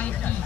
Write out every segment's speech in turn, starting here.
5 heat.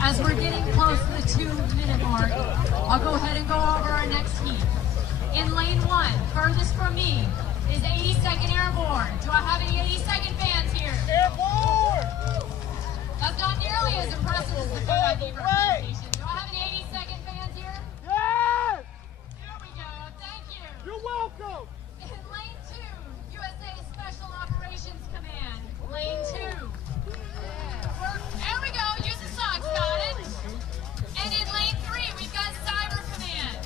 As we're getting close to the 2-minute mark, I'll go ahead and go over our next heat. In lane 1, furthest from me, is 82nd Airborne. Do I have any 82nd fans here? Airborne! That's not nearly as impressive as the FOX representation. Do I have any 82nd fans here? Yes! There we go. Thank you. You're welcome! In lane 2, USA Special Operations Command. Lane 2. There we go. Use the socks. Got it. And in lane 3, we've got Cyber Command.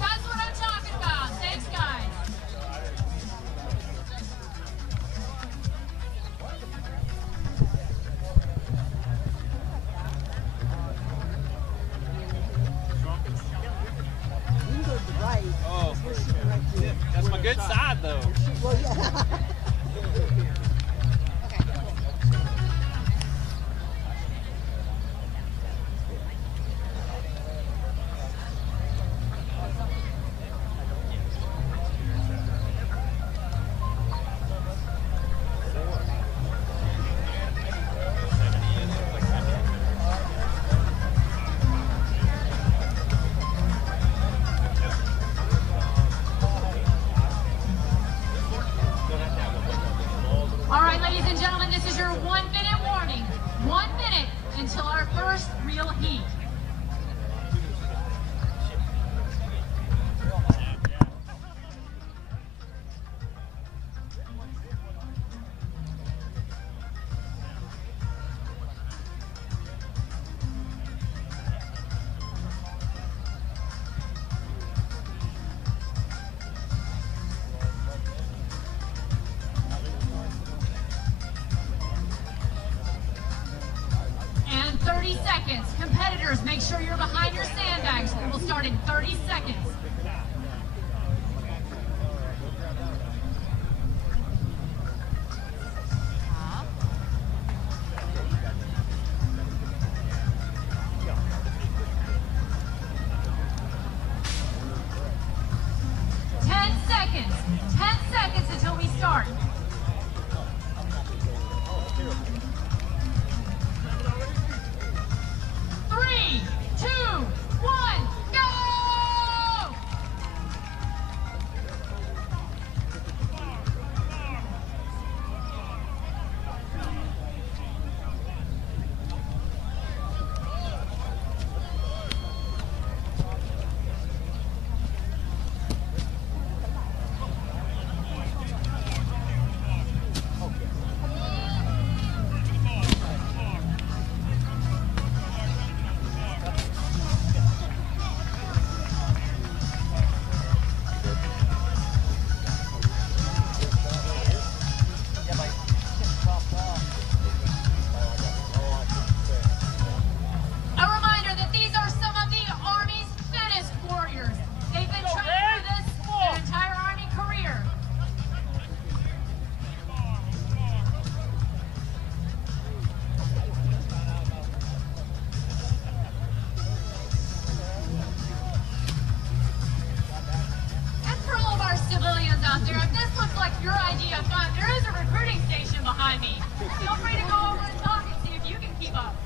That's what I'm talking about. Thanks, guys. Oh, that's my good side, though. Well, yeah. All right, ladies and gentlemen, this is your 1-minute warning. 1 minute until our first real heat. And 30 seconds. Competitors, make sure you're behind your sandbags. We will start in 30 seconds. Until we start. 3, 2, 1, go! I mean. Feel free to go over and talk and see if you can keep up.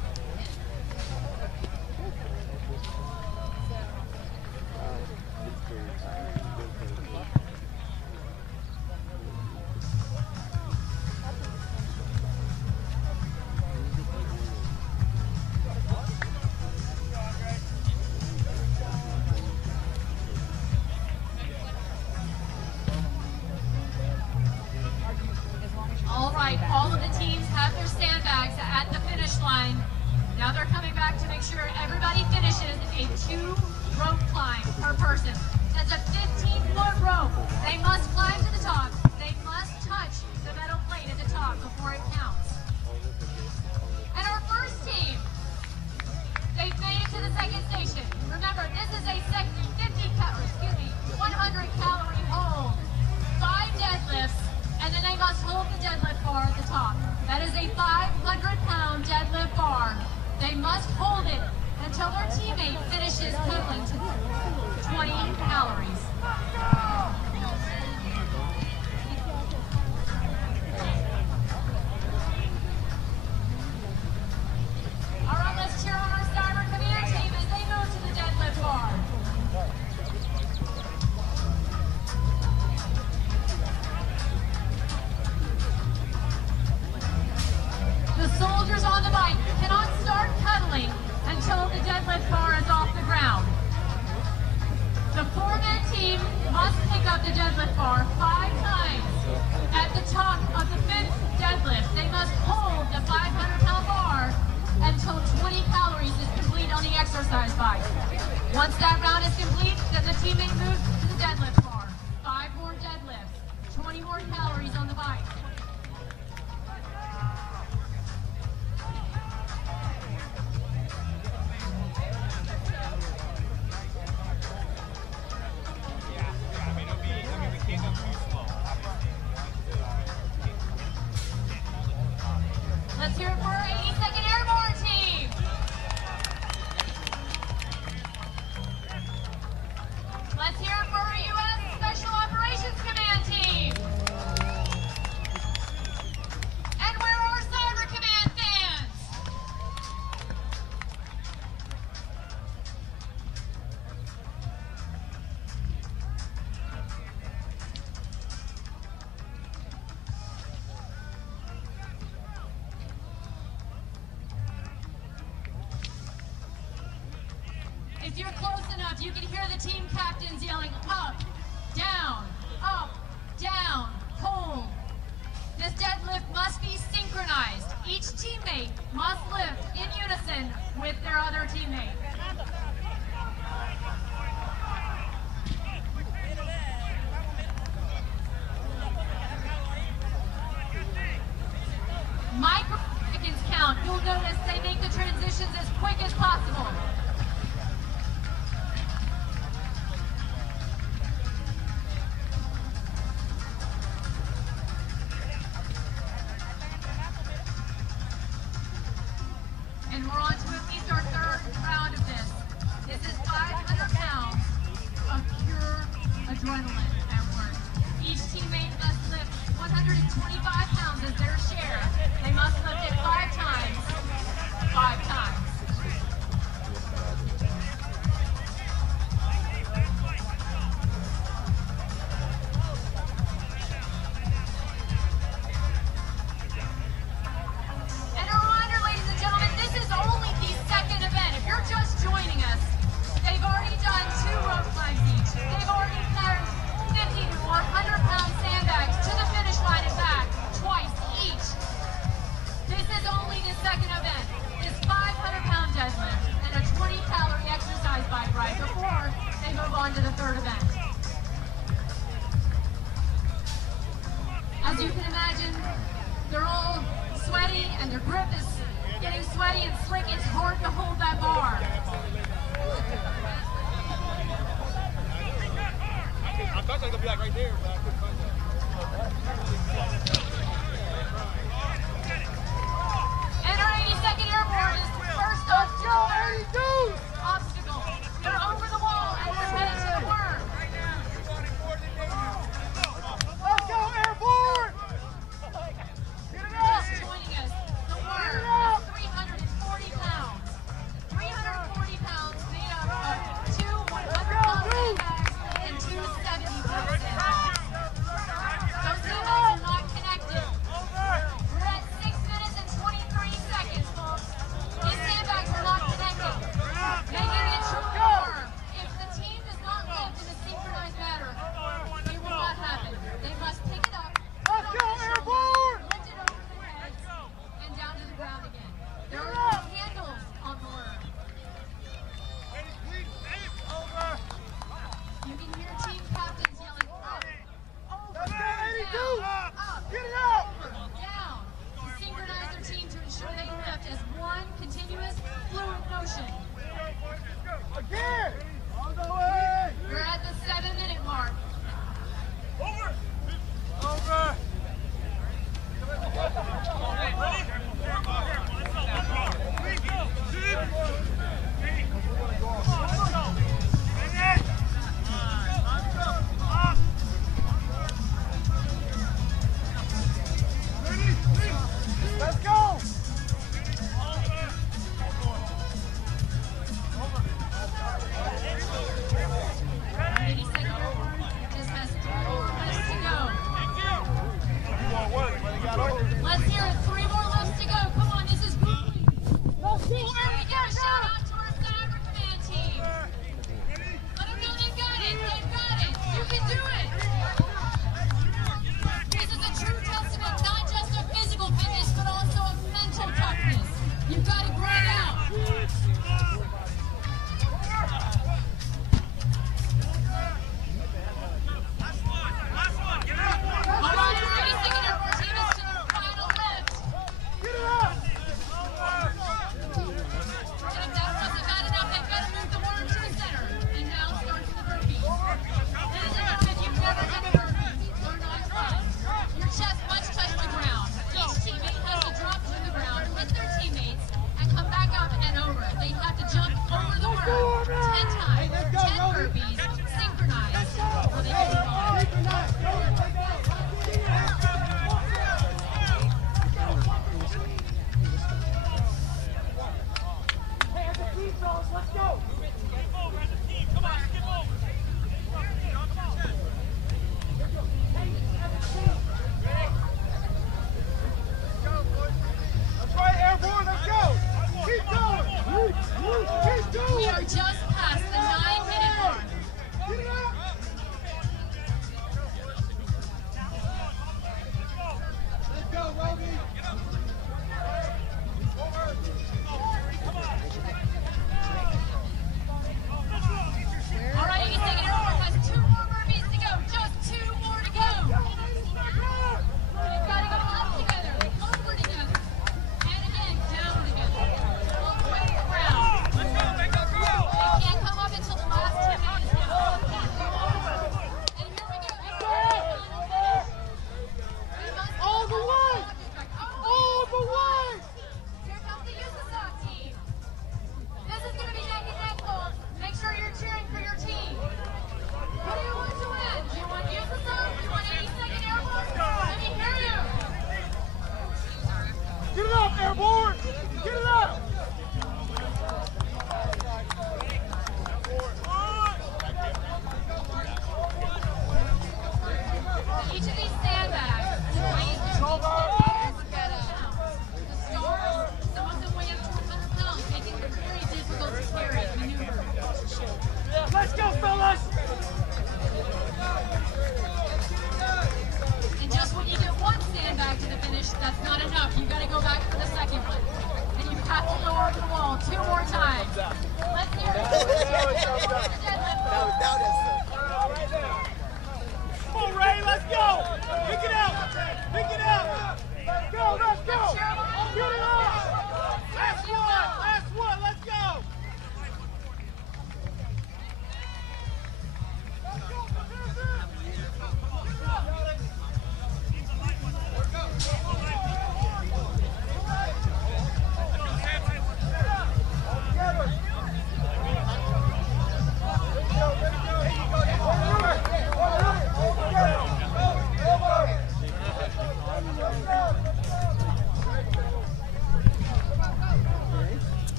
All of the teams have their sandbags at the finish line. Now they're coming back to make sure everybody finishes a 2-rope climb per person. That's a 15-foot rope. They must climb to the top. They must touch the metal plate at the top before it counts. And our first team, they've made it to the second station. Remember, this is a 100-calorie hold, 5 deadlifts, and then they must hold the deadlift bar at the top. That is a 500-pound deadlift bar. They must hold it until their teammate finishes cuddling to 20 calories. All right, let's cheer on our Cyber Command team as they move to the deadlift bar. The soldiers on the bike cannot start cuddling until the deadlift bar is off the ground. The 4-man team must pick up the deadlift bar 5 times. At the top of the 5th deadlift, they must hold the 500-pound bar until 20 calories is complete on the exercise bike. Once that round is complete, then the teammate moves to the deadlift bar. 5 more deadlifts, 20 more calories on the bike. Let's hear it for our 82nd Airborne team. Let's hear it for our U.S. Special Operations Command team. And where are our Cyber Command fans? If you're close enough, you can hear the team captains yelling up, down, hold. This deadlift must be synchronized. Each teammate must lift in unison with their other teammate. Microseconds count. You'll notice they make the transitions as quick as possible. And we're on to at least our 3rd round of this. This is 500 pounds of pure adrenaline at work. Each teammate must lift 125 pounds as their share. They must lift it 5 times. 5 times. And a reminder, ladies and gentlemen, this is only the 2nd event. If you're just joining us, they've already done 2 rope climbs each. They've already carried 50 to 100-pound sandbags to the finish line and back twice each. This is only the 2nd event. This 500-pound deadlift and a 20-calorie exercise bike ride before they move on to the 3rd event. As you can imagine, they're all sweaty and their grip is getting sweaty and slick. It's hard to hold that bar. I thought they were going to be like right there, but I couldn't find that. And our 82nd Airborne is first up to the obstacle. They're over the wall and they're headed to the worm. Let's go, Airborne! Get it up!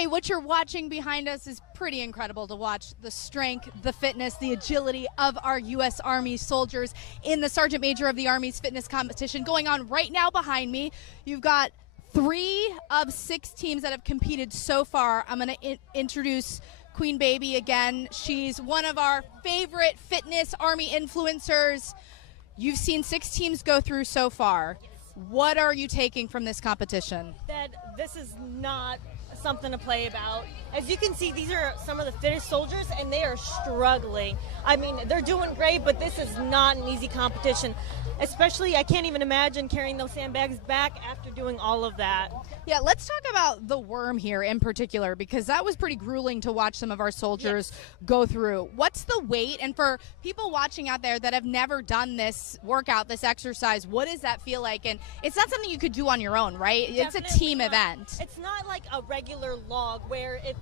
Okay, what you're watching behind us is pretty incredible to watch. The strength, the fitness, the agility of our U.S. Army soldiers in the Sergeant Major of the Army's fitness competition going on right now behind me. You've got 3 of 6 teams that have competed so far. I'm going to introduce Queen Baby again. She's one of our favorite fitness Army influencers. You've seen 6 teams go through so far. What are you taking from this competition? That this is not something to play about. As you can see, these are some of the fittest soldiers, and they are struggling. I mean, they're doing great, but this is not an easy competition. Especially, I can't even imagine carrying those sandbags back after doing all of that. Yeah, let's talk about the worm here in particular, because that was pretty grueling to watch some of our soldiers go through. What's the weight? And for people watching out there that have never done this workout, this exercise, what does that feel like? And it's not something you could do on your own, right? It's a team event. It's not like a regular log where if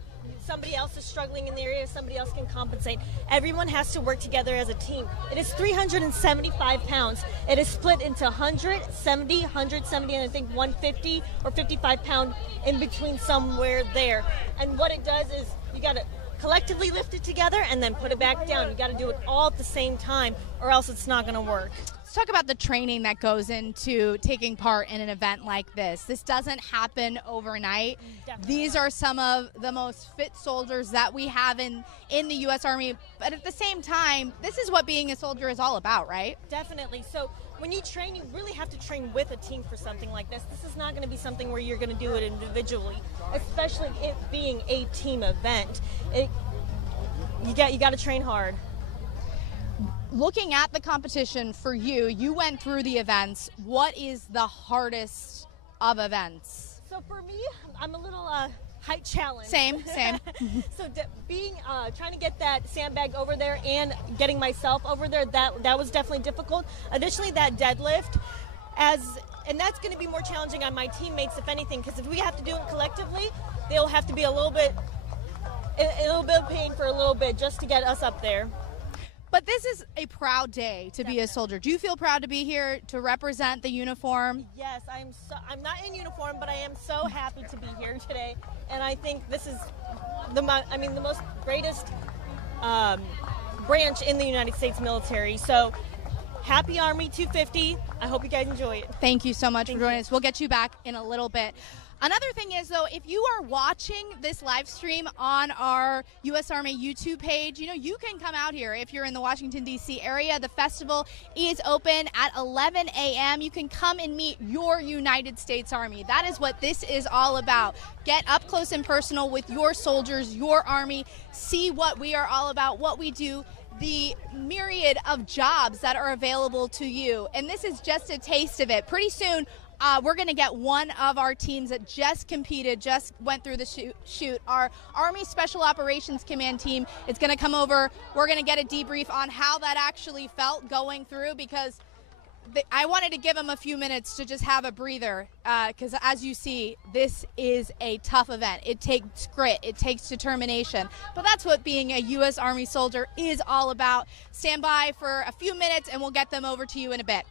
somebody else is struggling in the area, somebody else can compensate. Everyone has to work together as a team. It is 375 pounds. It is split into 170, and I think 150 or 55 pound in between somewhere there. And what it does is you got to collectively lift it together and then put it back down. You got to do it all at the same time, or else it's not going to work. Let's talk about the training that goes into taking part in an event like this. This doesn't happen overnight. Definitely. These are some of the most fit soldiers that we have in the U.S. Army. But at the same time, this is what being a soldier is all about, right? Definitely. So when you train, you really have to train with a team for something like this. This is not going to be something where you're going to do it individually, especially it being a team event. You got to train hard. Looking at the competition for you, you went through the events. What is the hardest of events? So for me, I'm a little height challenged. Same. So trying to get that sandbag over there and getting myself over there, that was definitely difficult. Additionally, that deadlift, and that's going to be more challenging on my teammates, if anything, because if we have to do it collectively, they'll have to be a little bit of pain for a little bit just to get us up there. But this is a proud day to be a soldier. Do you feel proud to be here to represent the uniform? Yes, I'm not in uniform, but I am so happy to be here today. And I think this is the most greatest branch in the United States military. So happy Army 250. I hope you guys enjoy it. Thank you so much for joining us. We'll get you back in a little bit. Another thing is, though, if you are watching this live stream on our U.S. Army YouTube page, you can come out here. If you're in the Washington, D.C. area, the festival is open at 11 a.m. You can come and meet your United States Army. That is what this is all about. Get up close and personal with your soldiers, your Army. See what we are all about, what we do, the myriad of jobs that are available to you. And this is just a taste of it. Pretty soon, we're going to get one of our teams that just went through the shoot. Our Army Special Operations Command team is going to come over. We're going to get a debrief on how that actually felt going through, because I wanted to give them a few minutes to just have a breather, because as you see, this is a tough event. It takes grit. It takes determination. But that's what being a U.S. Army soldier is all about. Stand by for a few minutes, and we'll get them over to you in a bit.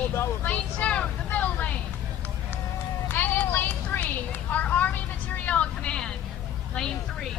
Lane 2, the middle lane. And in lane 3, our Army Materiel Command. Lane 3.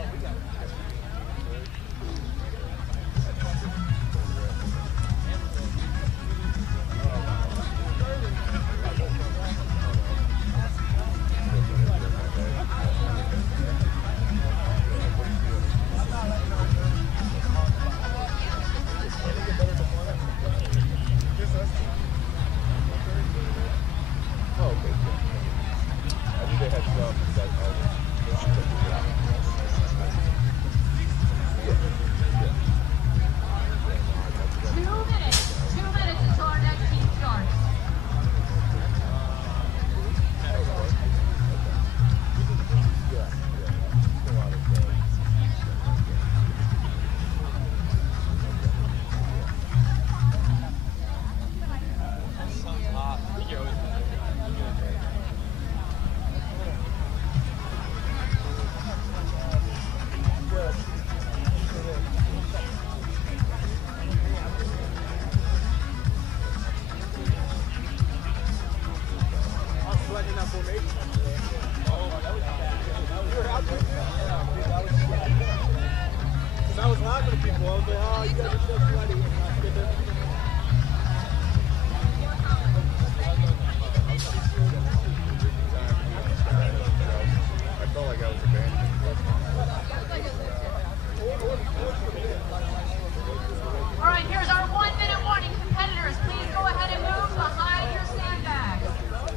All right, here's our 1-minute warning. Competitors, please go ahead and move behind your sandbags.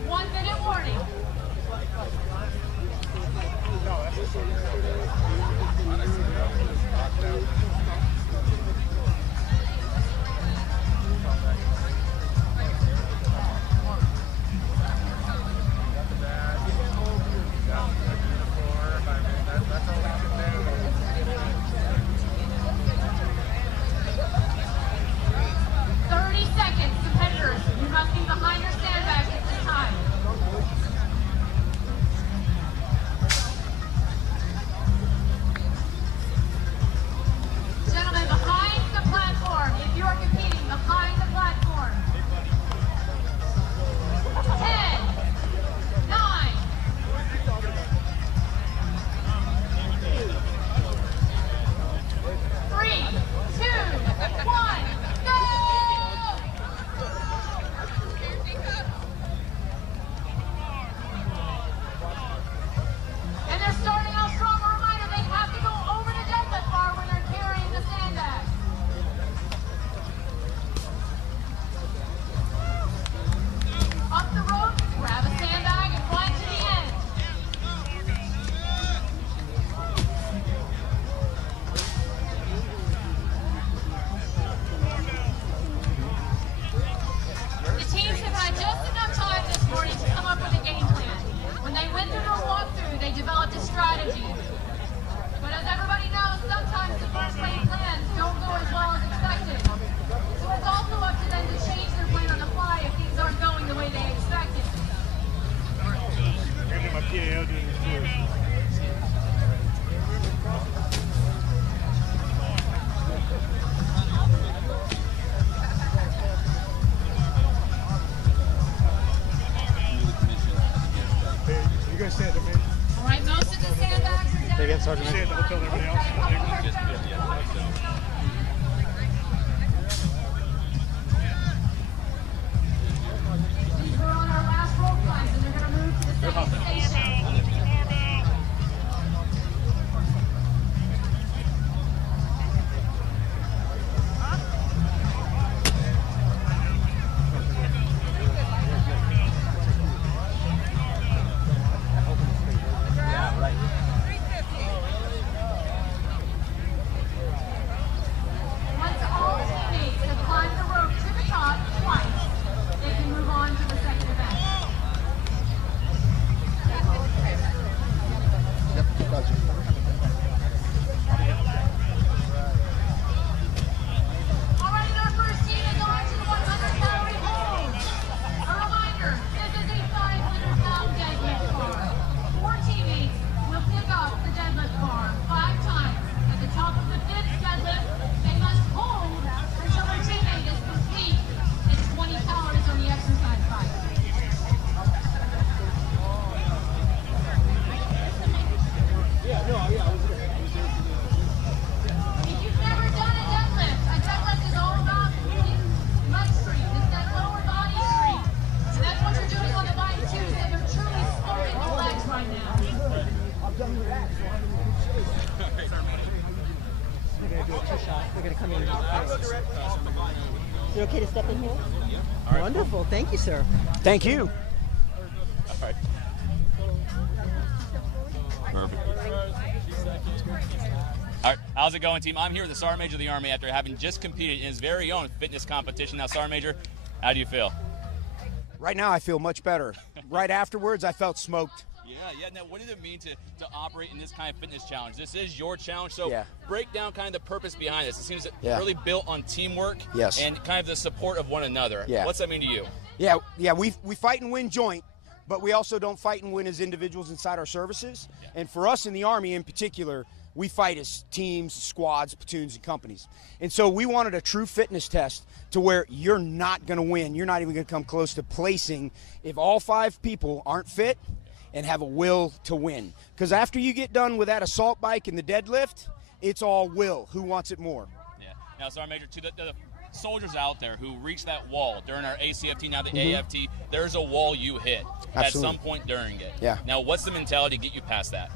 1-minute warning. Sergeant. Stand up, tell everybody else. These are on our last roll flights, and they're going to move to the second station. Is it okay to step in here? Yeah. All right. Wonderful. Thank you, sir. Thank you. All right. Perfect. All right, how's it going, team? I'm here with the Sergeant Major of the Army after having just competed in his very own fitness competition. Now, Sergeant Major, how do you feel? Right now, I feel much better. Right afterwards, I felt smoked. Yeah. Now, what did it mean to operate in this kind of fitness challenge? This is your challenge, so Yeah. break down kind of the purpose behind this. It seems Yeah. really built on teamwork Yes. and kind of the support of one another. Yeah. What's that mean to you? Yeah, we fight and win joint, but we also don't fight and win as individuals inside our services. Yeah. And for us in the Army in particular, we fight as teams, squads, platoons, and companies. And so we wanted a true fitness test to where you're not going to win. You're not even going to come close to placing if all 5 people aren't fit and have a will to win. Because after you get done with that assault bike and the deadlift, it's all will. Who wants it more? Yeah. Now, Sergeant Major, to the soldiers out there who reached that wall during our ACFT, now the Mm-hmm. AFT, there's a wall you hit at Absolutely. some point during it. Yeah. Now, what's the mentality to get you past that?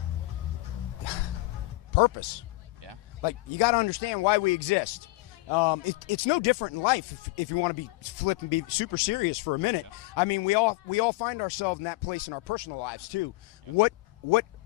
Purpose. Yeah. Like, you got to understand why we exist. It's no different in life if you want to be flip and be super serious for a minute. I mean, we all find ourselves in that place in our personal lives too. What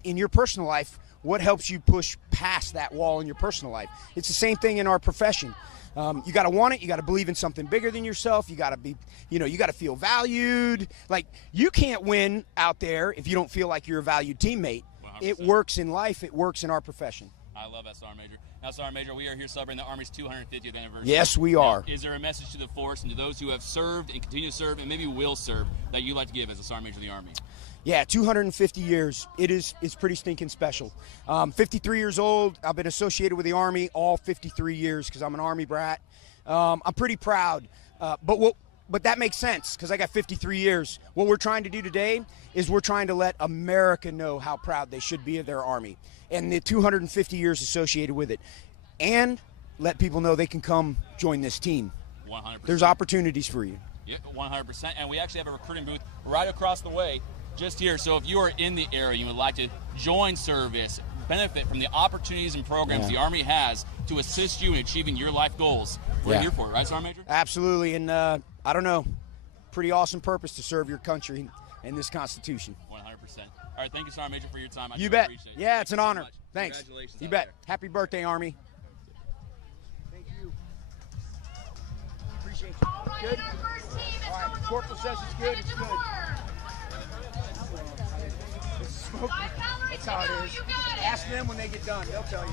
in your personal life, what helps you push past that wall in your personal life? It's the same thing in our profession. You got to want it. You got to believe in something bigger than yourself. You got to be, you got to feel valued. Like, you can't win out there if you don't feel like you're a valued teammate. 100%. It works in life. It works in our profession. I love that, Sergeant Major. Now, Sergeant Major, we are here celebrating the Army's 250th anniversary. Yes, we are. Now, is there a message to the force and to those who have served and continue to serve and maybe will serve that you'd like to give as a Sergeant Major of the Army? Yeah, 250 years. It's pretty stinking special. 53 years old. I've been associated with the Army all 53 years because I'm an Army brat. I'm pretty proud. But that makes sense because I got 53 years. What we're trying to do today is we're trying to let America know how proud they should be of their Army and the 250 years associated with it, and let people know they can come join this team. 100%. There's opportunities for you. Yeah, 100%. And we actually have a recruiting booth right across the way, just here. So if you are in the area, you would like to join service, benefit from the opportunities and programs the Army has to assist you in achieving your life goals, we're here for it, right, Sergeant Major? Absolutely, and I don't know, pretty awesome purpose to serve your country and this Constitution. 100%. All right, thank you, Sergeant Major, for your time. I You do bet. appreciate it. Yeah, it's an Thank you so honor. much. Thanks. Congratulations You out bet. there. Happy birthday, Army. Thank you. Appreciate you. All right, Good? and our first team is All right, going Corporal over the says it's wall, good, headed it's to the good. horn. This is smoke. 5 calories That's to how go, it is. you got it. Ask them when they get done. They'll tell you.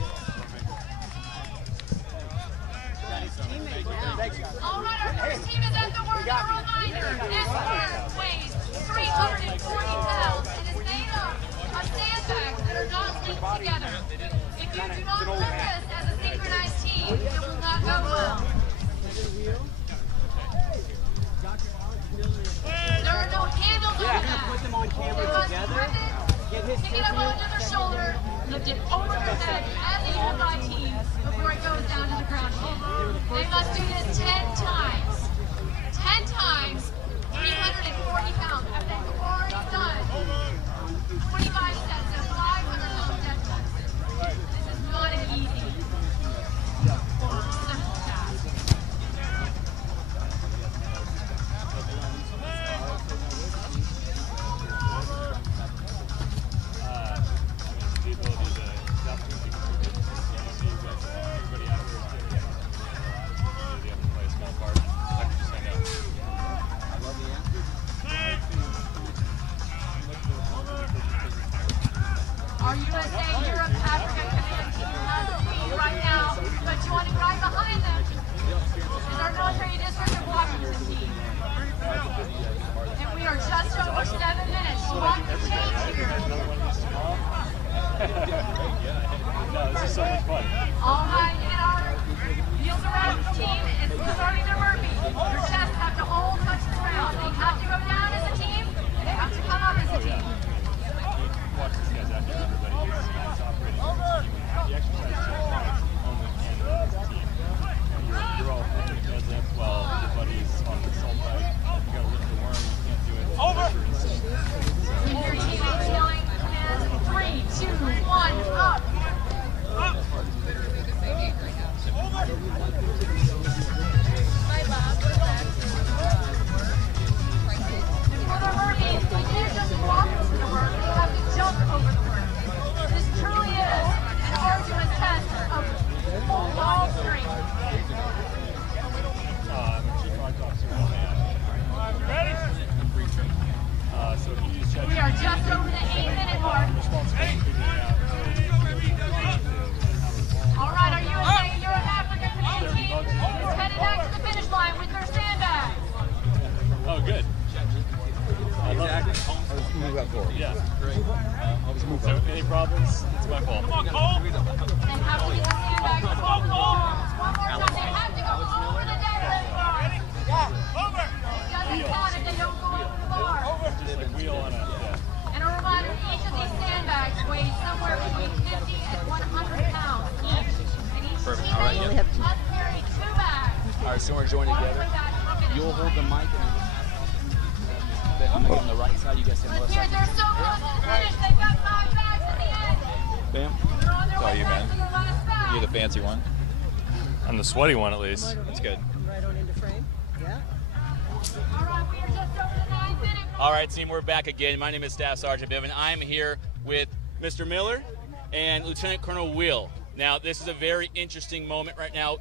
Thanks, guys. All right, our first team is at the work. A reminder, this horn weighs 340 pounds and is made up of sandbags that are not linked together. If you do not service as a synchronized team, it will not go well. There are no handles on that. Put them on They camera must together. grip it, pick it up onto their shoulder, lift it over their head as a unified team before it goes down to the ground. They must do this 10 times. 10 times, 340 pounds. If they've already done 25 sets of 500-pound deadlifts, this is not an easy or simple task. Our USA Europe Africa Command team has the lead right now, but joining right behind them is our military district of Washington team. And we are just over 7 minutes. Watch the change here. All right, and our wheels around team is starting their burpee. Your chests have to all touch the ground. They have to go down as a team. They have to come up as a team. When your teammates yelling, and 3, 2, 1, up. good. I love it. Let's move that forward. Yeah, great. So any problems? It's my fault. And have to get the sandbags over. One more time, they have to go over the deadlift bar. Over. It doesn't count if they don't go over the bar. Just like wheel on it. Yeah. And a reminder, each of these sandbags weighs somewhere between 50 and 100 pounds each. And each Perfect. All right, teammate yeah. must carry 2 bags. All right, so we're joined together. You'll hold the mic and I'm going to get on the right side. You guys stand on the left Here, side. they're so close to the finish. They've got 5 bags at the end. Bam. They're on their all way you, back man. to the last bag. You're the fancy one. I'm the sweaty one, at least. That's good. Right on into frame. Yeah. All right, we are just over the 9-minute mark. All right, team, we're back again. My name is Staff Sergeant Biv, and I'm here with Mr. Miller and Lieutenant Colonel Will. Now, this is a very interesting moment right now.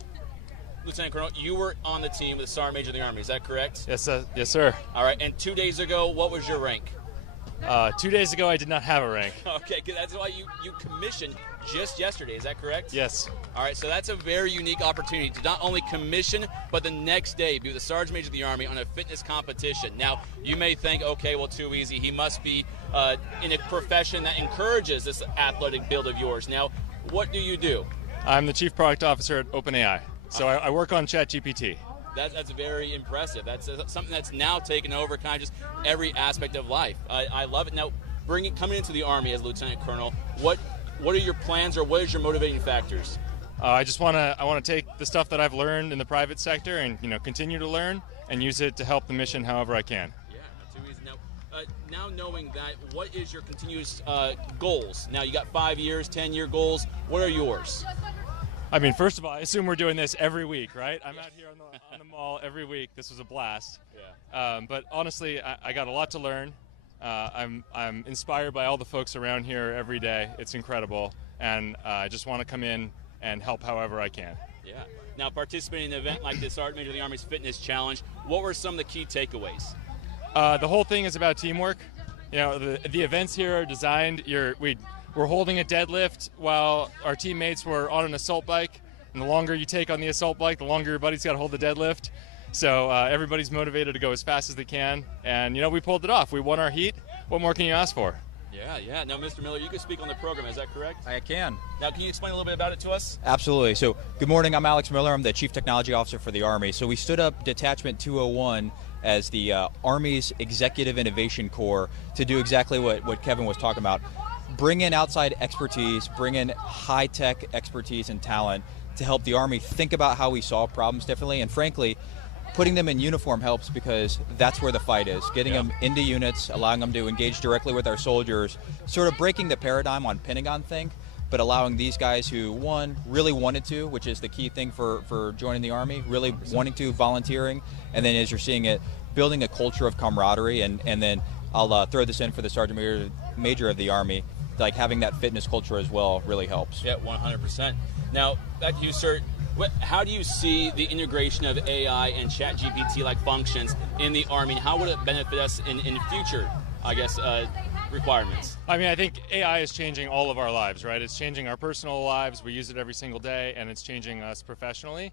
Lieutenant Colonel, you were on the team with the Sergeant Major of the Army, is that correct? Yes, yes, sir. All right, and 2 days ago, what was your rank? 2 days ago, I did not have a rank. Okay, 'cause that's why you commissioned just yesterday, is that correct? Yes. All right, so that's a very unique opportunity to not only commission, but the next day be the Sergeant Major of the Army on a fitness competition. Now, you may think, okay, well, too easy. He must be in a profession that encourages this athletic build of yours. Now, what do you do? I'm the Chief Product Officer at OpenAI. So I work on ChatGPT. That's very impressive. That's something that's now taken over kind of just every aspect of life. I love it. Now, coming into the Army as Lieutenant Colonel, what are your plans or what is your motivating factors? I want to take the stuff that I've learned in the private sector and continue to learn and use it to help the mission however I can. Yeah, not too easy. Now knowing that, what is your continuous goals? Now you got 5 years, 10-year goals. What are yours? I mean, first of all, I assume we're doing this every week, right? I'm out here on the mall every week. This was a blast. Yeah. But honestly, I got a lot to learn. I'm inspired by all the folks around here every day. It's incredible, and I just want to come in and help however I can. Yeah. Now, participating in an event like this, Sergeant Major of the Army's Fitness Challenge, what were some of the key takeaways? The whole thing is about teamwork. The events here are designed. We're holding a deadlift while our teammates were on an assault bike. And the longer you take on the assault bike, the longer your buddy's got to hold the deadlift. So everybody's motivated to go as fast as they can. And, we pulled it off. We won our heat. What more can you ask for? Yeah. Now, Mr. Miller, you can speak on the program. Is that correct? I can. Now, can you explain a little bit about it to us? Absolutely. So, good morning. I'm Alex Miller. I'm the Chief Technology Officer for the Army. So, we stood up Detachment 201 as the Army's Executive Innovation Corps to do exactly what Kevin was talking about. Bring in outside expertise, bring in high-tech expertise and talent to help the Army think about how we solve problems differently. And frankly, putting them in uniform helps because that's where the fight is. Getting them into units, allowing them to engage directly with our soldiers, sort of breaking the paradigm on Pentagon think, but allowing these guys who, one, really wanted to, which is the key thing for joining the Army, really wanting to, volunteering, and then as you're seeing it, building a culture of camaraderie, and then I'll throw this in for the Sergeant Major of the Army, like having that fitness culture as well really helps. Yeah, 100%. Now, back to you, sir. How do you see the integration of AI and ChatGPT-like functions in the Army, and how would it benefit us in future, requirements? I mean, I think AI is changing all of our lives, right? It's changing our personal lives. We use it every single day, and it's changing us professionally.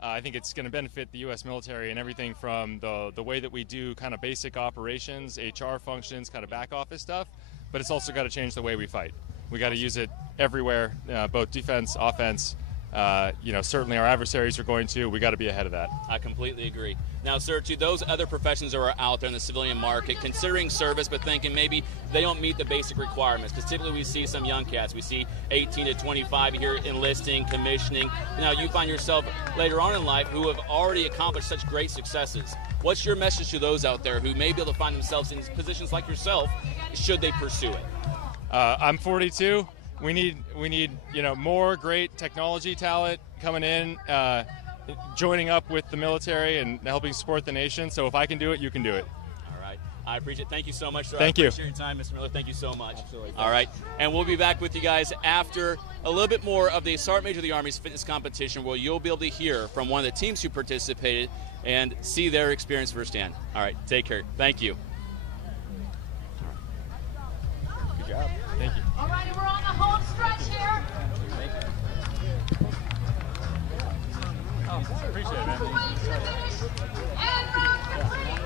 I think it's going to benefit the U.S. military and everything from the way that we do kind of basic operations, HR functions, kind of back office stuff, but it's also got to change the way we fight. We got to use it everywhere, both defense, offense. Certainly our adversaries are going to. We got to be ahead of that. I completely agree. Now, sir, to those other professions that are out there in the civilian market, considering service, but thinking maybe they don't meet the basic requirements, because typically we see some young cats. We see 18 to 25 here enlisting, commissioning. Now, you find yourself later on in life who have already accomplished such great successes. What's your message to those out there who may be able to find themselves in positions like yourself, should they pursue it? I'm 42. We need more great technology talent coming in, joining up with the military and helping support the nation. So if I can do it, you can do it. All right. I appreciate it. Thank you so much, sir. Thank I you. appreciate your time, Mr. Miller. Thank you so much. Absolutely. All right. And we'll be back with you guys after a little bit more of the Sergeant Major of the Army's fitness competition, where you'll be able to hear from one of the teams who participated and see their experience firsthand. All right. Take care. Thank you. Good job. Thank you. All right, we're on the home stretch here. Appreciate it, man. Way to the finish. And round complete.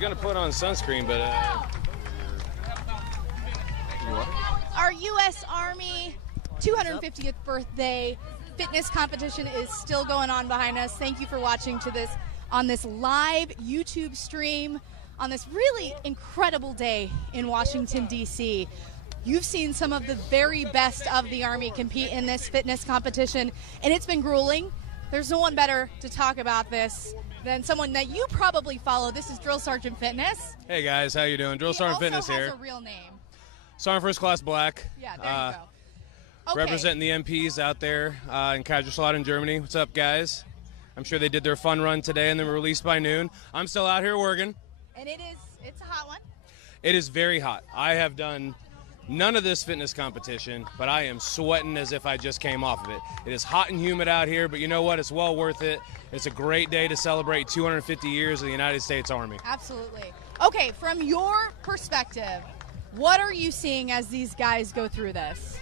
going to put on sunscreen, but Our U.S. Army 250th birthday fitness competition is still going on behind us. Thank you for watching on this live YouTube stream on this really incredible day in Washington, D.C. You've seen some of the very best of the Army compete in this fitness competition, and it's been grueling. There's no one better to talk about this than someone that you probably follow. This is Drill Sergeant Fitness. hey guys, how you doing? Drill Sergeant Fitness He also here. has a real name. Sergeant First Class Black. Yeah, there you go. Okay. Representing the MPs out there in Kaiserslautern, Germany. What's up, guys? I'm sure they did their fun run today and then were released by noon. I'm still out here working. And it's a hot one. It is very hot. I have done none of this fitness competition, but I am sweating as if I just came off of it. It is hot and humid out here, but you know what? It's well worth it. It's a great day to celebrate 250 years of the United States Army. Absolutely. Okay, from your perspective, what are you seeing as these guys go through this?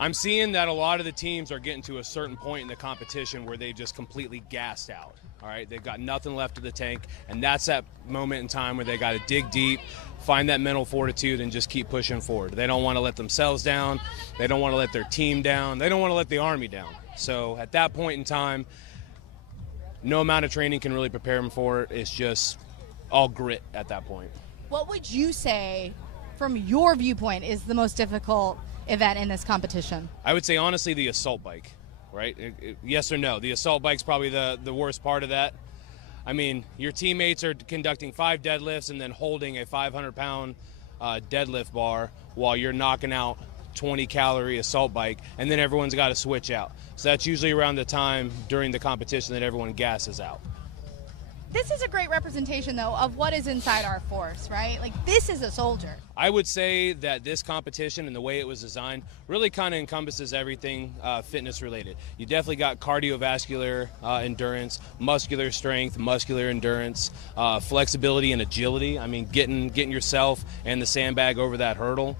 I'm seeing that a lot of the teams are getting to a certain point in the competition where they just completely gassed out. All right, they've got nothing left of the tank, and that's that moment in time where they got to dig deep, find that mental fortitude, and just keep pushing forward. They don't want to let themselves down. They don't want to let their team down. They don't want to let the Army down. So at that point in time, no amount of training can really prepare them for it. It's just all grit at that point. What would you say, from your viewpoint, is the most difficult event in this competition? I would say, honestly, the assault bike. Right? Yes or no? The assault bike's probably the worst part of that. I mean, your teammates are conducting 5 deadlifts and then holding a 500-pound deadlift bar while you're knocking out 20-calorie assault bike, and then everyone's got to switch out. So that's usually around the time during the competition that everyone gasses out. This is a great representation, though, of what is inside our force, right? Like, this is a soldier. I would say that this competition and the way it was designed really kind of encompasses everything fitness related. You definitely got cardiovascular endurance, muscular strength, muscular endurance, flexibility and agility. I mean, getting yourself and the sandbag over that hurdle.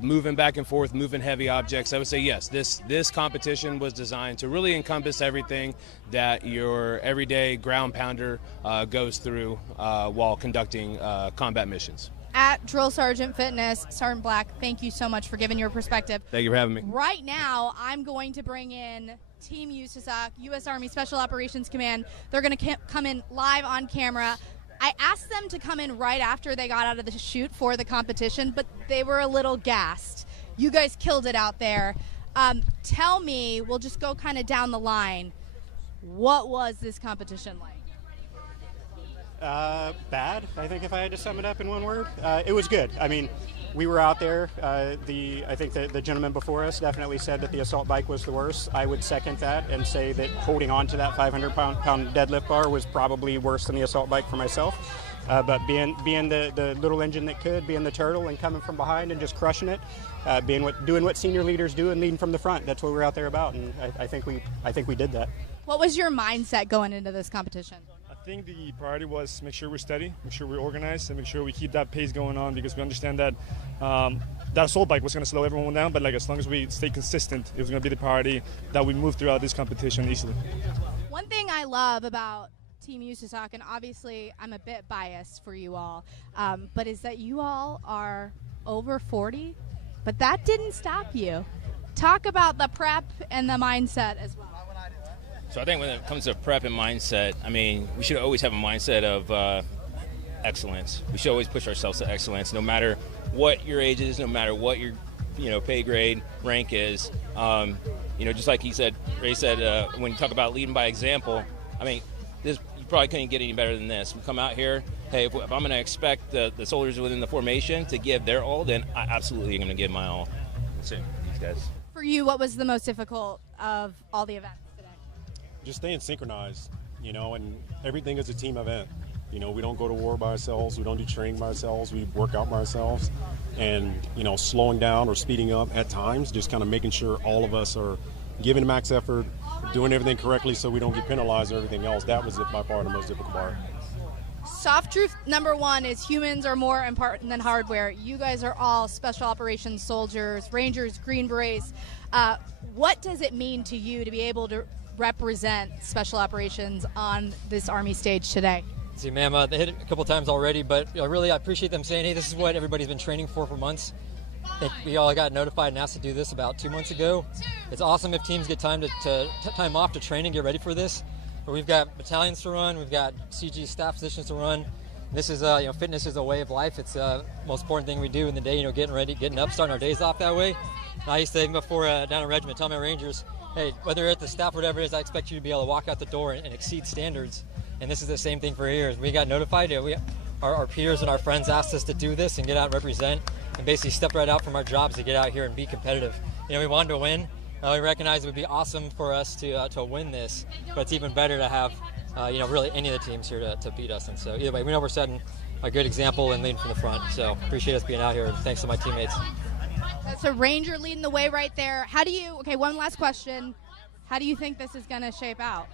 Moving back and forth, moving heavy objects. I would say yes, this competition was designed to really encompass everything that your everyday ground pounder goes through while conducting combat missions. At Drill Sergeant Fitness, Sergeant Black, thank you so much for giving your perspective. Thank you for having me. Right now, I'm going to bring in Team USASOC, U.S. Army Special Operations Command. They're going to come in live on camera. I asked them to come in right after they got out of the chute for the competition, but they were a little gassed. You guys killed it out there. Tell me, we'll just go kind of down the line, what was this competition like? Bad, I think, if I had to sum it up in one word. It was good. I mean, we were out there. I think the gentleman before us definitely said that the assault bike was the worst. I would second that and say that holding on to that 500-pound deadlift bar was probably worse than the assault bike for myself. But being the little engine that could, being the turtle and coming from behind and just crushing it, doing what senior leaders do and leading from the front. That's what we're out there about, and I think we did that. What was your mindset going into this competition? I think the priority was make sure we're steady, make sure we're organized, and make sure we keep that pace going on, because we understand that that assault bike was going to slow everyone down, but as long as we stay consistent, it was going to be the priority that we move throughout this competition easily. One thing I love about Team USASOC, and obviously I'm a bit biased for you all, but is that you all are over 40, but that didn't stop you. Talk about the prep and the mindset as well. So I think when it comes to prep and mindset, I mean, we should always have a mindset of excellence. We should always push ourselves to excellence, no matter what your age is, no matter what your pay grade, rank is. Just like Ray said, when you talk about leading by example, I mean, you probably couldn't get any better than this. We come out here, hey, if I'm going to expect the soldiers within the formation to give their all, then I absolutely am going to give my all. So, these guys. For you, what was the most difficult of all the events? Just staying synchronized, and everything is a team event. We don't go to war by ourselves. We don't do training by ourselves. We work out by ourselves. And, slowing down or speeding up at times, just kind of making sure all of us are giving max effort, doing everything correctly so we don't get penalized or everything else. That was by far the most difficult part. Soft truth number one is humans are more important than hardware. You guys are all special operations soldiers, Rangers, Green Berets. What does it mean to you to be able to represent special operations on this Army stage today? See, ma'am, they hit it a couple times already, but really I appreciate them saying, hey, this is what everybody's been training for months. I think we all got notified and asked to do this about 2 months ago. It's awesome if teams get time time off to train and get ready for this. But we've got battalions to run, we've got CG staff positions to run. This is, fitness is a way of life. It's the most important thing we do in the day, getting ready, getting up, starting our days off that way. And I used to think before down in regiment, tell my Rangers, hey, whether you're at the staff or whatever it is, I expect you to be able to walk out the door and exceed standards. And this is the same thing for here. We got notified, our peers and our friends asked us to do this and get out and represent and basically step right out from our jobs to get out here and be competitive. We wanted to win. We recognize it would be awesome for us to win this, but it's even better to have, really any of the teams here to beat us. And so either way, we know we're setting a good example and leading from the front. So appreciate us being out here, and thanks to my teammates. That's a Ranger leading the way right there. One last question. How do you think this is going to shape out?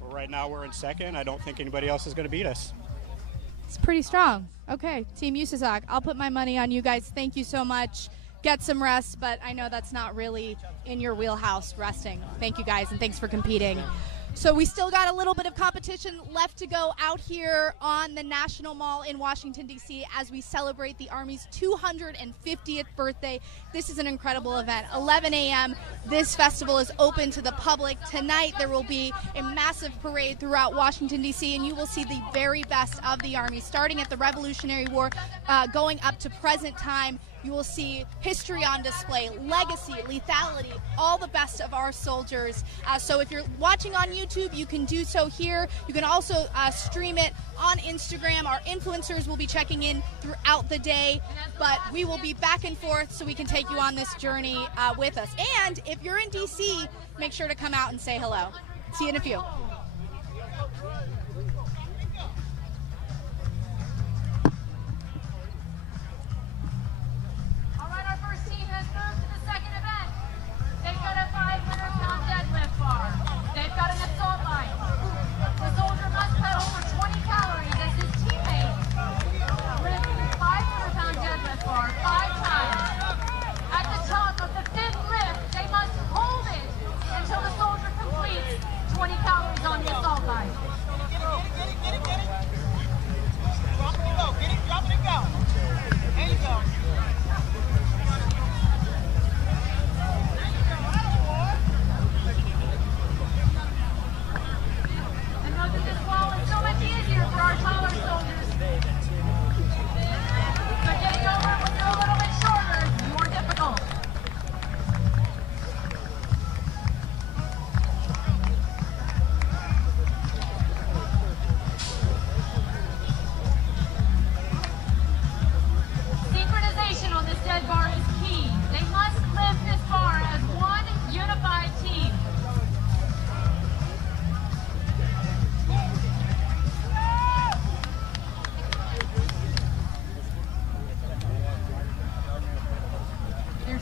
Well, right now we're in second. I don't think anybody else is going to beat us. It's pretty strong. Okay, Team USASOC, I'll put my money on you guys. Thank you so much. Get some rest, but I know that's not really in your wheelhouse, resting. Thank you guys, and thanks for competing. So we still got a little bit of competition left to go out here on the National Mall in Washington, D.C. as we celebrate the Army's 250th birthday. This is an incredible event. 11 a.m. This festival is open to the public. Tonight there will be a massive parade throughout Washington, D.C., and you will see the very best of the Army, starting at the Revolutionary War, going up to present time. You will see history on display, legacy, lethality, all the best of our soldiers. So if you're watching on YouTube, you can do so here. You can also stream it on Instagram. Our influencers will be checking in throughout the day, but we will be back and forth so we can take you on this journey with us. And if you're in DC, make sure to come out and say hello. See you in a few. They've got a 500-pound deadlift bar. They've got an assault bike. The soldier must pedal for 20 calories as his teammate lifts his 500-pound deadlift bar 5 times. At the top of the 5th lift, they must hold it until the soldier completes 20 calories on the assault bike. Get it. Drop it and go. Get it, drop it and go. There you go. Easier for our taller soldiers. But getting over when you're a little bit shorter is more difficult. Synchronization on this dead bar is key. They must lift this bar as one unified team.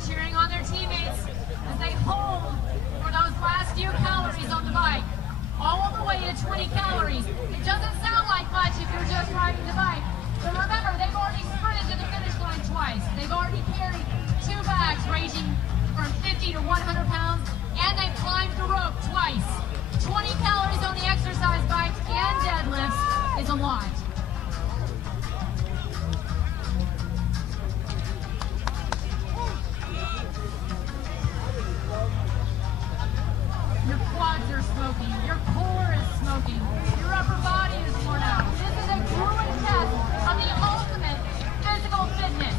Cheering on their teammates as they hold for those last few calories on the bike. All the way to 20 calories. It doesn't sound like much if you're just riding the bike. But remember, they've already sprinted to the finish line twice. They've already carried 2 bags ranging from 50 to 100 pounds, and they've climbed the rope twice. 20 calories on the exercise bike and deadlifts is a lot. Your quads are smoking, your core is smoking, your upper body is worn out. This is a grueling test of the ultimate physical fitness.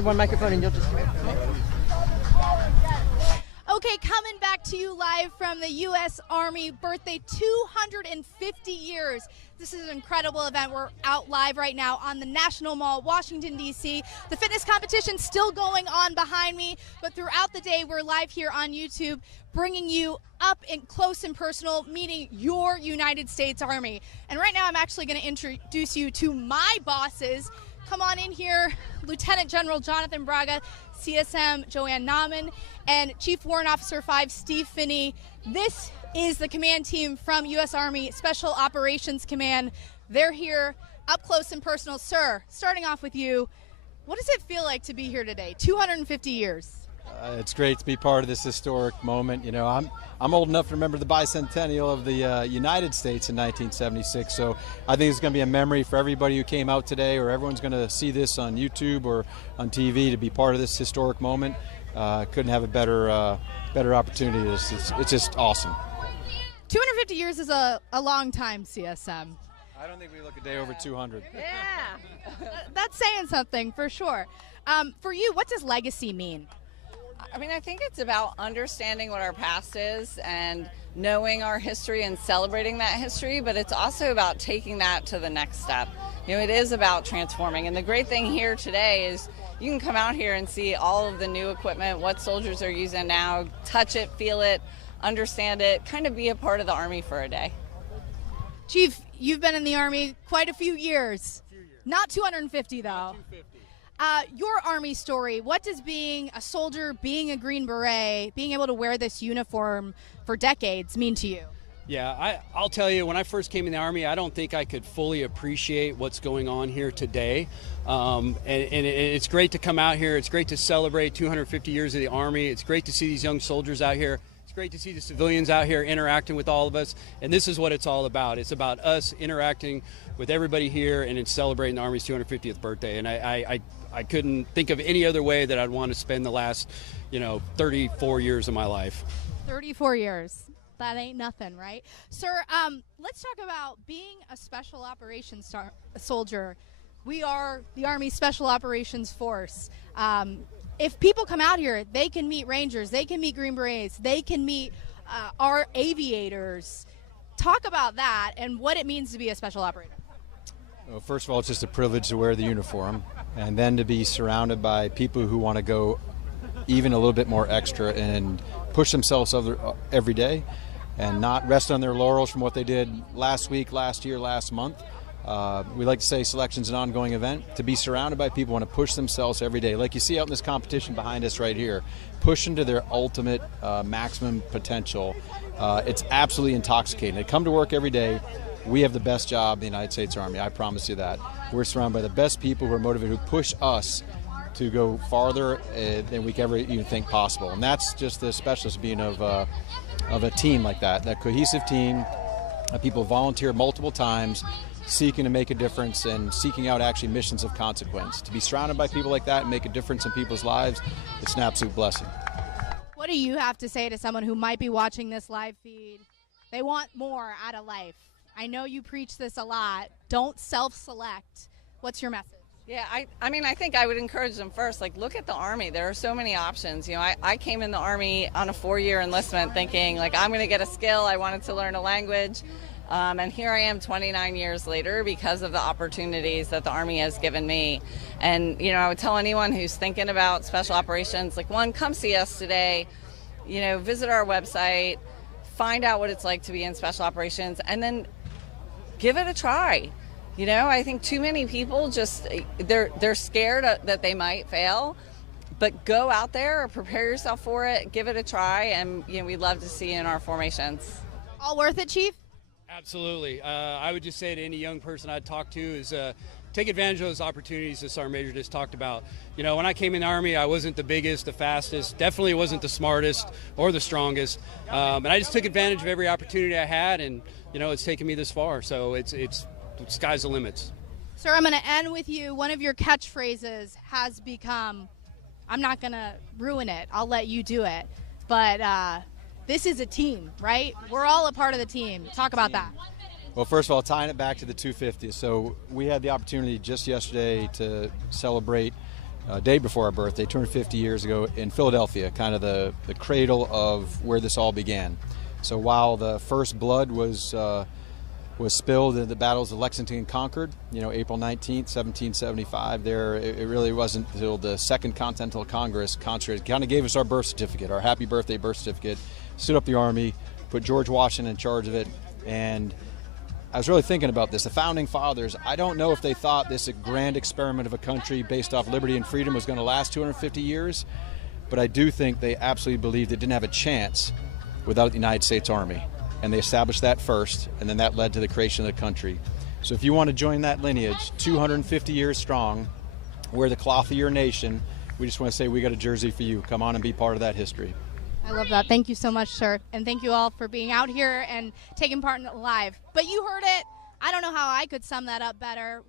one microphone and you'll just. Okay, coming back to you live from the U.S. Army birthday, 250 years. This is an incredible event. We're out live right now on the National Mall, Washington, D.C. The fitness competition's still going on behind me, but throughout the day, we're live here on YouTube, bringing you up and close and personal, meeting your United States Army. And right now, I'm actually going to introduce you to my bosses. Come on in here, Lieutenant General Jonathan Braga, CSM Joanne Nauman, and Chief Warrant Officer 5 Steve Finney. This is the command team from U.S. Army Special Operations Command. They're here up close and personal. Sir, starting off with you, what does it feel like to be here today? 250 years. It's great to be part of this historic moment. You know, I'm old enough to remember the bicentennial of the United States in 1976, so I think it's going to be a memory for everybody who came out today, or everyone's going to see this on YouTube or on TV to be part of this historic moment. Couldn't have a better opportunity. It's just awesome. 250 years is a long time, CSM. I don't think we look a day over 200. Yeah. That's saying something for sure. For you, what does legacy mean? I mean, I think it's about understanding what our past is and knowing our history and celebrating that history, but it's also about taking that to the next step. You know, it is about transforming. And the great thing here today is you can come out here and see all of the new equipment, what soldiers are using now, touch it, feel it, understand it, kind of be a part of the Army for a day. Chief, you've been in the Army quite a few years. Not 250, though. Your Army story, what does being a soldier, being a Green Beret, being able to wear this uniform for decades mean to you? Yeah, I'll tell you, when I first came in the Army, I don't think I could fully appreciate what's going on here today. And it's great to come out here. It's great to celebrate 250 years of the Army. It's great to see these young soldiers out here. It's great to see the civilians out here interacting with all of us. And this is what it's all about. It's about us interacting with everybody here and it's celebrating the Army's 250th birthday. And I couldn't think of any other way that I'd want to spend the last, 34 years of my life. 34 years. That ain't nothing, right? Sir, let's talk about being a special operations soldier. We are the Army Special Operations Force. If people come out here, they can meet Rangers, they can meet Green Berets, they can meet our aviators. Talk about that and what it means to be a special operator. Well, first of all, it's just a privilege to wear the uniform, and then to be surrounded by people who want to go even a little bit more extra and push themselves every day and not rest on their laurels from what they did last week, last year, last month. We like to say selection's an ongoing event. To be surrounded by people who want to push themselves every day, like you see out in this competition behind us right here, pushing to their ultimate maximum potential. It's absolutely intoxicating. They come to work every day. We have the best job in the United States Army, I promise you that. We're surrounded by the best people who are motivated, who push us to go farther than we could ever even think possible. And that's just the specialist being of a team like that cohesive team, people volunteer multiple times, seeking to make a difference and seeking out actually missions of consequence. To be surrounded by people like that and make a difference in people's lives, it's an absolute blessing. What do you have to say to someone who might be watching this live feed? They want more out of life. I know you preach this a lot. Don't self-select. What's your message? Yeah, I mean, I think I would encourage them first, look at the Army. There are so many options. I came in the Army on a 4-year enlistment thinking, I'm going to get a skill. I wanted to learn a language. And here I am 29 years later because of the opportunities that the Army has given me. And, I would tell anyone who's thinking about special operations, one, come see us today, visit our website, find out what it's like to be in special operations, and then give it a try. I think too many people just, they're scared that they might fail, but go out there, prepare yourself for it, give it a try, and we'd love to see you in our formations. All worth it, Chief? Absolutely. I would just say to any young person I'd talk to is take advantage of those opportunities that Sergeant Major just talked about. When I came in the Army, I wasn't the biggest, the fastest, definitely wasn't the smartest or the strongest, and I just took advantage of every opportunity I had, and it's taken me this far. So it's sky's the limits. Sir, I'm going to end with you. One of your catchphrases has become, I'm not going to ruin it, I'll let you do it, but this is a team, right? We're all a part of the team. Talk about that. Well, first of all, tying it back to the 250. So we had the opportunity just yesterday to celebrate day before our birthday, 250 years ago in Philadelphia, kind of the cradle of where this all began. So while the first blood was spilled in the battles of Lexington and Concord, April 19th, 1775, it really wasn't until the Second Continental Congress kind of gave us our birth certificate, our happy birthday birth certificate, stood up the Army, put George Washington in charge of it. And I was really thinking about this. The Founding Fathers, I don't know if they thought this grand experiment of a country based off liberty and freedom was going to last 250 years, but I do think they absolutely believed it didn't have a chance without the United States Army. And they established that first, and then that led to the creation of the country. So if you want to join that lineage, 250 years strong, we're the cloth of your nation. We just want to say we got a jersey for you. Come on and be part of that history. I love that. Thank you so much, sir. And thank you all for being out here and taking part in it live. But you heard it. I don't know how I could sum that up better.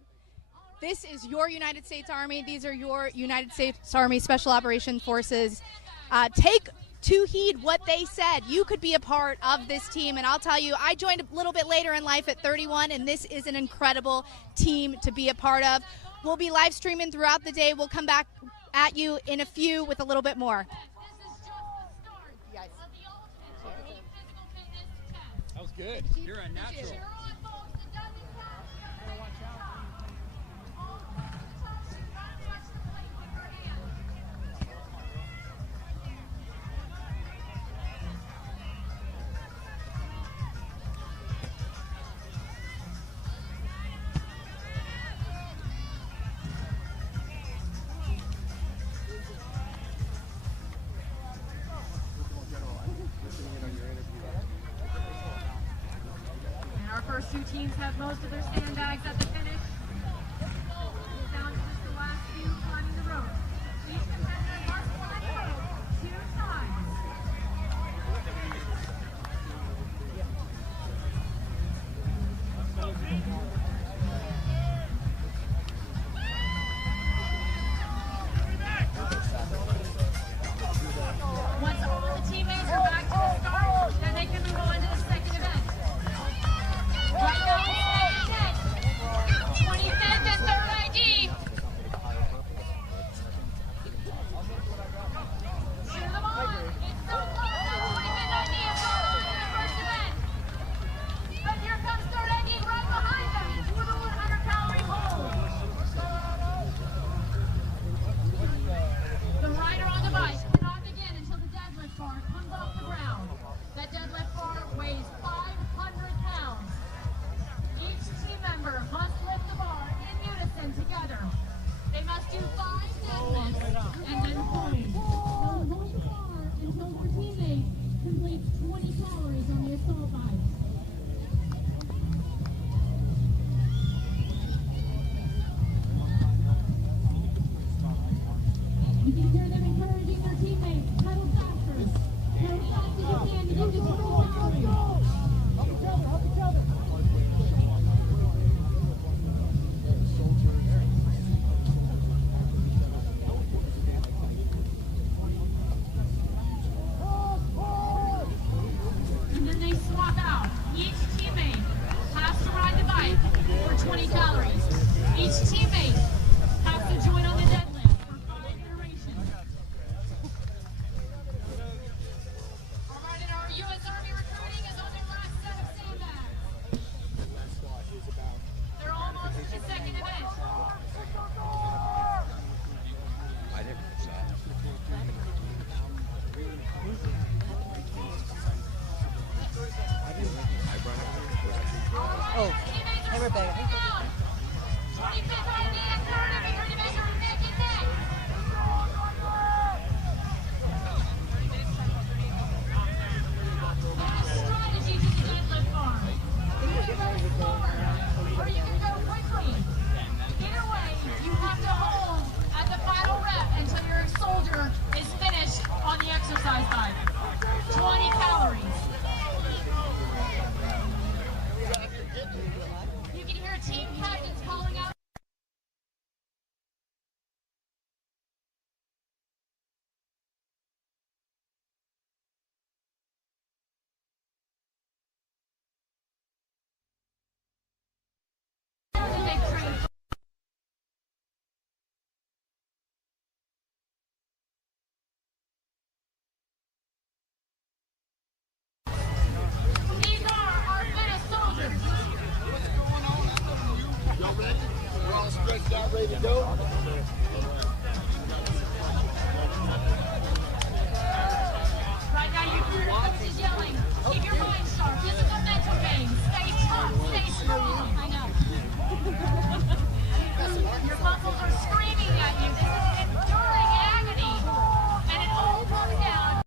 This is your United States Army. These are your United States Army Special Operations Forces. Take to heed what they said. You could be a part of this team, and I'll tell you, I joined a little bit later in life at 31, and this is an incredible team to be a part of. We'll be live streaming throughout the day. We'll come back at you in a few with a little bit more. That was good. You're a natural. First two teams have most of their sandbags at the finish. Down to just the last few climbing the rope. Each competitor must climb the rope 2 times. Once all the teammates are back to the start, then they can move on to the second event. Right now, 25th and 3rd ID. Cheer them on. It's so close. 25th ID is going on in the first event. But here comes 3rd ID right behind them with a 100-calorie hold. The rider on the bike cannot begin until the deadlift bar comes off the ground. That deadlift bar weighs 500 pounds. Each team member must lift the bar in unison together. They must do 5 deadlifts and then hold. They'll hold the bar until their teammate completes 20 calories on the assault bike. You can hear them encouraging their teammates, pedal faster. Pedal as fast as you can to get to 20 calories. Help each other. And then they swap out. Each teammate has to ride the bike for 20 calories. Each teammate has to join on the deadlift for 5 iterations. All right, and our U.S. Army recruiting is on their last set of sandbags. They're almost to the second event. Oh, hey, Rebecca. 25th ID and 3rd everybody measure neck and neck. There's a strategy to the deadlift bar. You can go slower, or you can go quickly. Either way, you have to hold at the final rep until your soldier is finished on the exercise bike. 20 calories. You can hear team captains calling out ready to go? Right now, you hear coaches yelling. Keep your mind sharp. This is a mental game. Stay tough. Stay strong. I know. Your muscles are screaming at you. This is enduring agony. And it all comes down.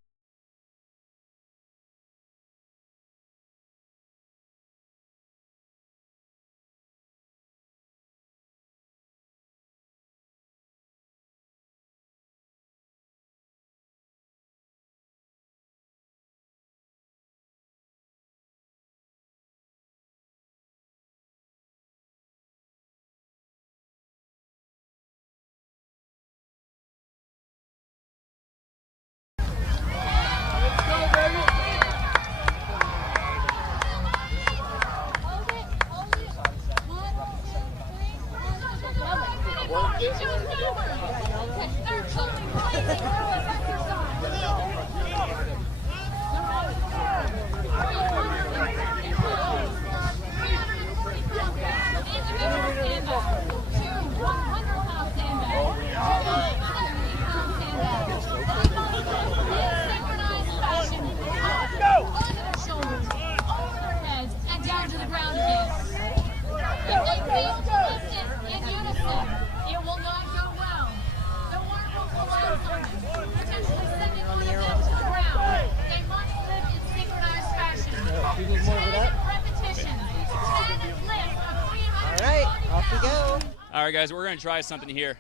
All right, guys, we're going to try something here.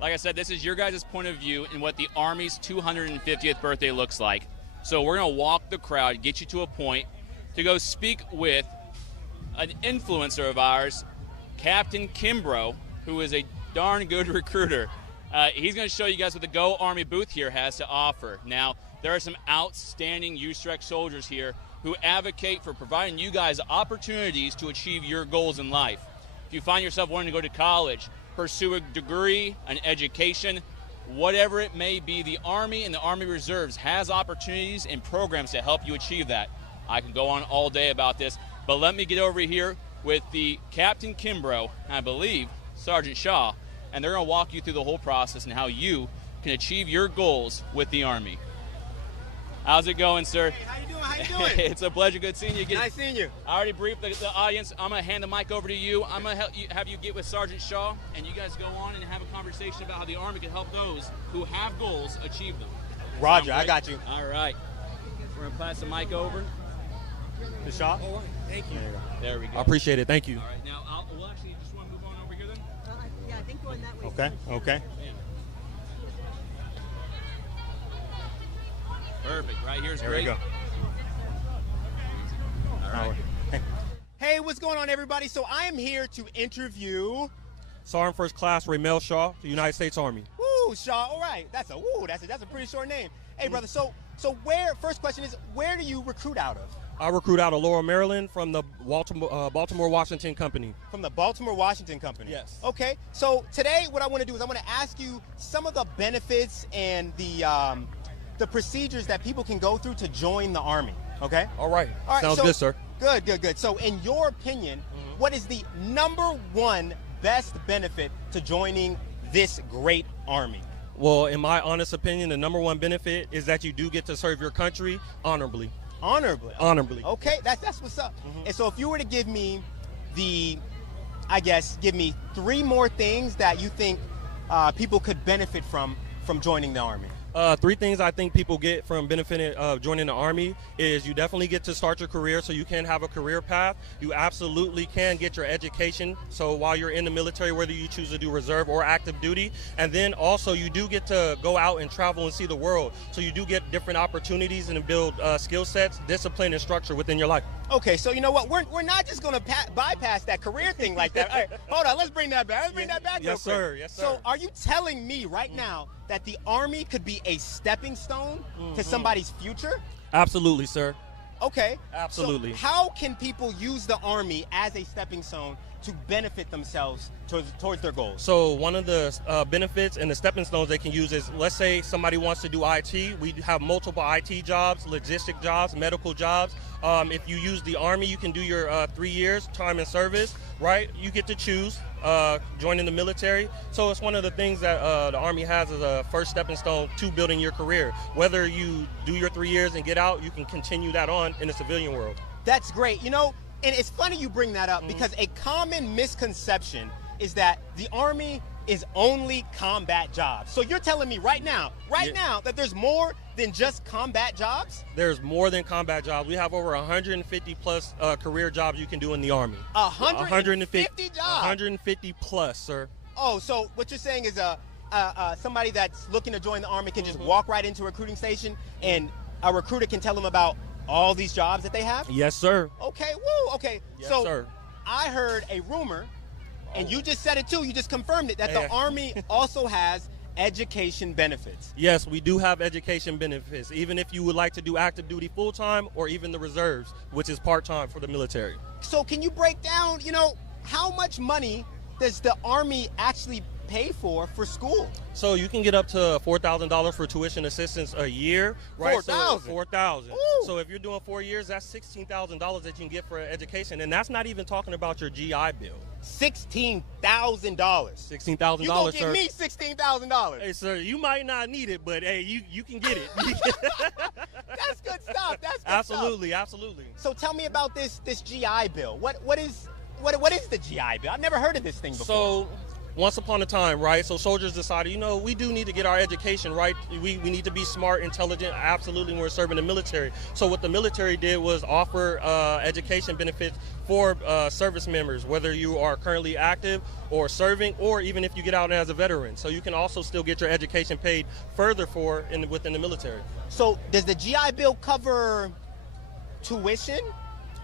Like I said, this is your guys' point of view in what the Army's 250th birthday looks like. So we're going to walk the crowd, get you to a point to go speak with an influencer of ours, Captain Kimbrough, who is a darn good recruiter. He's going to show you guys what the Go Army booth here has to offer. Now, there are some outstanding U-Strike soldiers here who advocate for providing you guys opportunities to achieve your goals in life. If you find yourself wanting to go to college, pursue a degree, an education, whatever it may be, the Army and the Army Reserves has opportunities and programs to help you achieve that. I can go on all day about this, but let me get over here with the Captain Kimbrough, I believe Sergeant Shaw, and they're going to walk you through the whole process and how you can achieve your goals with the Army. How's it going, sir? Hey, how you doing? How you doing? It's a pleasure. Good seeing you. Nice seeing you. I already briefed the audience. I'm going to hand the mic over to you. I'm going to have you get with Sergeant Shaw, and you guys go on and have a conversation about how the Army can help those who have goals achieve them. Roger, I got you. All right. We're going to pass the mic over to Shaw. All right. Thank you. There we go. I appreciate it. Thank you. All right. Now, we'll actually just want to move on over here then. Yeah, I think going that way. Okay, okay. Perfect. Right here's There great. we go. All right. Hey, what's going on, everybody? So I am here to interview Sergeant First Class Ramel Shaw, the United States Army. Woo, Shaw. All right, that's a pretty short name. Hey, brother. So first question is, where do you recruit out of? I recruit out of Laurel, Maryland, from the Baltimore Washington Company. From the Baltimore Washington Company. Yes. Okay. So today, what I want to do is I want to ask you some of the benefits and the procedures that people can go through to join the Army, okay? All right. Sounds good, sir. Good. So in your opinion, what is the #1 best benefit to joining this great Army? Well, in my honest opinion, the #1 benefit is that you do get to serve your country honorably. Honorably? Honorably. Okay, that's what's up. And so if you were to give me give me 3 more things that you think people could benefit from joining the Army. 3 things I think people get from benefiting joining the Army is you definitely get to start your career so you can have a career path. You absolutely can get your education. So while you're in the military, whether you choose to do reserve or active duty, and then also you do get to go out and travel and see the world. So you do get different opportunities and build skill sets, discipline, and structure within your life. Okay, so you know what? We're not just going to bypass that career thing like that. All right, hold on, let's bring that back. Let's bring that back real Yes, quick. sir. Yes, sir. So are you telling me right now that the Army could be a stepping stone to somebody's future? Absolutely, sir. Okay. Absolutely. So how can people use the Army as a stepping stone to benefit themselves towards their goals? So one of the benefits and the stepping stones they can use is, let's say somebody wants to do IT. We have multiple IT jobs, logistic jobs, medical jobs. If you use the Army, you can do your 3 years time in service. right? You get to choose joining the military. So it's one of the things that the Army has as a first stepping stone to building your career. Whether you do your 3 years and get out, you can continue that on in the civilian world. That's great. You know, and it's funny you bring that up because a common misconception is that the Army is only combat jobs. So you're telling me right now that there's more than just combat jobs? There's more than combat jobs. We have over 150 plus career jobs you can do in the Army. 150 jobs? 150 plus, sir. Oh, so what you're saying is somebody that's looking to join the Army can just walk right into a recruiting station and a recruiter can tell them about all these jobs that they have? Yes, sir. Okay, woo, okay. Yes, so sir. I heard a rumor, and you just said it too, you just confirmed it, that the Army also has education benefits. Yes, we do have education benefits, even if you would like to do active duty full-time or even the reserves, which is part-time for the military. So can you break down, you know, how much money does the Army actually pay for school? So you can get up to $4,000 for tuition assistance a year, right? $4,000? So $4,000. So if you're doing 4 years, that's $16,000 that you can get for education, and that's not even talking about your GI Bill. $16,000. $16,000, You gonna sir. give me $16,000? Hey, sir, you might not need it, but hey, you can get it. That's good stuff. That's good Absolutely, stuff. absolutely. So tell me about this GI Bill. What is the GI Bill? I've never heard of this thing before. So once upon a time, right, so soldiers decided, you know, we do need to get our education right. We need to be smart, intelligent, absolutely, when we're serving the military. So what the military did was offer education benefits for service members, whether you are currently active or serving, or even if you get out as a veteran. So you can also still get your education paid further for within the military. So does the GI Bill cover tuition?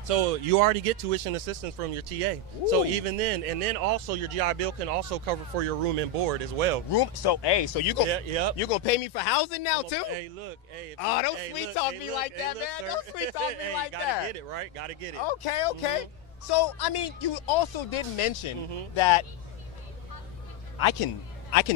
So you already get tuition assistance from your TA. Ooh. So even then, and then also your GI Bill can also cover for your room and board as well. So you gonna you gonna pay me for housing now too? Hey, look, hey. Don't sweet talk me like that, man. Don't sweet talk me like that. Gotta get it, right? Gotta get it. Okay. So I mean, you also did mention that I can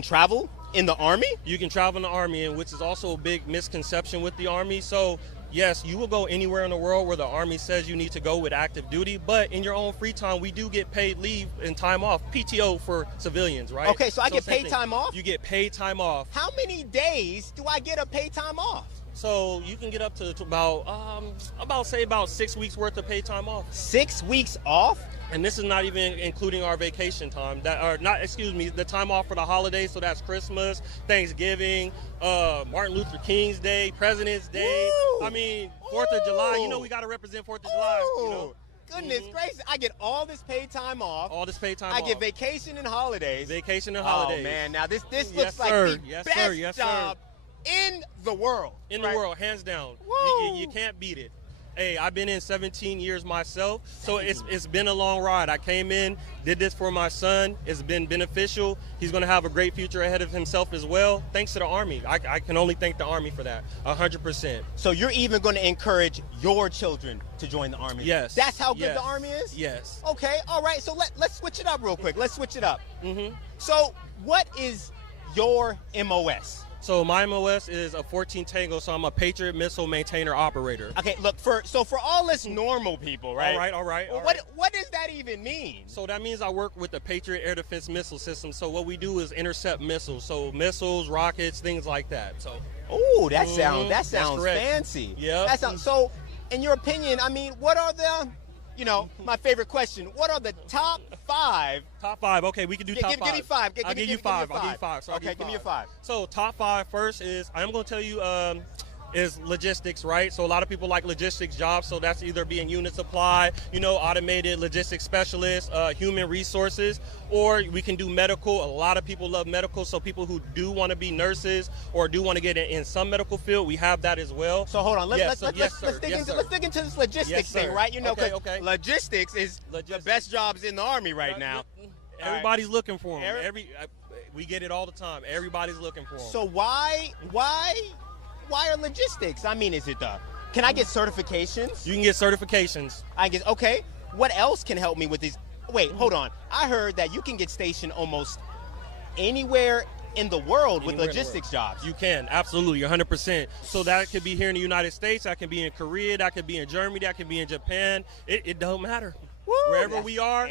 travel in the Army? You can travel in the Army, and which is also a big misconception with the Army. So yes, you will go anywhere in the world where the Army says you need to go with active duty, but in your own free time, we do get paid leave and time off, PTO for civilians, right? Okay, so I get paid time off? You get paid time off. How many days do I get a paid time off? So you can get up to about 6 weeks worth of paid time off. 6 weeks off? And this is not even including our vacation time. The time off for the holidays. So that's Christmas, Thanksgiving, Martin Luther King's Day, President's Day. Woo! I mean, 4th of July. You know, we got to represent 4th of July. You know? Goodness gracious. I get all this paid time off. All this paid time off. off. I get vacation and holidays. Vacation and holidays. Oh, man. Now, this Yes, looks like sir. the Yes, best sir. Yes, job in the world. In the world, hands down. You can't beat it. Hey, I've been in 17 years myself, so it's been a long ride. I came in, did this for my son. It's been beneficial. He's going to have a great future ahead of himself as well, thanks to the Army. I can only thank the Army for that, 100%. So you're even going to encourage your children to join the Army? Yes. That's how good the Army is? Yes. Okay, all right, so let's switch it up real quick. Let's switch it up. So what is your MOS? So my MOS is a 14 Tango, so I'm a Patriot Missile Maintainer Operator. Okay, look, for all us normal people, right? All right. What does that even mean? So that means I work with the Patriot Air Defense Missile System. So what we do is intercept missiles. So missiles, rockets, things like that. So. Oh, that sounds correct. fancy. Yeah. So, in your opinion, I mean, what are the, my favorite question, what are the top 5? Top 5, okay, we can do top 5. Give me 5. I'll give you 5. I'll give you 5. Okay, give me a 5. So top 5 first is, I'm going to tell you, is logistics, right? So a lot of people like logistics jobs, so that's either being unit supply, automated logistics specialist, human resources, or we can do medical. A lot of people love medical, so people who do want to be nurses or do want to get in some medical field, we have that as well. So hold on, let's dig into this logistics thing, right? Okay. Logistics is the best jobs in the Army right now. Everybody's looking for them. We get it all the time. Everybody's looking for them. So why are logistics? I mean, can I get certifications? You can get certifications. Okay. What else can help me with these? Wait, hold on. I heard that you can get stationed almost anywhere in the world with Anywhere in the logistics jobs. You can, absolutely, 100%. So that could be here in the United States, that could be in Korea, that could be in Germany, that could be in Japan. It don't matter. Woo, wherever we are,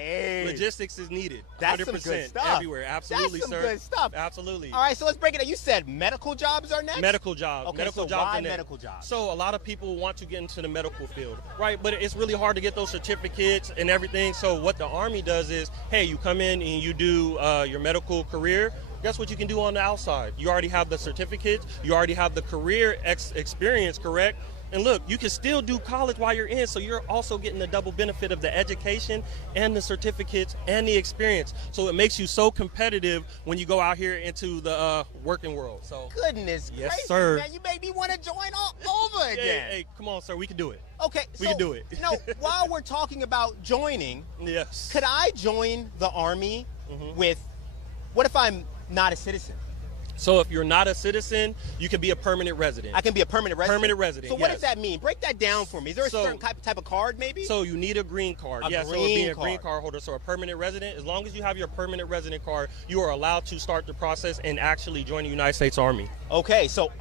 logistics is needed. That's 100% some good stuff. everywhere. Absolutely, That's some sir. good stuff. Absolutely. All right, so let's break it down. You said medical jobs are next? Medical jobs. Okay, medical so jobs why are next. medical jobs? So a lot of people want to get into the medical field, right? But it's really hard to get those certificates and everything. So what the Army does is, hey, you come in and you do your medical career. Guess what you can do on the outside? You already have the certificates. You already have the career experience, correct? And look, you can still do college while you're in, so you're also getting the double benefit of the education and the certificates and the experience. So it makes you so competitive when you go out here into the working world. So goodness yes, gracious, sir. man, you made me want to join all over again. Hey, come on, sir, we can do it. Okay, we so, can do it. While we're talking about joining, yes, could I join the Army with? What if I'm not a citizen? So if you're not a citizen, you can be a permanent resident. I can be a permanent resident? Permanent resident, So what yes. does that mean? Break that down for me. Is there a certain type of card maybe? So you need a green card. A yes, green so being a card. green card holder, so a permanent resident, as long as you have your permanent resident card, you are allowed to start the process and actually join the United States Army. Okay, so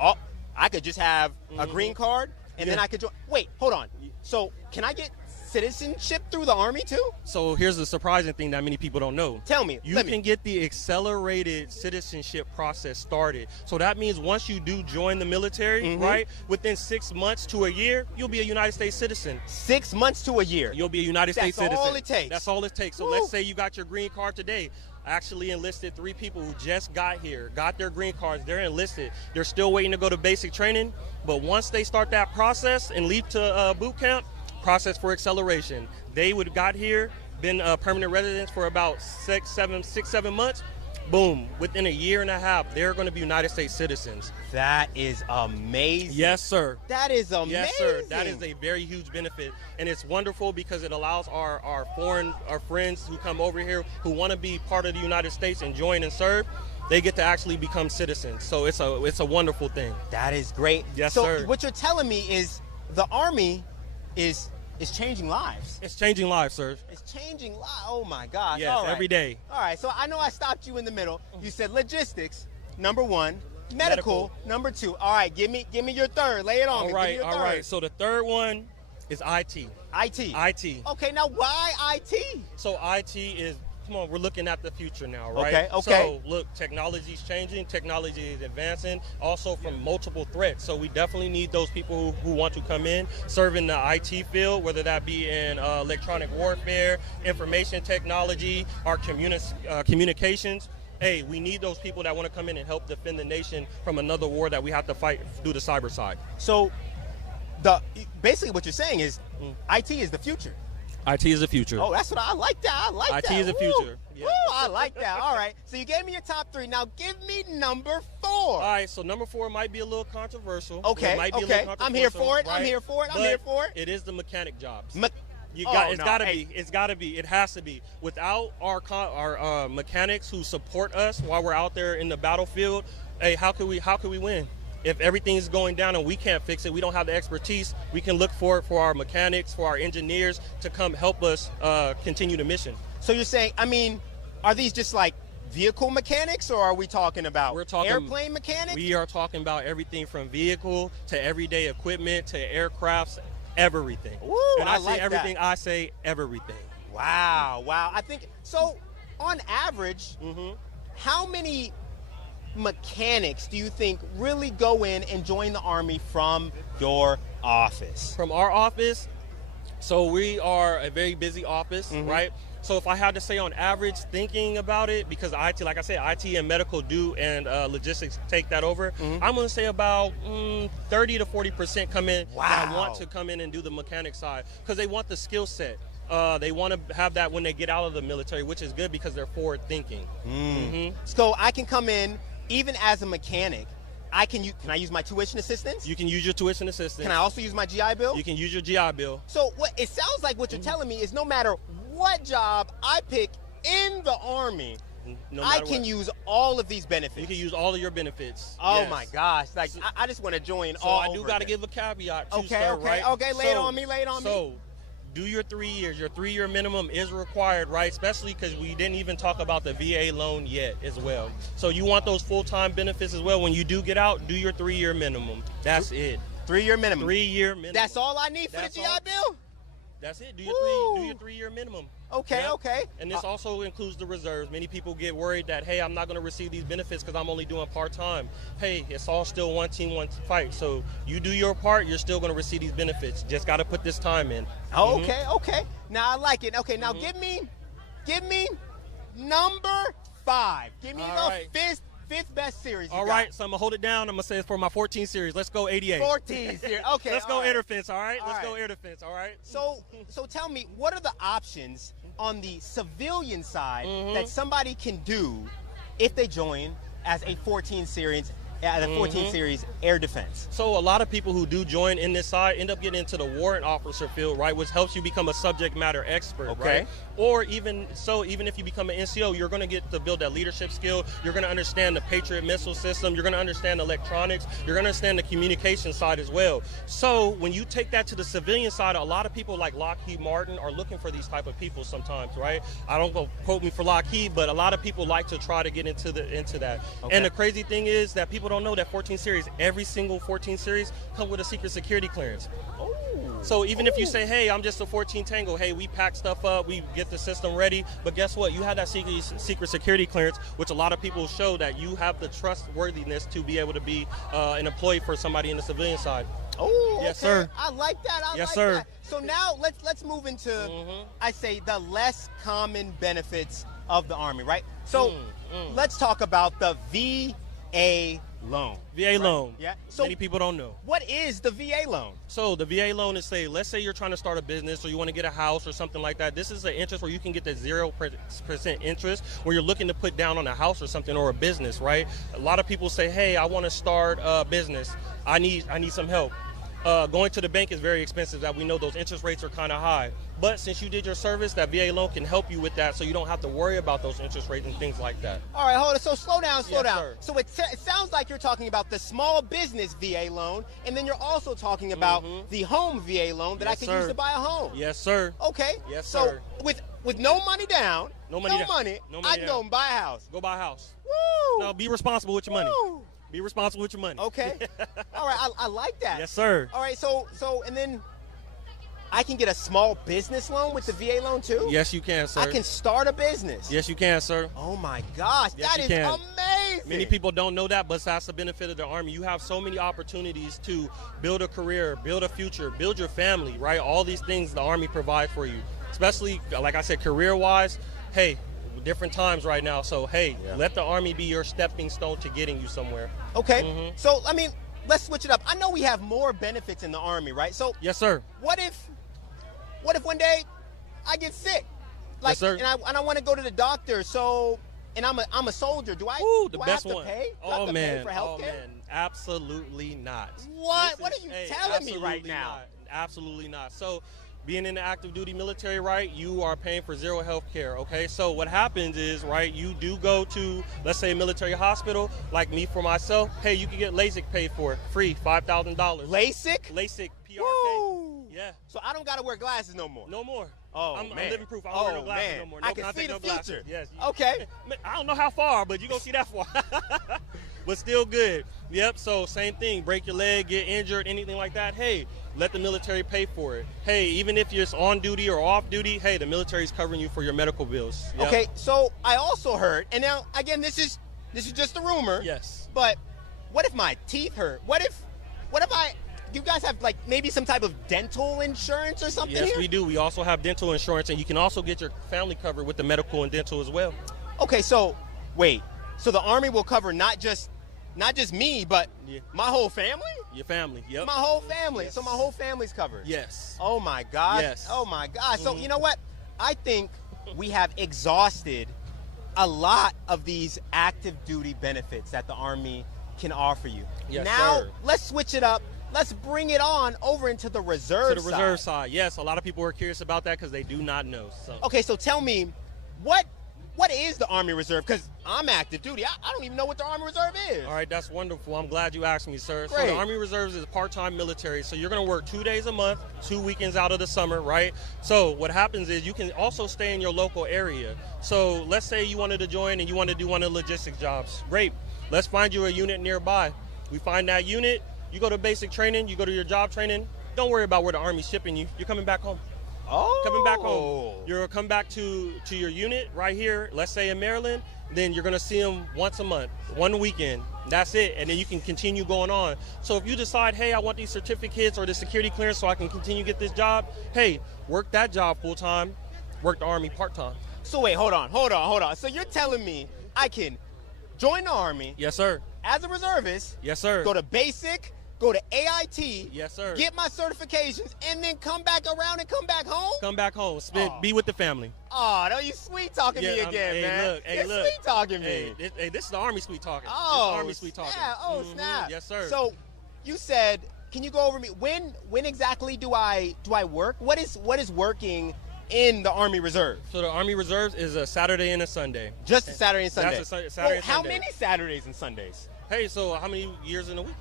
I could just have a green card and then I could join. Wait, hold on. So can I get citizenship through the Army too? So here's the surprising thing that many people don't know. Tell me. You can get the accelerated citizenship process started. So that means once you do join the military, right, within 6 months to a year, you'll be a United States citizen. 6 months to a year? You'll be a United States citizen. That's all it takes? That's all it takes. So let's say you got your green card today. I actually enlisted 3 people who just got here, got their green cards. They're enlisted. They're still waiting to go to basic training. But once they start that process and leave to boot camp, process for acceleration. They would have got here, been permanent residents for about 6, 7 months. Boom, within a year and a half, they're going to be United States citizens. That is amazing. Yes, sir. That is amazing. Yes, sir. That is a very huge benefit. And it's wonderful because it allows our friends who come over here who want to be part of the United States and join and serve, they get to actually become citizens. So it's a wonderful thing. That is great. Yes, so sir. What you're telling me is the Army is changing lives. It's changing lives, sir. It's changing lives. Oh my gosh. Yes, all right. every day. All right, so I know I stopped you in the middle. You said logistics, number 1, medical, number 2. All right, give me your third. Lay it on me. Give me your All third. right. So the third one is IT. IT. IT. Okay, now why IT? So IT is, come on, we're looking at the future now, right? Okay. So look, technology's changing, technology is advancing, also from multiple threats. So we definitely need those people who want to come in, serve in the IT field, whether that be in electronic warfare, information technology, or communications. Hey, we need those people that want to come in and help defend the nation from another war that we have to fight through the cyber side. So basically what you're saying is IT is the future. IT is the future. Oh, that's what I like that. I like IT that. is the future. Woo, I like that. All right. So you gave me your top 3. Now give me number 4. All right. So number 4 might be a little controversial. Okay. It might be a Okay. little I'm here controversial, for it. right? I'm here for it. I'm But here for it. It is the mechanic jobs. It's no. got to Hey. be. It's got to be. It has to be. Without our mechanics who support us while we're out there in the battlefield, hey, how could we win? If everything's going down and we can't fix it, we don't have the expertise, we can look for our mechanics, for our engineers to come help us continue the mission. So you're saying, I mean, are these just like vehicle mechanics, or are we talking about airplane mechanics? We are talking about everything from vehicle to everyday equipment to aircrafts, everything. Ooh, and I say like everything, that. I say everything. Wow. I think, so on average, how many mechanics do you think really go in and join the Army from your office? From our office, so we are a very busy office, right? So if I had to say on average, thinking about it, because IT, like I said, IT and medical do and logistics take that over, I'm going to say about 30 to 40% come in that want to come in and do the mechanic side because they want the skill set. They want to have that when they get out of the military, which is good because they're forward thinking. So I can come in even as a mechanic. Can I use my tuition assistance? You can use your tuition assistance. Can I also use my GI Bill? You can use your GI Bill. So it sounds like what you're telling me is no matter what job I pick in the Army, I can use all of these benefits. You can use all of your benefits. Oh yes. my gosh! Like I just want to join so all. I do got to give a caveat too, Okay, sir, okay, right? okay. Lay it on me. So do your 3 years. Your 3-year minimum is required, right? Especially because we didn't even talk about the VA loan yet as well. So you want those full-time benefits as well. When you do get out, do your 3-year minimum. That's it. 3-year minimum. 3-year minimum. That's all I need for the GI Bill? That's it. Do your 3-year minimum. Okay, Yep. okay. And this also includes the reserves. Many people get worried that, hey, I'm not going to receive these benefits because I'm only doing part-time. Hey, it's all still one team, one fight. So you do your part, you're still going to receive these benefits. Just got to put this time in. Oh, okay, okay. Now I like it. Okay, now give me number 5. Give me All the right. fifth best series. All right, so I'm going to hold it down. I'm going to say it's for my 14 series. Let's go 88. 14 series. Okay. Let's go all right. air defense, all right? All Let's right. go air defense, all right? So tell me, what are the options on the civilian side that somebody can do if they join as a 14 series air defense? So a lot of people who do join in this side end up getting into the warrant officer field, right, which helps you become a subject matter expert, Okay. right? Or even if you become an NCO, you're going to get to build that leadership skill. You're going to understand the Patriot missile system. You're going to understand electronics. You're going to understand the communication side as well. So when you take that to the civilian side, a lot of people like Lockheed Martin are looking for these type of people sometimes, right? I don't go quote me for Lockheed, but a lot of people like to try to get into that. Okay. And the crazy thing is that people don't know that 14 series, every single 14 series come with a secret security clearance. So even if you say, hey, I'm just a 14 Tango, hey, we pack stuff up, we get the system ready, but guess what? You have that secret security clearance, which a lot of people show that you have the trustworthiness to be able to be an employee for somebody in the civilian side. Oh, yes, okay. sir. I like that. Yes, sir. That. So now let's move into, I say, the less common benefits of the Army, right? So let's talk about the VA loan. VA loan. Yeah. So many people don't know. What is the VA loan? So the VA loan is, let's say you're trying to start a business or you want to get a house or something like that. This is an interest where you can get the 0% interest where you're looking to put down on a house or something or a business, right? A lot of people say, hey, I want to start a business. I need some help. Going to the bank is very expensive. That we know those interest rates are kind of high. But since you did your service, that VA loan can help you with that, so you don't have to worry about those interest rates and things like that. All right, hold on. So slow down. Yes, Down. sir. So it sounds like you're talking about the small business VA loan, and then you're also talking about the home VA loan that I can use to buy a home. Yes, sir. Okay. Yes, so sir. with no money down, no money, I can down. go and buy a house. Go buy a house. Woo! No, be responsible with your money. Woo! Be responsible with your money. Okay. All right, I like that. Yes, sir. All right, so and then I can get a small business loan with the VA loan too? Yes, you can, sir. I can start a business. Yes, you can, sir. Oh my gosh, Yes, that you is can. amazing. Many people don't know that, but that's the benefit of the Army. You have so many opportunities to build a career, build a future, build your family, right? All these things the Army provides for you, especially, like I said, career-wise. Hey, different times right now, so hey, let the Army be your stepping stone to getting you somewhere. Okay, so I mean, let's switch it up. I know we have more benefits in the Army, right? So yes, sir. What if one day I get sick, like, yes, sir. and I want to go to the doctor? So, and I'm a soldier. Do I? The do best I have one. to pay? Do I Oh have to man. pay for healthcare? Oh man. Absolutely not. What? What are you telling me right absolutely now? Not. Absolutely not. So, being in the active duty military, right, you are paying for zero health care, okay? So what happens is, right, you do go to, let's say, a military hospital, like me for myself, hey, you can get LASIK paid for, free, $5,000. LASIK? LASIK, PRK. Woo! Yeah. So I don't got to wear glasses no more? No more. Oh, I'm man. living proof. I don't wear no glasses man. no more. No I can contact, see the no future. glasses. Yes. Okay. I don't know how far, but you're going to see that far. But still good. Yep, so same thing. Break your leg, get injured, anything like that. Hey, let the military pay for it. Hey, even if you're on duty or off duty, hey, the military's covering you for your medical bills. Yep. Okay, so I also heard, and now, again, this is just a rumor. Yes. But what if my teeth hurt? What if you guys have, like, maybe some type of dental insurance or something Yes, here? we do. We also have dental insurance, and you can also get your family covered with the medical and dental as well. Okay, so wait. So the Army will cover not just me, but my whole family? Your family, yep. My whole family. Yes. So my whole family's covered? Yes. Oh, my gosh. Yes. Oh, my gosh. So, you know what? I think we have exhausted a lot of these active duty benefits that the Army can offer you. Yes, now, sir. let's switch it up. Let's bring it on over into the reserve side. To the reserve side, yes. A lot of people are curious about that because they do not know. So. Okay, so tell me, what what is the Army Reserve? Because I'm active duty. I don't even know what the Army Reserve is. All right, that's wonderful. I'm glad you asked me, sir. Great. So the Army Reserves is part-time military. So you're going to work 2 days a month, 2 weekends out of the summer, right? So what happens is you can also stay in your local area. So let's say you wanted to join and you want to do one of the logistics jobs. Great. Let's find you a unit nearby. We find that unit. You go to basic training. You go to your job training. Don't worry about where the Army's shipping you. You're coming back home. Oh. Coming back home. You're going to come back to your unit right here, let's say in Maryland. Then you're going to see them once a month, one weekend. That's it. And then you can continue going on. So if you decide, hey, I want these certificates or the security clearance so I can continue to get this job, hey, work that job full-time, work the Army part-time. So wait, hold on. So you're telling me I can join the Army. Yes, sir. As a reservist. Yes, sir. Go to basic, go to AIT. Yes, sir. Get my certifications, and then come back around and come back home? Come back home. Be with the family. Oh, no, you sweet talking me again, man. You're sweet talking me. Hey, this is the Army sweet talking. Oh, this Army sweet talking. Snap. Oh, snap. Yes, sir. So you said, can you go over me? When exactly do I work? What is working in the Army Reserve? So the Army Reserves is a Saturday and a Sunday. Just a Saturday and Sunday? That's a Saturday and how Sunday. many Saturdays and Sundays? Hey, so how many years in a week?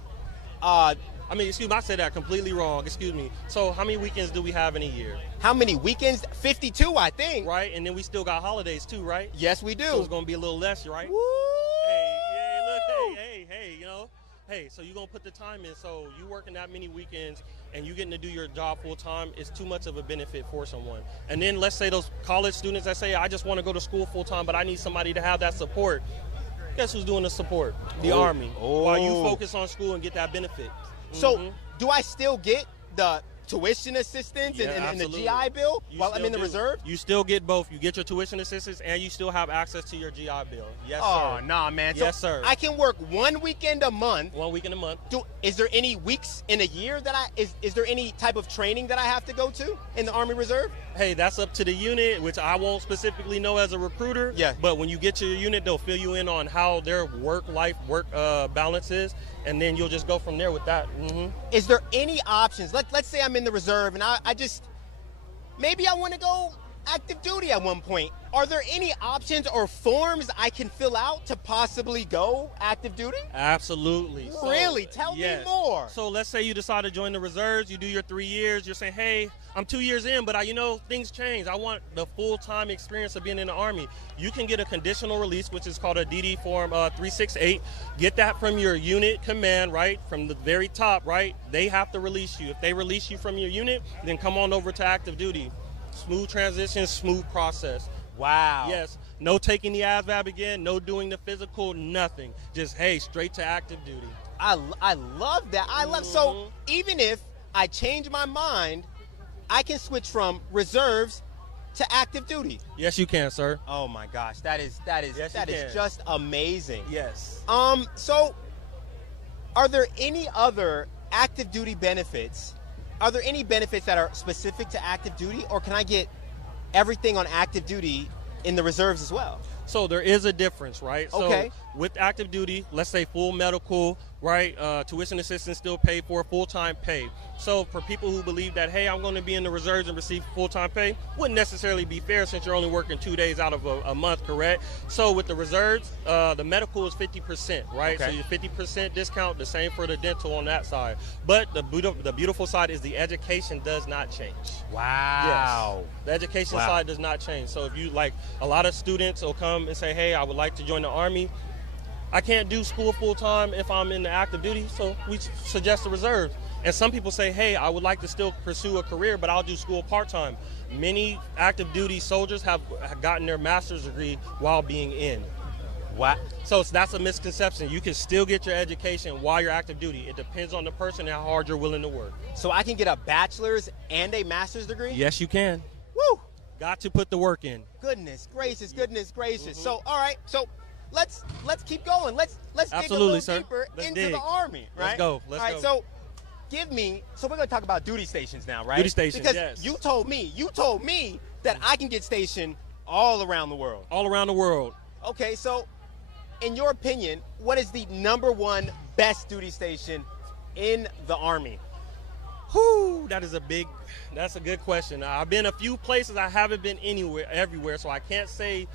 Excuse me, I said that completely wrong. Excuse me. So how many weekends do we have in a year? How many weekends? 52, I think. Right, and then we still got holidays too, right? Yes, we do. So it's going to be a little less, right? Woo! Hey, you know. Hey, so you're going to put the time in. So you working that many weekends and you getting to do your job full time is too much of a benefit for someone. And then let's say those college students that say, I just want to go to school full time, but I need somebody to have that support. Guess who's doing the support? The Army. While you focus on school and get that benefit. So do I still get the tuition assistance and the GI Bill while I'm in the reserve? You still get both. You get your tuition assistance and you still have access to your GI Bill. Yes, sir. Oh, nah, man. Yes, sir. I can work 1 weekend a month. 1 weekend a month. Is there any weeks in a year that is there any type of training that I have to go to in the Army Reserve? Hey, that's up to the unit, which I won't specifically know as a recruiter. Yeah. But when you get to your unit, they'll fill you in on how their work balance is, and then you'll just go from there with that. Is there any options? Let's say I'm in the reserve and maybe I want to go active duty at one point. Are there any options or forms I can fill out to possibly go active duty? Absolutely. Really? Tell me more. So let's say you decide to join the reserves, you do your 3 years, you're saying, hey, I'm 2 years in, but things change. I want the full-time experience of being in the Army. You can get a conditional release, which is called a DD Form 368. Get that from your unit command, right? From the very top, right? They have to release you. If they release you from your unit, then come on over to active duty. Smooth transition, smooth process. Wow. Yes. No taking the ASVAB again, no doing the physical, nothing. Just, hey, straight to active duty. I love that. So even if I change my mind, I can switch from reserves to active duty. Yes, you can, sir. Oh my gosh, that is can. just amazing. Yes. So are there any other active duty benefits? Are there any benefits that are specific to active duty, or can I get everything on active duty in the reserves as well? So there is a difference, right? Okay. So with active duty, let's say full medical, right? Tuition assistance still paid for, full-time pay. So for people who believe that, hey, I'm going to be in the reserves and receive full-time pay, wouldn't necessarily be fair since you're only working 2 days out of a month, correct? So with the reserves, the medical is 50%, right? Okay. So your 50% discount, the same for the dental on that side. But the beautiful side is the education does not change. Wow. Yes. The education side does not change. So if you, like, a lot of students will come and say, hey, I would like to join the Army. I can't do school full-time if I'm in the active duty, so we suggest the reserves. And some people say, hey, I would like to still pursue a career, but I'll do school part-time. Many active duty soldiers have gotten their master's degree while being in. What? So that's a misconception. You can still get your education while you're active duty. It depends on the person and how hard you're willing to work. So I can get a bachelor's and a master's degree? Yes, you can. Woo! Got to put the work in. Goodness gracious, goodness gracious. So, all right, so let's keep going. Let's dig a little deeper into the Army, right? Let's go. All right, so we're going to talk about duty stations now, right? Duty stations, because yes. you told me that I can get stationed all around the world. All around the world. Okay, so in your opinion, what is the #1 best duty station in the Army? Whew, that's a good question. I've been a few places. I haven't been everywhere, so I can't say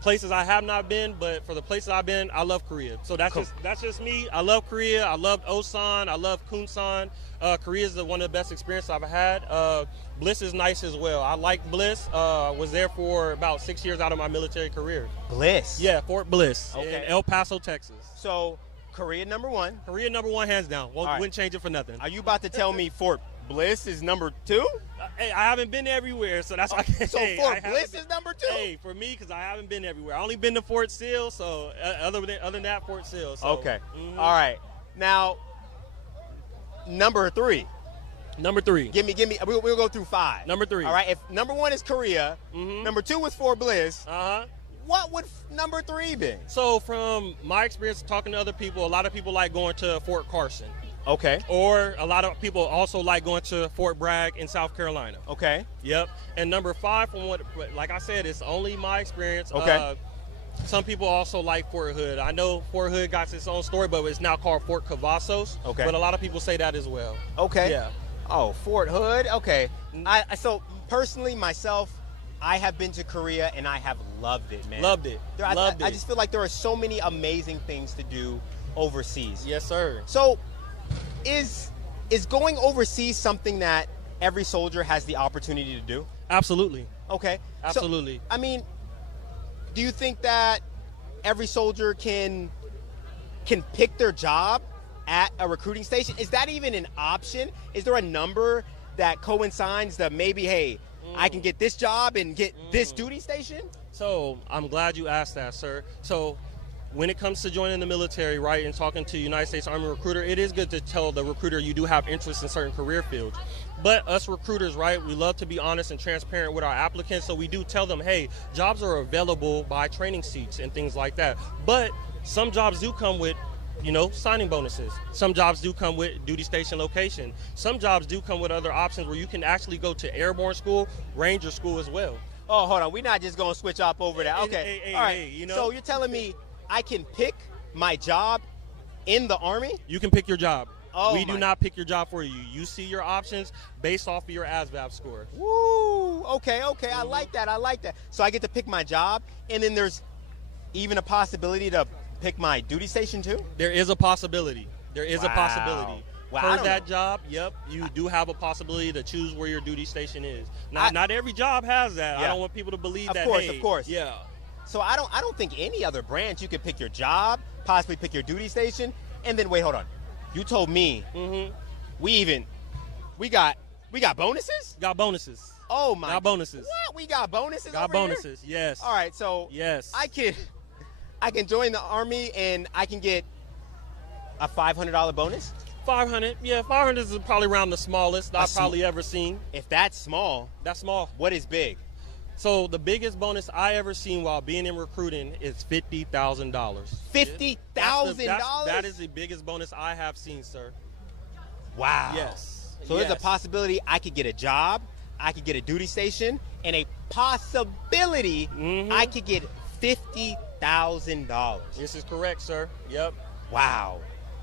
places I have not been, but for the places I've been, I love Korea. So that's just me. I love Korea. I love Osan. I love Kunsan. Korea is one of the best experiences I've had. Bliss is nice as well. I like Bliss. Was there for about 6 years out of my military career. Bliss? Yeah, Fort Bliss Okay. in El Paso, Texas. So Korea number one. Korea number one, hands down. All right. Wouldn't change it for nothing. Are you about to tell me Fort Bliss is number 2? Hey, I haven't been everywhere, so that's why I can't So say. Fort Bliss is number 2? Hey, for me, because I haven't been everywhere. I only been to Fort Sill, so other than that, Fort Sill. So, Okay. All right. Now, number 3. Number 3. Give me. We'll go through 5. Number 3. All right. If number 1 is Korea, number 2 was Fort Bliss. Uh-huh. What would number 3 be? So from my experience talking to other people, a lot of people like going to Fort Carson. Okay. Or a lot of people also like going to Fort Bragg in South Carolina. Okay. Yep. And number 5, from what, like I said, it's only my experience. Okay. Some people also like Fort Hood. I know Fort Hood got its own story, but it's now called Fort Cavazos. Okay. But a lot of people say that as well. Okay. Yeah. Oh, Fort Hood. Okay. So personally, myself, I have been to Korea and I have loved it, man. Loved it. Loved it. I just feel like there are so many amazing things to do overseas. Yes, sir. So, is going overseas something that every soldier has the opportunity to do? Absolutely. Okay. Absolutely. So, I mean, do you think that every soldier can pick their job at a recruiting station? Is that even an option? Is there a number that coincides that maybe, hey, I can get this job and get this duty station? So I'm glad you asked that, sir. So when it comes to joining the military, right, and talking to United States Army recruiter, it is good to tell the recruiter you do have interest in certain career fields. But us recruiters, right, we love to be honest and transparent with our applicants, so we do tell them, hey, jobs are available by training seats and things like that. But some jobs do come with, you know, signing bonuses. Some jobs do come with duty station location. Some jobs do come with other options where you can actually go to airborne school, ranger school as well. Oh, hold on. We're not just going to switch up over that. Okay. Hey, all right. hey, you know? So you're telling me I can pick my job in the Army? You can pick your job. Oh, we do not pick your job for you. You see your options based off of your ASVAB score. Woo! Okay. I like that. So I get to pick my job, and then there's even a possibility to pick my duty station too? There is a possibility. Wow. For that job, yep, you do have a possibility to choose where your duty station is. Not every job has that. Yeah. I don't want people to believe that. Of course. Yeah. So I don't think any other branch you could pick your job, possibly pick your duty station, and then wait, hold on. You told me we got bonuses? Got bonuses. Oh my. Got bonuses. What? We got bonuses? Got over bonuses. Here? Yes. All right. So yes, I can join the Army and I can get a $500 bonus. 500. Yeah, 500 is probably around the smallest I've probably ever seen. If that's small, that's small. What is big? So the biggest bonus I ever seen while being in recruiting is $50,000. $50,000? That is the biggest bonus I have seen, sir. Wow. Yes. So there's a possibility I could get a job, I could get a duty station, and a possibility I could get $50,000. This is correct, sir. Yep. Wow.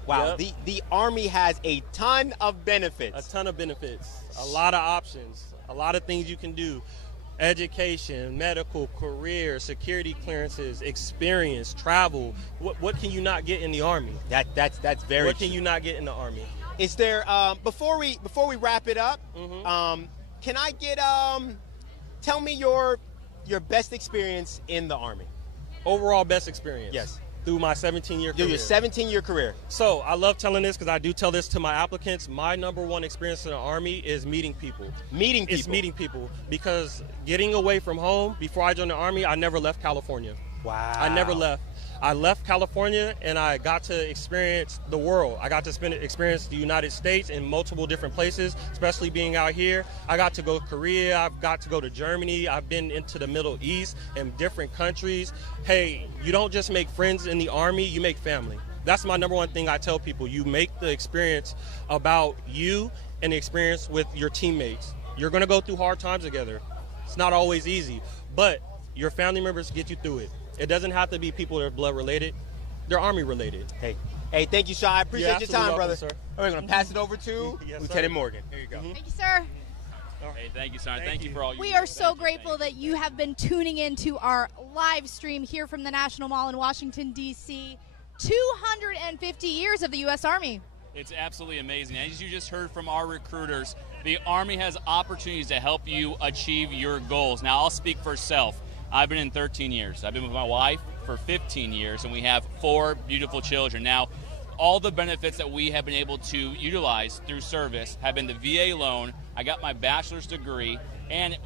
Wow. Yep. The Army has a ton of benefits. A ton of benefits. A lot of options. A lot of things you can do. Education, medical, career, security clearances, experience, travel. What can you not get in the Army? That's very What can you not get in the Army? Is there before we wrap it up, can I get tell me your best experience in the Army? Overall best experience? Yes. Through my 17-year career. Your 17-year career. So I love telling this because I do tell this to my applicants. My number one experience in the Army is meeting people. It's meeting people because getting away from home, before I joined the Army, I never left California. Wow. I never left. I left California and I got to experience the world. I got to experience the United States in multiple different places, especially being out here. I got to go to Korea. I've got to go to Germany. I've been into the Middle East and different countries. Hey, you don't just make friends in the Army, you make family. That's my number one thing I tell people. You make the experience about you and the experience with your teammates. You're going to go through hard times together. It's not always easy, but your family members get you through it. It doesn't have to be people that are blood related. They're Army related. Hey, thank you, Shai. I appreciate your time, welcome, brother. Sir. All right, we're going to pass it over to Yes, Lieutenant sir. Morgan. Here you go. Thank you, sir. Hey, thank you, Simon. Thank you for all you We do. are so grateful that you have been tuning into our live stream here from the National Mall in Washington, D.C. 250 years of the U.S. Army. It's absolutely amazing. As you just heard from our recruiters, the Army has opportunities to help you achieve your goals. Now, I'll speak for self. I've been in 13 years. I've been with my wife for 15 years, and we have 4 beautiful children. Now, all the benefits that we have been able to utilize through service have been the VA loan. I got my bachelor's degree, and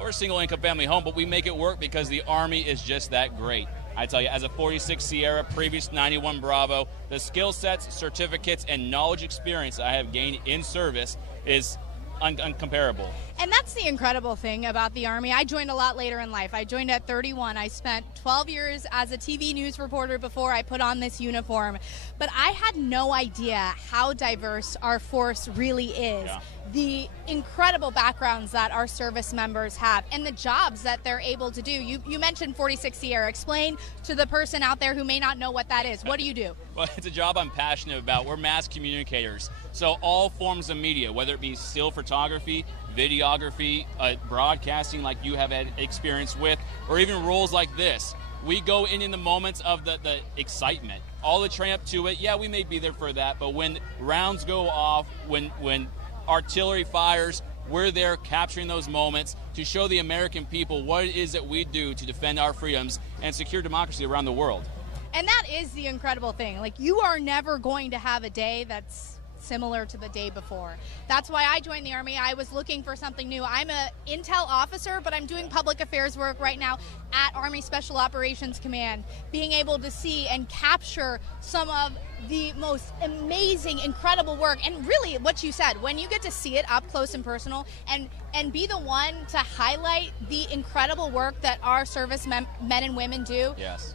we're a single-income family home, but we make it work because the Army is just that great. I tell you, as a 46 Sierra, previous 91 Bravo, the skill sets, certificates, and knowledge experience I have gained in service is uncomparable. And that's the incredible thing about the Army. I joined a lot later in life. I joined at 31. I spent 12 years as a TV news reporter before I put on this uniform. But I had no idea how diverse our force really is. Yeah. The incredible backgrounds that our service members have and the jobs that they're able to do. You mentioned 46 Sierra. Explain to the person out there who may not know what that is. What do you do? Well, it's a job I'm passionate about. We're mass communicators. So all forms of media, whether it be still photography, videography, broadcasting like you have had experience with, or even roles like this, we go in the moments of the excitement. All the train up to it, yeah, we may be there for that, but when rounds go off, when artillery fires, we're there capturing those moments to show the American people what it is that we do to defend our freedoms and secure democracy around the world. And that is the incredible thing. Like, you are never going to have a day that's similar to the day before. That's why I joined the Army. I was looking for something new. I'm an intel officer, but I'm doing public affairs work right now at Army Special Operations Command, being able to see and capture some of the most amazing, incredible work. And really, what you said, when you get to see it up close and personal and be the one to highlight the incredible work that our service men and women do, yes,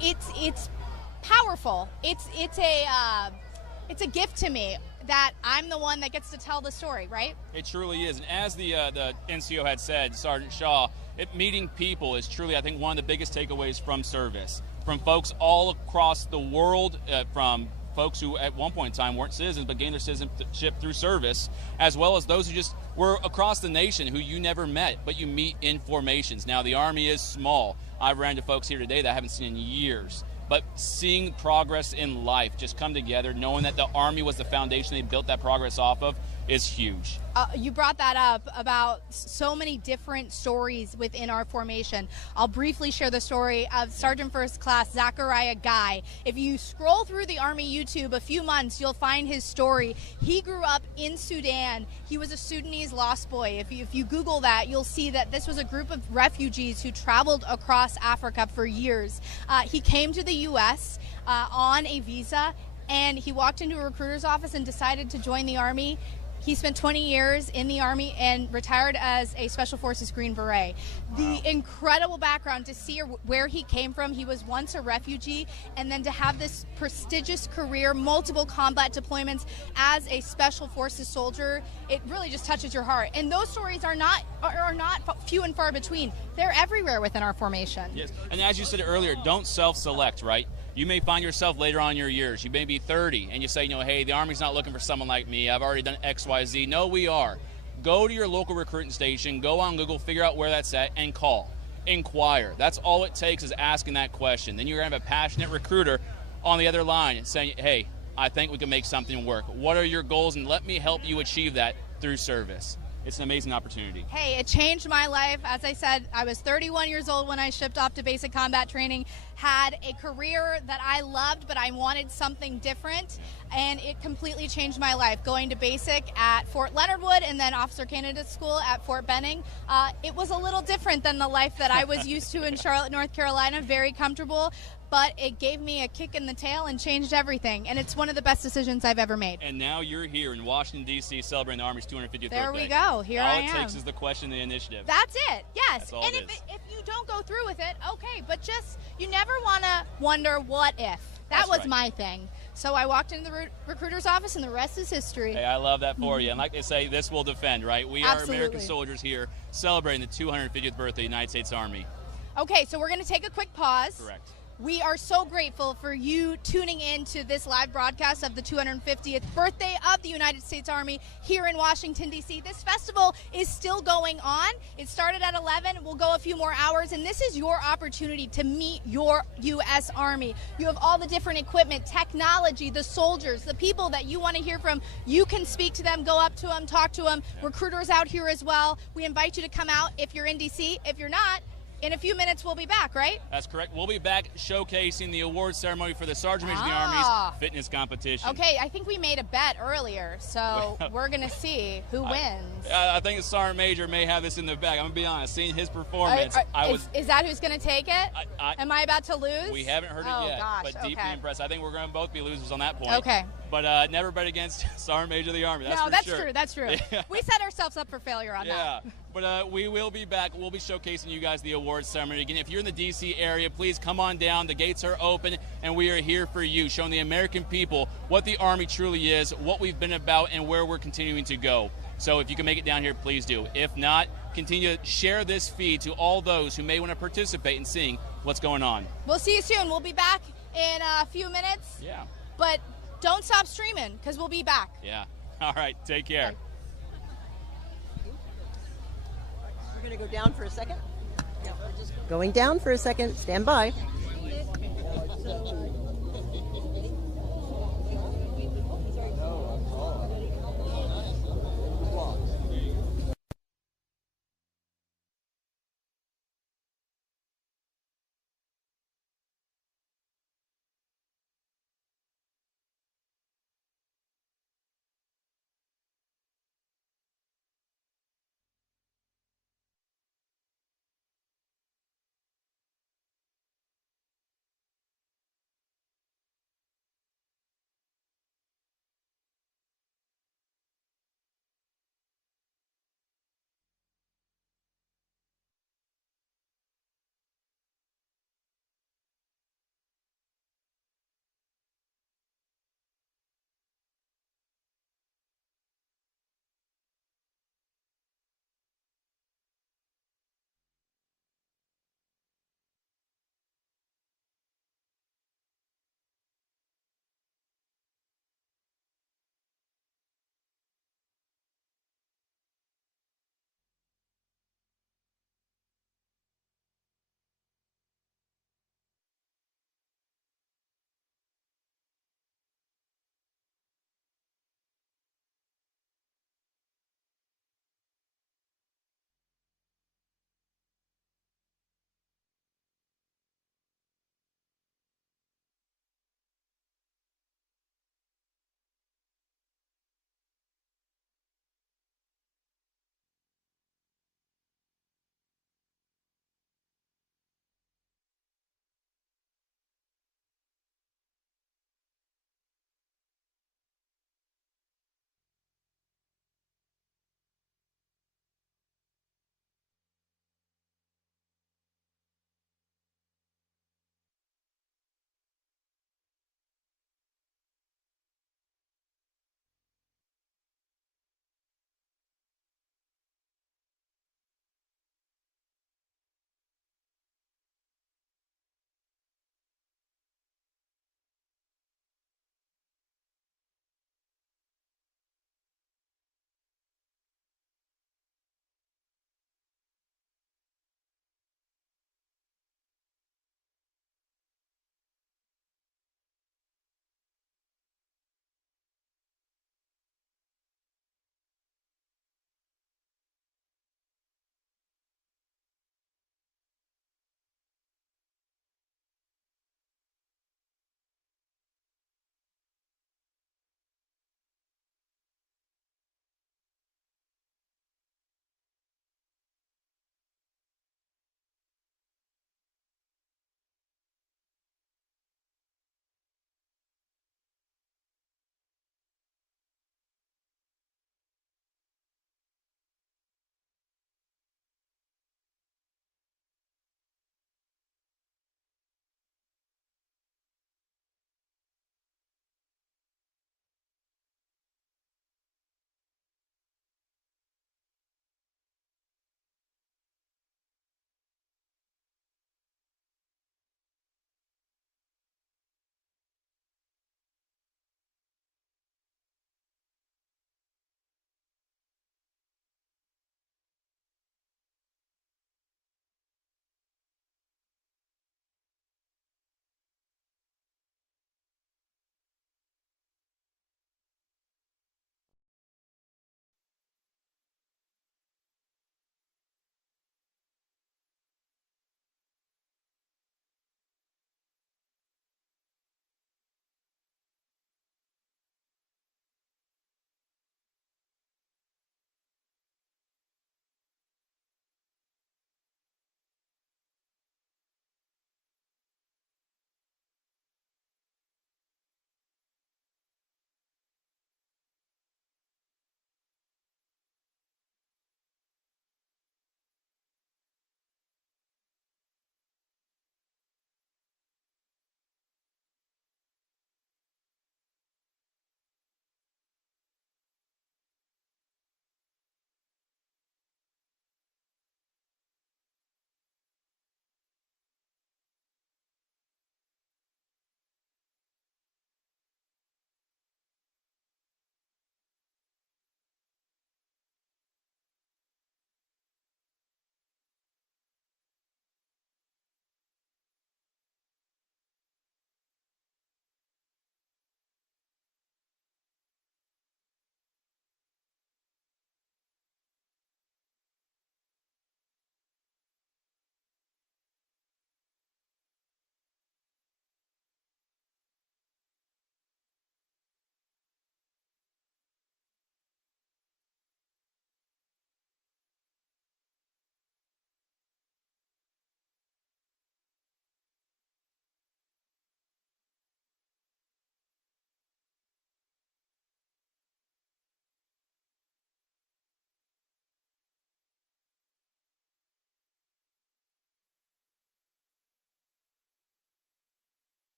it's powerful. It's a gift to me that I'm the one that gets to tell the story, right? It truly is. And as the NCO had said, Sergeant Shaw, meeting people is truly, I think, one of the biggest takeaways from service. From folks all across the world, from folks who at one point in time weren't citizens but gained their citizenship through service, as well as those who just were across the nation who you never met, but you meet in formations. Now, the Army is small. I've ran into folks here today that I haven't seen in years. But seeing progress in life just come together, knowing that the Army was the foundation they built that progress off of, is huge. You brought that up about so many different stories within our formation. I'll briefly share the story of Sergeant First Class Zachariah Guy. If you scroll through the Army YouTube a few months, you'll find his story. He grew up in Sudan. He was a Sudanese lost boy. If you Google that, you'll see that this was a group of refugees who traveled across Africa for years. He came to the U.S. On a visa, and he walked into a recruiter's office and decided to join the Army. He spent 20 years in the Army and retired as a Special Forces Green Beret. The incredible background to see where he came from. He was once a refugee, and then to have this prestigious career, multiple combat deployments as a Special Forces soldier, it really just touches your heart. And those stories are not few and far between. They're everywhere within our formation. Yes, and as you said earlier, don't self-select, right? You may find yourself later on in your years, you may be 30, and you say, hey, the Army's not looking for someone like me. I've already done X, Y, Z. No, we are. Go to your local recruiting station, go on Google, figure out where that's at, and call. Inquire. That's all it takes is asking that question. Then you're going to have a passionate recruiter on the other line saying, hey, I think we can make something work. What are your goals? And let me help you achieve that through service. It's an amazing opportunity. Hey, it changed my life. As I said, I was 31 years old when I shipped off to basic combat training, had a career that I loved, but I wanted something different, and it completely changed my life. Going to basic at Fort Leonard Wood and then Officer Candidate School at Fort Benning, it was a little different than the life that I was used to in Charlotte, North Carolina, very comfortable, but it gave me a kick in the tail and changed everything, and it's one of the best decisions I've ever made. And now you're here in Washington, D.C., celebrating the Army's 250th birthday. There we go. Here I am. All it takes is the question, the initiative. That's it. Yes. That's all and it if you don't go through with it, okay, but just, you never want to wonder what if. That was my thing. So I walked into the recruiter's office, and the rest is history. Hey, I love that for you. And like they say, this will defend, right? We are Absolutely. American soldiers here celebrating the 250th birthday of the United States Army. Okay, so we're going to take a quick pause. Correct. We are so grateful for you tuning in to this live broadcast of the 250th birthday of the United States Army here in Washington, D.C. This festival is still going on. It started at 11. We'll go a few more hours, and this is your opportunity to meet your U.S. Army. You have all the different equipment, technology, the soldiers, the people that you want to hear from. You can speak to them, go up to them, talk to them. Recruiters out here as well. We invite you to come out if you're in D.C. If you're not, in a few minutes, we'll be back, right? That's correct. We'll be back showcasing the award ceremony for the Sergeant Major of the Army's fitness competition. Okay, I think we made a bet earlier, so we're going to see who wins. I think the Sergeant Major may have this in the bag. I'm going to be honest. Seeing his performance, is that who's going to take it? Am I about to lose? We haven't heard it yet, gosh, but deeply impressed. I think we're going to both be losers on that point. Okay. But never bet against Sergeant Major of the Army. That's no, for that's sure. True. That's true. We set ourselves up for failure on that. But we will be back. We'll be showcasing you guys the awards ceremony. Again, if you're in the D.C. area, please come on down. The gates are open, and we are here for you, showing the American people what the Army truly is, what we've been about, and where we're continuing to go. So if you can make it down here, please do. If not, continue to share this feed to all those who may want to participate in seeing what's going on. We'll see you soon. We'll be back in a few minutes. Yeah. But don't stop streaming, because we'll be back. Yeah. All right. Take care. We're going to go down for a second. Going down for a second. Stand by.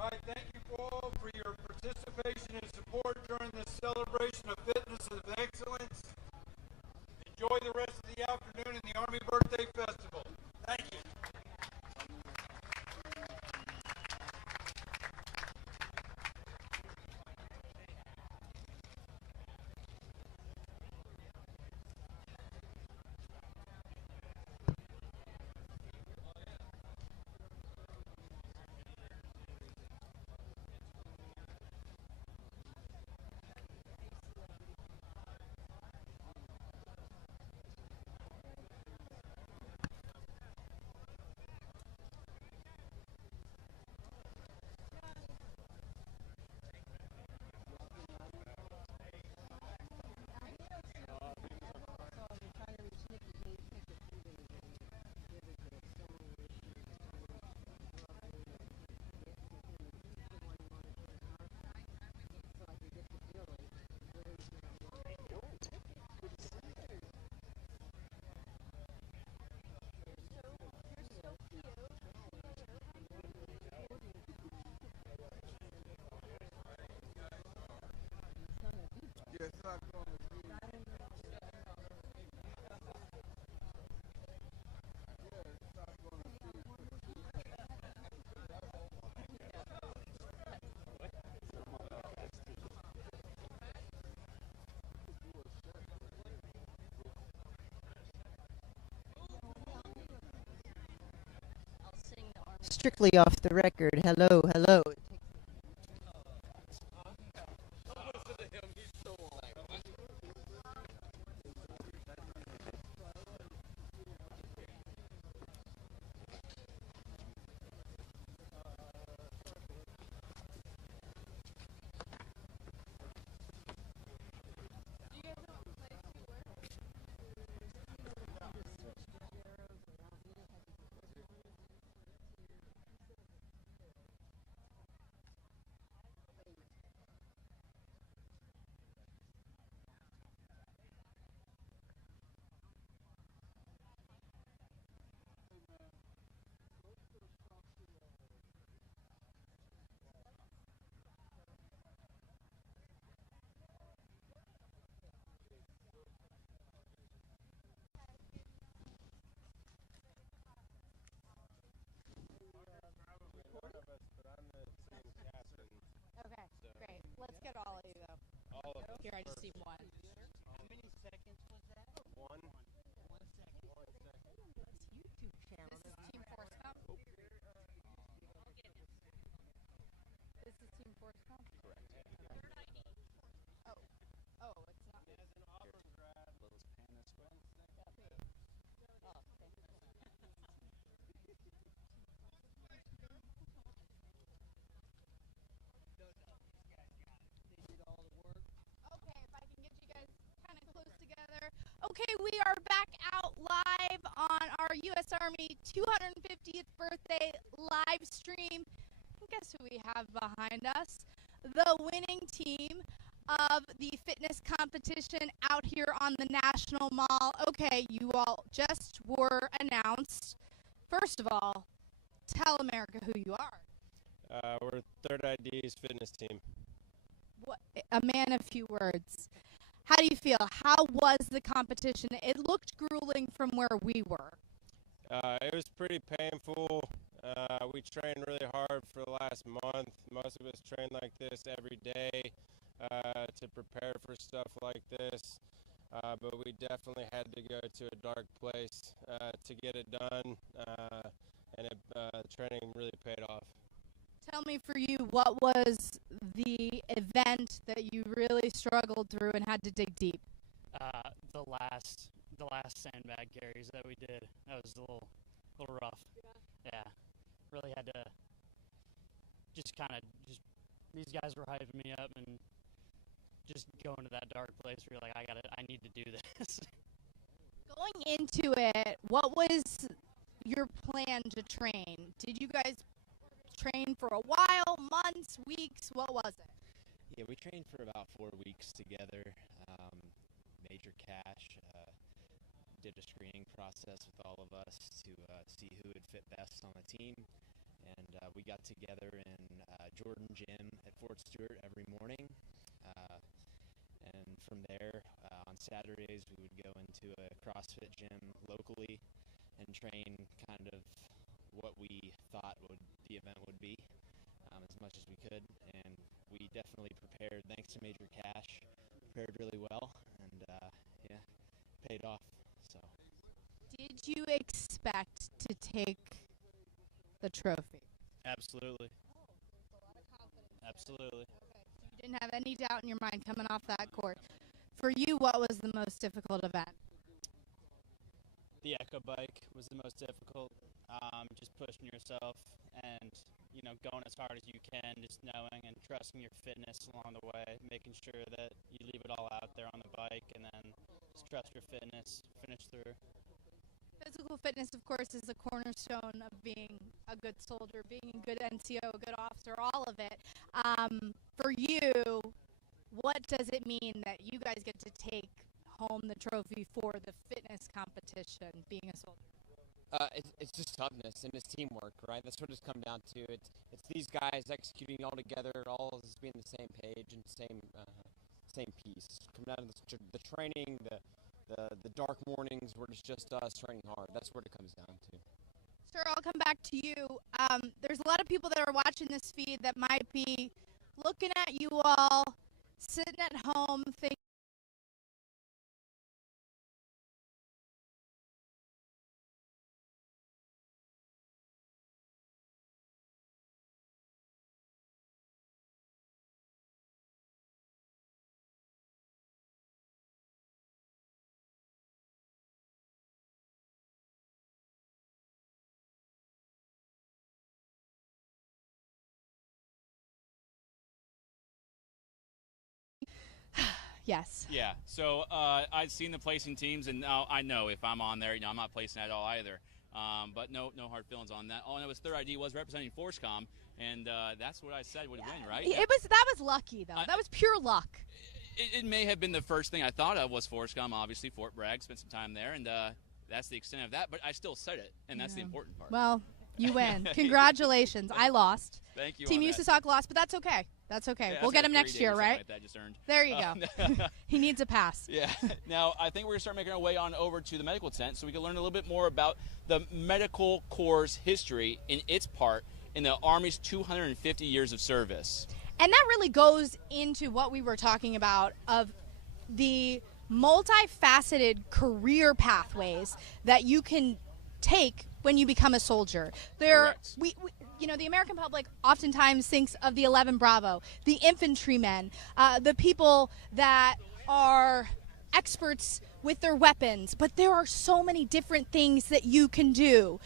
All right, thank you all for your participation and support during this celebration of fitness and excellence. Enjoy the rest of the afternoon in the Army Birthday Festival. Thank you. Strictly off the record. Hello, hello. Okay, great. Let's get all of you though. All of us. Here, I just need one. How many seconds was that? One. 1 second. 1 second. That's YouTube channel. This is Team Force Comp. This is Team Force Comp? Correct. Oh, it's not. As an Auburn grad, let's pan this way. Oh, thank you. Okay, if I can get you guys kind of close together. Okay, we are back out live on our U.S. Army 250th birthday live stream. And guess who we have behind us? The winning team of the fitness competition out here on the National Mall. Okay, you all just were announced. First of all, tell America who you are. We're Third ID's fitness team. What, a man of few words. How do you feel? How was the competition? It looked grueling from where we were. It was pretty painful. We trained really hard for the last month. Most of us train like this every day to prepare for stuff like this. But we definitely had to go to a dark place to get it done, and training really paid off. Tell me, for you, what was the event that you really struggled through and had to dig deep? The last sandbag carries that we did. That was a little rough. Yeah. Really had to just these guys were hyping me up and just going to that dark place where you're like, I need to do this. Going into it, what was your plan to train? Did you guys train for a while, months, weeks? What was it? Yeah, we trained for about 4 weeks together. Major Cash did a screening process with all of us to see who would fit best on the team. And we got together in Jordan Gym at Fort Stewart every morning. And from there, on Saturdays, we would go into a CrossFit gym locally and train kind of what we thought the event would be as much as we could. And we definitely prepared, thanks to Major Cash, prepared really well, and yeah, paid off. So, did you expect to take the trophy? absolutely. Absolutely. You didn't have any doubt in your mind coming off that court. For you, what was the most difficult event? The Echo bike was the most difficult. Just pushing yourself and, going as hard as you can, just knowing and trusting your fitness along the way, making sure that you leave it all out there on the bike, and then just trust your fitness, finish through. Physical fitness, of course, is the cornerstone of being a good soldier, being a good NCO, a good officer, all of it. For you, what does it mean that you guys get to take home the trophy for the fitness competition, being a soldier? It's just toughness and it's teamwork, right? That's what it's come down to. It's these guys executing all together, all of us being the same page and same piece. Come down to the training, the dark mornings where it's just us training hard. That's what it comes down to. Sir, I'll come back to you. There's a lot of people that are watching this feed that might be looking at you all, sitting at home, thinking, yes. Yeah, so I've seen the placing teams, and now I know if I'm on there, I'm not placing at all either. But no hard feelings on that. All I know is third ID was representing FORSCOM, and that's what I said would win, right? That was lucky, though. That was pure luck. It may have been the first thing I thought of was FORSCOM, obviously, Fort Bragg, spent some time there, and that's the extent of that. But I still said it, and that's the important part. Well, you win. Congratulations. I lost. Thank you. Team USASOC lost, but that's okay. That's okay. Yeah, we'll get him next year, right? Like that just earned. There you go. He needs a pass. Yeah. Now, I think we're going to start making our way on over to the medical tent so we can learn a little bit more about the Medical Corps' history in its part in the Army's 250 years of service. And that really goes into what we were talking about of the multifaceted career pathways that you can take when you become a soldier. The American public oftentimes thinks of the 11 Bravo, the infantrymen, the people that are experts with their weapons, but there are so many different things that you can do.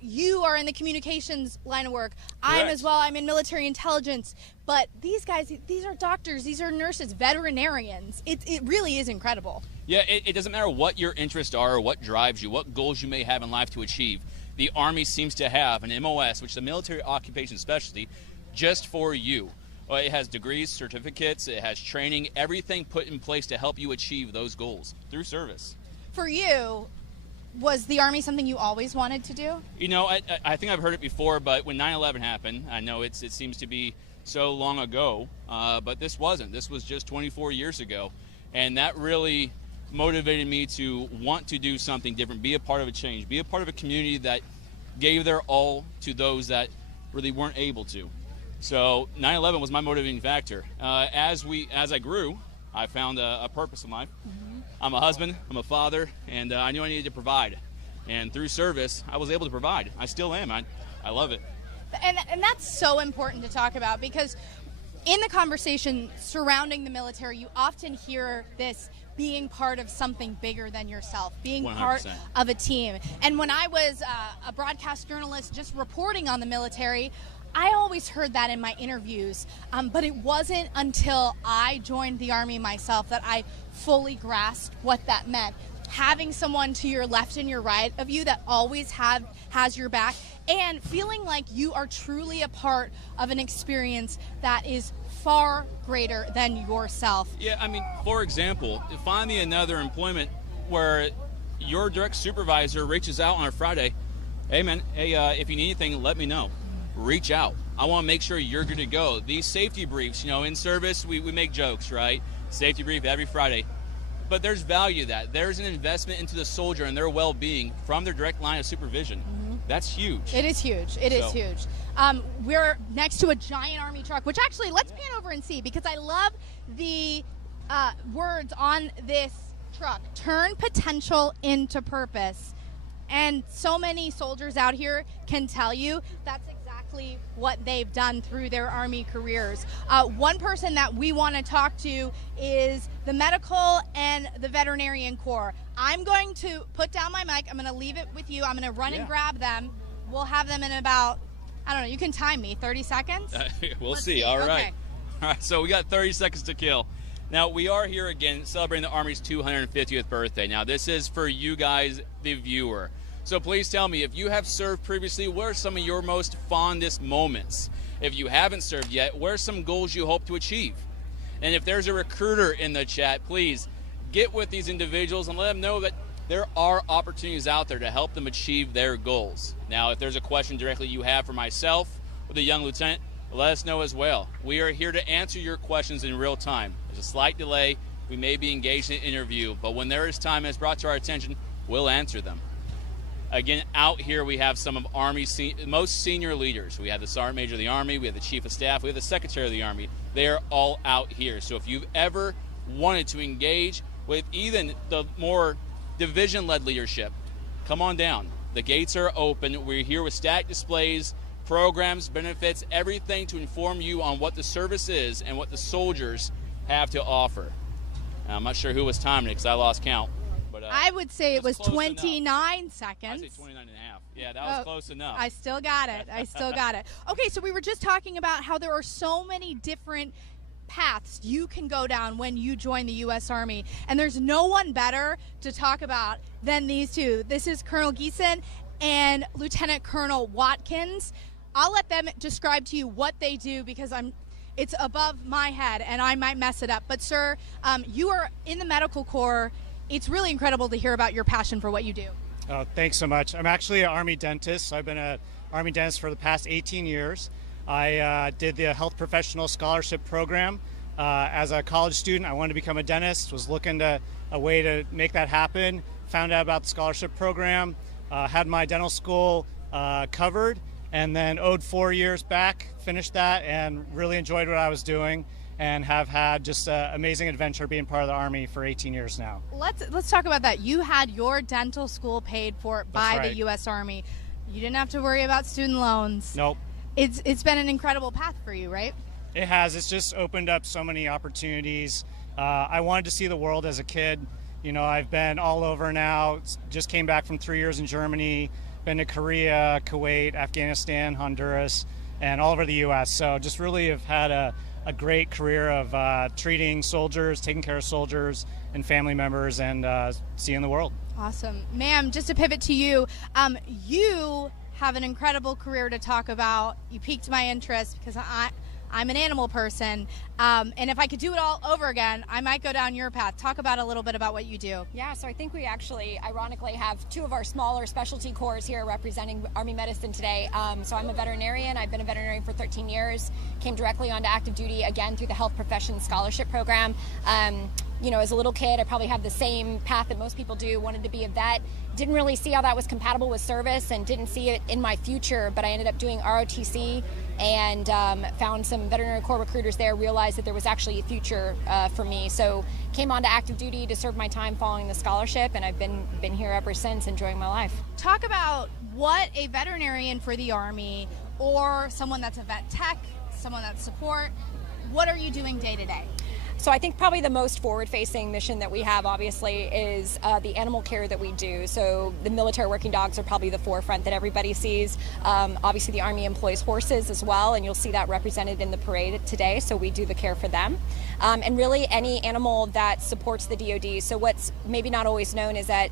You are in the communications line of work. I'm as well. I'm in military intelligence. But these guys, these are doctors, these are nurses, veterinarians. It really is incredible. Yeah, it doesn't matter what your interests are or what drives you, what goals you may have in life to achieve. The Army seems to have an MOS, which is a military occupation specialty, just for you. It has degrees, certificates, it has training, everything put in place to help you achieve those goals through service. For you, was the Army something you always wanted to do? I think I've heard it before, but when 9/11 happened, I know it seems to be so long ago, but this wasn't. This was just 24 years ago, and that really motivated me to want to do something different, be a part of a change, be a part of a community that gave their all to those that really weren't able to. So 9/11 was my motivating factor. As I grew, I found a purpose in life. I'm a husband, I'm a father, and I knew I needed to provide. And through service, I was able to provide. I still am. I love it. And that's so important to talk about, because in the conversation surrounding the military, you often hear this being part of something bigger than yourself, being 100%. part of a team. And when I was a broadcast journalist just reporting on the military, I always heard that in my interviews, but it wasn't until I joined the Army myself that I fully grasped what that meant. Having someone to your left and your right of you that always has your back, and feeling like you are truly a part of an experience that is far greater than yourself. Yeah, I mean, for example, find me another employment where your direct supervisor reaches out on a Friday, hey man, if you need anything, let me know. Reach out. I want to make sure you're good to go. These safety briefs, in service, we make jokes, right? Safety brief every Friday. But there's value to that. There's an investment into the soldier and their well-being from their direct line of supervision. That's huge. It is huge. It is huge. We're next to a giant Army truck, which actually, let's pan over and see, because I love the words on this truck. Turn potential into purpose. And so many soldiers out here can tell you that's exactly what they've done through their Army careers. One person that we want to talk to is the medical and the veterinarian corps. I'm going to put down my mic. I'm going to leave it with you. I'm going to run and grab them. We'll have them in about, I don't know, you can time me, 30 seconds? Let's see. All right. Okay. All right, so we got 30 seconds to kill. Now, we are here again celebrating the Army's 250th birthday. Now, this is for you guys, the viewer. So please tell me, if you have served previously, what are some of your most fondest moments? If you haven't served yet, what are some goals you hope to achieve? And if there's a recruiter in the chat, please get with these individuals and let them know that there are opportunities out there to help them achieve their goals. Now, if there's a question directly you have for myself or the young lieutenant, let us know as well. We are here to answer your questions in real time. There's a slight delay. We may be engaged in an interview, but when there is time and it's brought to our attention, we'll answer them. Again, out here we have some of Army's most senior leaders. We have the Sergeant Major of the Army, we have the Chief of Staff, we have the Secretary of the Army. They are all out here. So if you've ever wanted to engage with even the more division-led leadership, come on down. The gates are open. We're here with static displays, programs, benefits, everything to inform you on what the service is and what the soldiers have to offer. Now, I'm not sure who was timing it because I lost count. But, I would say it was 29 seconds. I'd say 29 and a half. Yeah, that was close enough. I still got it. I still got it. Okay, so we were just talking about how there are so many different paths you can go down when you join the U.S. Army, and there's no one better to talk about than these two. This is Colonel Geeson and Lieutenant Colonel Watkins. I'll let them describe to you what they do because it's above my head and I might mess it up. But sir, you are in the medical corps. It's really incredible to hear about your passion for what you do. Oh, thanks so much. I'm actually an Army dentist. I've been an Army dentist for the past 18 years. I did the Health Professional Scholarship Program. As a college student, I wanted to become a dentist, was looking to a way to make that happen, found out about the scholarship program, had my dental school covered, and then owed 4 years back, finished that, and really enjoyed what I was doing. And have had just an amazing adventure being part of the Army for 18 years now. Let's talk about that. You had your dental school paid for by the U.S. Army. You didn't have to worry about student loans. Nope. It's been an incredible path for you, right? It has. It's just opened up so many opportunities. I wanted to see the world as a kid. I've been all over now. Just came back from 3 years in Germany. Been to Korea, Kuwait, Afghanistan, Honduras, and all over the U.S. So just really have had a great career of treating soldiers, taking care of soldiers and family members, and seeing the world. Awesome. Ma'am, just to pivot to you, you have an incredible career to talk about. You piqued my interest because I'm an animal person, and if I could do it all over again, I might go down your path. Talk about a little bit about what you do. Yeah, so I think we actually, ironically, have two of our smaller specialty corps here representing Army medicine today. So I'm a veterinarian. I've been a veterinarian for 13 years. Came directly onto active duty, again, through the Health Professions Scholarship Program. as a little kid, I probably had the same path that most people do, wanted to be a vet. Didn't really see how that was compatible with service and didn't see it in my future, but I ended up doing ROTC and found some veterinary corps recruiters there, realized that there was actually a future for me. So came on to active duty to serve my time following the scholarship, and I've been here ever since, enjoying my life. Talk about what a veterinarian for the Army, or someone that's a vet tech, someone that's support, what are you doing day to day? So I think probably the most forward-facing mission that we have, obviously, is the animal care that we do. So the military working dogs are probably the forefront that everybody sees. Obviously, the Army employs horses as well, and you'll see that represented in the parade today. So we do the care for them. And really any animal that supports the DoD. So what's maybe not always known is that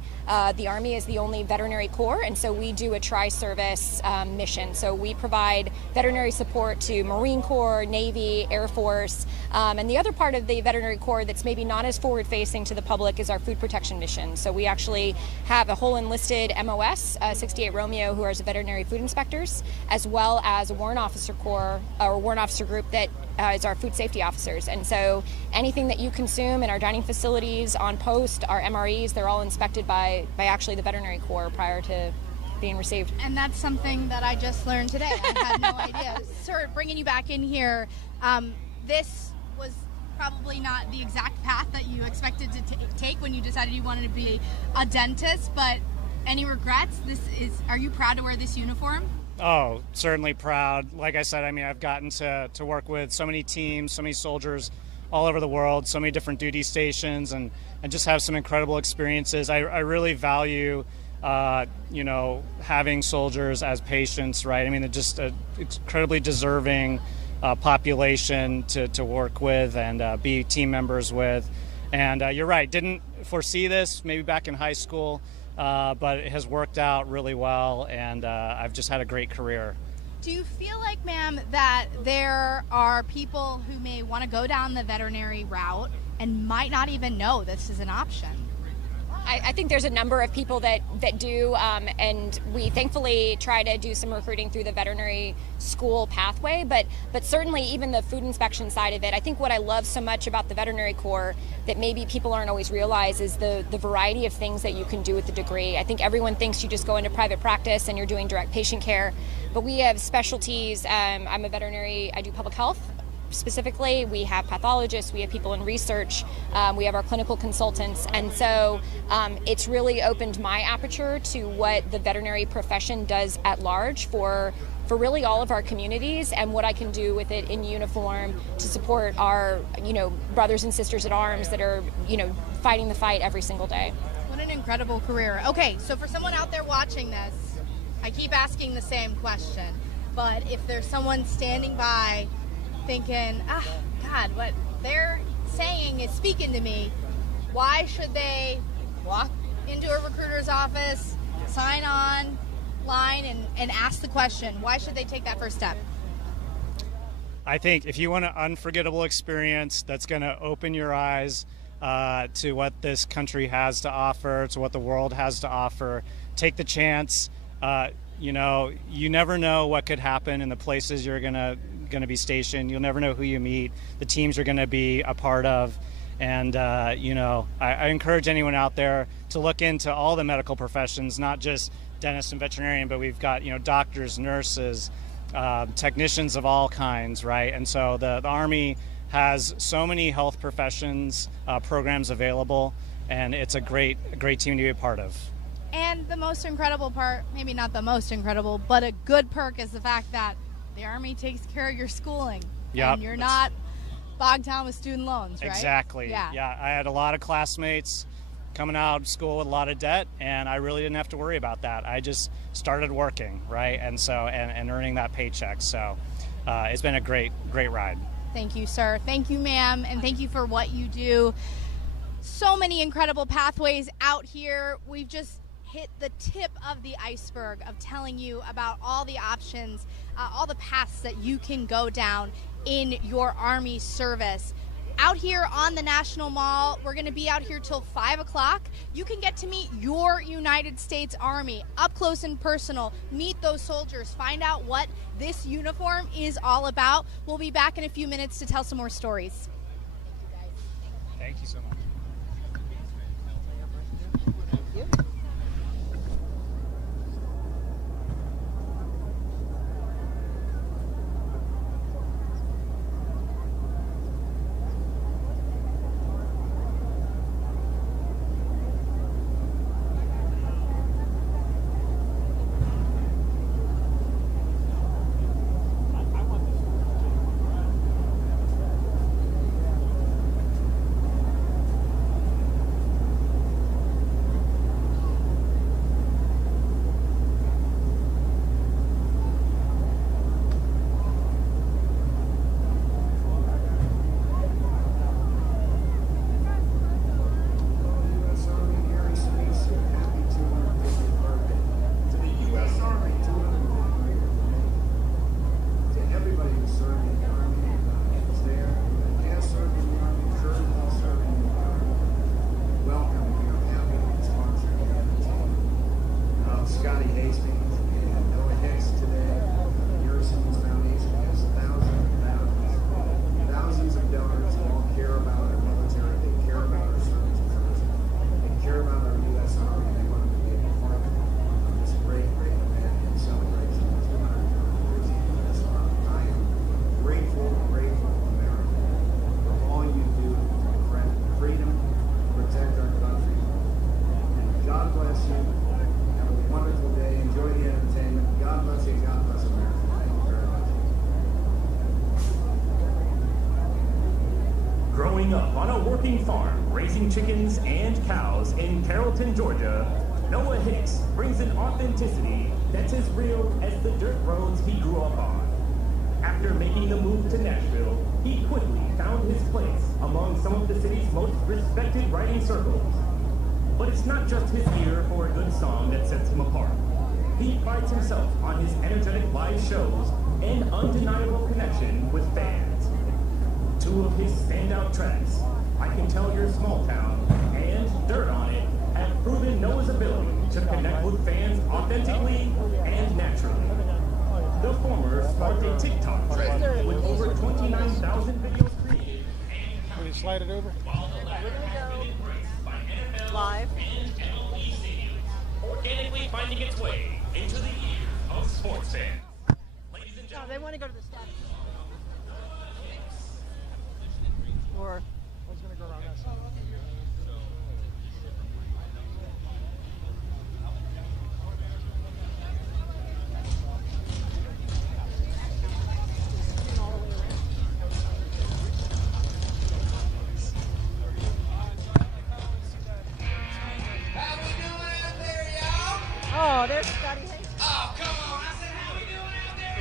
the Army is the only veterinary corps, and so we do a tri-service mission. So we provide veterinary support to Marine Corps, Navy, Air Force, and the other part of the veterinary corps that's maybe not as forward-facing to the public is our food protection mission. So we actually have a whole enlisted MOS, 68 Romeo, who are the veterinary food inspectors, as well as a warrant officer corps, or warrant officer group that is our food safety officers. And so anything that you consume in our dining facilities, on post, our MREs, they're all inspected by actually the veterinary corps prior to being received. And that's something that I just learned today. I had no idea. Sir, bringing you back in here, this was probably not the exact path that you expected to take when you decided you wanted to be a dentist, but any regrets? Are you proud to wear this uniform? Oh, certainly proud. Like I said, I mean, I've gotten to work with so many teams, so many soldiers all over the world, so many different duty stations, and just have some incredible experiences. I really value, having soldiers as patients, right? I mean, they're just an incredibly deserving population to work with and be team members with. And you're right, didn't foresee this maybe back in high school, but it has worked out really well, and I've just had a great career. Do you feel like, ma'am, that there are people who may want to go down the veterinary route and might not even know this is an option? I think there's a number of people that do, and we thankfully try to do some recruiting through the veterinary school pathway, but certainly even the food inspection side of it. I think what I love so much about the veterinary corps that maybe people aren't always realize is the variety of things that you can do with the degree. I think everyone thinks you just go into private practice and you're doing direct patient care, but we have specialties. I'm a veterinary, I do public health. Specifically, we have pathologists, we have people in research, we have our clinical consultants, and so it's really opened my aperture to what the veterinary profession does at large for really all of our communities, and what I can do with it in uniform to support our brothers and sisters at arms that are fighting the fight every single day. What an incredible career. Okay, so for someone out there watching this, I keep asking the same question, but if there's someone standing by thinking, God, what they're saying is speaking to me, why should they walk into a recruiter's office, sign on line, and ask the question? Why should they take that first step? I think if you want an unforgettable experience that's going to open your eyes to what this country has to offer, to what the world has to offer, take the chance. You never know what could happen in the places you're going to be stationed. You'll never know who you meet, the teams you're going to be a part of. And, I encourage anyone out there to look into all the medical professions, not just dentist and veterinarian, but we've got, doctors, nurses, technicians of all kinds, right? And so the Army has so many health professions programs available, and it's a great team to be a part of. And the most incredible part, maybe not the most incredible, but a good perk is the fact that the Army takes care of your schooling. Yep. And you're not bogged down with student loans, right? Exactly. Yeah, I had a lot of classmates coming out of school with a lot of debt, and I really didn't have to worry about that. I just started working, right? And so, and earning that paycheck. So it's been a great ride. Thank you, sir. Thank you, ma'am. And thank you for what you do. So many incredible pathways out here. We've just hit the tip of the iceberg of telling you about all the options, all the paths that you can go down in your Army service. Out here on the National Mall, we're going to be out here till 5 o'clock. You can get to meet your United States Army up close and personal, meet those soldiers, find out what this uniform is all about. We'll be back in a few minutes to tell some more stories. Thank you so much. Growing up on a working farm, raising chickens and cows in Carrollton, Georgia, Noah Hicks brings an authenticity that's as real as the dirt roads he grew up on. After making the move to Nashville, he quickly found his place among some of the city's most respected writing circles. But it's not just his ear for a good song that sets him apart. He prides himself on his energetic live shows and undeniable connection with fans. Two of his standout tracks, I Can Tell You're Small Town and Dirt on It, have proven Noah's ability to connect with fans authentically and naturally. The former sparked a TikTok trend with over 29,000 videos created. Will you slide it over? Here we go. Live. Organically finding its way into the ear of sports fans. Ladies and No, gentlemen, they want to go to the stadium. Or I was going to go around that side. oh, there's Scotty Hayes. oh, come on. I said, how we doing out there,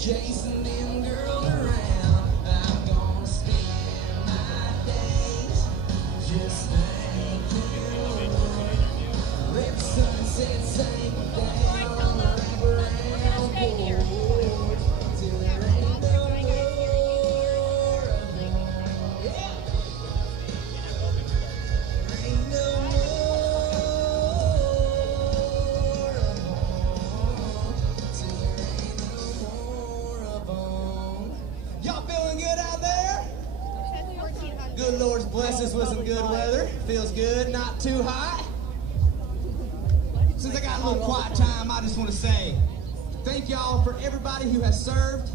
chasing them girls around. I'm gonna spend my days just thinking. Let the sunset sink down, wrap around board till there ain't no more of them. Yeah. There ain't no good Lord's bless us with some good weather. Feels good, not too hot. Since I got a little quiet time, I just want to say thank y'all for everybody who has served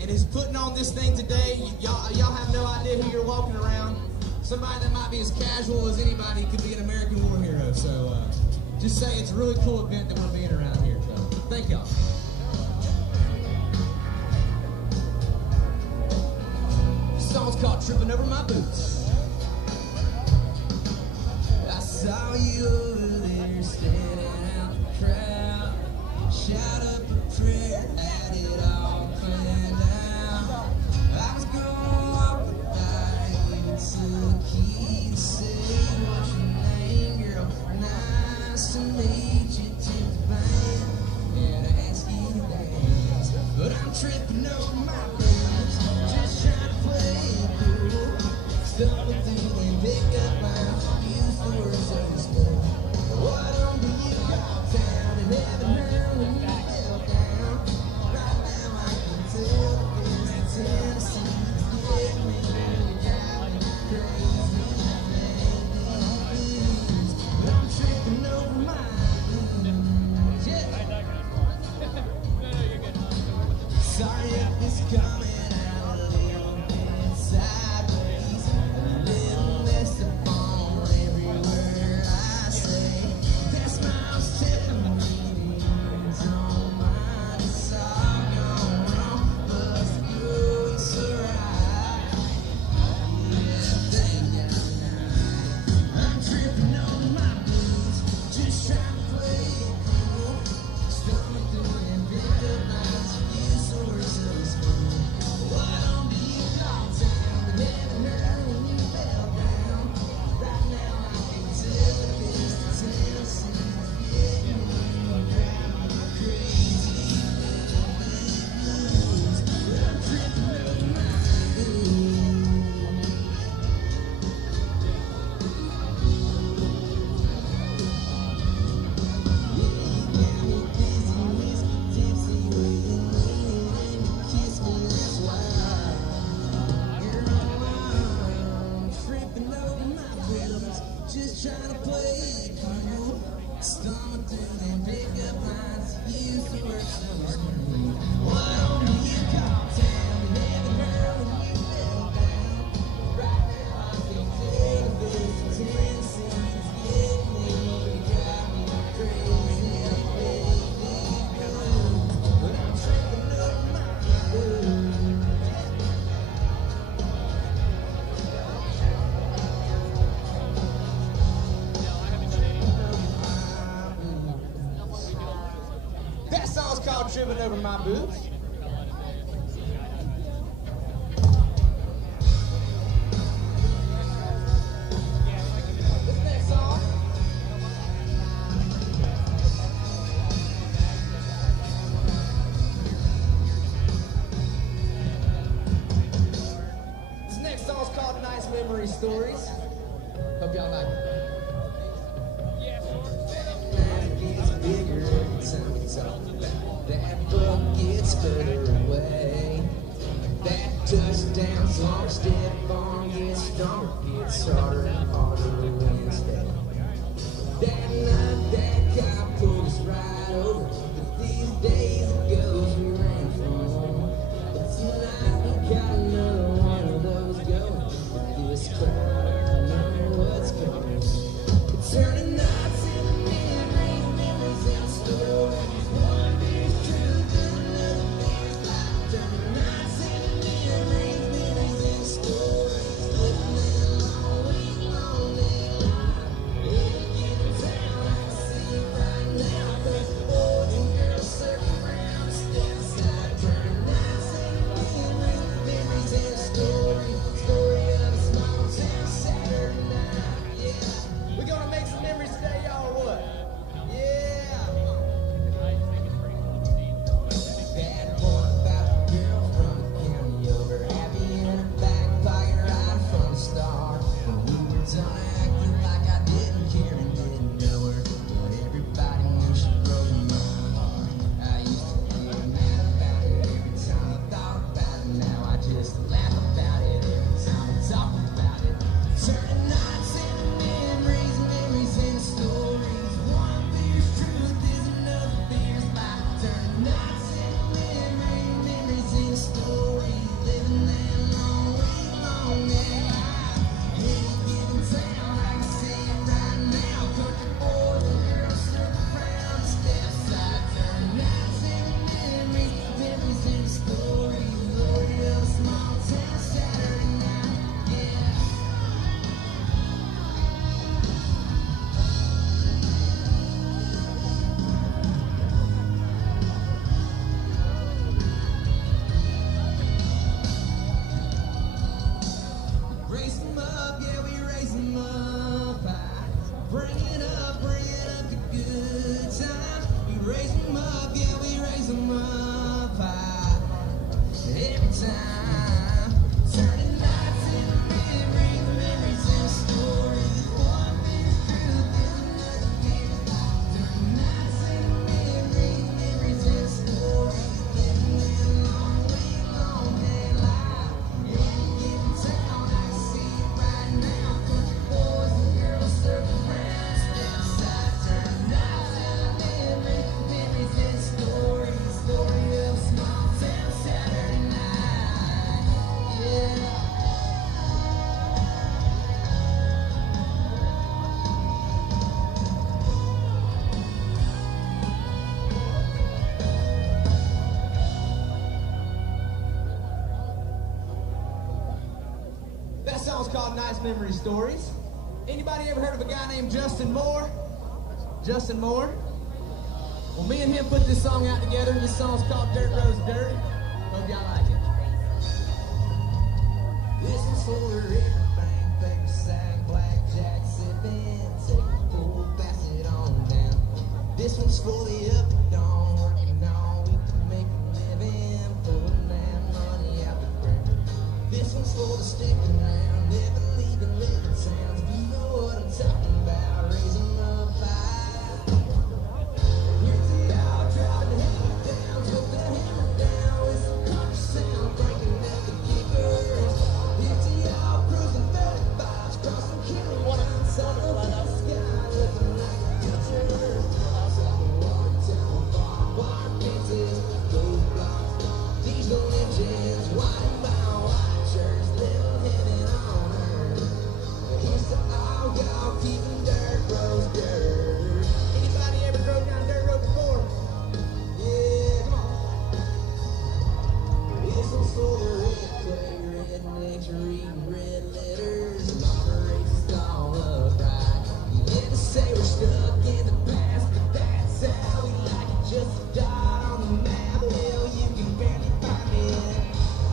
and is putting on this thing today. Y'all have no idea who you're walking around. Somebody that might be as casual as anybody could be an American war hero. So just say it's a really cool event that we're being around here. So thank y'all. tripping over my boots. I saw you over there standing out the crowd. Shout up a prayer, had it all planned out. I was gonna walk by you to the key to say what's your name, girl. Nice to meet you, Tiffany. And I ask you to dance, but I'm tripping over my boots, just trying to play it cool. Stumble through and pick up my use the words of the school. Why don't you call town and never heard when you fell down? Right now I can tell that there's a Tennessee get me really drive me crazy. But I'm tripping over my boots. Yeah. Sorry if it's coming out a little bit sideways, a little messed up on every word I say. That smile's telling me things on mine. It's all gone wrong, but for you it's alright. Yeah, thank you. I'm tripping on my blues, just trying to play it cool. Stomach through and pick up lines of you, so we're so smooth. Why don't you call town and never heard when you fell down? Right now I can tell that it's the Tennessee getting me, driving me crazy. But I'm tripping over my blues. Just trying to play it cool. Stomach through and pick up lines. Use the words so smooth. Why don't you call town and never heard when you fell down? Right now I can tell that there's a Tennessee getting me, drive me crazy, but I'm tripping over my blues. That song's called Tripping Over My Boots. This next song. This next song's called Nice Memory Stories. Hope y'all like it. Gets bigger every time we talk about that book gets further away. That touchdown's long step on gets stronger, gets harder and harder to Wednesday. That night that cop pulled us right over, but these days it goes we ran from home. But tonight we got another one of those going. With this crowd, I know what's coming. It's turning nights into memories, memories and stories. One being truth and another being lie. Turning nights into memories, memories and stories. Living in a lonely, lonely life. In a given town, I see right now. 'Cause boys time. Turning nights into memories and stories. One man's truth is another man's lie. Turning nights into memories and stories. Living in a long day life. Yeah, in town I see it right now. Country boys and girls serving round, step aside. Turning nights into memories and stories. Story of small town Saturday night. Yeah. That song's called Nice Memory Stories. Anybody ever heard of a guy named Justin Moore? Justin Moore? Well, me and him put this song out together. This song's called Dirt Road's Dirty. Hope y'all like it. This is for everything, paper sack, blackjack, sipping, take a pull, pass it on down. This one's for the up and down, working all week to make a living, pulling that money out the ground. This one's for the stick around, never leaving little towns. If you know what I'm talking about, raise 'em up high. Here's the out, driving the hammer down, with the hammer down, with some country sound, breaking out the kickers. Here's the out, cruising 35s, crossing county lines, out of the sky, looking like a picture. Watertown, barbed wire fences, gold blocks, diesel engines, winding by white shirts, little heaven on earth. Here's the all y'all keeping dirt roads dirt. Anybody ever drove down dirt road before? Yeah, come on. This one's for the red clay, rednecks reading red letters, and all the races all upright. You never say we're stuck in the past, but that's how we like it. Just a dot on the map, well, you can barely find me.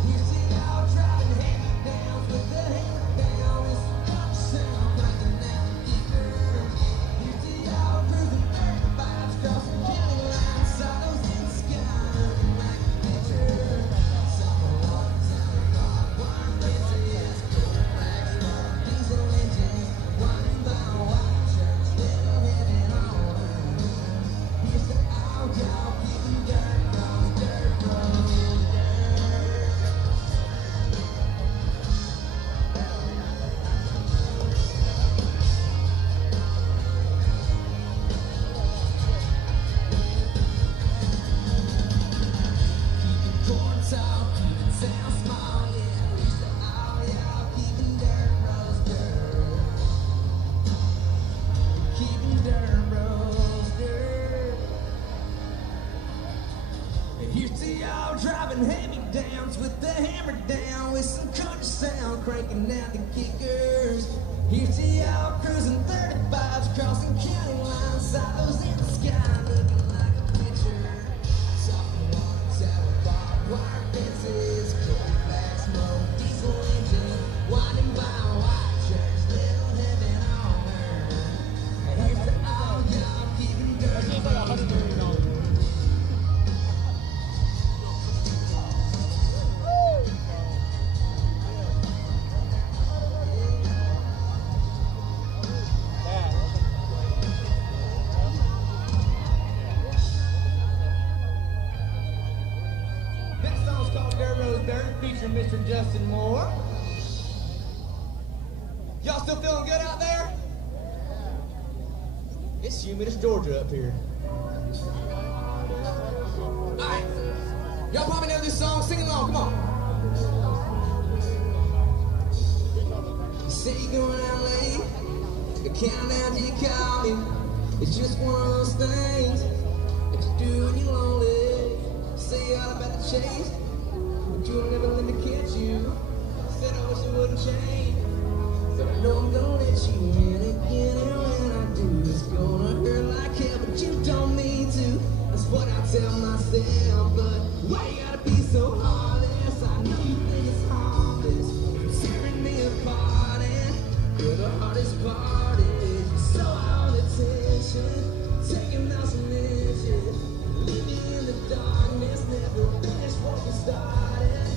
Here's it all driving hand down with the hammer down. It's a country sound breaking out the kicker. Here's it all cruising 35s, crossing county lines, saddles in the sky, looking like a picture. Summer Watertown, barbed wire fences, gold flags, diesel engines, winding by white shirts, little heaven on earth. Here's the all y'all keeping dirt roads dirt. Corn talk, keeping town small, yeah. Here's the all y'all keeping dirt roads dirt. Keeping dirt roads dirt. And here's to y'all driving hand-me-downs with the hammer down, with some country sound cranking out the kickers. Here's to y'all cruising 35s, crossing county lines, silos in the sky, looking like a picture. Soft water tower, barbed wire fences, cold black smoke, diesel engine, winding by white shirts, little heaven on earth. And here's to all y'all keeping dirt roads dirt. This song's called Dirt Road Dirt, featuring Mr. Justin Moore. Y'all still feeling good out there? It's humid as Georgia up here. Alright. Y'all probably know this song. Sing along, come on. You say you're going out late, the countdown till you call me. It's just one of those things that you do when you're lonely. Say all about the chase, but you'll never let me catch you. Said I wish it wouldn't change, but I know I'm gonna let you in again. And when I do, it's gonna hurt like hell, but you don't need to. That's what I tell myself, but why you gotta be so heartless? I know you think it's harmless, tearing me apart, and you're the hardest part is you're so out of attention, taking out some inches, leave me in the darkness, never finish what we started.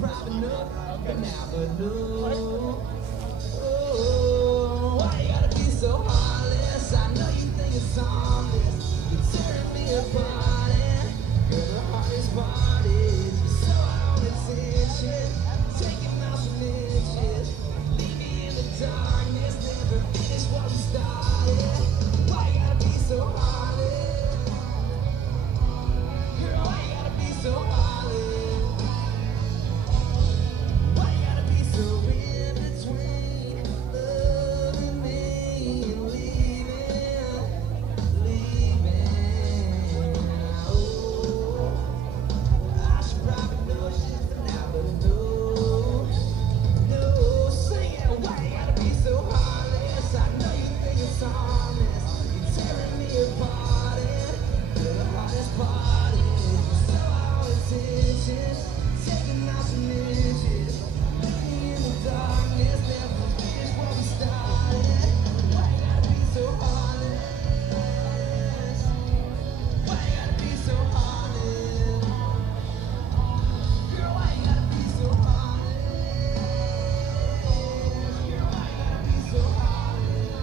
probably know, but now but no. Oh, why you gotta be so heartless? I know you think it's harmless. You're tearing me apart, and you're the hardest part is you're so out of attention, taking out some inches, leave me in the darkness, never finish what we started. Why you gotta be so heartless? Girl, why you gotta be so heartless? Why you gotta be so in between loving me and leaving? Oh, I should probably know shit for now, but no, sing it. Why you gotta be so heartless? I know you think it's harmless. You're tearing me apart, and you're the hardest part. You're so out of attention, taking out some inches, leaving me in the darkness, never finish what we started. Why you gotta be so heartless? Why you gotta be so heartless? Girl, why you gotta be so heartless? Girl, why you gotta be so heartless?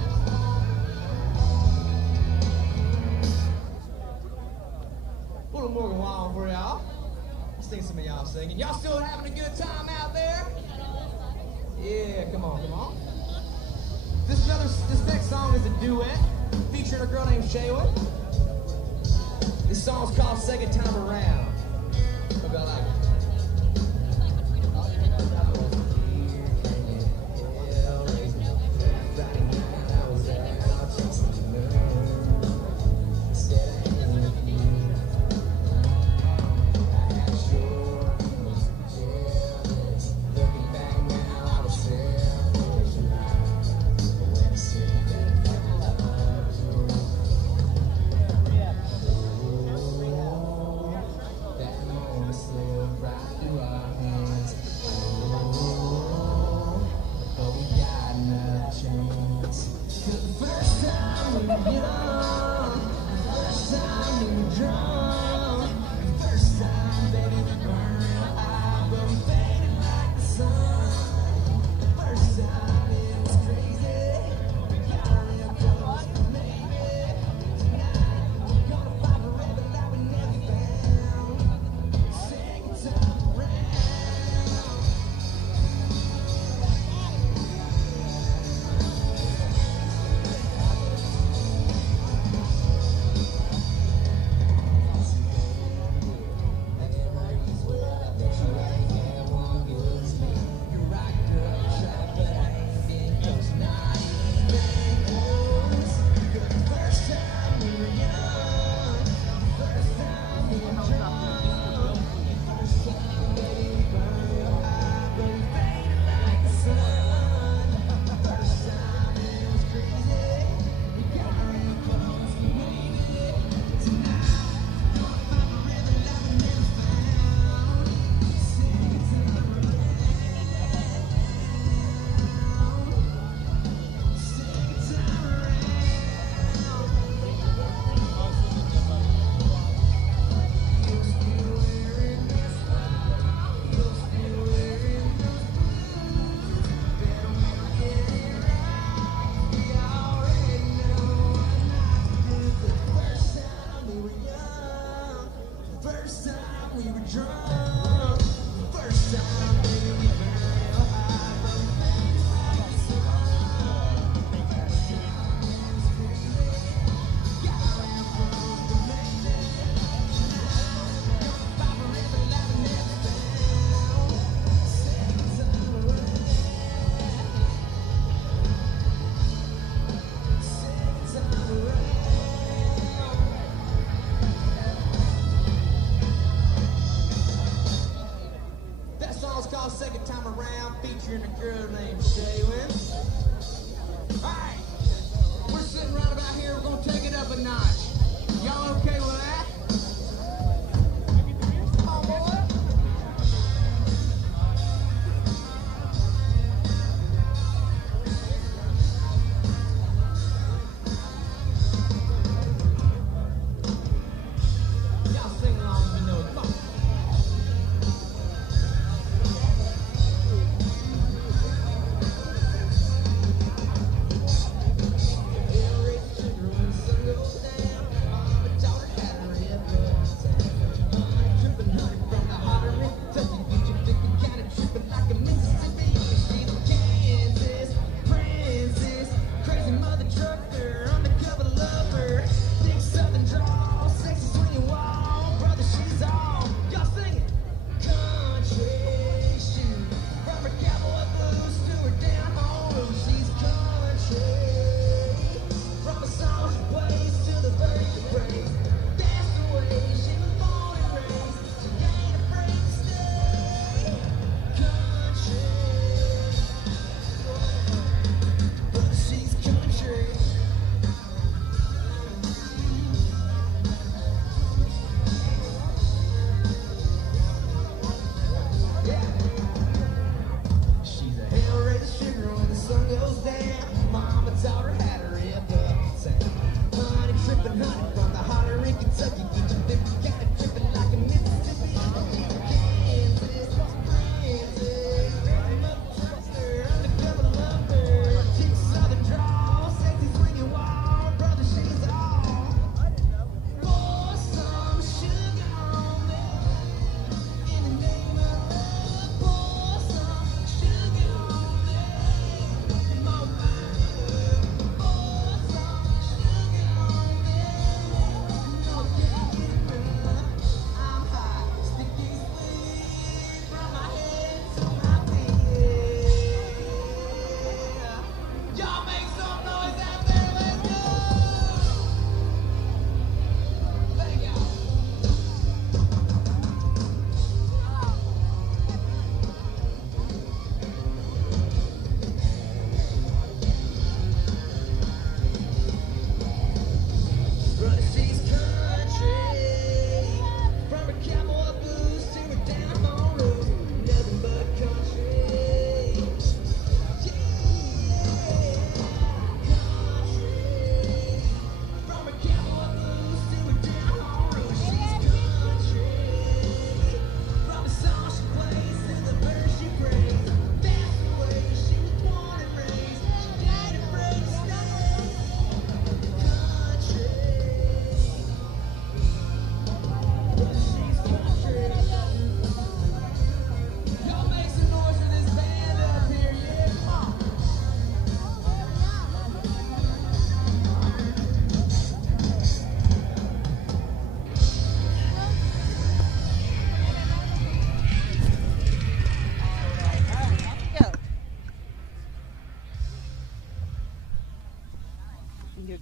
A little more going on for y'all. Let's sing some of y'all singing. Y'all still having a good time out there? Yeah, come on, come on. This next song is a duet featuring a girl named Shaywin. This song's called Second Time Around. Hope y'all like it. Second Time Around, featuring a girl named Shaywin. Alright, we're sitting right about here, we're gonna take it up a notch. Y'all okay with that? Come on, boy. Y'all sing along with me, know it. Come on.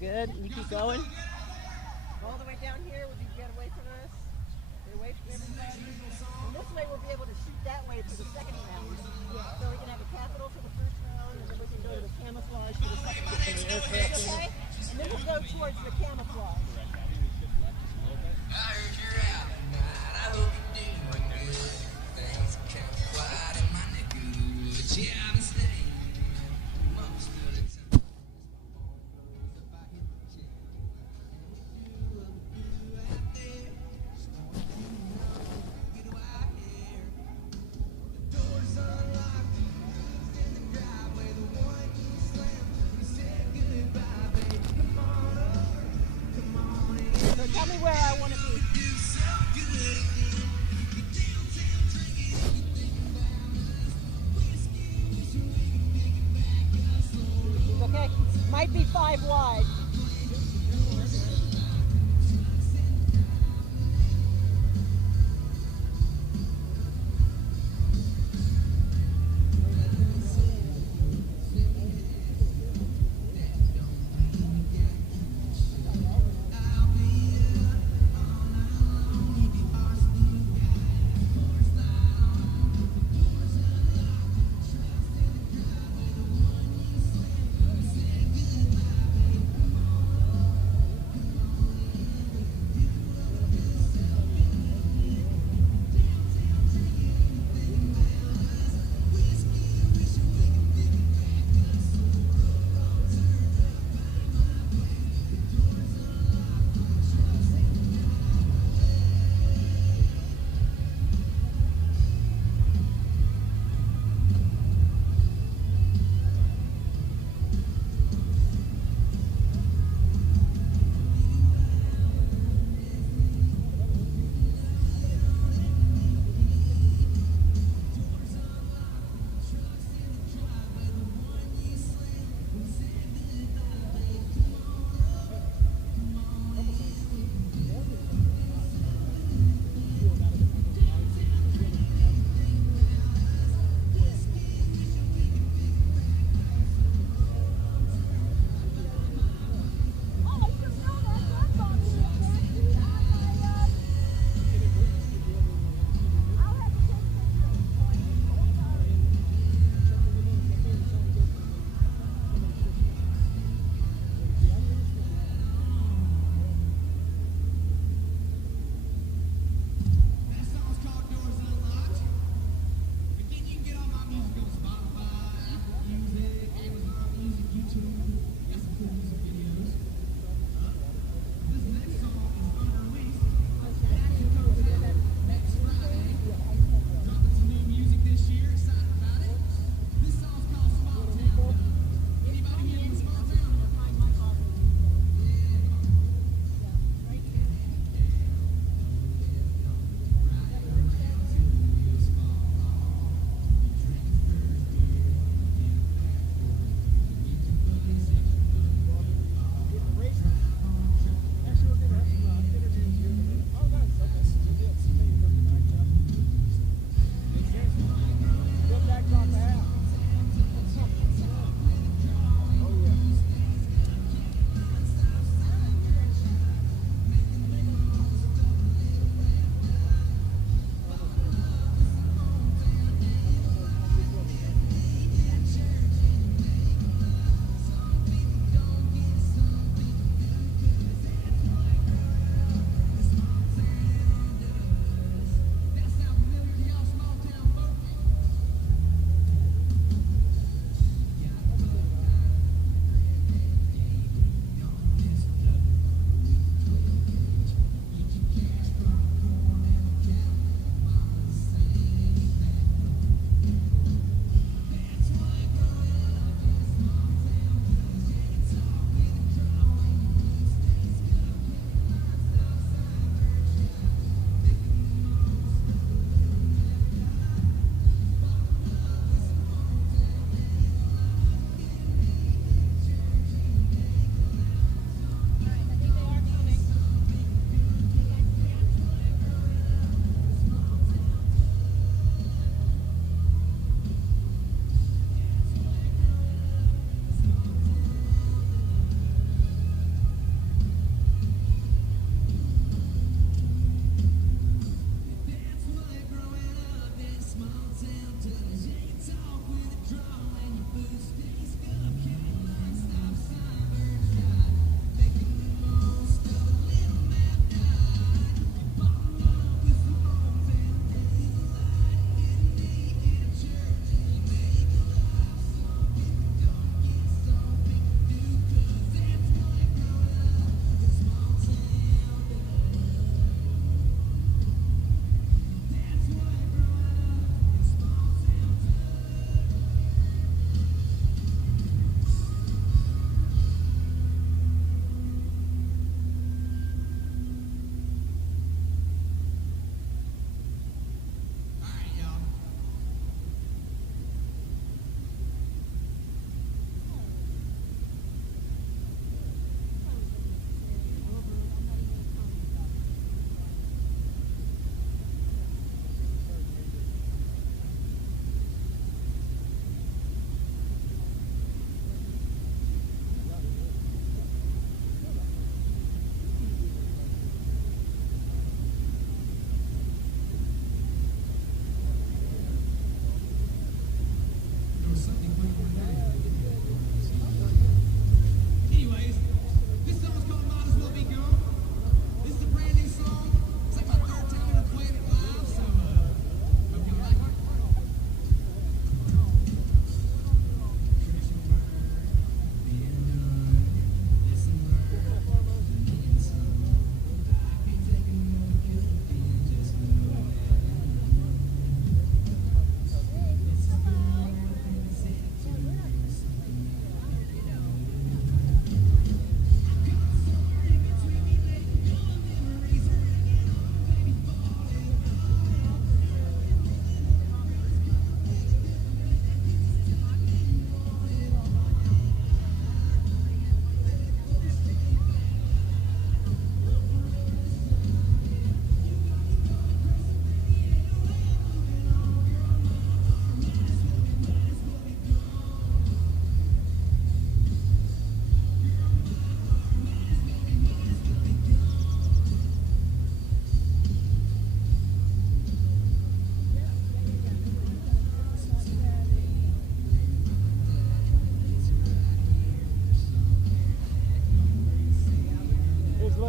You're good. You keep going. All the way down here. Would you get away from us? Get away from everybody. And this way we'll be able to shoot that way for the second round. So we can have a capital for the first round, and then we can go to the camouflage for the second round. Okay? And then we'll go towards the camouflage. I heard you're out. I hope you do. Things kept quiet in my neighborhood. Yeah, I'm staying. Most of the time. So tell me where I want to be. Okay, might be 5 wide.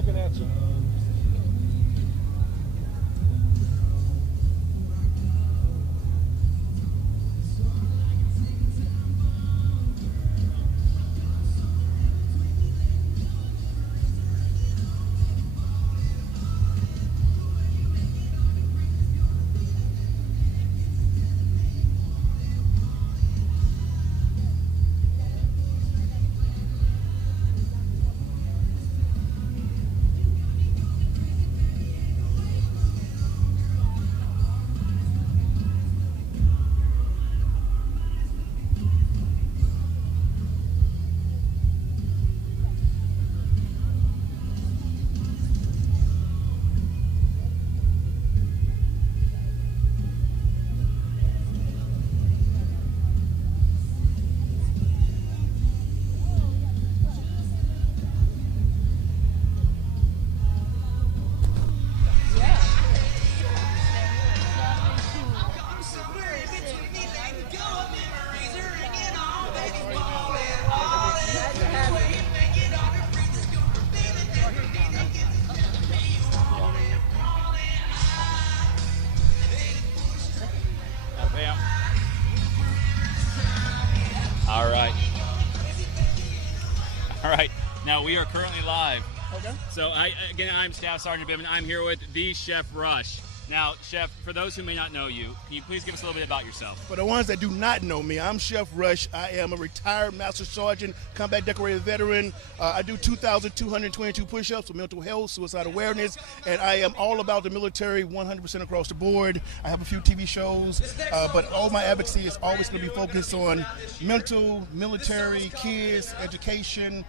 looking at you. All right. Now we are currently live. Okay. So I'm Staff Sergeant Bibbin. I'm here with the Chef Rush. Now, Chef, for those who may not know you, can you please give us a little bit about yourself? For the ones that do not know me, I'm Chef Rush. I am a retired Master Sergeant, combat decorated veteran. I do 2,222 push-ups for mental health, suicide awareness, and I am all about the military 100% across the board. I have a few TV shows, but all my advocacy is always going to be focused on mental, military, kids, education,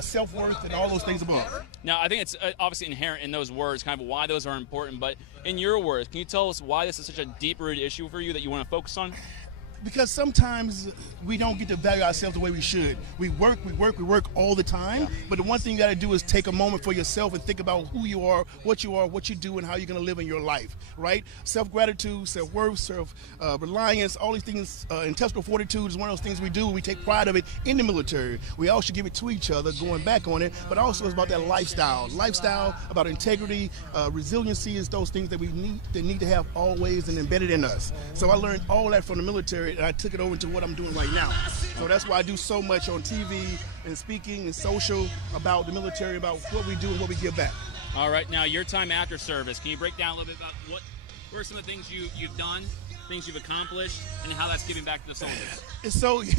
self-worth, and all those things above. Now, I think it's obviously inherent in those words, kind of why those are important, but in your words, can you tell us why this is such a deep-rooted issue for you that you want to focus on? Because sometimes we don't get to value ourselves the way we should. We work all the time, but the one thing you got to do is take a moment for yourself and think about who you are, what you do, and how you're going to live in your life, right? Self-gratitude, self-worth, self-reliance, all these things, intestinal fortitude is one of those things we do. We take pride of it in the military. We all should give it to each other, going back on it, but also it's about that lifestyle. Lifestyle, about integrity, resiliency is those things that we need to have always and embedded in us. So I learned all that from the military, and I took it over to what I'm doing right now. So that's why I do so much on TV and speaking and social about the military, about what we do and what we give back. All right, now your time after service, can you break down a little bit about what are some of the things you've done, things you've accomplished, and how that's giving back to the soldiers?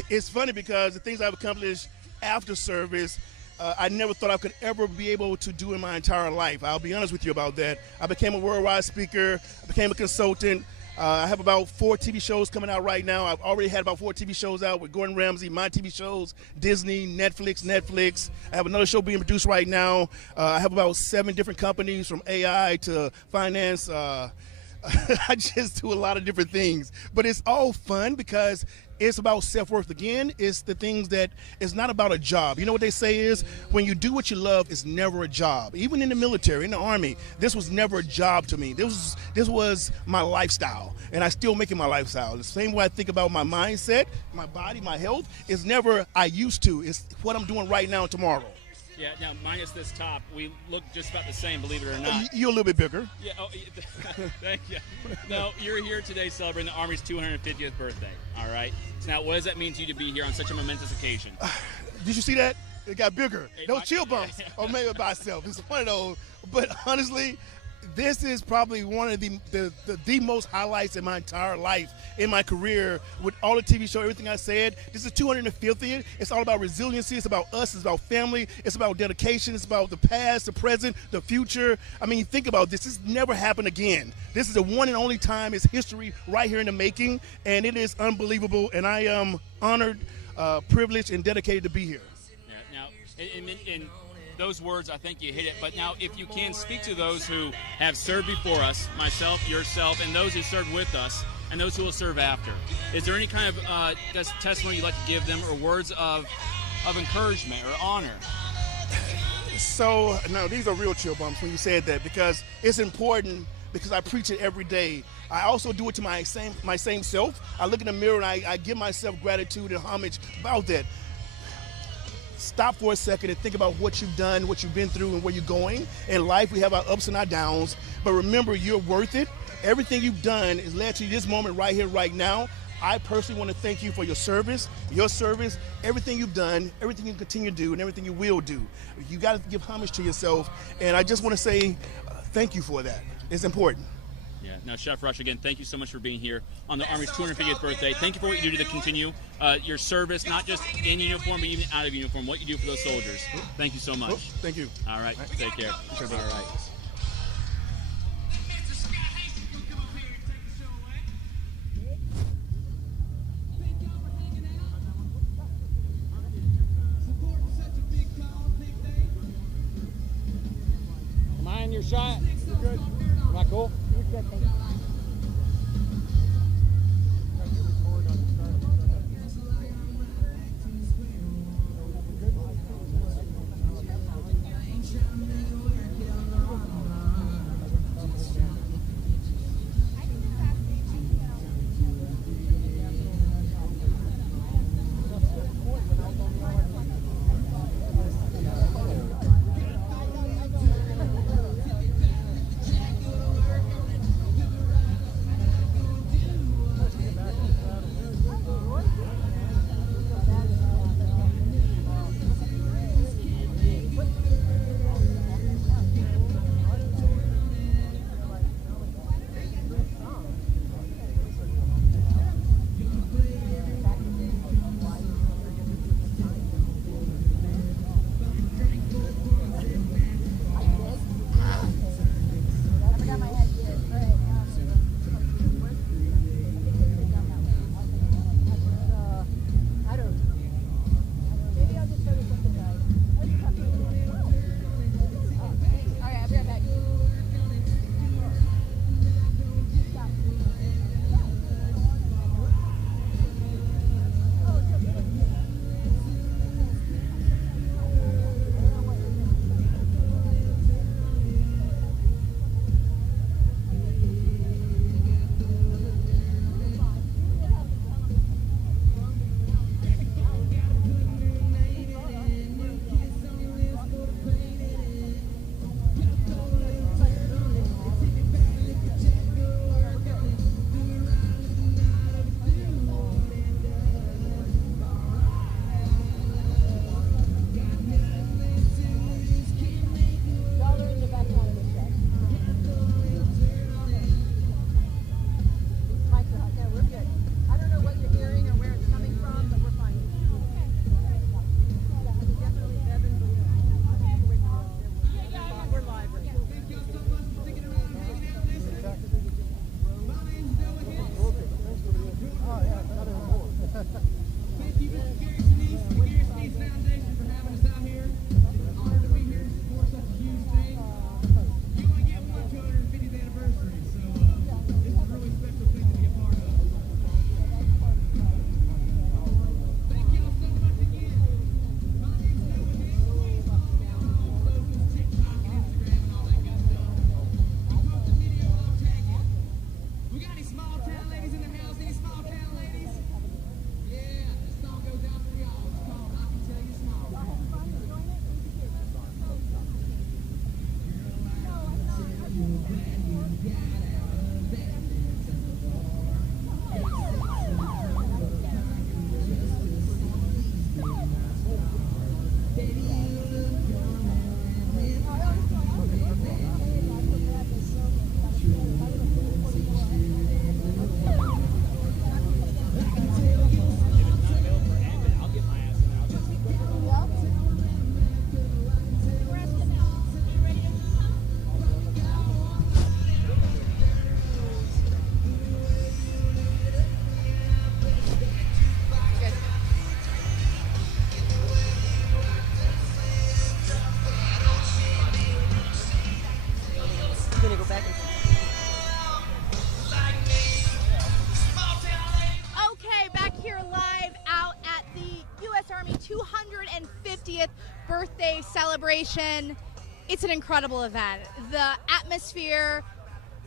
It's funny because the things I've accomplished after service, I never thought I could ever be able to do in my entire life. I'll be honest with you about that. I became a worldwide speaker, I became a consultant. I have about 4 TV shows coming out right now. I've already had about 4 TV shows out with Gordon Ramsay, my TV shows, Disney, Netflix. I have another show being produced right now. I have about 7 different companies, from AI to finance. I just do a lot of different things. But it's all fun because it's about self-worth. Again, it's the things that it's not about a job. You know what they say is, when you do what you love, it's never a job. Even in the military, in the Army, this was never a job to me. This was my lifestyle, and I still make it my lifestyle. The same way I think about my mindset, my body, my health, is never I used to. It's what I'm doing right now and tomorrow. Yeah, now minus this top, we look just about the same, believe it or not. You're a little bit bigger. Yeah, thank you. No, you're here today celebrating the Army's 250th birthday, all right? So now, what does that mean to you to be here on such a momentous occasion? Did you see that? It got bigger. Those chill bumps are made by itself. It's one of those. But honestly, this is probably one of the most highlights in my entire life, in my career, with all the TV show, everything I said. This is 250th. It's all about resiliency. It's about us. It's about family. It's about dedication. It's about the past, the present, the future. I mean, think about this. This never happened again. This is the one and only time. It's history right here in the making, and it is unbelievable. And I am honored, privileged, and dedicated to be here. Yeah, now, in those words, I think you hit it. But now, if you can speak to those who have served before us, myself, yourself, and those who served with us, and those who will serve after, is there any kind of testimony you'd like to give them, or words of encouragement or honor? So, no, these are real chill bumps when you said that, because it's important, because I preach it every day. I also do it to my same self. I look in the mirror and I give myself gratitude and homage about that. stop for a second and think about what you've done, what you've been through, and where you're going. In life, we have our ups and our downs, but remember, you're worth it. Everything you've done has led to this moment right here, right now. I personally want to thank you for your service, everything you've done, everything you continue to do, and everything you will do. You got to give homage to yourself, and I just want to say thank you for that. It's important. Yeah. Now, Chef Rush, again, thank you so much for being here on the Army's 250th birthday. Thank you for what you do to continue your service, not just in uniform, but even out of uniform, what you do for those soldiers. Thank you so much. Thank you. All right. Take care. All right. Am I in your shot? You're good. Am I cool? You're good, thank you. Okay, back here live out at the U.S. Army 250th birthday celebration. It's an incredible event. The atmosphere,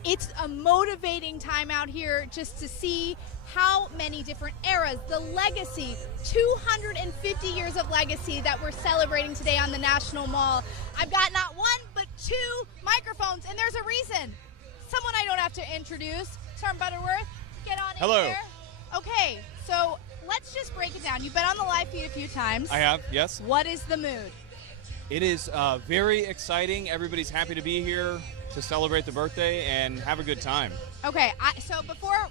it's a motivating time out here just to see how many different eras, the legacy, 250 years of legacy that we're celebrating today on the National Mall. I've got not one, but 2 microphones, and there's a reason. Someone I don't have to introduce, Sergeant Butterworth, get on Hello. in here. Okay, so let's just break it down. You've been on the live feed a few times. I have, yes. What is the mood? It is very exciting. Everybody's happy to be here to celebrate the birthday and have a good time. Okay, so before,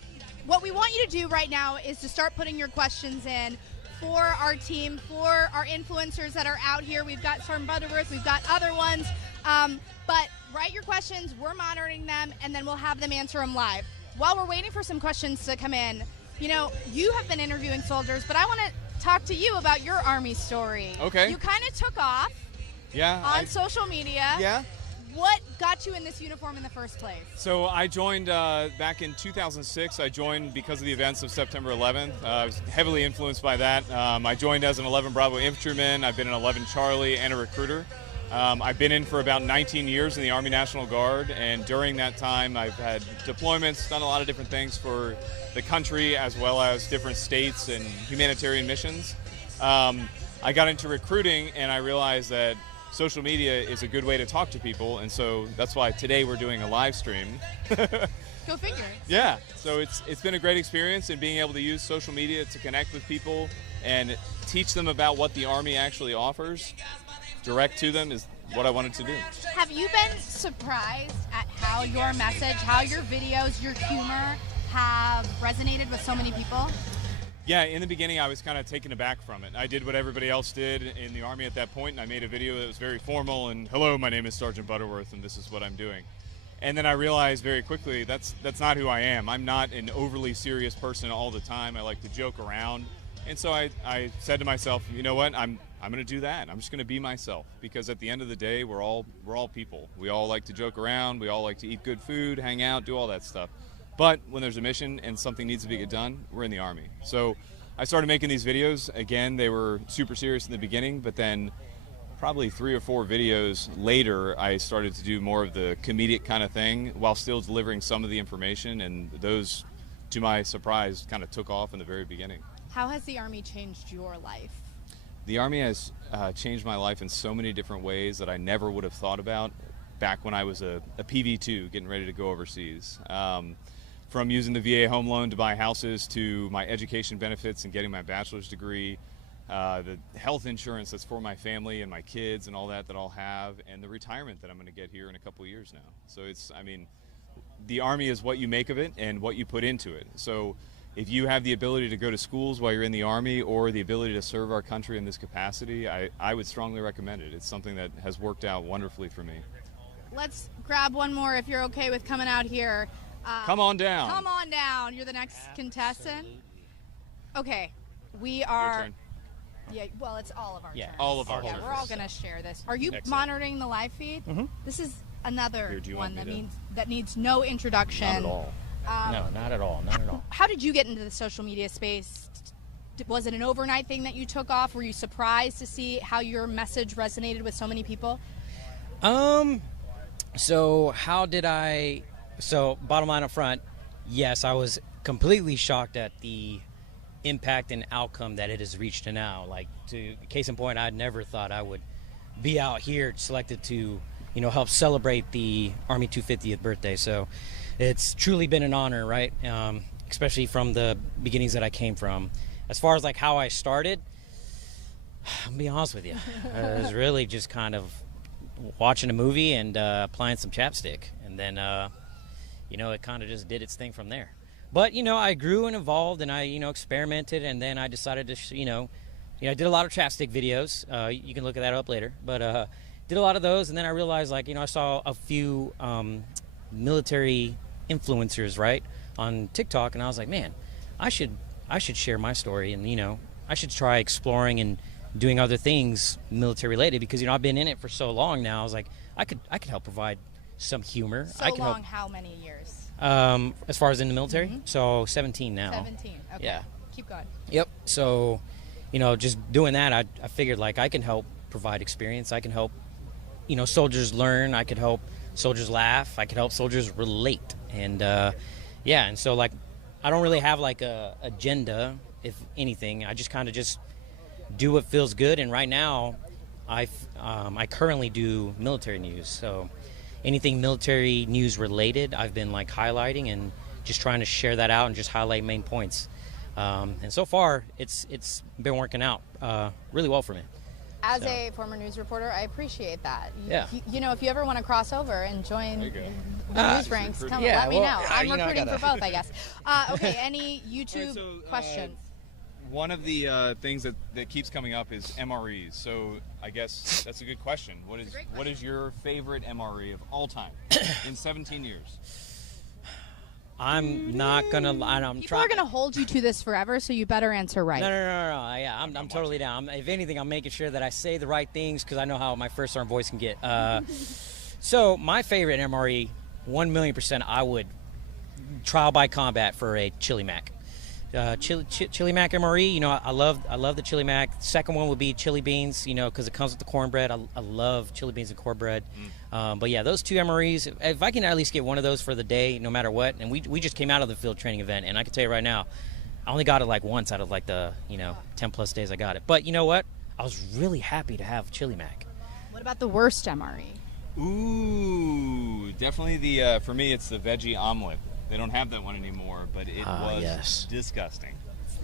what we want you to do right now is to start putting your questions in for our team, for our influencers that are out here. We've got Sergeant Butterworth, we've got other ones, but write your questions, we're monitoring them, and then we'll have them answer them live. While we're waiting for some questions to come in, you know, you have been interviewing soldiers, but I want to talk to you about your Army story. Okay. You kind of took off on social media. Yeah. What got you in this uniform in the first place? So I joined back in 2006. I joined because of the events of September 11th. I was heavily influenced by that. I joined as an 11 Bravo infantryman. I've been an 11 Charlie and a recruiter. I've been in for about 19 years in the Army National Guard, and during that time I've had deployments, done a lot of different things for the country as well as different states and humanitarian missions. I got into recruiting and I realized that social media is a good way to talk to people, and so that's why today we're doing a live stream. Go figure. Yeah, so it's been a great experience, and being able to use social media to connect with people and teach them about what the Army actually offers direct to them is what I wanted to do. Have you been surprised at how your message, how your videos, your humor have resonated with so many people? Yeah, in the beginning I was kind of taken aback from it. I did what everybody else did in the Army at that point, and I made a video that was very formal and, hello, my name is Sergeant Butterworth and this is what I'm doing. And then I realized very quickly that's not who I am. I'm not an overly serious person all the time. I like to joke around. And so I said to myself, you know what, I'm going to do that. I'm just going to be myself, because at the end of the day, we're all people. We all like to joke around. We all like to eat good food, hang out, do all that stuff. But when there's a mission and something needs to get done, we're in the Army. So I started making these videos. Again, they were super serious in the beginning, but then probably 3 or 4 videos later, I started to do more of the comedic kind of thing while still delivering some of the information, and those, to my surprise, kind of took off in the very beginning. How has the Army changed your life? The Army has changed my life in so many different ways that I never would have thought about back when I was a PV2 getting ready to go overseas. From using the VA home loan to buy houses, to my education benefits and getting my bachelor's degree, the health insurance that's for my family and my kids and all that I'll have, and the retirement that I'm going to get here in a couple of years now. So the Army is what you make of it and what you put into it. So if you have the ability to go to schools while you're in the Army, or the ability to serve our country in this capacity, I would strongly recommend it. It's something that has worked out wonderfully for me. Let's grab one more if you're okay with coming out here. Come on down. Come on down. You're the next contestant. Okay, we are. Your turn. Yeah, well, it's all of our turns. All of our Yeah, turns. we're all going to share this. Are you Excellent. monitoring the live feed? Mm-hmm. This is another Here, do you one want me that needs no introduction. Not at all. No, not at all. Not at all. How did you get into the social media space? Was it an overnight thing that you took off? Were you surprised to see how your message resonated with so many people? So how did I? So bottom line up front, yes, I was completely shocked at the impact and outcome that it has reached to now. Like, to case in point, I'd never thought I would be out here selected to, help celebrate the Army 250th birthday. So it's truly been an honor, right? Especially from the beginnings that I came from. As far as like how I started, I'll be honest with you, it was really just kind of watching a movie and applying some chapstick, and then it kind of just did its thing from there. But I grew and evolved, and I experimented, and then I decided to I did a lot of chapstick videos. You can look that up later, but did a lot of those, and then I realized I saw a few military influencers right on TikTok, and I was like, man, I should share my story, and I should try exploring and doing other things military related, because I've been in it for so long now. I was like, I could help provide some humor. So I can long, help. how many years? As far as in the military, so 17 now. 17. Okay. Yeah. Keep going. Yep. So, just doing that, I figured I can help provide experience. I can help, soldiers learn. I could help soldiers laugh. I could help soldiers relate. And and so I don't really have like a agenda, if anything. I just kind of just do what feels good. And right now, I currently do military news. So anything military news related, I've been like highlighting and just trying to share that out and just highlight main points. And so far, it's been working out really well for me. As a former news reporter, I appreciate that. Yeah. You know, if you ever want to cross over and join the news ranks, come yeah, let me know. I'm you know, recruiting for both, I guess. Okay, any YouTube questions? One of the things that keeps coming up is MREs. So I guess that's a good question. What is your favorite MRE of all time in 17 years? I'm not gonna lie. People are gonna hold you to this forever, so you better answer right. No. Yeah, I'm totally down. If anything, I'm making sure that I say the right things because I know how my first arm voice can get. So my favorite MRE, 1,000,000%, I would trial by combat for a chili mac. Chili mac MRE, you know, I love the chili mac. Second one would be chili beans, you know, because it comes with the cornbread. I love chili beans and cornbread. But yeah, those two MREs, if I can at least get one of those for the day, no matter what. And we just came out of the field training event, and I can tell you right now, I only got it like once out of like the 10 plus days I got it. But you know what? I was really happy to have chili mac. What about the worst MRE? Ooh, definitely for me, it's the veggie omelet. They don't have that one anymore, but it was disgusting.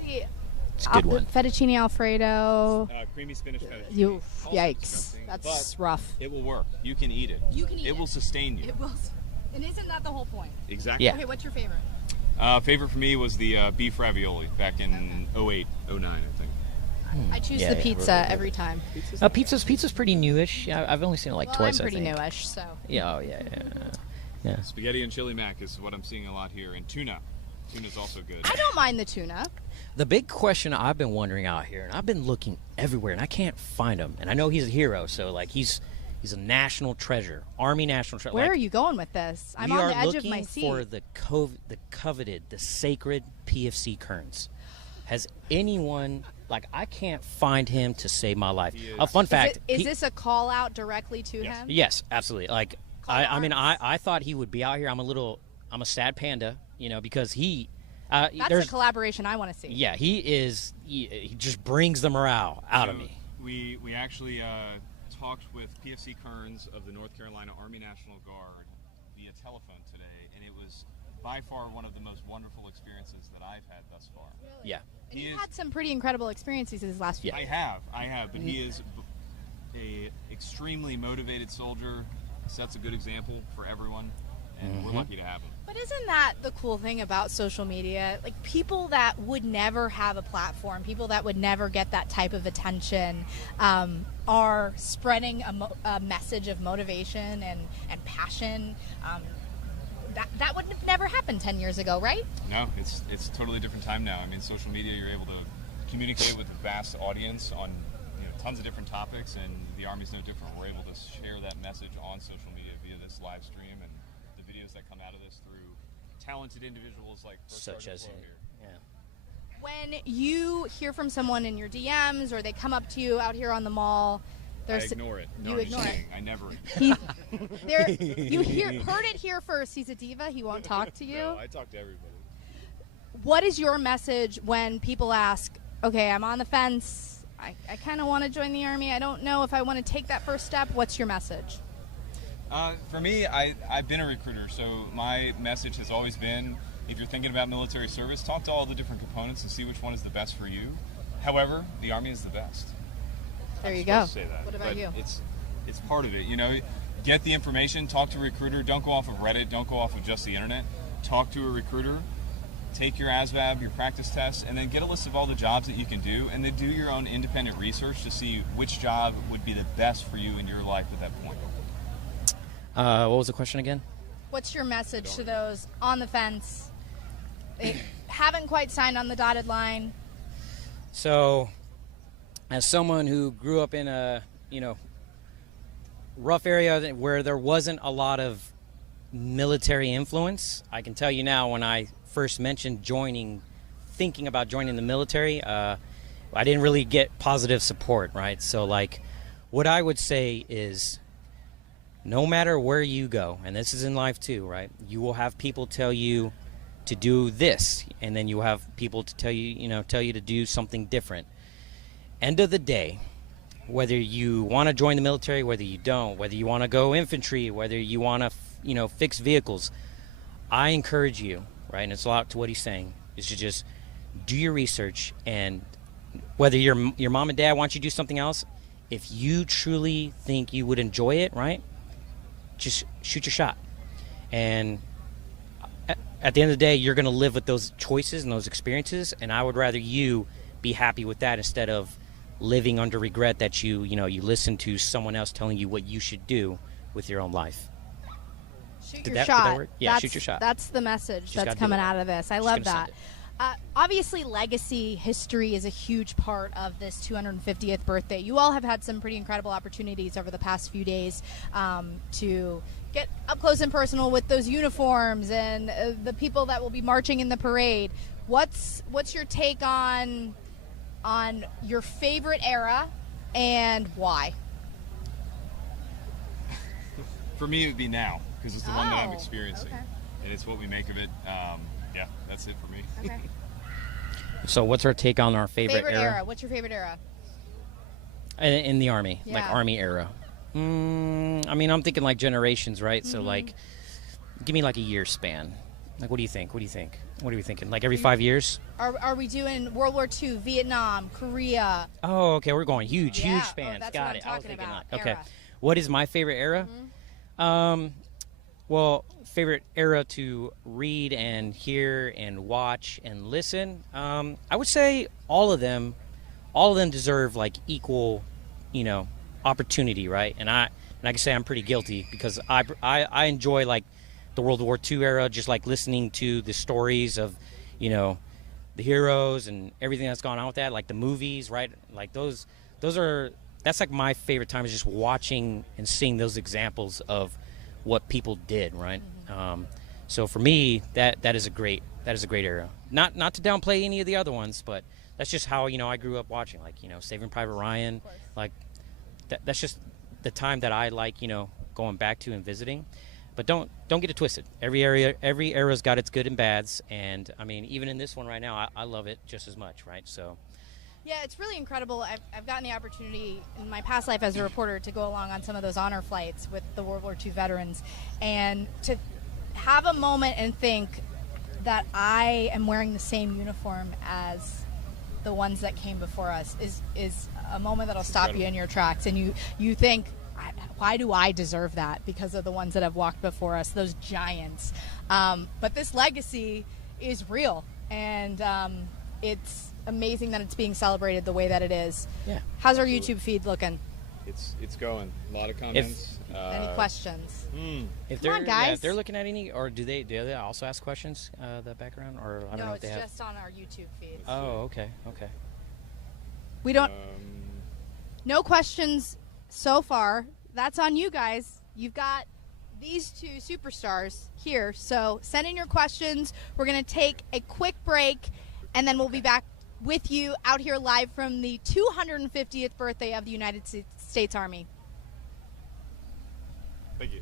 It's a good one. Fettuccine Alfredo. Creamy spinach fettuccine. Yikes. That's rough. It will work. You can eat it. It will sustain you. It will. And isn't that the whole point? Exactly. Yeah. Okay, what's your favorite? Favorite for me was the beef ravioli back in 08, 09, I think. I choose the pizza every time. Pizza's pretty newish. I've only seen it like twice. I'm pretty I think. newish, so. Yeah. Yeah. Spaghetti and chili mac is what I'm seeing a lot here, and tuna. Tuna's also good. I don't mind the tuna. The big question I've been wondering out here, and I've been looking everywhere, and I can't find him. And I know he's a hero, so like he's a national treasure, Army national treasure. Where are you going with this? I'm on the edge of my seat. We are looking for the coveted, the sacred PFC Kearns. Has anyone, like, I can't find him to save my life. A fun fact. Is this a call out directly to him? Yes, absolutely. Like, I mean, I thought he would be out here. I'm a sad panda, you know, because he. That's a collaboration I want to see. Yeah, he just brings the morale out of me. We actually talked with PFC Kearns of the North Carolina Army National Guard via telephone today, and it was by far one of the most wonderful experiences that I've had thus far. Really? Yeah. And you've had some pretty incredible experiences these last few days. I have, but he is a extremely motivated soldier, sets a good example for everyone, and we're lucky to have him. But isn't that the cool thing about social media? Like, people that would never have a platform, people that would never get that type of attention, are spreading a message of motivation and passion. That would have never happened 10 years ago, right? No, it's a totally different time now. I mean, social media, you're able to communicate with a vast audience on tons of different topics, and the Army's no different. We're able to share that message on social media via this live stream and the videos that come out of this through talented individuals like such as him. Yeah. When you hear from someone in your DMs or they come up to you out here on the mall, I ignore it. You ignore it. I never. You heard it here first. He's a diva. He won't talk to you. No, I talk to everybody. What is your message when people ask, okay, I'm on the fence, I kind of want to join the Army, I don't know if I want to take that first step? What's your message? For me, I've been a recruiter, so my message has always been, if you're thinking about military service, talk to all the different components and see which one is the best for you. However, the Army is the best. There you go. Say that, what about you? It's part of it. Get the information, talk to a recruiter. Don't go off of Reddit. Don't go off of just the internet. Talk to a recruiter. Take your ASVAB, your practice tests, and then get a list of all the jobs that you can do, and then do your own independent research to see which job would be the best for you in your life at that point. What was the question again? What's your message to those on the fence? They haven't quite signed on the dotted line. So, as someone who grew up in a, rough area where there wasn't a lot of military influence, I can tell you now, when I first mentioned thinking about joining the military, I didn't really get positive support, right? So, what I would say is, no matter where you go, and this is in life too, right? You will have people tell you to do this, and then you have people to tell you to do something different. End of the day, whether you want to join the military, whether you don't, whether you want to go infantry, whether you want to fix vehicles, I encourage you, right, and it's a lot to what he's saying, is to just do your research, and whether your mom and dad want you to do something else, if you truly think you would enjoy it, right, just shoot your shot. And at the end of the day, you're going to live with those choices and those experiences, and I would rather you be happy with that instead of living under regret that you listen to someone else telling you what you should do with your own life. Shoot your shot. Yeah, shoot your shot. That's the message that's coming out of this. I love that. Obviously, legacy history is a huge part of this 250th birthday. You all have had some pretty incredible opportunities over the past few days to get up close and personal with those uniforms and the people that will be marching in the parade. What's your take on your favorite era and why? For me, it would be now, because it's the one that I'm experiencing, and it's what we make of it. Yeah, that's it for me. Okay. So what's our take on our favorite era? What's your favorite era? In the Army, Yeah. like Army era. I mean, I'm thinking like generations, right? So like, give me like a year span. Like, what do you think? What are we thinking? Like every 5 years? Are we doing World War II, Vietnam, Korea? Oh, okay. We're going huge spans. That's Got what it. I'm I was talking thinking about, like, okay. era. What is my favorite era? Well, favorite era to read and hear and watch and listen. I would say all of them deserve like equal, opportunity, right? And I can say I'm pretty guilty because I enjoy like the World War II era, just like listening to the stories of, the heroes and everything that's gone on with that, like the movies, right? Like that's like my favorite time, is just watching and seeing those examples of what people did, right? So for me, that is a great era. Not to downplay any of the other ones, but that's just how I grew up watching, like Saving Private Ryan, like that's just the time that I like going back to and visiting. But don't get it twisted. Every era's got its good and bads, and I mean even in this one right now, I love it just as much, right? So. Yeah, it's really incredible. I've gotten the opportunity in my past life as a reporter to go along on some of those honor flights with the World War II veterans, and to have a moment and think that I am wearing the same uniform as the ones that came before us is a moment that'll stop you in your tracks, and you think, why do I deserve that? Because of the ones that have walked before us, those giants. But this legacy is real, and it's amazing that it's being celebrated the way that it is. Yeah. How's our YouTube feed looking? It's going. A lot of comments. Any questions? If Come on, guys. if they're looking at any, or do they also ask questions? The background, or I don't know if they have. No, it's just on our YouTube feed. Oh, okay. We don't. No questions so far. That's on you guys. You've got these two superstars here, so send in your questions. We're gonna take a quick break, and then we'll be back with you out here live from the 250th birthday of the United States Army. Thank you.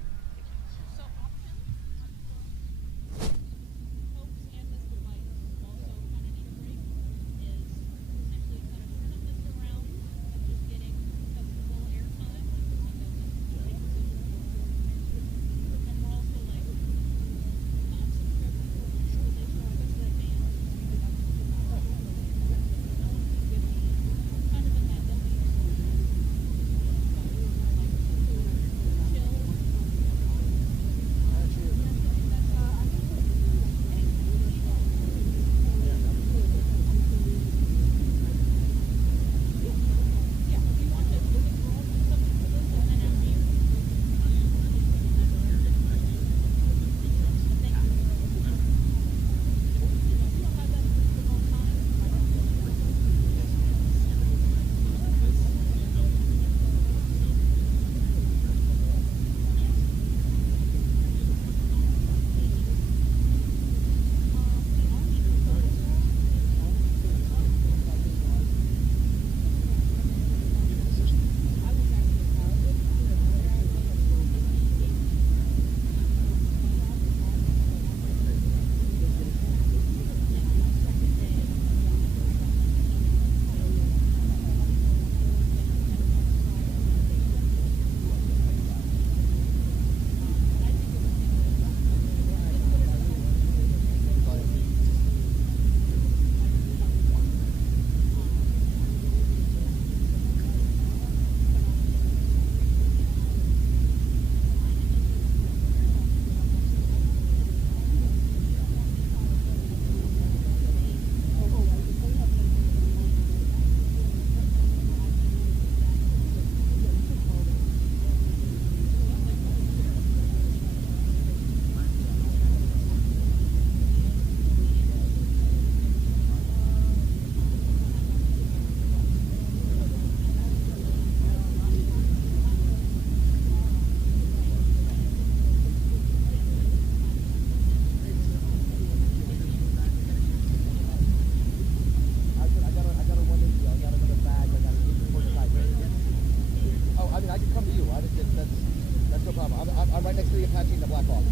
That's no problem. I'm right next to the Apache and the Black Hawk.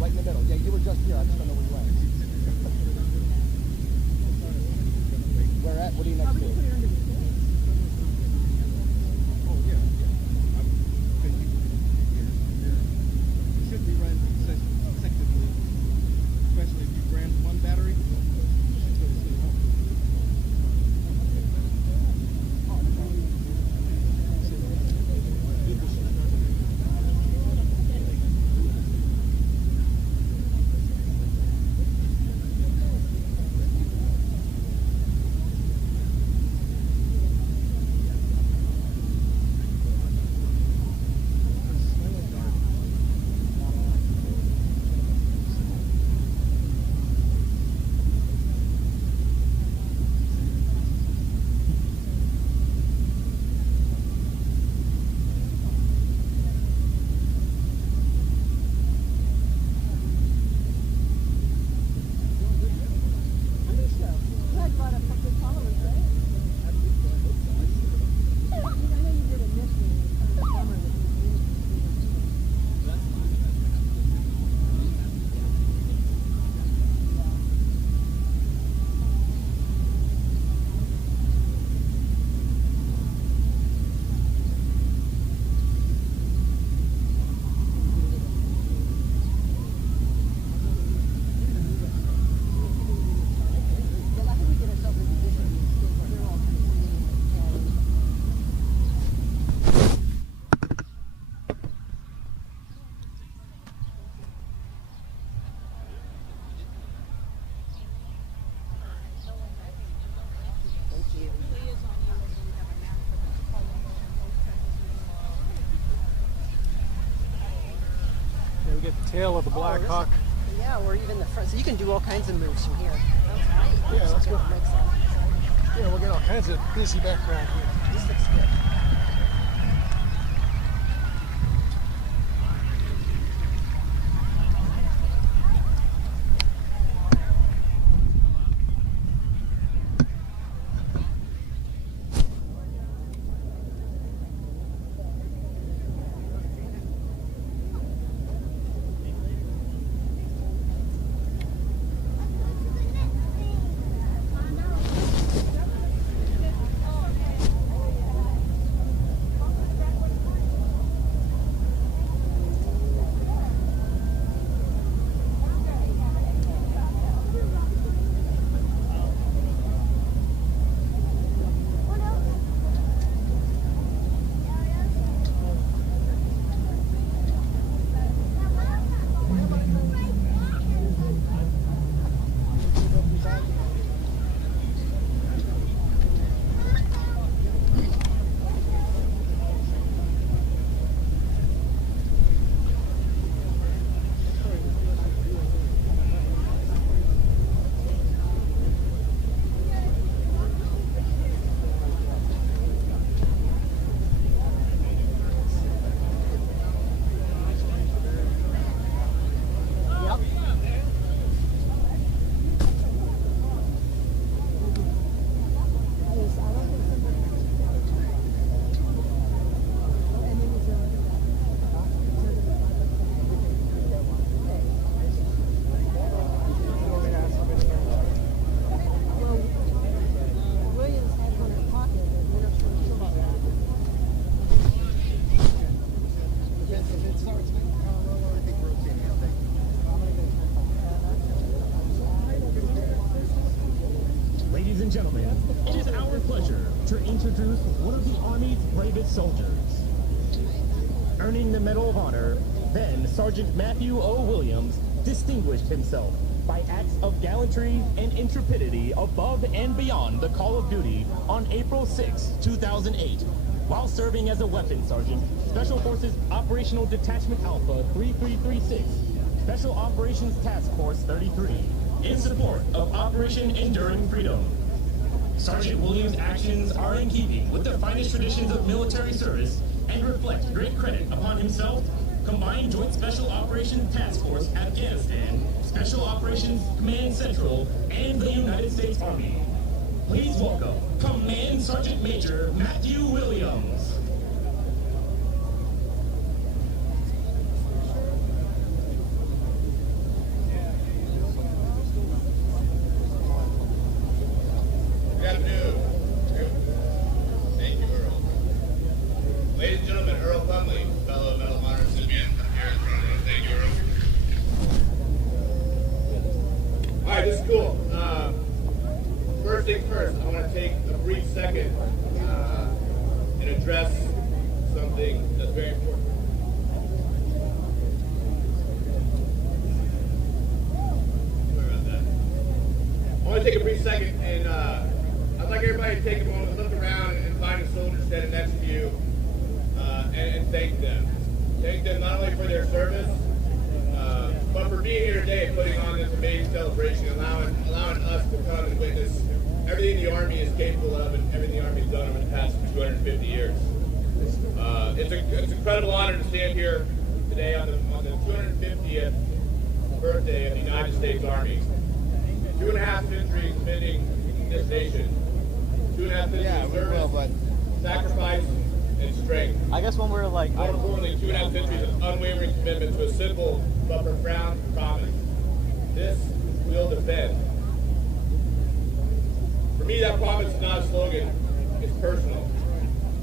Right in the middle. Yeah, you were just here. I just don't know where you went. Where at? What are you next to? Oh, yeah. You should be running consecutively, especially if you ran one battery. We get the tail of the Black Hawk. Yeah, or even the front. So you can do all kinds of moves from here. That's great. Yeah, let's go. Makes sense. Yeah, we'll get all kinds of busy background here. This looks good. Ladies and gentlemen, it is our pleasure to introduce one of the Army's bravest soldiers. Earning the Medal of Honor, then Sergeant Matthew O. Williams distinguished himself by acts of gallantry and intrepidity above and beyond the call of duty on April 6, 2008, while serving as a weapons sergeant, Special Forces Operational Detachment Alpha 3336, Special Operations Task Force 33, in support of Operation Enduring Freedom. Sergeant Williams' actions are in keeping with the finest traditions of military service and reflect great credit upon himself, Combined Joint Special Operations Task Force Afghanistan, Special Operations Command Central, and the United States Army. Please welcome Command Sergeant Major Matthew Williams. Good afternoon. Thank you, Earl. Ladies and gentlemen, Earl Plumley, fellow Medal of Honor recipient, here in front of you. Thank you, Earl. All right, this is cool. First things first, I want to take a brief second and address something that's very important. Sorry about that. I want to take a brief second and I'd like everybody to take a moment, look around and find a soldier standing next to you and thank them. Thank them not only for their service, but for being here today and putting on this amazing celebration, allowing us to come and witness everything the Army is capable of and everything the Army has done over the past 250 years. It's an incredible honor to stand here today on the 250th birthday of the United States Army. 2.5 centuries defending this nation. 2.5 centuries of service, sacrifice, and strength. I guess when we're like... More importantly, 2.5 centuries of unwavering commitment to a simple but profound promise. This we'll defend. For me, that promise is not a slogan, it's personal.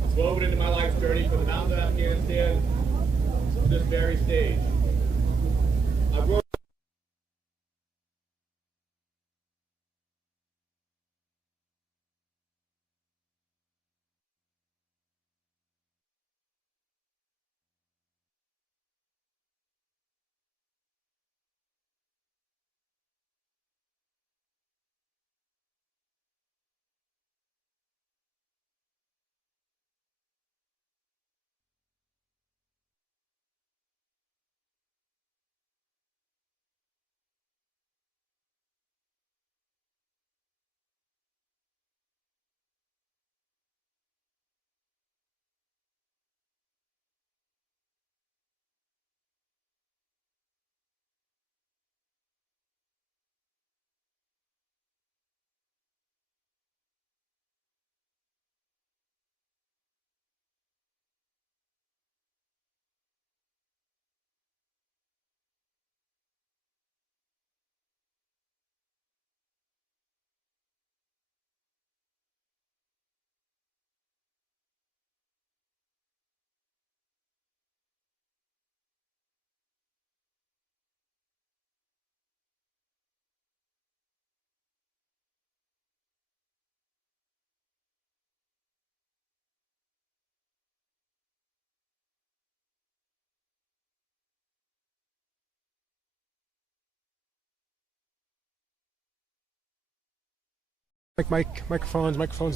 It's woven into my life's journey from the mountains of Afghanistan to this very stage. I've grown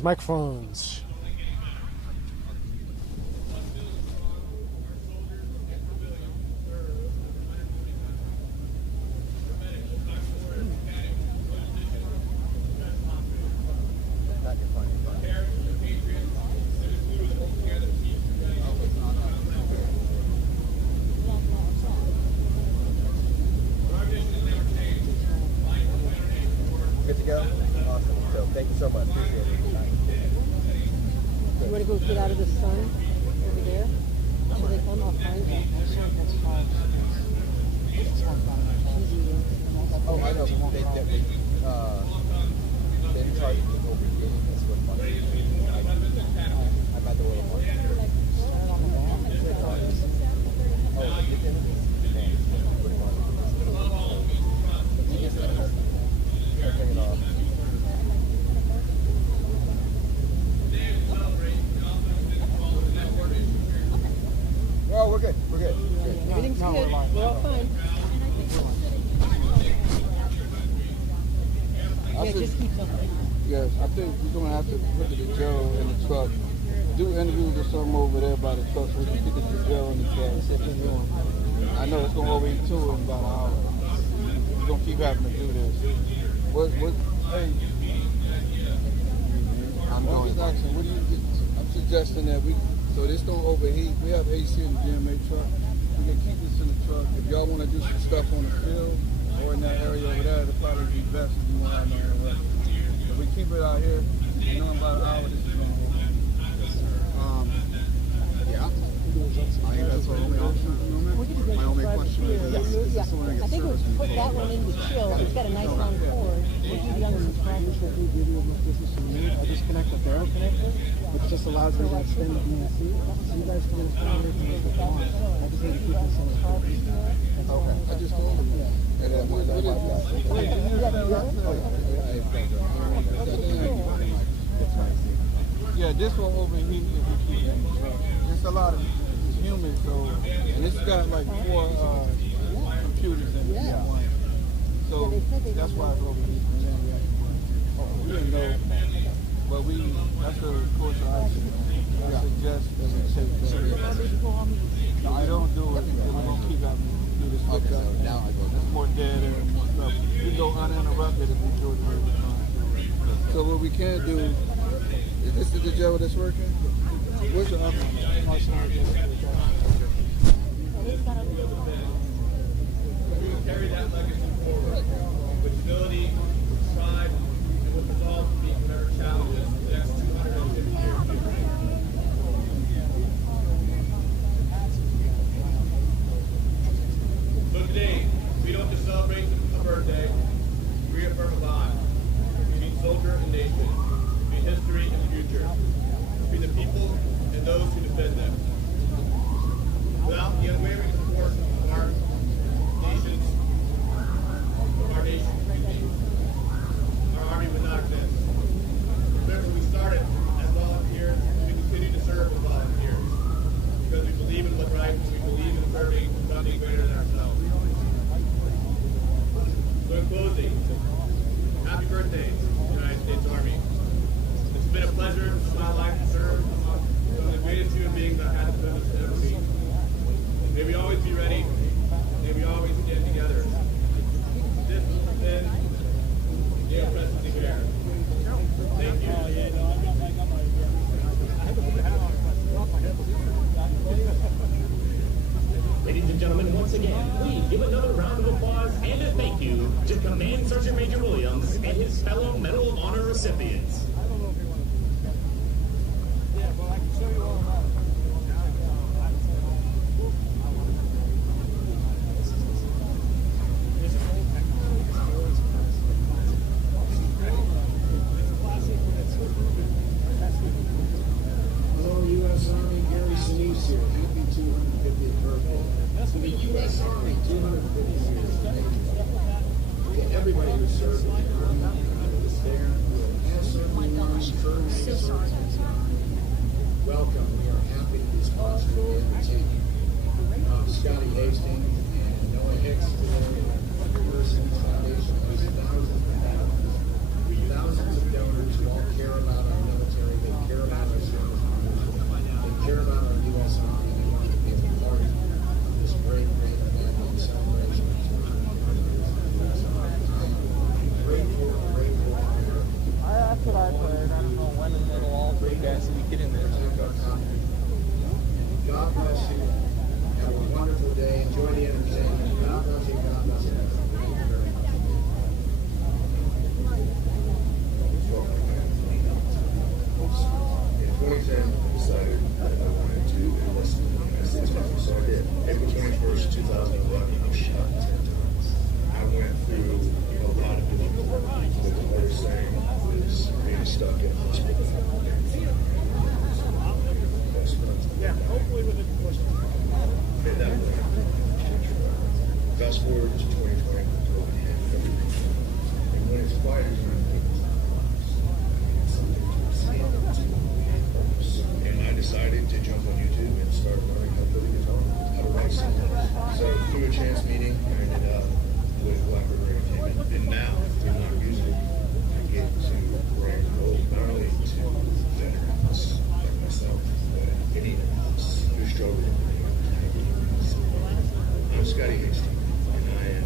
Microphones. Good to go? Awesome. So thank you so much. Appreciate it. You want to go get out of the sun over there? So they come off behind you. Oh, I know. They try to get over here. That's what fun. I'm at the way. Oh, you get in? Take it off. Oh, we're good. We're good. Everything's good. We're all fine. Yeah, just keep talking. Yes, I think we're going to have to put the Joe in the truck. Do interviews or something over there by the truck so we can get the Joe in the truck. I know it's going to overeat too in about an hour. We're going to keep having to do this. Hey, I'm just asking, what do you get? I'm suggesting that so this don't overheat. We have AC in the GMA truck. We can keep this in the truck. If y'all want to do some stuff on the field or in that area over there, it'll probably be best if you want to have no interruption. So we keep it out here. You know, in about an hour, this is going to open. Yeah. I think that's our only option at the moment. My only question is, I think we'll put that one in the chill. It's got a nice long cord. I just connect the barrel connector, which just allows me to extend the DNC. So you guys can extend everything as you want. I just need to keep this on the car. Okay. I just told them. And then what is Yeah, this will overheat if you keep it in the truck. It's a lot of, it's humid, so, and it's got like 4 computers in it. Yeah. So that's why it's overheating. And then we didn't know, but that's a course of action. I suggest that we take that. No, I don't do it, then we're going to keep having to do this. Okay, so now I go. It's more dead and more stuff. We go uninterrupted if we do it the way we're trying to. So what we can do, is this the gel that's working? Where's the other one? Carry that legacy forward with stability, pride, and with resolve to meet whatever challenges the next 250 years may bring. So today, we don't just celebrate a birthday, we reaffirm a bond between soldier and nation, between history and future, between the people and those who defend them. Without the unwavering support of our nation, our Army would not exist. Remember, we started as volunteers, and we continue to serve as volunteers, because we believe in what's right, and we believe in serving something greater than ourselves. So in closing, happy birthday, United States Army. It's been a pleasure in my life to serve some of the greatest human beings I've had the privilege to ever meet. May we always be ready, may we always stand together. This has been Dale Preston Bear. Thank you. Ladies and gentlemen, once again, please give another round of applause and a thank you to Command Sergeant Major Williams and his fellow Medal of Honor recipients. Hello, U.S. Army, Gary Sinise here. Happy 250th birthday. To the U.S. Army, 250 years of age. To everybody who served in the Army, who was there, who has served in the Army, currently serves in the Army. Welcome. We are happy to be sponsoring the entertainment. Scotty Hastings and Noah Hicks today. Terrorism Foundation has thousands of donors who all care about our military. They care about our service. They care about our U.S. Army. They want to be a part of this great event and celebration. I'm grateful. That's what I've heard. I don't know when it'll all be, guys, so we get in there. God bless you. Have a wonderful day. Enjoy the entertainment. God bless you. God bless you. Thank you very much. In 2010, I decided that I wanted to enlist in the United States Army, so I did. April 21st, 2011, I was shot 10 times. I went through a lot of difficulties. The worst thing is being stuck in a hospital. Yeah, hopefully with a question. Made that work. Fast forward to 2020, COVID hit everything. And when it's quiet, and I decided to jump on YouTube and start learning how to play the guitar, how to write songs. So through a chance meeting, I ended up with Black River Entertainment, and now through my music, I get to bring hope not only to veterans like myself, but anyone else who's struggling with anything. I'm Scotty Hastings, and I am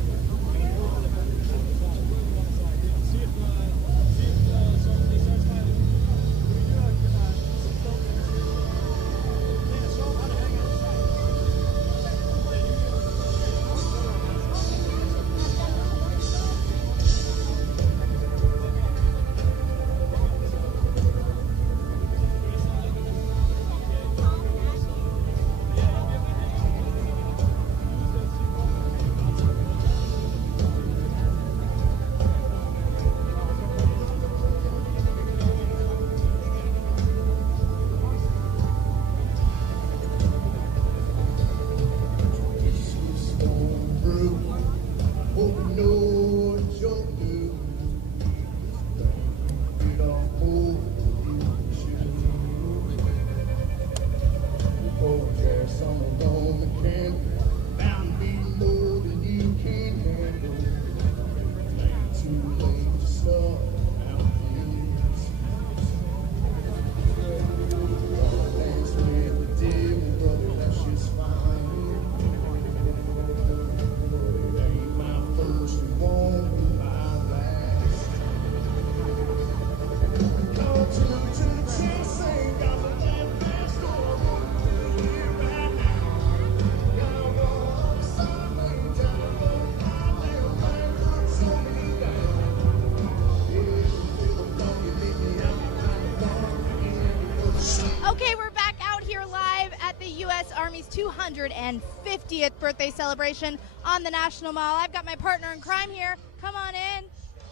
Okay, we're back out here live at the U.S. Army's 250th birthday celebration on the National Mall. I've got my partner in crime here. Come on in.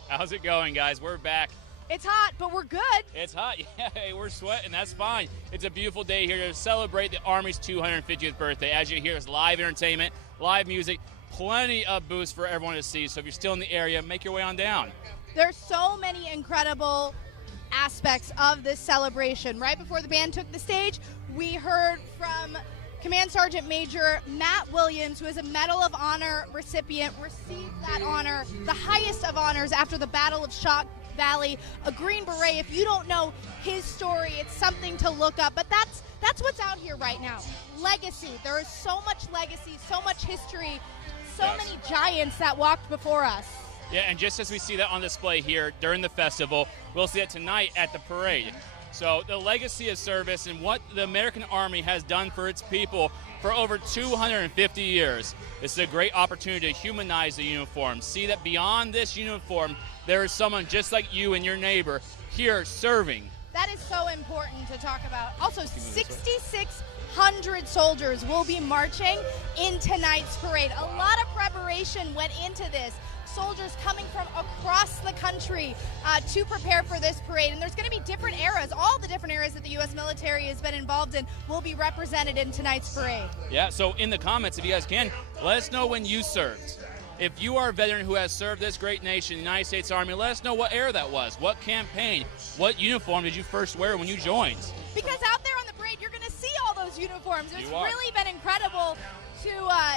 How's it going, guys? We're back. It's hot, but we're good. It's hot. Yeah, hey, we're sweating. That's fine. It's a beautiful day here to celebrate the Army's 250th birthday. As you hear, it's live entertainment, live music, plenty of booths for everyone to see. So if you're still in the area, make your way on down. There's so many incredible aspects of this celebration. Right before the band took the stage, we heard from Command Sergeant Major Matt Williams, who is a Medal of Honor recipient, received that honor, the highest of honors after the Battle of Shock Valley, a Green Beret. If you don't know his story, it's something to look up. But that's what's out here right now. Legacy. There is so much legacy, so much history, so many giants that walked before us. Yeah, and just as we see that on display here during the festival, we'll see it tonight at the parade. So the legacy of service and what the American Army has done for its people for over 250 years. This is a great opportunity to humanize the uniform. See that beyond this uniform, there is someone just like you and your neighbor here serving. That is so important to talk about. Also, 6,600 soldiers will be marching in tonight's parade. A lot of preparation went into this. Soldiers coming from across the country to prepare for this parade. And there's going to be different eras. All the different eras that the U.S. military has been involved in will be represented in tonight's parade. Yeah, so in the comments, if you guys can, let us know when you served. If you are a veteran who has served this great nation, the United States Army, let us know what era that was, what campaign, what uniform did you first wear when you joined. Because out there on the parade, you're going to see all those uniforms. It's really been incredible to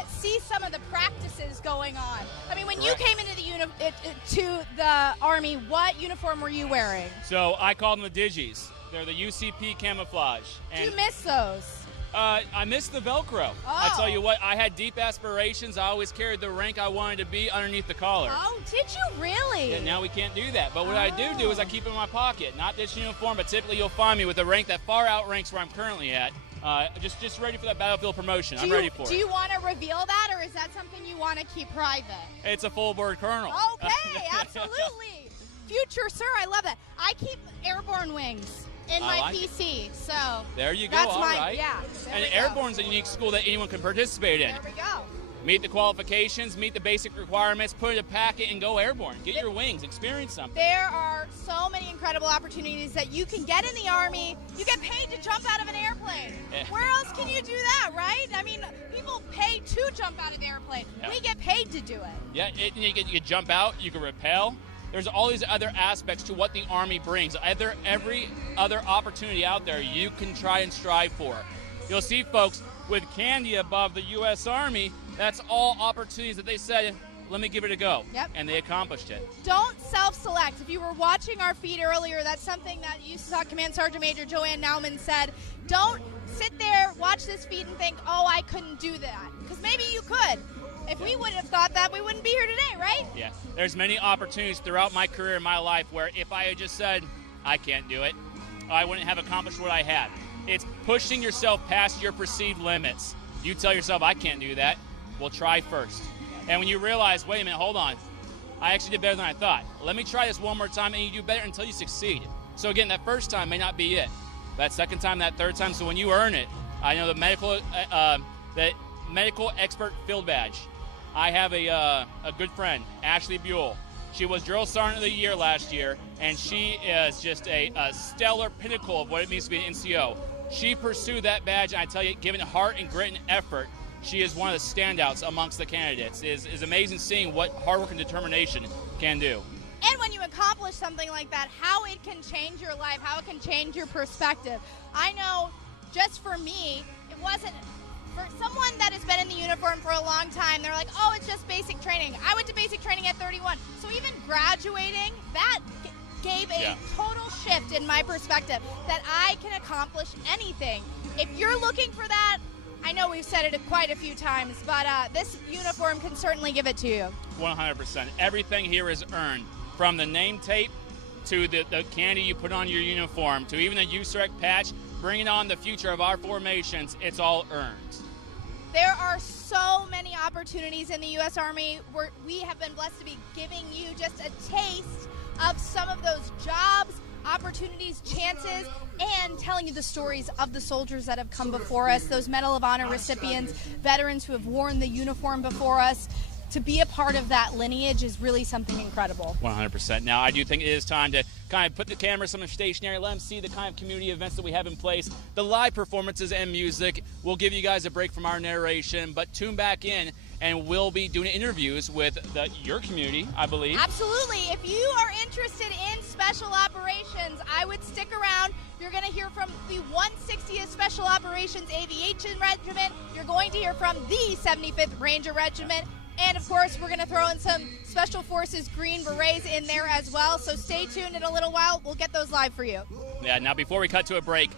see some of the practices going on. I mean, when you came into the Army, what uniform were you wearing? So I call them the Digis. They're the UCP camouflage. Do you miss those? I miss the Velcro. I tell you what, I had deep aspirations. I always carried the rank I wanted to be underneath the collar. Oh, did you really? Yeah, now we can't do that. But what I do is I keep it in my pocket. Not this uniform, but typically you'll find me with a rank that far outranks where I'm currently at. Just ready for that battlefield promotion. I'm ready for it. Do you want to reveal that, or is that something you want to keep private? It's a full board colonel. Okay, absolutely. Future sir, I love that. I keep airborne wings in my PC, so there you go. That's all right. Yeah. And Airborne's a unique school that anyone can participate in. There we go. Meet the qualifications, meet the basic requirements, put it in a packet, and go airborne. Get your wings, experience something. There are so many incredible opportunities that you can get in the Army. You get paid to jump out of an airplane. Where else can you do that, right? I mean, people pay to jump out of the airplane. Yeah. We get paid to do it. Yeah, you can jump out, you can rappel. There's all these other aspects to what the Army brings. Every other opportunity out there you can try and strive for. You'll see folks with candy above the U.S. Army. That's all opportunities that they said, let me give it a go. Yep. And they accomplished it. Don't self-select. If you were watching our feed earlier, that's something that you saw Command Sergeant Major Joanne Nauman said. Don't sit there, watch this feed, and think, oh, I couldn't do that. Because maybe you could. If we would have thought that, we wouldn't be here today, right? Yeah. There's many opportunities throughout my career in my life where if I had just said, I can't do it, I wouldn't have accomplished what I had. It's pushing yourself past your perceived limits. You tell yourself, I can't do that. Well, try first. And when you realize, wait a minute, hold on. I actually did better than I thought. Let me try this one more time, and you do better until you succeed. So again, that first time may not be it. That second time, that third time, so when you earn it, I know the medical expert field badge. I have a good friend, Ashley Buell. She was Drill Sergeant of the Year last year, and she is just a stellar pinnacle of what it means to be an NCO. She pursued that badge, and I tell you, given heart and grit and effort, she is one of the standouts amongst the candidates. It is amazing seeing what hard work and determination can do. And when you accomplish something like that, how it can change your life, how it can change your perspective. I know, just for me, it wasn't. For someone that has been in the uniform for a long time, they're like, oh, it's just basic training. I went to basic training at 31. So even graduating, that gave a total shift in my perspective that I can accomplish anything. If you're looking for that, I know we've said it quite a few times, but this uniform can certainly give it to you. 100%. Everything here is earned, from the name tape to the candy you put on your uniform to even the USEREC patch, bringing on the future of our formations. It's all earned. There are so many opportunities in the U.S. Army where we have been blessed to be giving you just a taste of some of those jobs, opportunities, chances, and telling you the stories of the soldiers that have come before us, those Medal of Honor recipients, veterans who have worn the uniform before us. To be a part of that lineage is really something incredible. 100%. Now, I do think it is time to kind of put the camera somewhere stationary, let them see the kind of community events that we have in place, the live performances and music. We'll give you guys a break from our narration, but tune back in, and we'll be doing interviews with your community, I believe. Absolutely. If you are interested in special operations, I would stick around. You're going to hear from the 160th Special Operations Aviation Regiment. You're going to hear from the 75th Ranger Regiment. And, of course, we're going to throw in some Special Forces Green Berets in there as well. So stay tuned in a little while. We'll get those live for you. Yeah, now before we cut to a break,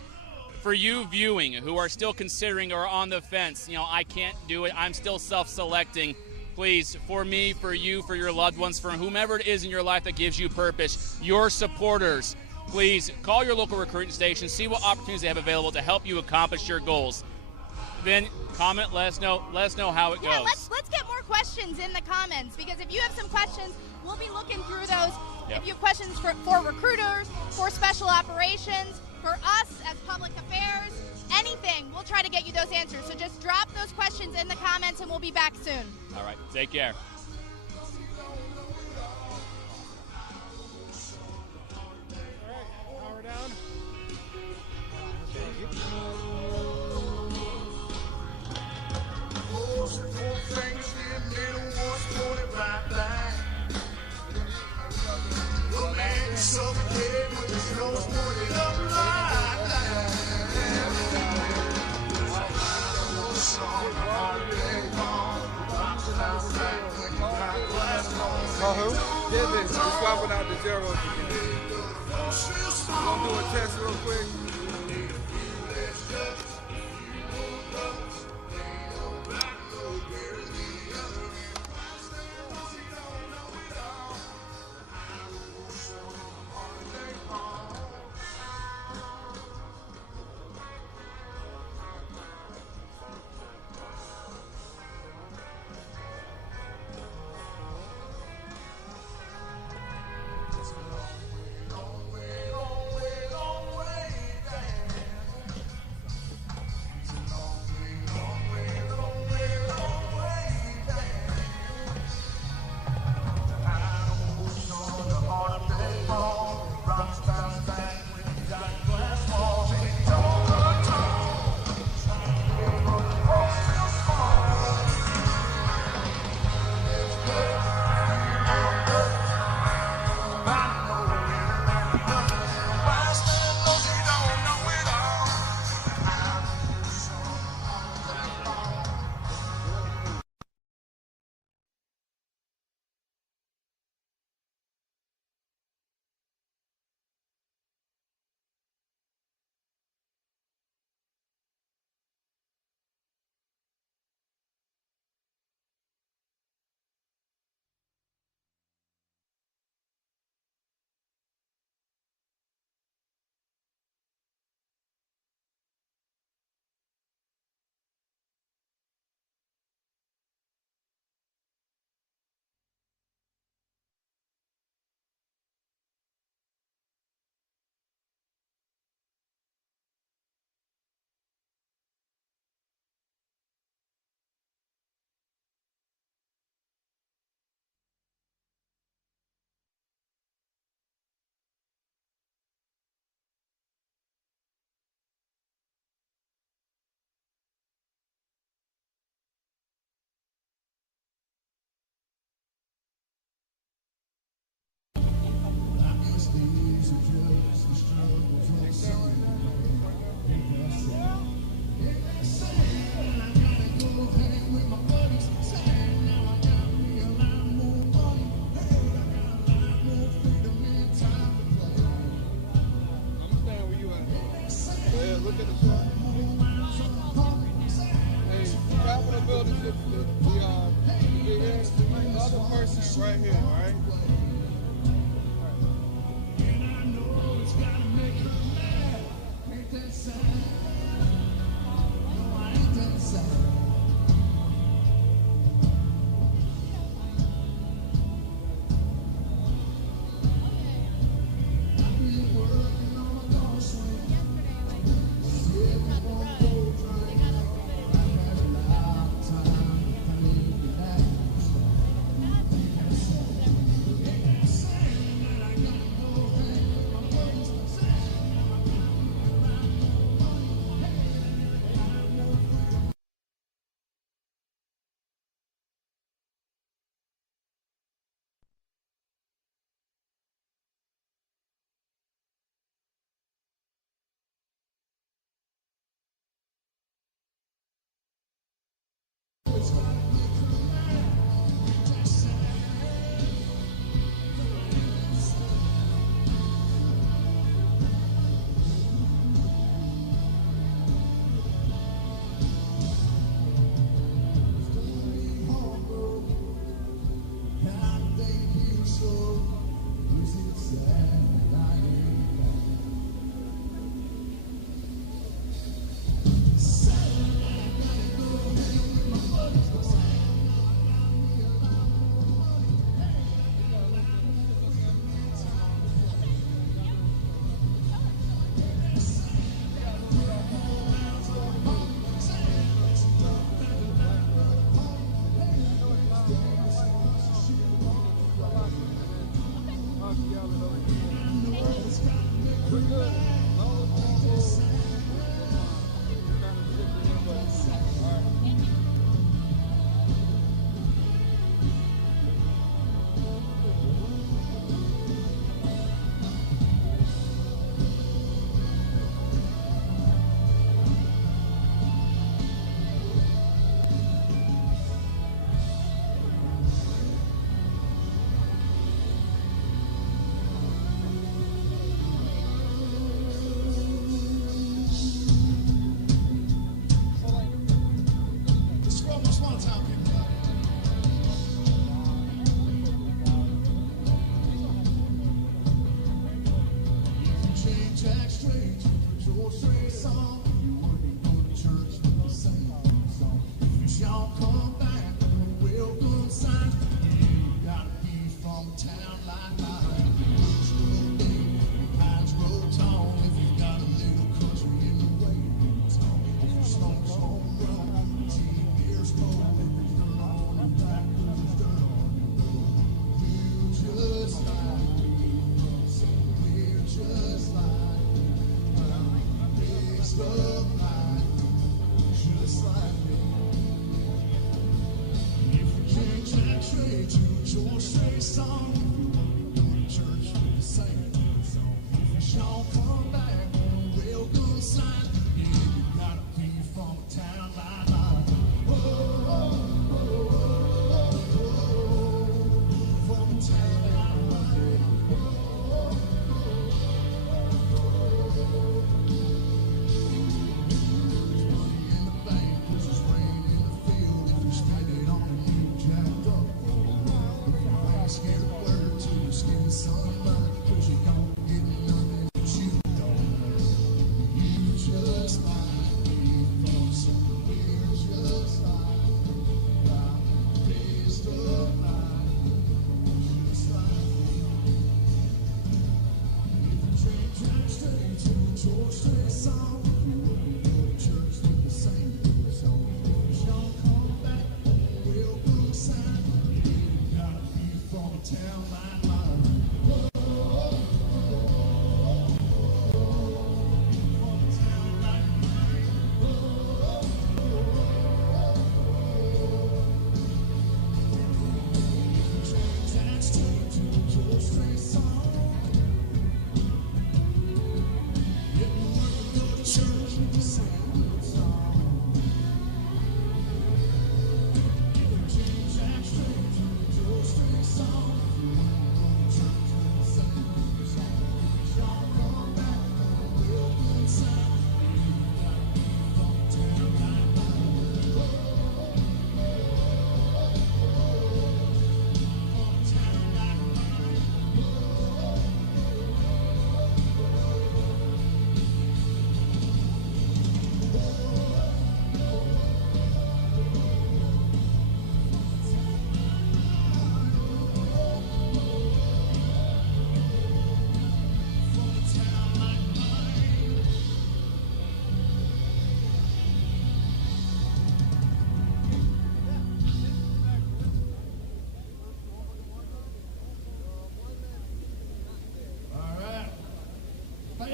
for you viewing who are still considering or on the fence, I can't do it, I'm still self-selecting. Please, for me, for you, for your loved ones, for whomever it is in your life that gives you purpose, your supporters, please call your local recruiting station, see what opportunities they have available to help you accomplish your goals. Then comment, let us know how it goes. Yeah, let's get more questions in the comments, because if you have some questions, we'll be looking through those. Yep. If you have questions for recruiters, for special operations, for us as public affairs, anything, we'll try to get you those answers. So just drop those questions in the comments and we'll be back soon. All right, take care. Power down. Who? David, we're swapping out the zeros again. Gonna do a test real quick. Right here, all right? World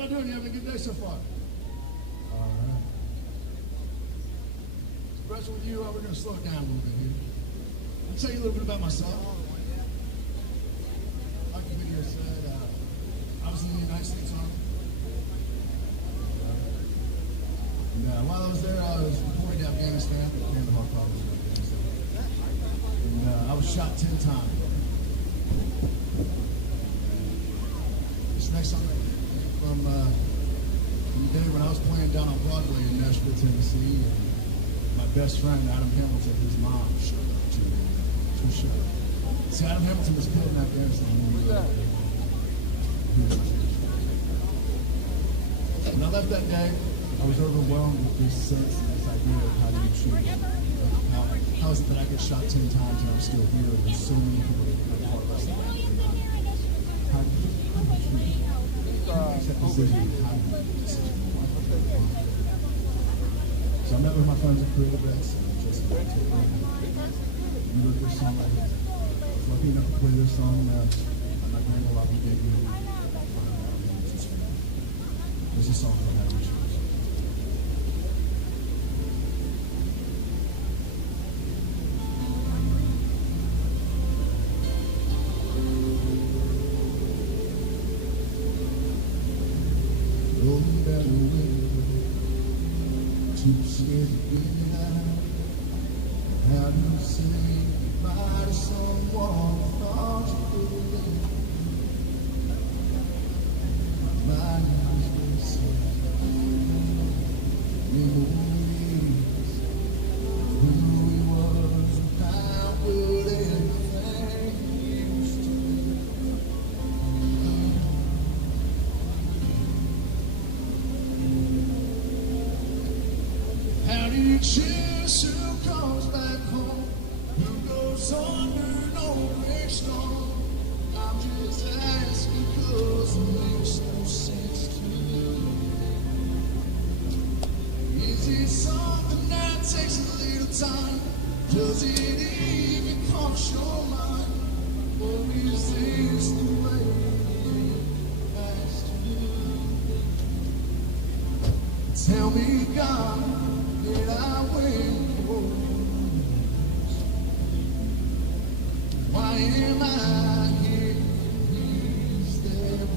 y'all doing? You having a good day so far? All right. Especially with you, we're going to slow it down a little bit here. I'll tell you a little bit about myself. Like the video said, I was in the United States Army. And while I was there, I was deployed to Afghanistan. Kandahar province of Afghanistan. And I was shot 10 times. This next song from the day when I was playing down on Broadway in Nashville, Tennessee, and my best friend, Adam Hamilton, his mom, showed up to show. See, Adam Hamilton was killed in Afghanistan. When I left that day, I was overwhelmed with this sense and this idea of how do you choose. How is it that I get shot 10 times and I'm still here with so many people that are part of us? How do you choose? Accept decision. How do you make a decision? So I met with my friends at Creative X and just we wrote this song right here. I was lucky enough to play this song at my grandma Robbie debut. There's a song from Aviation. Too scared to get out. How do you say goodbye to someone who thought you could live? My eyes will say memories of who he was and how good everything used to be. How do you choose who comes back home? Who goes under no great storm? I'm just asking cause it makes no sense to me. Is it something that takes a little time? Does it even cross your mind? Or is this the way it has to be? Tell me, God, did I win? Why am I here? Is there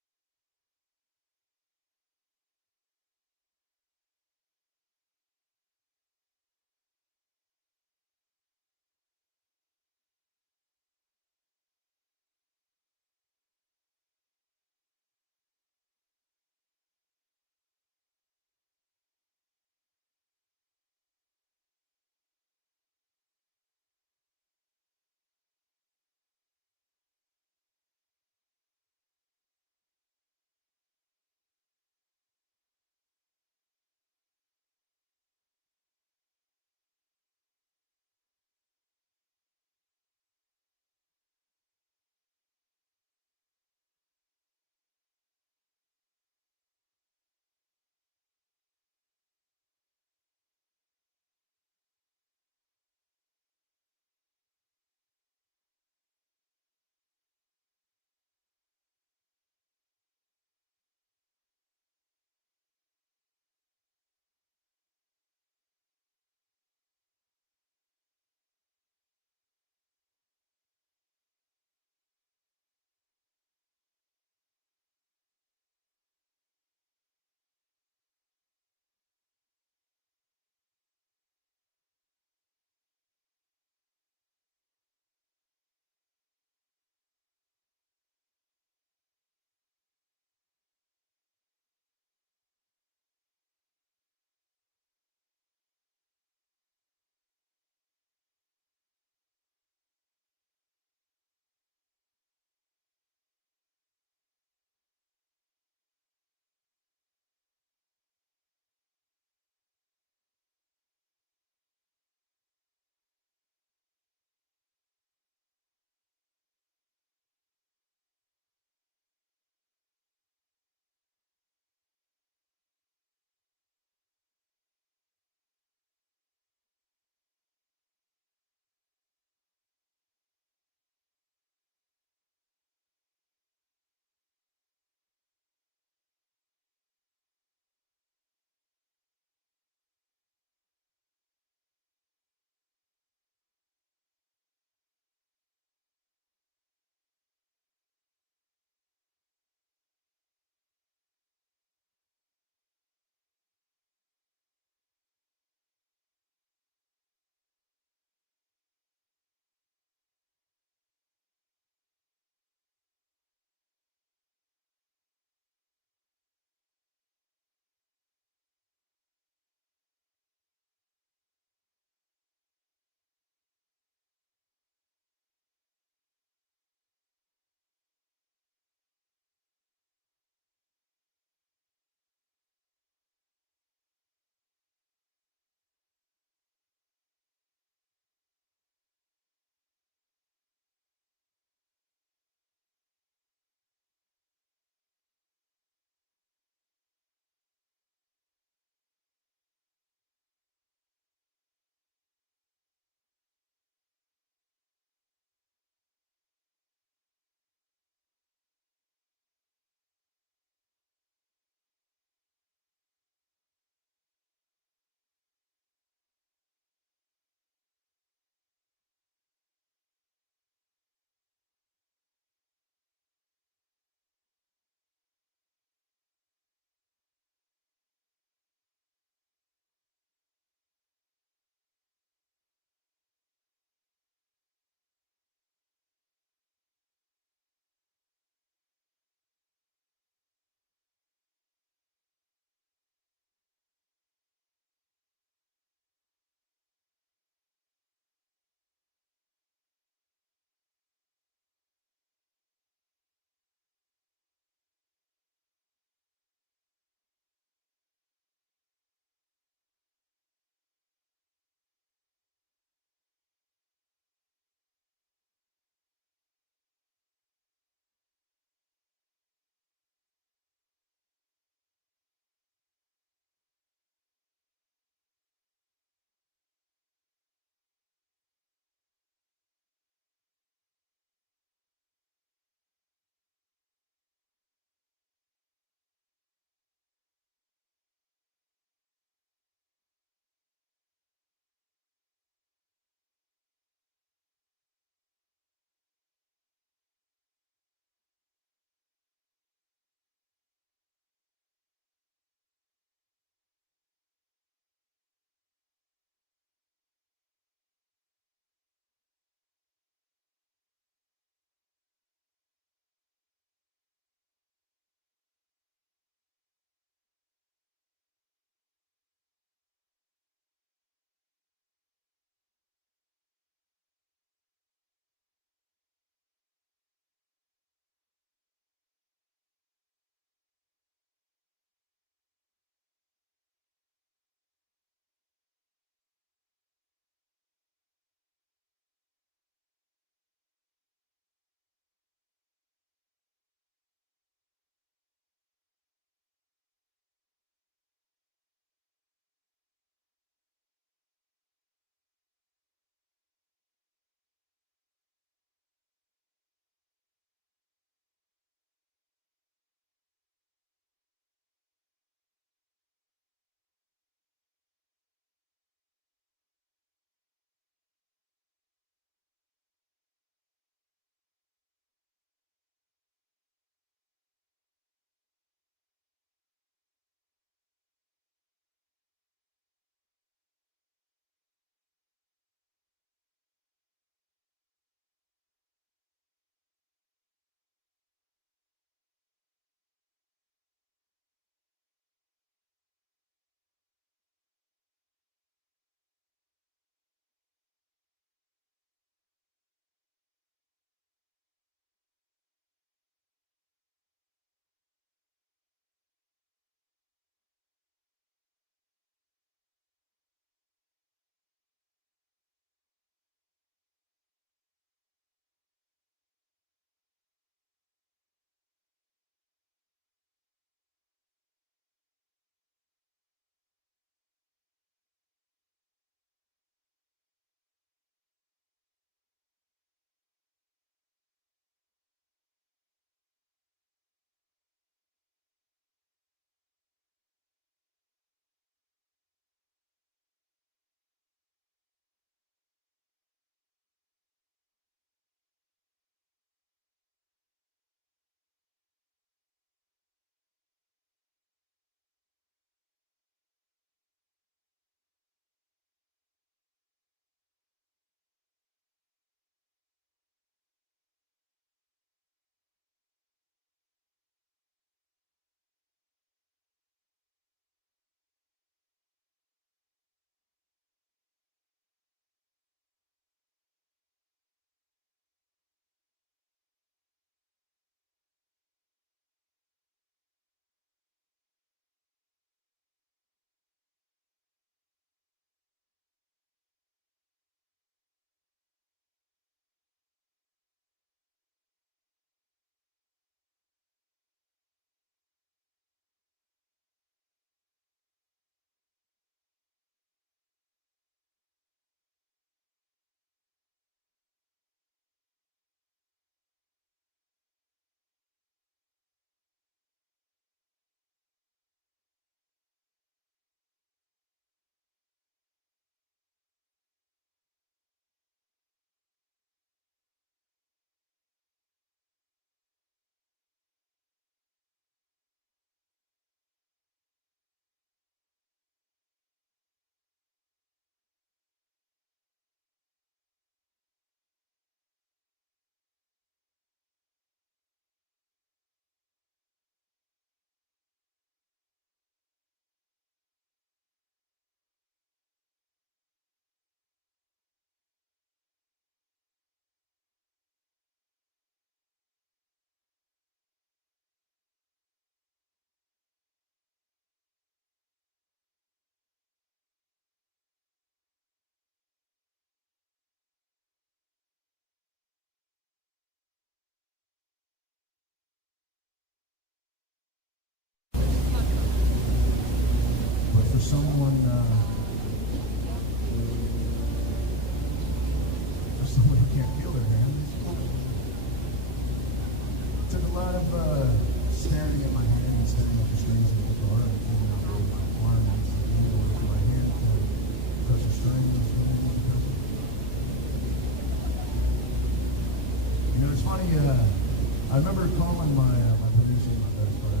remember calling my producer, my best friend,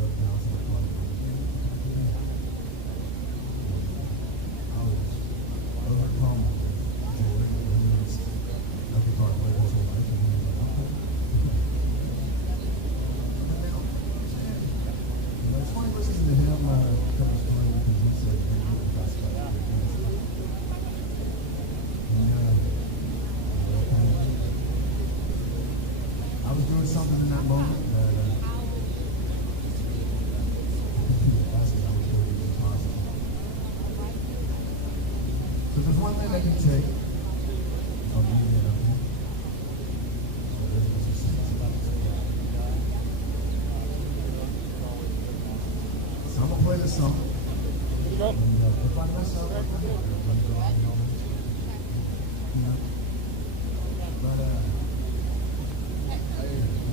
Doug Johnson, I called him. I was calm. I could talk about his whole life, and he was like, okay. It's funny listening to him tell his story because he said he was classified as a gangster. I was doing something in that moment that I was going to be impossible. So there's one thing I can take from media and everything. So I'm going to play this song. And, if I mess up, but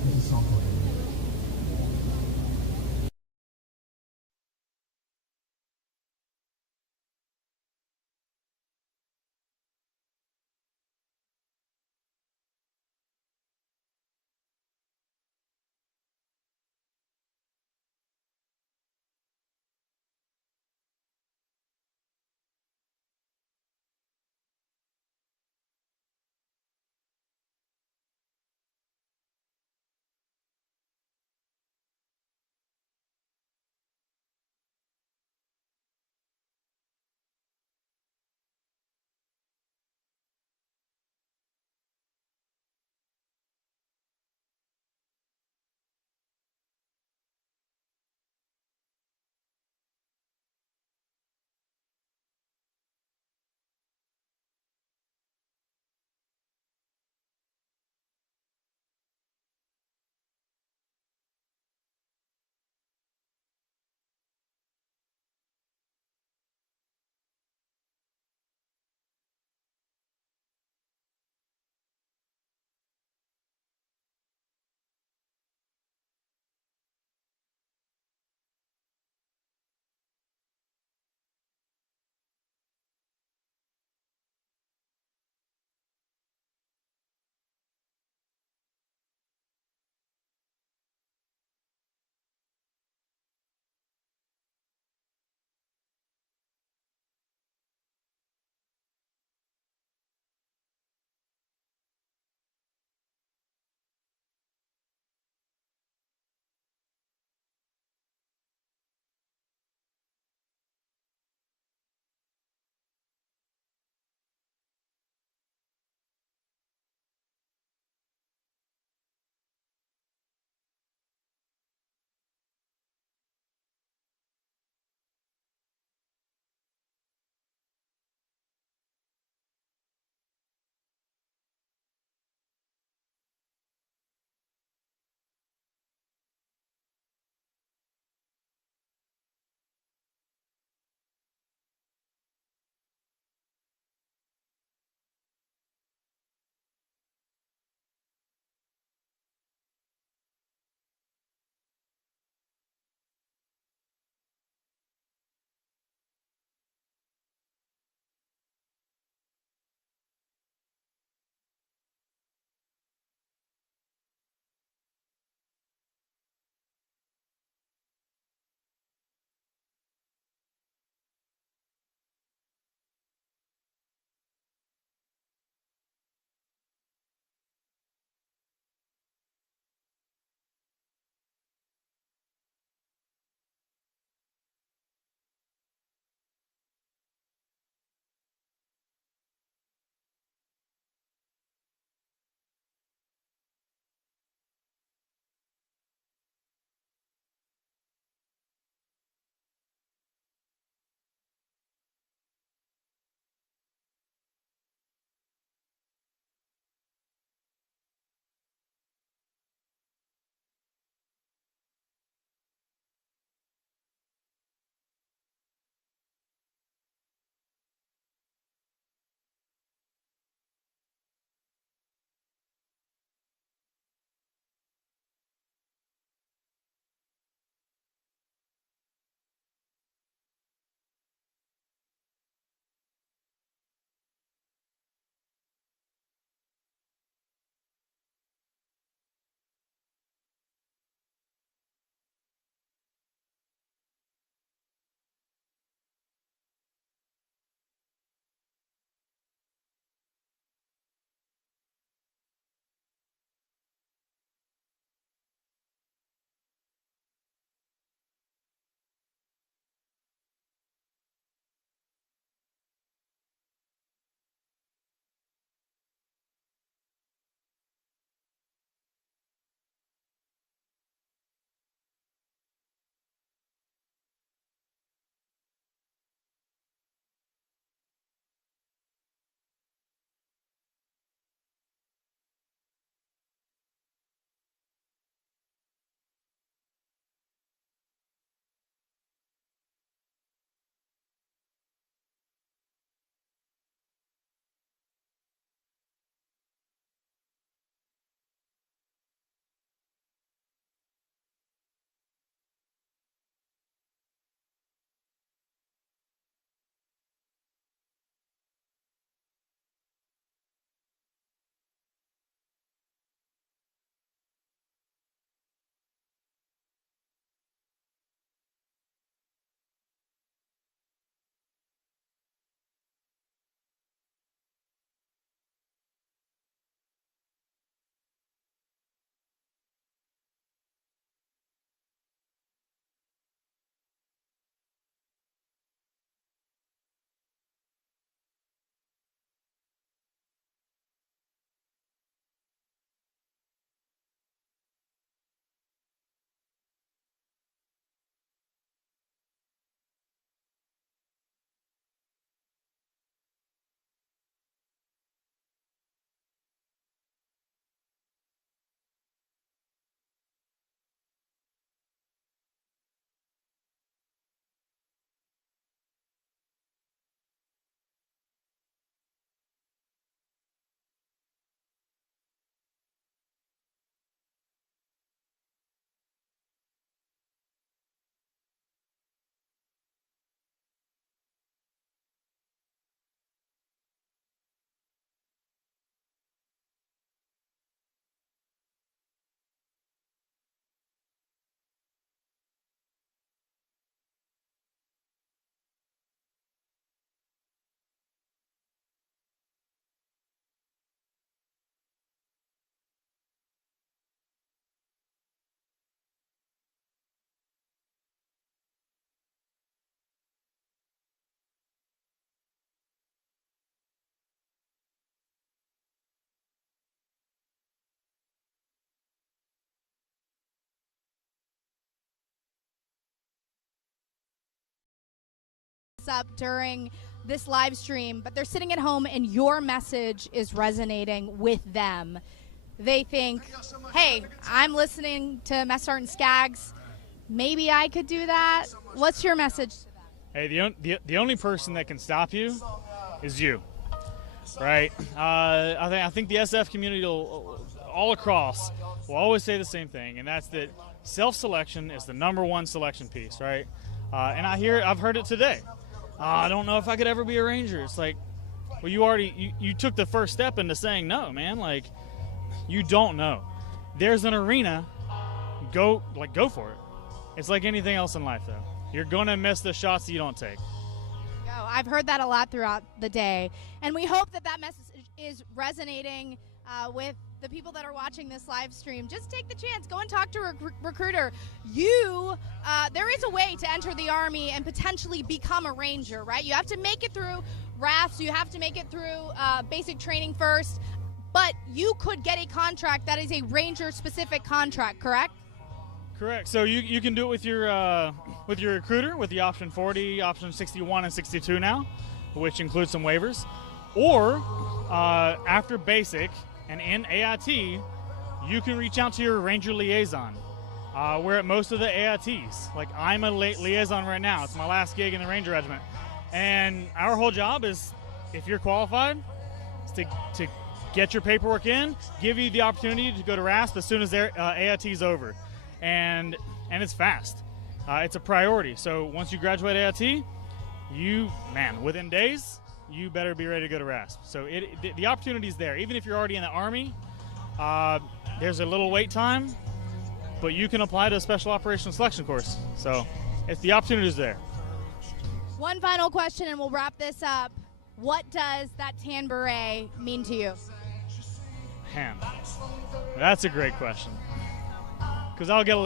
this is a song for you. picks up during this live stream, but they're sitting at home and your message is resonating with them. They think, hey, I'm listening to Master Sergeant Skaggs. Maybe I could do that. What's your message to them? Hey, the only person that can stop you is you, right? I think the SF community all across will always say the same thing, and that's that self-selection is the #1 selection piece, right? And I've heard it today. I don't know if I could ever be a Ranger. It's like, well, you took the first step into saying no, man. Like, you don't know. There's an arena. Go for it. It's like anything else in life, though. You're gonna miss the shots that you don't take. I've heard that a lot throughout the day, and we hope that message is resonating with the people that are watching this live stream. Just take the chance. Go and talk to a recruiter. There is a way to enter the Army and potentially become a Ranger, right? You have to make it through RAFs. You have to make it through basic training first. But you could get a contract that is a Ranger-specific contract, correct? Correct. So you can do it with your recruiter with the option 40, option 61, and 62 now, which includes some waivers. Or after basic and in AIT, you can reach out to your Ranger liaison. We're at most of the AITs. Like, I'm a liaison right now. It's my last gig in the Ranger Regiment. And our whole job is, if you're qualified, is to get your paperwork in, give you the opportunity to go to RASP as soon as their AIT is over. And it's fast. It's a priority. So once you graduate AIT, within days, you better be ready to go to RASP. So the opportunity's there. Even if you're already in the Army, there's a little wait time, but you can apply to a Special Operations Selection course. So the opportunity's there. One final question, and we'll wrap this up. What does that tan beret mean to you? Man, that's a great question. Because I'll get a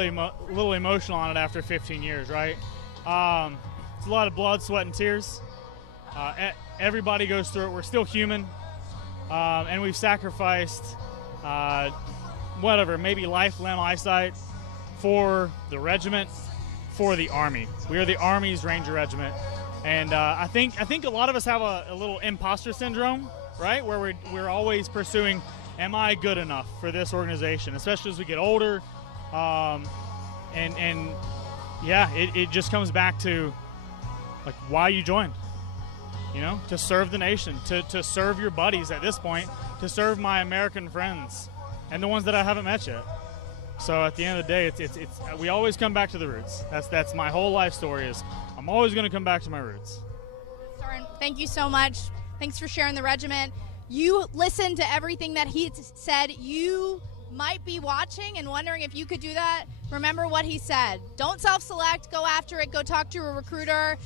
little emotional on it after 15 years, right? It's a lot of blood, sweat, and tears. Everybody goes through it. We're still human. And we've sacrificed, maybe life, limb, eyesight for the regiment, for the Army. We are the Army's Ranger Regiment. And I think a lot of us have a little imposter syndrome, right? Where we're always pursuing, am I good enough for this organization? Especially as we get older. It just comes back to, like, why you joined. To serve the nation, to serve your buddies at this point, to serve my American friends and the ones that I haven't met yet. So at the end of the day, we always come back to the roots. That's my whole life story, is I'm always going to come back to my roots. Sergeant, thank you so much. Thanks for sharing the regiment. You listened to everything that he said. You might be watching and wondering if you could do that. Remember what he said. Don't self-select. Go after it. Go talk to a recruiter.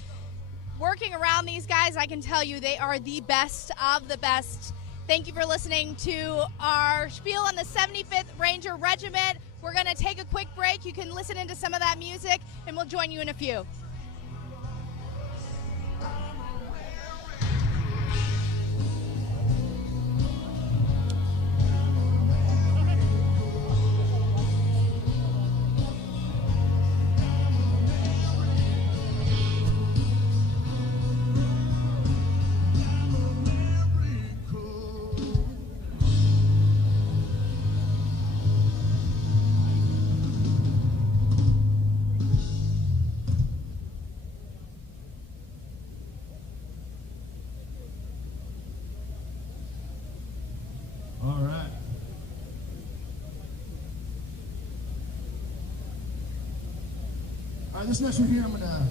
Working around these guys, I can tell you they are the best of the best. Thank you for listening to our spiel on the 75th Ranger Regiment. We're going to take a quick break. You can listen into some of that music, and we'll join you in a few. This next one here, I'm gonna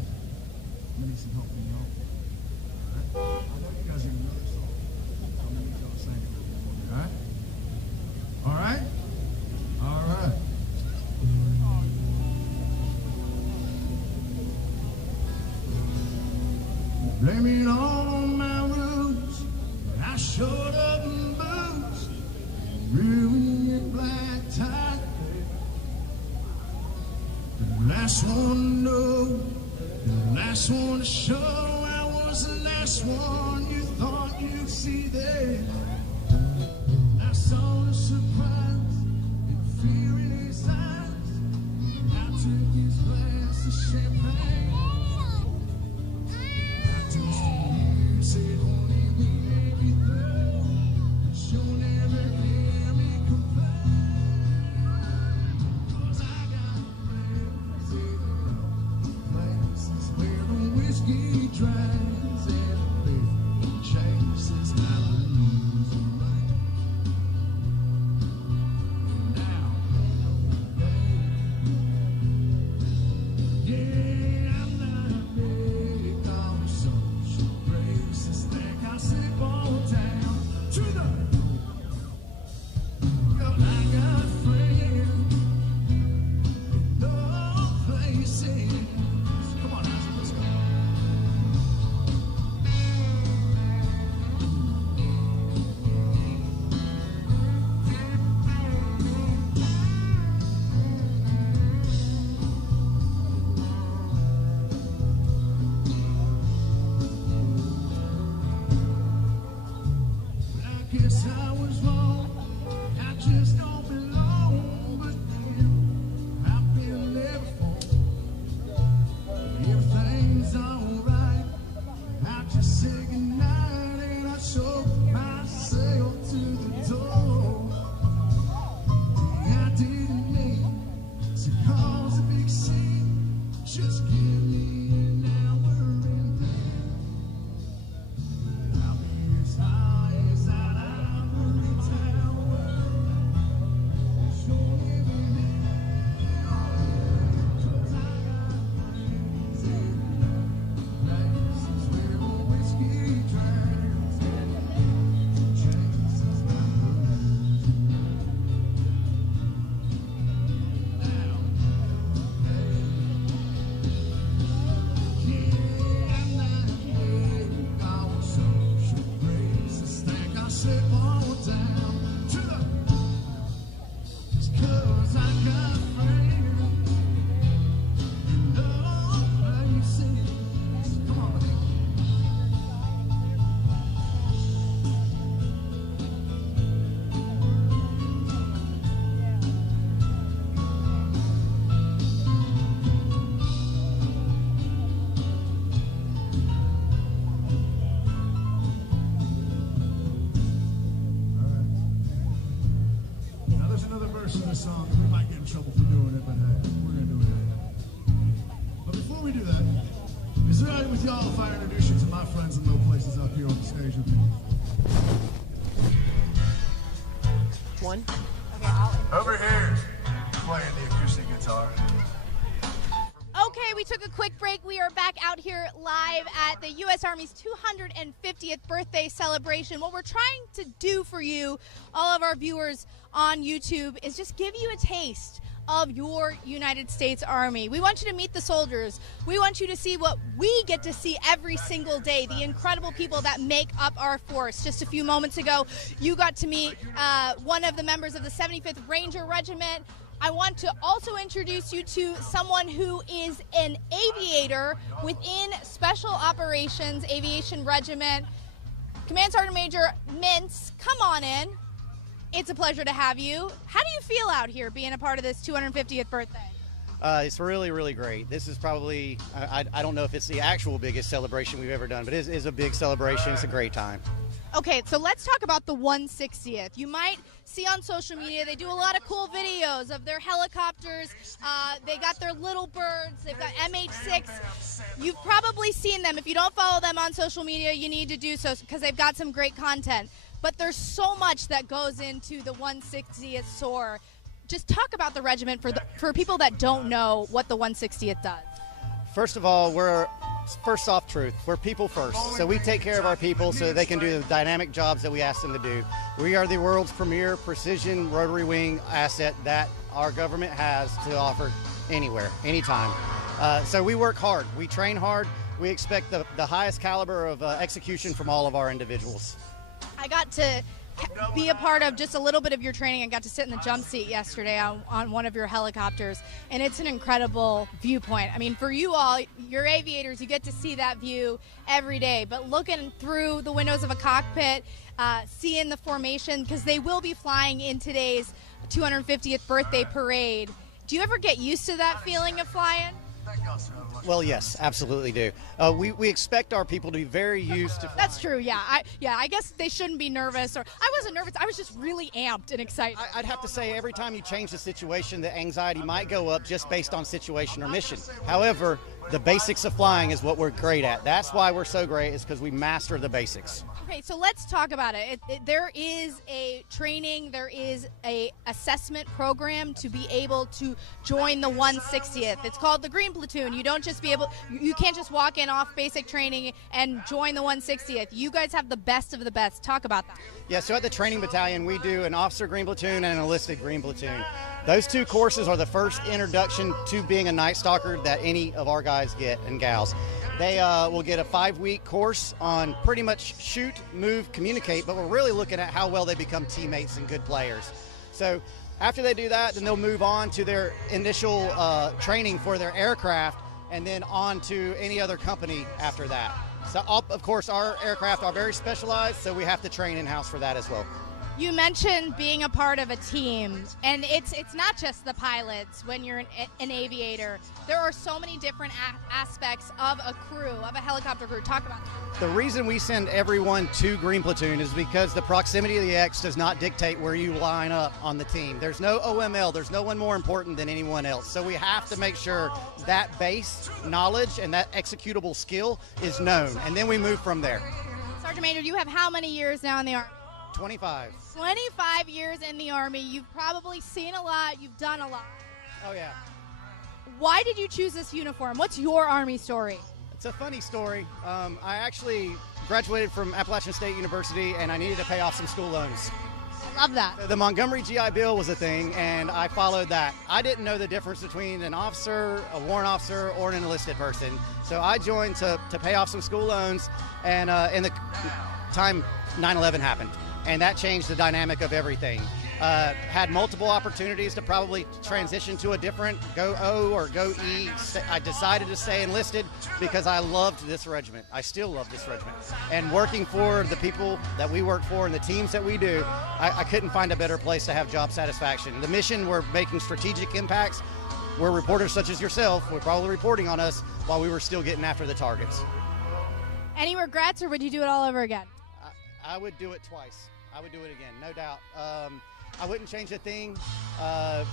need some help from y'all. All right? I know you guys are gonna know this song. So I'm gonna need y'all to sing it. All right? All right. Blame it all on my roots. I showed up in boots, ruined your black tie. The last one to know, the last one to show. I was the last one you thought you'd see there. I saw the surprise and fear in his eyes. I took his glass of champagne. I took song. We might get in trouble for doing it, but hey, we're going to do it anyway. But before we do that, is it all right with y'all if I introduce you to my friends in low places up here on the stage with me? One. Over here, playing the acoustic guitar. Okay, we took a quick break. We are back out here live at the U.S. Army's 250th birthday celebration. What we're trying to do for you, all of our viewers on YouTube, is just give you a taste of your United States Army. We want you to meet the soldiers. We want you to see what we get to see every single day, the incredible people that make up our force. Just a few moments ago, you got to meet one of the members of the 75th Ranger Regiment. I want to also introduce you to someone who is an aviator within Special Operations Aviation Regiment. Command Sergeant Major Mintz, come on in. It's a pleasure to have you. How do you feel out here being a part of this 250th birthday? It's really, really great. This is probably, I don't know if it's the actual biggest celebration we've ever done, but it is a big celebration. It's a great time. Okay, so let's talk about the 160th. You might see on social media, they do a lot of cool videos of their helicopters. They got their little birds. They've got MH6. You've probably seen them. If you don't follow them on social media, you need to do so because they've got some great content. But there's so much that goes into the 160th SOAR. Just talk about the regiment for people that don't know what the 160th does. First of all, first off, truth. We're people first. So we take care of our people so they can do the dynamic jobs that we ask them to do. We are the world's premier precision rotary wing asset that our government has to offer anywhere, anytime. So we work hard. We train hard. We expect the highest caliber of execution from all of our individuals. I got to be a part of just a little bit of your training. I got to sit in the jump seat yesterday on one of your helicopters, and it's an incredible viewpoint. I mean, for you all, you're aviators, you get to see that view every day, but looking through the windows of a cockpit, seeing the formation, because they will be flying in today's 250th birthday parade. Do you ever get used to that feeling of flying? Well, yes, absolutely do. We expect our people to be very used to flying. That's true, yeah. I guess they shouldn't be nervous. Or I wasn't nervous. I was just really amped and excited. I'd have to say every time you change the situation, the anxiety might go up just based on situation or mission. However, the basics of flying is what we're great at. That's why we're so great, is because we master the basics. Okay, so let's talk about it. There is a training, there is a assessment program to be able to join the 160th. It's called the Green Platoon. You don't just you can't just walk in off basic training and join the 160th. You guys have the best of the best. Talk about that. Yeah, so at the training battalion, we do an officer Green Platoon and an enlisted Green Platoon. Those two courses are the first introduction to being a Night Stalker that any of our guys get and gals. They will get a 5-week course on pretty much shoot, move, communicate, but we're really looking at how well they become teammates and good players. So after they do that, then they'll move on to their initial training for their aircraft, and then on to any other company after that. So of course our aircraft are very specialized, so we have to train in-house for that as well. You mentioned being a part of a team, and it's not just the pilots when you're an aviator. There are so many different aspects of a crew, of a helicopter crew. Talk about that. The reason we send everyone to Green Platoon is because the proximity of the X does not dictate where you line up on the team. There's no OML. There's no one more important than anyone else. So we have to make sure that base knowledge and that executable skill is known, and then we move from there. Sergeant Major, you have how many years now in the Army? 25. 25 years in the Army. You've probably seen a lot. You've done a lot. Oh, yeah. Why did you choose this uniform? What's your Army story? It's a funny story. I actually graduated from Appalachian State University, and I needed to pay off some school loans. I love that. The Montgomery GI Bill was a thing, and I followed that. I didn't know the difference between an officer, a warrant officer, or an enlisted person. So I joined to pay off some school loans, and in the time 9/11 happened. And that changed the dynamic of everything. Had multiple opportunities to probably transition to a different, go O or go E. I decided to stay enlisted because I loved this regiment. I still love this regiment. And working for the people that we work for and the teams that we do, I couldn't find a better place to have job satisfaction. The mission, we're making strategic impacts. Where reporters such as yourself were probably reporting on us while we were still getting after the targets. Any regrets, or would you do it all over again? I would do it twice. I would do it again, no doubt. I wouldn't change a thing. Not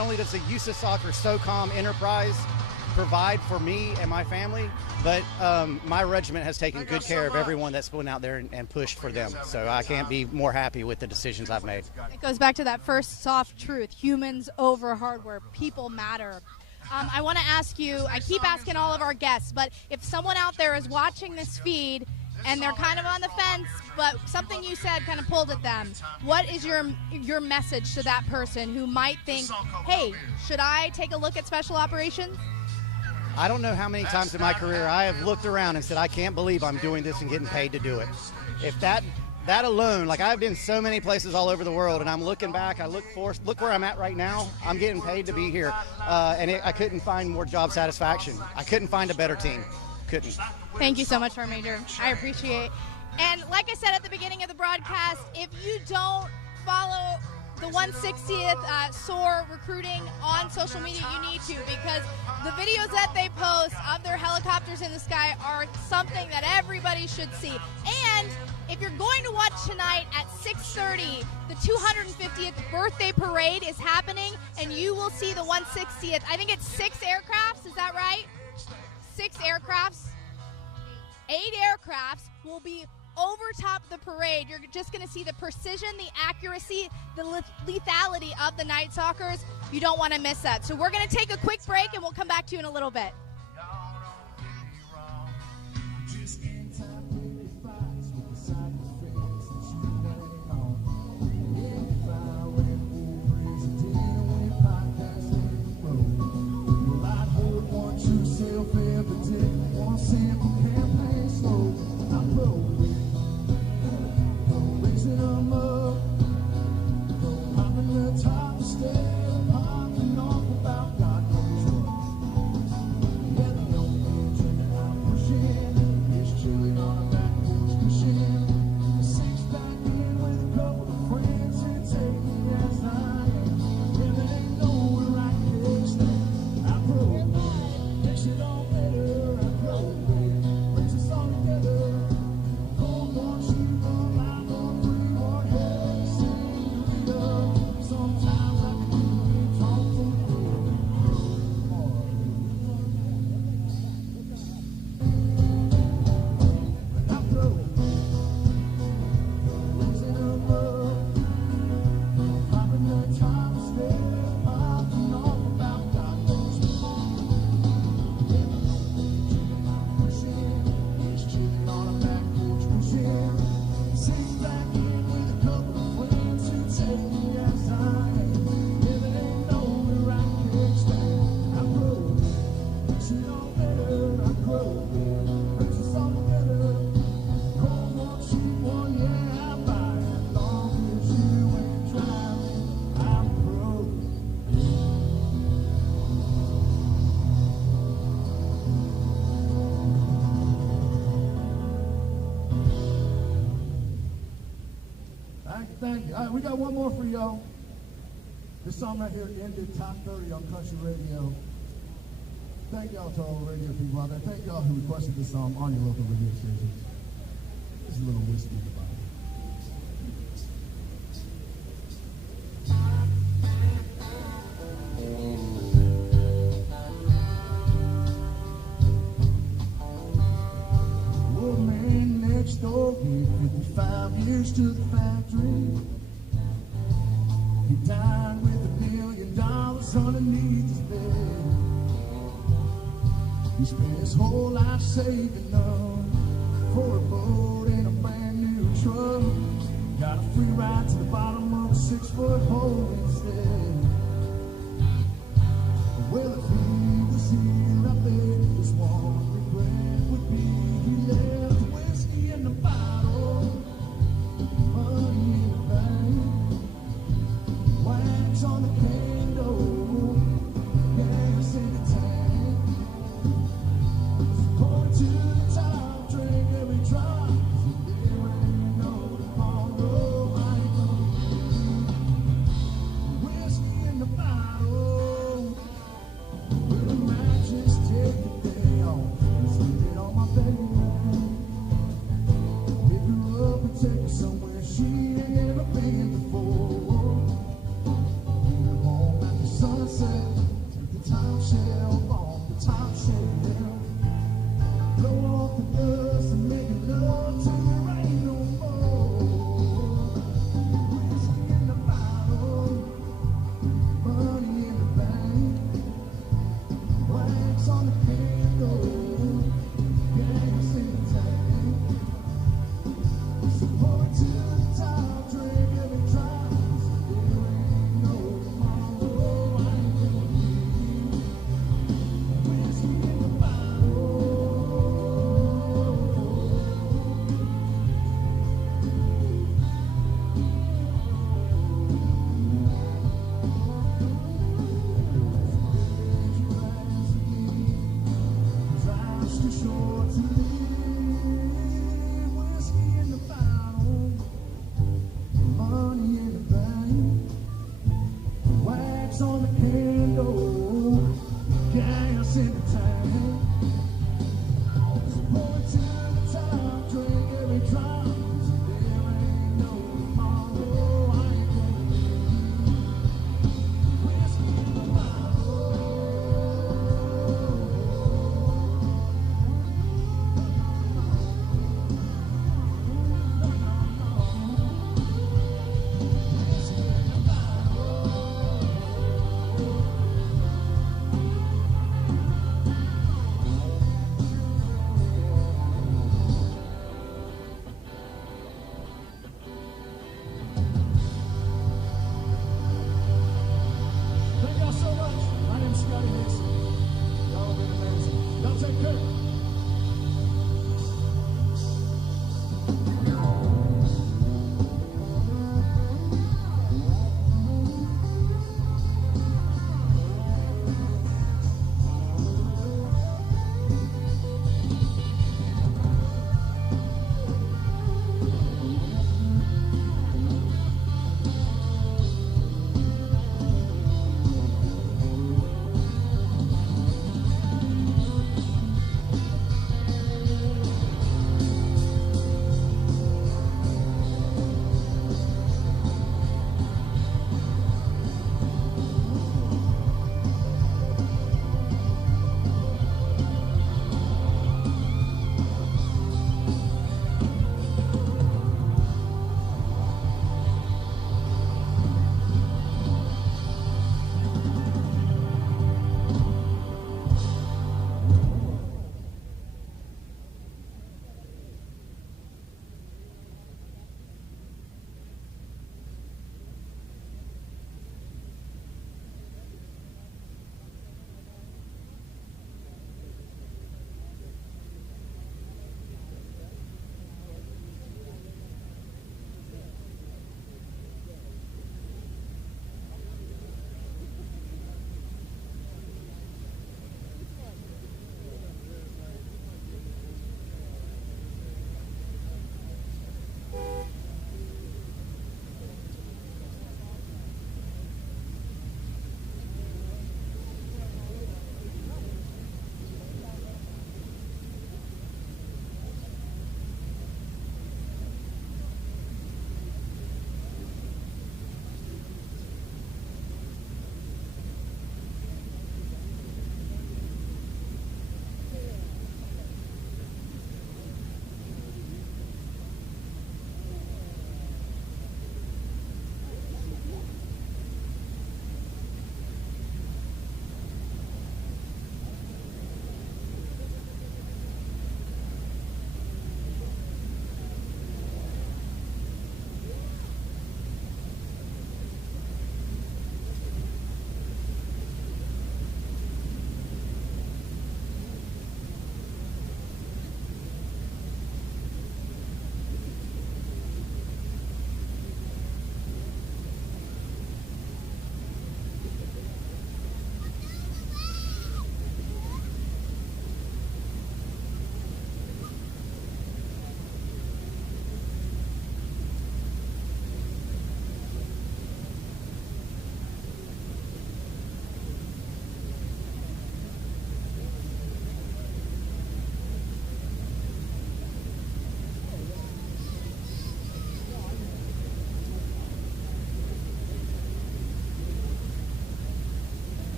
only does the USAS Soccer SOCOM enterprise provide for me and my family, but my regiment has taken good care of everyone that's been out there and pushed for them. So I can't be more happy with the decisions I've made. It goes back to that first soft truth: humans over hardware. People matter. I want to ask you, I keep asking all of our guests, but if someone out there is watching this feed and they're kind of on the fence, but something you said kind of pulled at them, what is your message to that person who might think, hey, should I take a look at special operations? I don't know how many times in my career I have looked around and said, I can't believe I'm doing this and getting paid to do it. If that alone, like I've been so many places all over the world, and I'm looking back, I look where I'm at right now. I'm getting paid to be here, I couldn't find more job satisfaction. I couldn't find a better team. Couldn't. Thank you so much, Sergeant Major. I appreciate. And like I said at the beginning of the broadcast, if you don't follow the 160th SOAR recruiting on social media, you need to, because the videos that they post of their helicopters in the sky are something that everybody should see. And if you're going to watch tonight at 6:30, the 250th birthday parade is happening, and you will see the 160th. I think it's 6 aircrafts, is that right? 6 aircrafts. 8 aircrafts will be over top the parade. You're just going to see the precision, the accuracy, the lethality of the Night Stalkers. You don't want to miss that. So we're going to take a quick break, and we'll come back to you in a little bit. Thank you. All right, we got one more for y'all. This song right here ended top 30 on country radio. Thank y'all to all the radio people out there. Thank y'all who requested this song on your local radio stations. This is a little whiskey in the bottle. Old man next door gave 55 years to the factory. He died with $1 million underneath his bed. He spent his whole life saving up for a boat and a brand new truck. Got a free ride to the bottom of a 6-foot hole instead. Well, if he was here, I bet his one regret would be he left whiskey in the bottle, money in the bank, wax on the candle, gas in the tank. Pour it to the top, drink every drop. There ain't no tomorrow. I ain't gonna leave whiskey in the bottle. With a mattress, take the day off and sleep it on my bed. Pick her up and take her somewhere she ain't ever been before. Bring her home after sunset. Take the top shelf off the top shelf. Blow off the dust and make it love till there ain't no more. Whiskey in the bottle, money in the bank, wax on the candle, gas in the tank. So pour it to the top, drink every drop. There ain't no tomorrow. I ain't gonna leave whiskey in the bottle.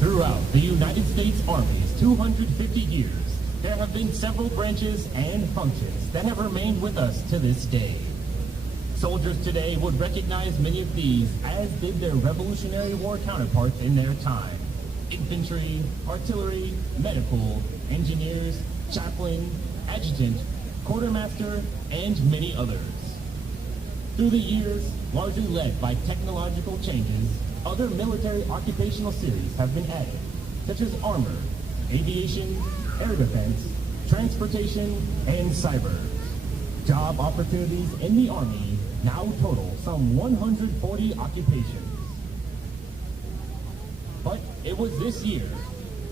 Throughout the United States Army's 250 years, there have been several branches and functions that have remained with us to this day. Soldiers today would recognize many of these, as did their Revolutionary War counterparts in their time. Infantry, artillery, medical, engineers, chaplain, adjutant, quartermaster, and many others. Through the years, largely led by technological changes, other military occupational series have been added, such as armor, aviation, air defense, transportation, and cyber. Job opportunities in the Army now total some 140 occupations. But it was this year,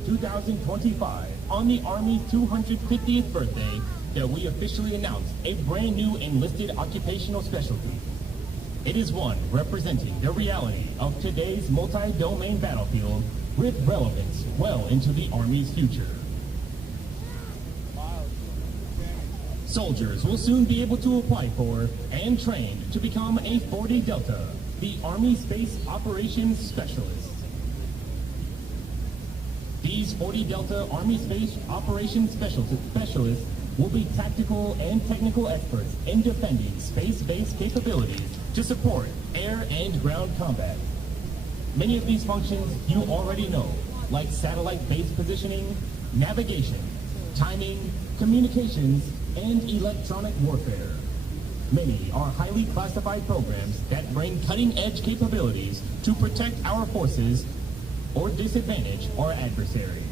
2025, on the Army's 250th birthday, that we officially announced a brand new enlisted occupational specialty. It is one representing the reality of today's multi-domain battlefield with relevance well into the Army's future. Soldiers will soon be able to apply for and train to become a 40 Delta, the Army Space Operations Specialist. These 40 Delta Army Space Operations Specialists will be tactical and technical experts in defending space-based capabilities to support air and ground combat. Many of these functions you already know, like satellite-based positioning, navigation, timing, communications, and electronic warfare. Many are highly classified programs that bring cutting-edge capabilities to protect our forces or disadvantage our adversaries.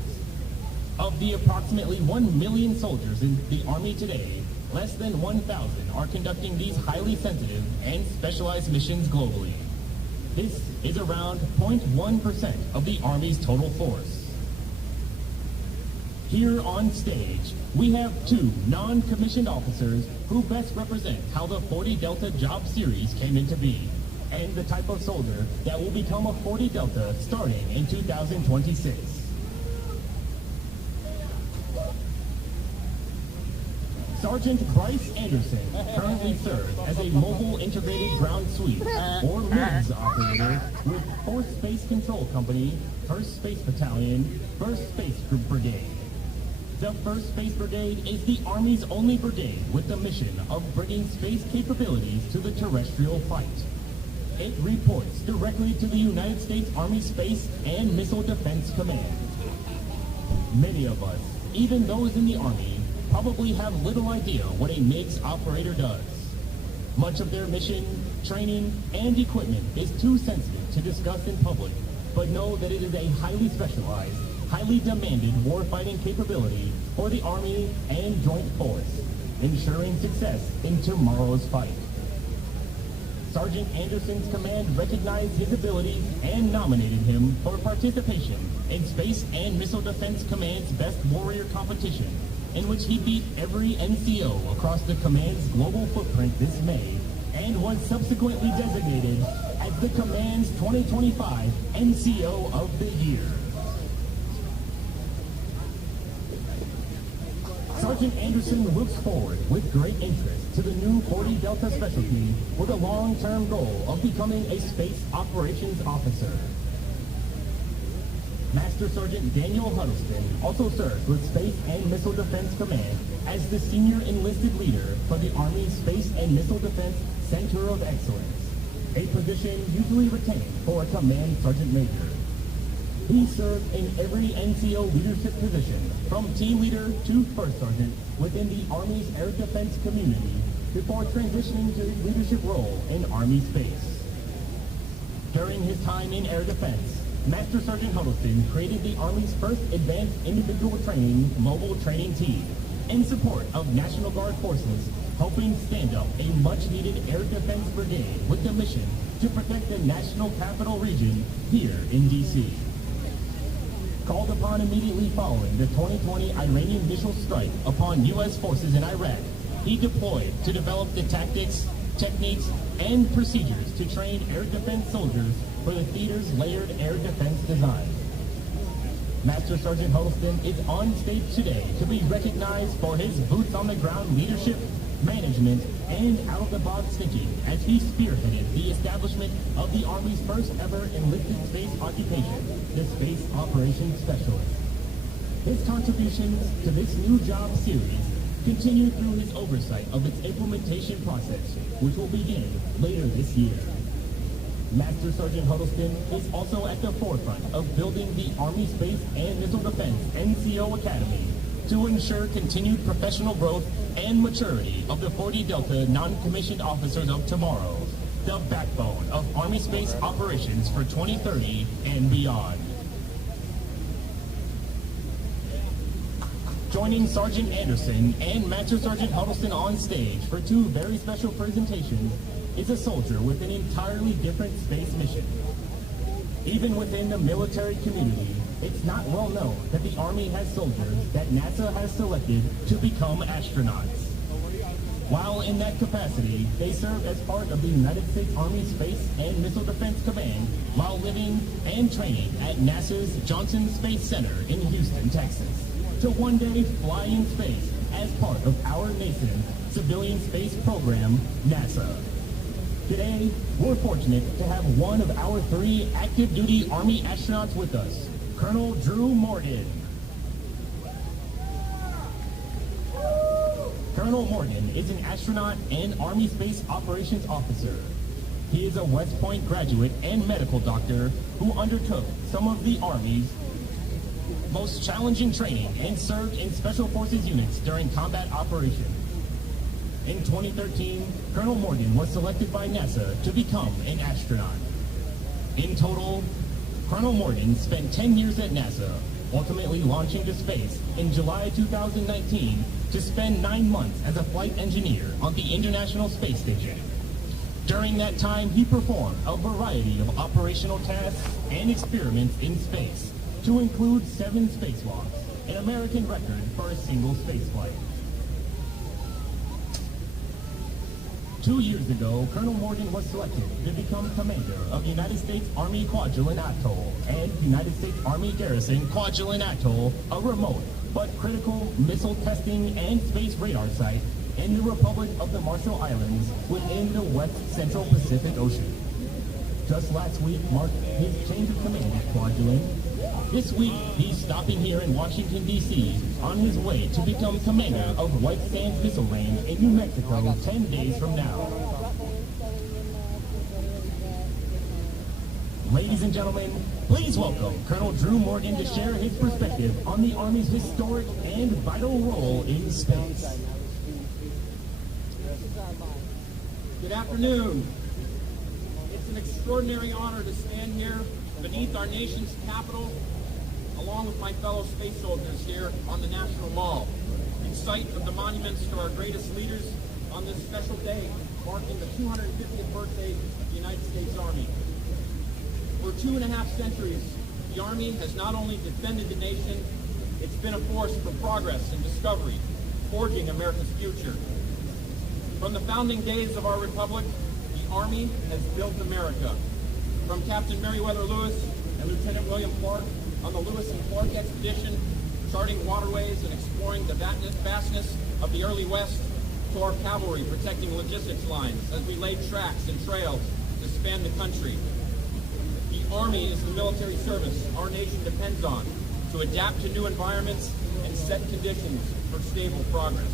Of the approximately 1 million soldiers in the Army today, less than 1,000 are conducting these highly sensitive and specialized missions globally. This is around 0.1% of the Army's total force. Here on stage, we have two non-commissioned officers who best represent how the 40 Delta job series came into being, and the type of soldier that will become a 40 Delta starting in 2026. Sergeant Bryce Anderson currently serves as a Mobile Integrated Ground Sweep, or MIGS operator, with 4th Space Control Company, 1st Space Battalion, 1st Space Group Brigade. The 1st Space Brigade is the Army's only brigade with the mission of bringing space capabilities to the terrestrial fight. It reports directly to the United States Army Space and Missile Defense Command. Many of us, even those in the Army, probably have little idea what a MIGS operator does. Much of their mission, training, and equipment is too sensitive to discuss in public, but know that it is a highly specialized, highly demanded warfighting capability for the Army and Joint Force, ensuring success in tomorrow's fight. Sergeant Anderson's command recognized his abilities and nominated him for participation in Space and Missile Defense Command's Best Warrior competition, in which he beat every NCO across the command's global footprint this May, and was subsequently designated as the command's 2025 NCO of the Year. Sergeant Anderson looks forward with great interest to the new 40 Delta specialty with a long-term goal of becoming a Space Operations Officer. Master Sergeant Daniel Huddleston also serves with Space and Missile Defense Command as the Senior Enlisted Leader for the Army Space and Missile Defense Center of Excellence, a position usually retained for a Command Sergeant Major. He served in every NCO leadership position, from team leader to first sergeant, within the Army's air defense community, before transitioning to his leadership role in Army space. During his time in air defense, Master Sergeant Huddleston created the Army's first advanced individual training mobile training team in support of National Guard forces, helping stand up a much-needed air defense brigade with the mission to protect the national capital region here in D.C. Called upon immediately following the 2020 Iranian missile strike upon U.S. forces in Iraq, he deployed to develop the tactics, techniques, and procedures to train air defense soldiers for the theater's layered air defense design. Master Sergeant Huddleston is on stage today to be recognized for his boots-on-the-ground leadership, management, and out-of-the-box thinking as he spearheaded the establishment of the Army's first ever enlisted space occupation, the Space Operations Specialist. His contributions to this new job series continue through his oversight of its implementation process, which will begin later this year. Master Sergeant Huddleston is also at the forefront of building the Army Space and Missile Defense NCO Academy to ensure continued professional growth and maturity of the 40 Delta non-commissioned officers of tomorrow, the backbone of Army Space operations for 2030 and beyond. Joining Sergeant Anderson and Master Sergeant Huddleston on stage for two very special presentations is a soldier with an entirely different space mission. Even within the military community, it's not well known that the Army has soldiers that NASA has selected to become astronauts. While in that capacity, they serve as part of the United States Army Space and Missile Defense Command while living and training at NASA's Johnson Space Center in Houston, Texas, to one day fly in space as part of our nascent civilian space program, NASA. Today, we're fortunate to have one of our 3 active duty Army astronauts with us, Colonel Drew Morgan. Colonel Morgan is an astronaut and Army Space Operations Officer. He is a West Point graduate and medical doctor who undertook some of the Army's most challenging training and served in Special Forces units during combat operations. In 2013, Colonel Morgan was selected by NASA to become an astronaut. In total, Colonel Morgan spent 10 years at NASA, ultimately launching to space in July 2019 to spend 9 months as a flight engineer on the International Space Station. During that time, he performed a variety of operational tasks and experiments in space, to include 7 spacewalks, an American record for a single spaceflight. 2 years ago, Colonel Morgan was selected to become commander of United States Army Kwajalein Atoll and United States Army Garrison Kwajalein Atoll, a remote but critical missile testing and space radar site in the Republic of the Marshall Islands within the West Central Pacific Ocean. Just last week marked his change of command at Kwajalein. This week, he's stopping here in Washington, D.C. on his way to become commander of White Sands Missile Range in New Mexico 10 days from now. Ladies and gentlemen, please welcome Colonel Drew Morgan to share his perspective on the Army's historic and vital role in space. Good afternoon. It's an extraordinary honor to stand here beneath our nation's capital, along with my fellow space soldiers here on the National Mall, in sight of the monuments to our greatest leaders on this special day, marking the 250th birthday of the United States Army. For 2.5 centuries, the Army has not only defended the nation, it's been a force for progress and discovery, forging America's future. From the founding days of our republic, the Army has built America. From Captain Meriwether Lewis and Lieutenant William Clark on the Lewis and Clark expedition, charting waterways and exploring the vastness of the early West, to our cavalry protecting logistics lines as we laid tracks and trails to span the country. The Army is the military service our nation depends on to adapt to new environments and set conditions for stable progress.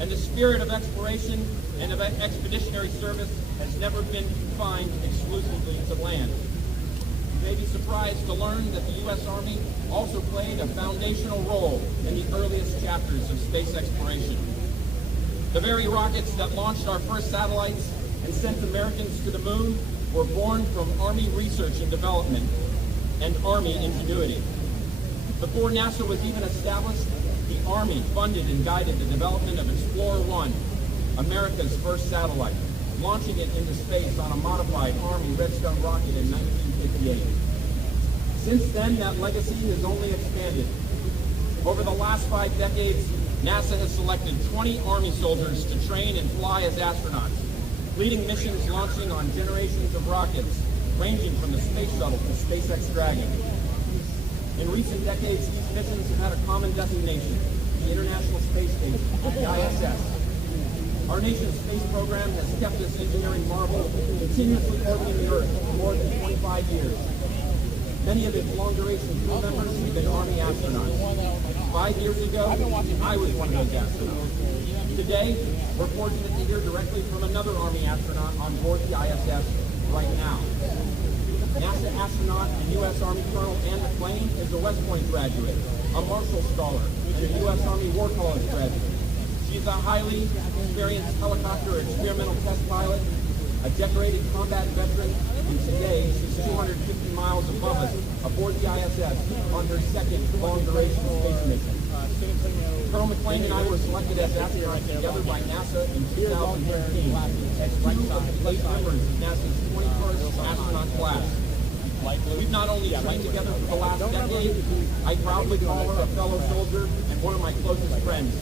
And the spirit of exploration and of expeditionary service has never been confined exclusively to land. You may be surprised to learn that the U.S. Army also played a foundational role in the earliest chapters of space exploration. The very rockets that launched our first satellites and sent Americans to the moon were born from Army research and development and Army ingenuity. Before NASA was even established, the Army funded and guided the development of Explorer 1, America's first satellite, launching it into space on a modified Army Redstone rocket in 1958. Since then, that legacy has only expanded. Over the last 5 decades, NASA has selected 20 Army soldiers to train and fly as astronauts, leading missions launching on generations of rockets, ranging from the Space Shuttle to SpaceX Dragon. In recent decades, these missions have had a common designation, the International Space Station, the ISS, Our nation's space program has kept this engineering marvel continuously orbiting the Earth for more than 25 years. Many of its long-duration crew members have been Army astronauts. 5 years ago, I was one of those astronauts. Today, we're fortunate to hear directly from another Army astronaut on board the ISS right now. NASA astronaut and U.S. Army Colonel Ann McClain is a West Point graduate, a Marshall Scholar, and a U.S. Army War College graduate. She's a highly experienced helicopter experimental test pilot, a decorated combat veteran, and today she's 250 miles above us aboard the ISS on her second long-duration space mission. Colonel McClain and I were selected as astronauts together by NASA in 2015 as two of the 8 members of NASA's 21st astronaut class. We've not only trained together for the last decade, I proudly call her a fellow soldier and one of my closest friends.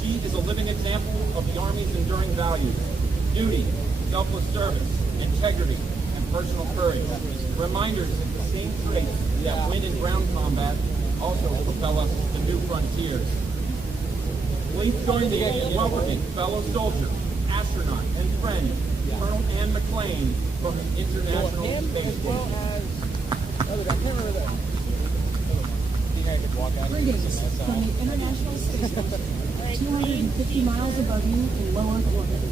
She is a living example of the Army's enduring values: duty, selfless service, integrity, and personal courage. Reminders that the same traits that win in ground combat also propel us to new frontiers. Please join me in welcoming fellow soldier, astronaut, and friend, Colonel Ann McClain from the International Space Station. Greetings from the International Space Station, 250 miles above you in low Earth orbit.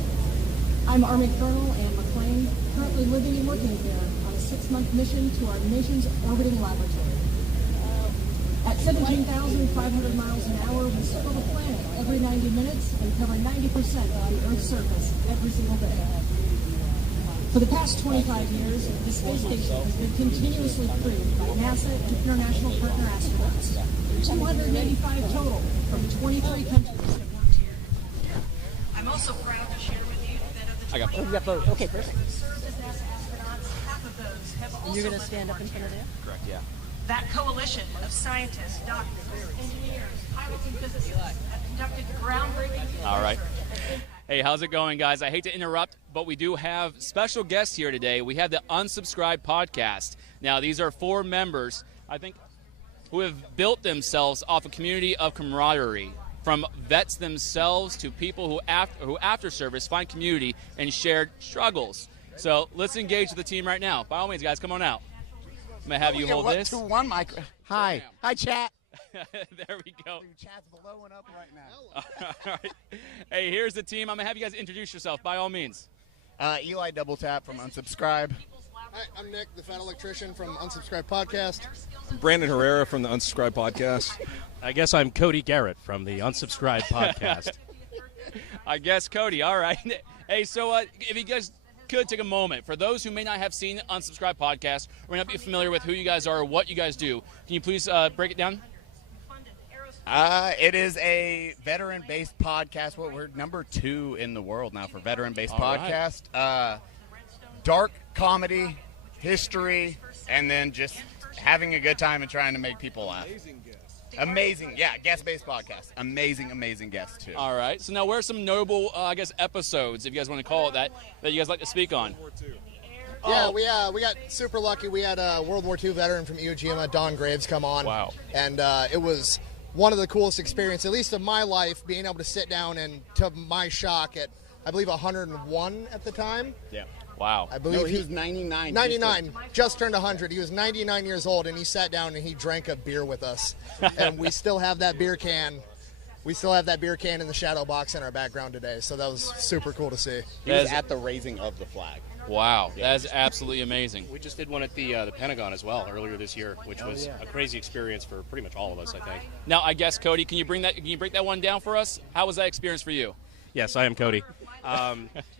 I'm Army Colonel Ann McClain, currently living and working here on a 6-month mission to our nation's orbiting laboratory. At 17,500 miles an hour, we circle the planet every 90 minutes and cover 90% of the Earth's surface every single day. For the past 25 years, the space station has been continuously crewed by NASA and international partner astronauts. 285 total from 23 countries have worked here. I'm also proud to share with you that of the 20 Okay, perfect. who served as NASA astronauts, half of those have also You're going to stand up in front of them? Correct, yeah. That coalition of scientists, doctors, engineers, pilots, and physicists have conducted groundbreaking All right. Hey, how's it going, guys? I hate to interrupt, but we do have special guests here today. We have the Unsubscribed podcast. Now, these are 4 members, I think, who have built themselves off a community of camaraderie, from vets themselves to people who after service find community and shared struggles. So let's engage with the team right now. By all means, guys, come on out. I'm going to have you hold this. One mic. Hi. Hi, chat. There we go. Dude, chat's blowing up right now. All right. Hey, here's the team. I'm going to have you guys introduce yourself, by all means. Eli Double Tap from Unsubscribe. Hi, I'm Nick, the Fat Electrician from Unsubscribe Podcast. Brandon Herrera from the Unsubscribe Podcast. I guess I'm Cody Garrett from the Unsubscribe Podcast. I guess Cody. All right. Hey, so if you guys could take a moment, for those who may not have seen the Unsubscribe Podcast or may not be familiar with who you guys are or what you guys do, can you please break it down? It is a veteran-based podcast. Well, we're number 2 in the world now for veteran-based podcast. Right. Dark comedy, history, and then just having a good time and trying to make people laugh. Amazing, yeah, guest-based podcast. Amazing guests, too. All right. So now where are some notable, episodes, if you guys want to call it that you guys like to speak on? Yeah, we got super lucky. We had a World War II veteran from Iwo Jima, Don Graves, come on. Wow. And it was one of the coolest experiences, at least of my life, being able to sit down and, to my shock, at, I believe, 101 at the time. Yeah. Wow. I believe he was 99. 99, just turned 100. He was 99 years old, and he sat down and he drank a beer with us. And we still have that beer can. We still have that beer can in the shadow box in our background today, so that was super cool to see. He was at the raising of the flag. Wow, that is absolutely amazing. We just did one at the Pentagon as well earlier this year, which was a crazy experience for pretty much all of us, I think. Now, I guess, Cody, can you break that one down for us? How was that experience for you? Yes, I am Cody.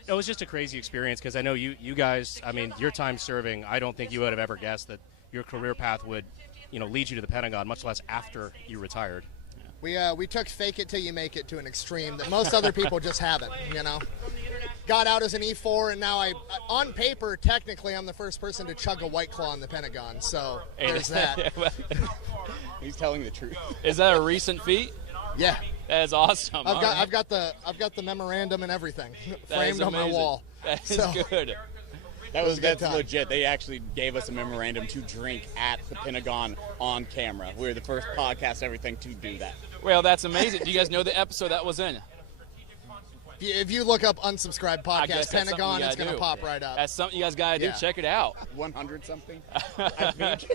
It was just a crazy experience because I know you guys, I mean, your time serving, I don't think you would have ever guessed that your career path would, lead you to the Pentagon, much less after you retired. We took fake it till you make it to an extreme that most other people just haven't, Got out as an E4, and now on paper, technically, I'm the first person to chug a White Claw in the Pentagon, so there's that. He's telling the truth. Is that a recent feat? Yeah. That is awesome. I've got the memorandum and everything framed on my wall. That is good. That's legit. They actually gave us a memorandum to drink at the Pentagon on camera. We were the first podcast, everything, to do that. Well, that's amazing. Do you guys know the episode that was in? If you look up unsubscribe I guess podcast that's Pentagon, something you it's going to gotta pop right up. That's something you guys got to do. Yeah. Check it out. 100 something. I think.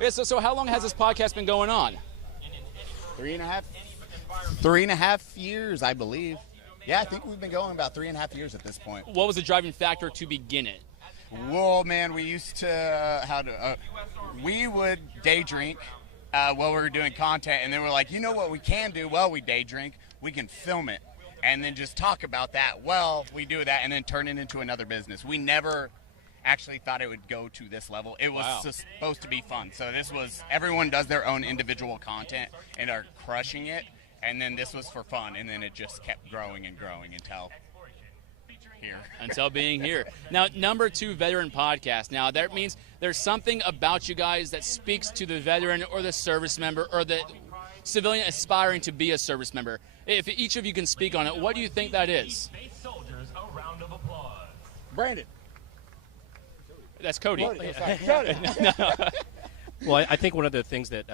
Yeah, so how long has this podcast been going on? 3.5 years, I believe. Yeah, I think we've been going about 3.5 years at this point. What was the driving factor to begin it? Well, man, we used to we would day drink while we were doing content, and then we're like, you know what we can do? Well, we day drink. We can film it and then just talk about that. Well, we do that and then turn it into another business. We never actually thought it would go to this level. It was just supposed to be fun. So this was, everyone does their own individual content and are crushing it. And then this was for fun, and then it just kept growing and growing until here. Until being here. Now, number 2 veteran podcast. Now, that means there's something about you guys that speaks to the veteran or the service member or the civilian aspiring to be a service member. If each of you can speak on it, what do you think that is? Brandon. That's Cody. Well, I think one of the things that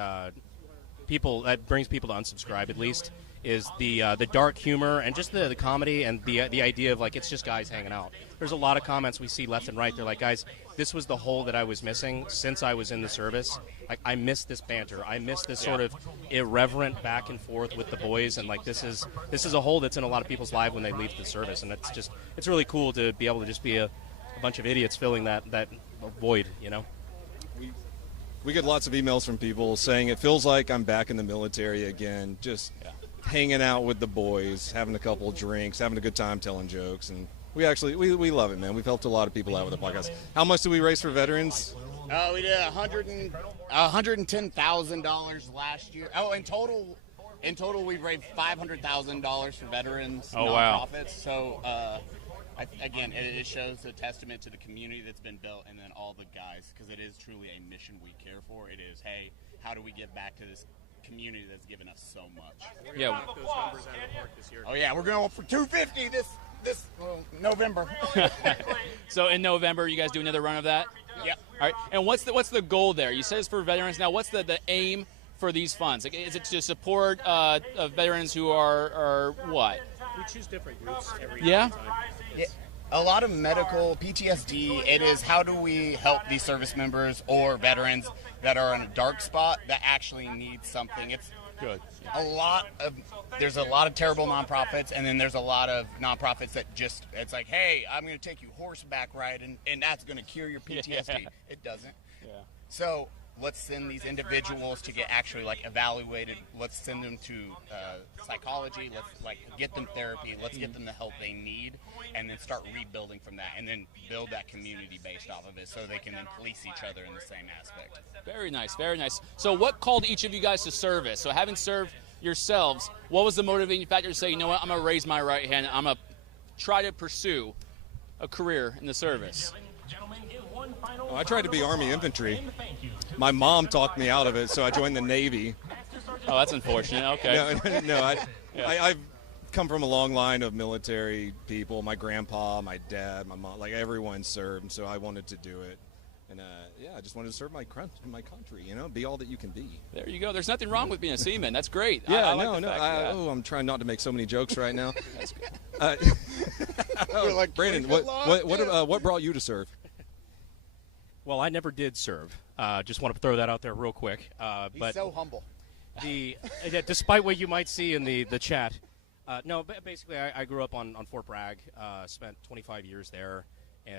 brings people to unsubscribe, at least, is the dark humor and just the comedy and the idea of, like, it's just guys hanging out. There's a lot of comments we see left and right. They're like, guys, this was the hole that I was missing since I was in the service. Like, I miss this banter. I miss this sort of irreverent back and forth with the boys. And, like, this is a hole that's in a lot of people's lives when they leave the service. And it's really cool to be able to just be a bunch of idiots filling that void, you know? We get lots of emails from people saying it feels like I'm back in the military again, just hanging out with the boys, having a couple of drinks, having a good time telling jokes, and we love it, man. We've helped a lot of people out with the podcast. How much do we raise for veterans? We did $110,000 last year. Oh, in total we've raised $500,000 for veterans nonprofits. So again, it shows a testament to the community that's been built, and then all the guys, because it is truly a mission we care for. It is, hey, how do we give back to this community that's given us so much? Yeah, knock those numbers out of the park this year. Oh yeah, we're going for 250 this November. So in November, you guys do another run of that? Yep. All right. And what's the goal there? You said it's for veterans. Now, what's the aim for these funds? Like, is it to support veterans who are what? We choose different groups every Yeah. time. Yeah. A lot of medical PTSD. It is, how do we help these service members or veterans that are in a dark spot that actually need something? It's good. There's a lot of terrible nonprofits, and then there's a lot of nonprofits that just, it's like, hey, I'm going to take you horseback riding, and that's going to cure your PTSD. Yeah. It doesn't. Yeah. So let's send these individuals to get actually evaluated. Let's send them to psychology. Let's get them therapy. Let's get them the help they need, and then start rebuilding from that, and then build that community based off of it, so they can then police each other in the same aspect. Very nice, very nice. So what called each of you guys to service? So having served yourselves, what was the motivating factor to say, you know what, I'm going to raise my right hand, I'm going to try to pursue a career in the service? Oh, I tried to be Army infantry. My mom talked me out of it, so I joined the Navy. Oh, that's unfortunate. Okay. No, I've come from a long line of military people. My grandpa, my dad, my mom, everyone served, and so I wanted to do it. And I just wanted to serve my country, be all that you can be. There you go. There's nothing wrong with being a seaman. That's great. Yeah, I like the fact that. I'm trying not to make so many jokes right now. That's good. Brandon, what brought you to serve? Well, I never did serve. Just want to throw that out there real quick. He's so humble. Despite what you might see in the chat, no, basically I grew up on Fort Bragg, spent 25 years there.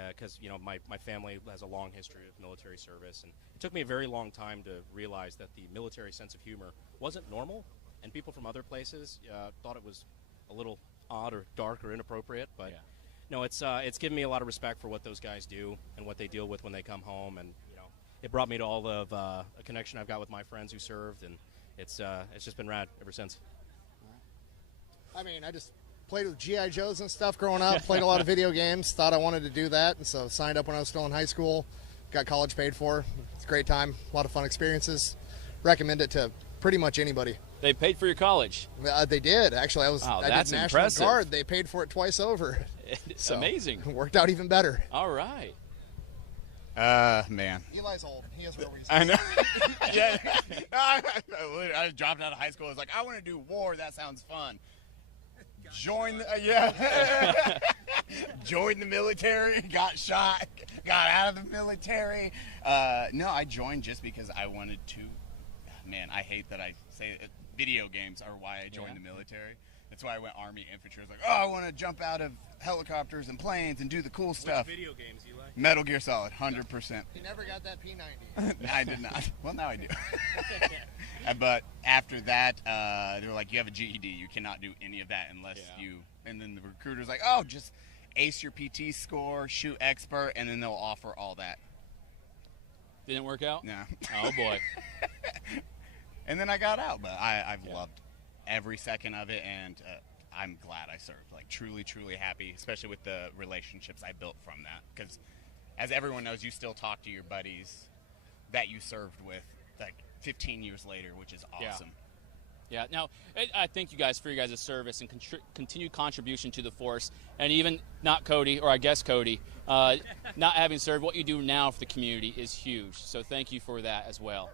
Because my family has a long history of military service, and it took me a very long time to realize that the military sense of humor wasn't normal, and people from other places thought it was a little odd or dark or inappropriate. But no, it's given me a lot of respect for what those guys do and what they deal with when they come home, and it brought me to all of a connection I've got with my friends who served, and it's just been rad ever since. I mean, I just played with G.I. Joes and stuff growing up, played a lot of video games, thought I wanted to do that, and so signed up when I was still in high school, got college paid for. It's a great time, a lot of fun experiences. Recommend it to pretty much anybody. They paid for your college? They did. Actually, I did National impressive. Guard. They paid for it twice over. It's amazing. It worked out even better. All right. Man. Eli's old. He has real reasons. I know. I dropped out of high school. I was like, I want to do war. That sounds fun. Join the military, got shot, got out of the military. No, I joined just because I wanted to. Man, I hate that I say it. Video games are why I joined the military. That's why I went Army Infantry. I was like, oh, I want to jump out of helicopters and planes and do the cool stuff. Which video games you like? Metal Gear Solid, 100%. You never got that P90. I did not. Well, now I do. But after that, they were like, you have a GED. You cannot do any of that unless you... And then the recruiter's like, oh, just ace your PT score, shoot expert, and then they'll offer all that. Didn't work out? No. Oh, boy. And then I got out, but I've loved every second of it, and I'm glad I served. Like, truly, truly happy, especially with the relationships I built from that. Because, as everyone knows, you still talk to your buddies that you served with, like, 15 years later, which is awesome. Yeah. Now, I thank you guys for your guys' service and continued contribution to the force, and even not Cody, or I guess Cody, not having served, what you do now for the community is huge. So thank you for that as well.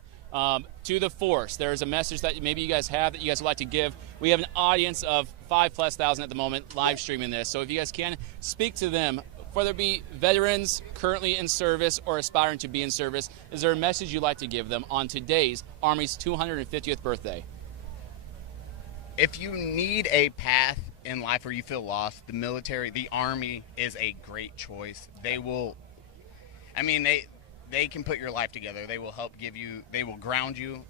To the force, there is a message that maybe you guys have that you guys would like to give. We have an audience of 5,000+ at the moment live streaming this, so if you guys can, speak to them, whether it be veterans currently in service or aspiring to be in service. Is there a message you'd like to give them on today's Army's 250th birthday? If you need a path in life where you feel lost, the military, the Army is a great choice. They will, I mean, they can put your life together. They will help give you, they will ground you,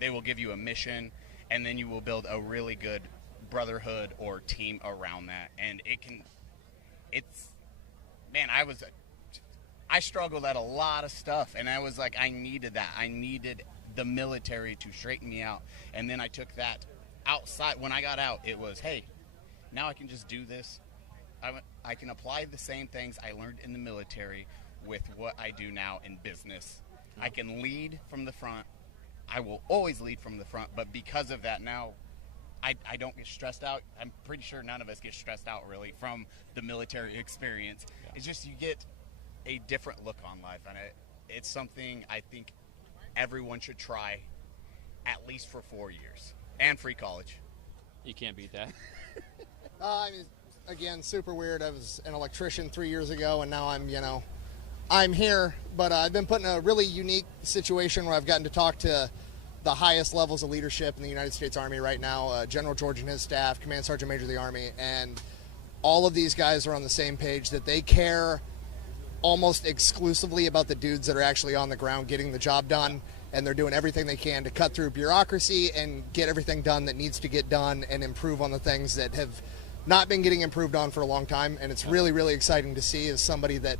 they will give you a mission, and then you will build a really good brotherhood or team around that. And man, I struggled at a lot of stuff, and I was like, I needed that. I needed the military to straighten me out. And then I took that outside. When I got out, it was, hey, now I can just do this. I can apply the same things I learned in the military with what I do now in business. I can lead from the front. I will always lead from the front, but because of that now, I don't get stressed out. I'm pretty sure none of us get stressed out really from the military experience. Yeah. It's just you get a different look on life, and it's something I think everyone should try at least for 4 years. And free college. You can't beat that. I mean, again, super weird. I was an electrician 3 years ago, and now I'm here. But I've been put in a really unique situation where I've gotten to talk to the highest levels of leadership in the United States Army right now, General George and his staff, Command Sergeant Major of the Army, and all of these guys are on the same page that they care almost exclusively about the dudes that are actually on the ground getting the job done, and they're doing everything they can to cut through bureaucracy and get everything done that needs to get done and improve on the things that have not been getting improved on for a long time. And it's really, really exciting to see as somebody that,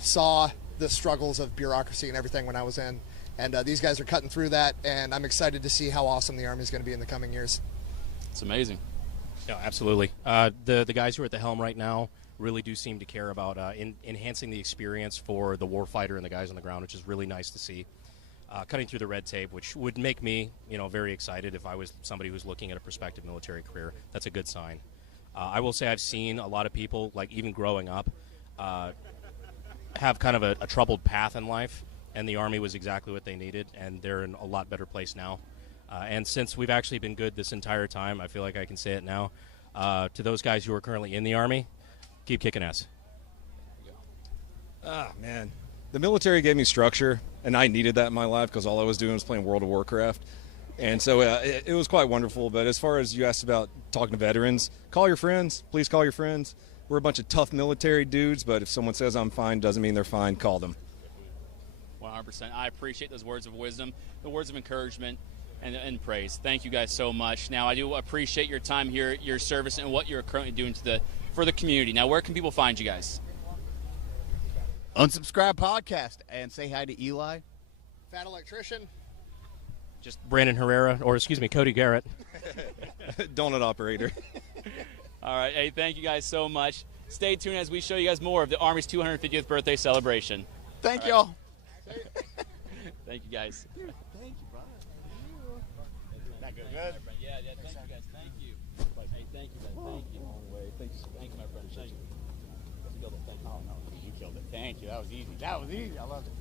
saw the struggles of bureaucracy and everything when I was in. And these guys are cutting through that, and I'm excited to see how awesome the Army is going to be in the coming years. It's amazing. Yeah, absolutely. The guys who are at the helm right now really do seem to care about enhancing the experience for the warfighter and the guys on the ground, which is really nice to see. Cutting through the red tape, which would make me, very excited if I was somebody who's looking at a prospective military career. That's a good sign. I will say I've seen a lot of people, like even growing up, have kind of a troubled path in life, and the Army was exactly what they needed, and they're in a lot better place now. And since we've actually been good this entire time, I feel like I can say it now, to those guys who are currently in the Army, keep kicking ass. Ah, man. The military gave me structure, and I needed that in my life because all I was doing was playing World of Warcraft. And so it was quite wonderful. But as far as you asked about talking to veterans, call your friends. Please call your friends. We're a bunch of tough military dudes, but if someone says I'm fine, doesn't mean they're fine. Call them. 100%. I appreciate those words of wisdom, the words of encouragement, and praise. Thank you guys so much. Now, I do appreciate your time here, your service, and what you're currently doing for the community. Now, where can people find you guys? Unsubscribe podcast and say hi to Eli. Fat electrician. Just Brandon Herrera, or excuse me, Cody Garrett. Donut operator. All right. Hey, thank you guys so much. Stay tuned as we show you guys more of the Army's 250th birthday celebration. Thank y'all. Thank you, guys. Thank you, brother. That good? Yeah, thank you, guys. Thank you. Hey, thank you, guys. Thank you. Thank you, my friend. Thank you. Oh, no, you killed it. Thank you. That was easy. I loved it.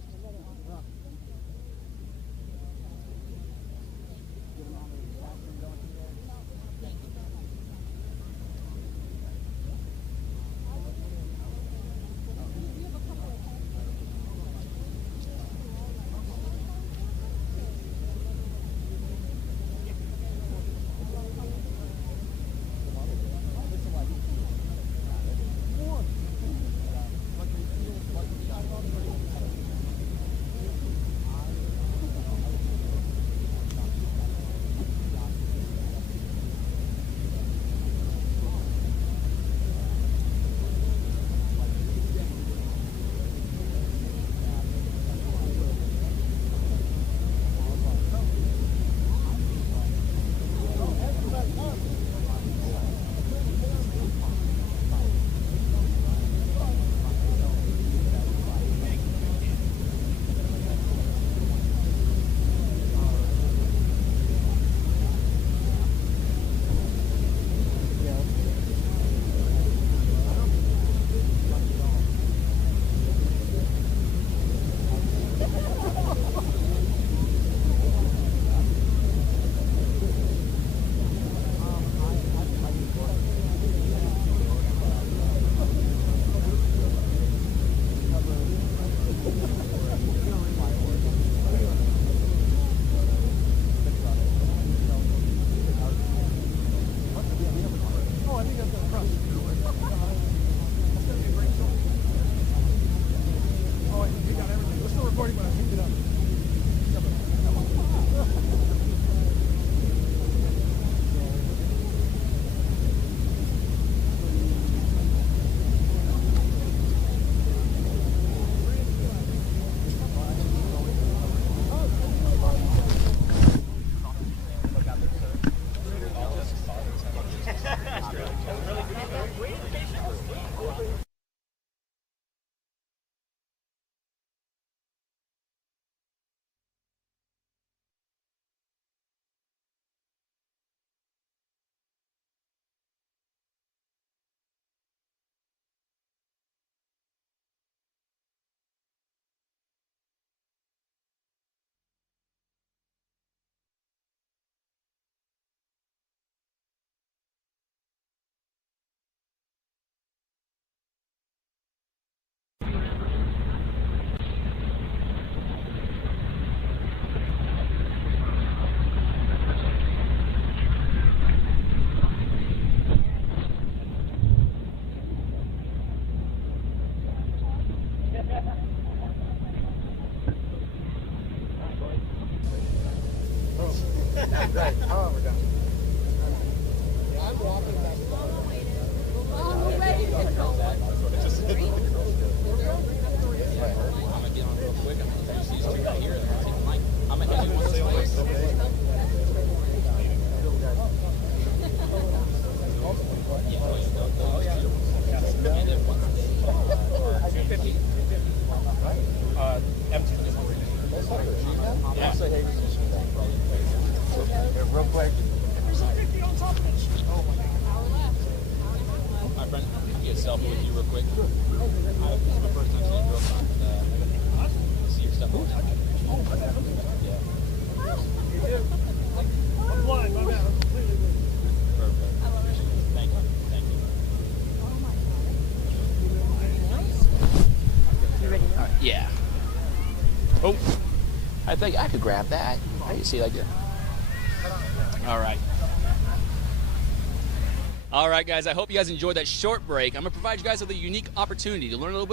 Right. How are we done? I'm walking back. I'm gonna get on real quick. I'm gonna use these two right here, and then I'll take the mic. I'm gonna hit you one place. Real quick. My friend, can I get a selfie with you real quick? This is my first time seeing you real time. See your stuff on there. Yeah. I'm blind, my bad. I'm completely blind. Perfect. Thank you. Thank you. You ready now? All right. Yeah. Oh, I think I could grab that. How do you see like that? All right. All right, guys. I hope you guys enjoyed that short break. I'm gonna provide you guys with a unique opportunity to learn a little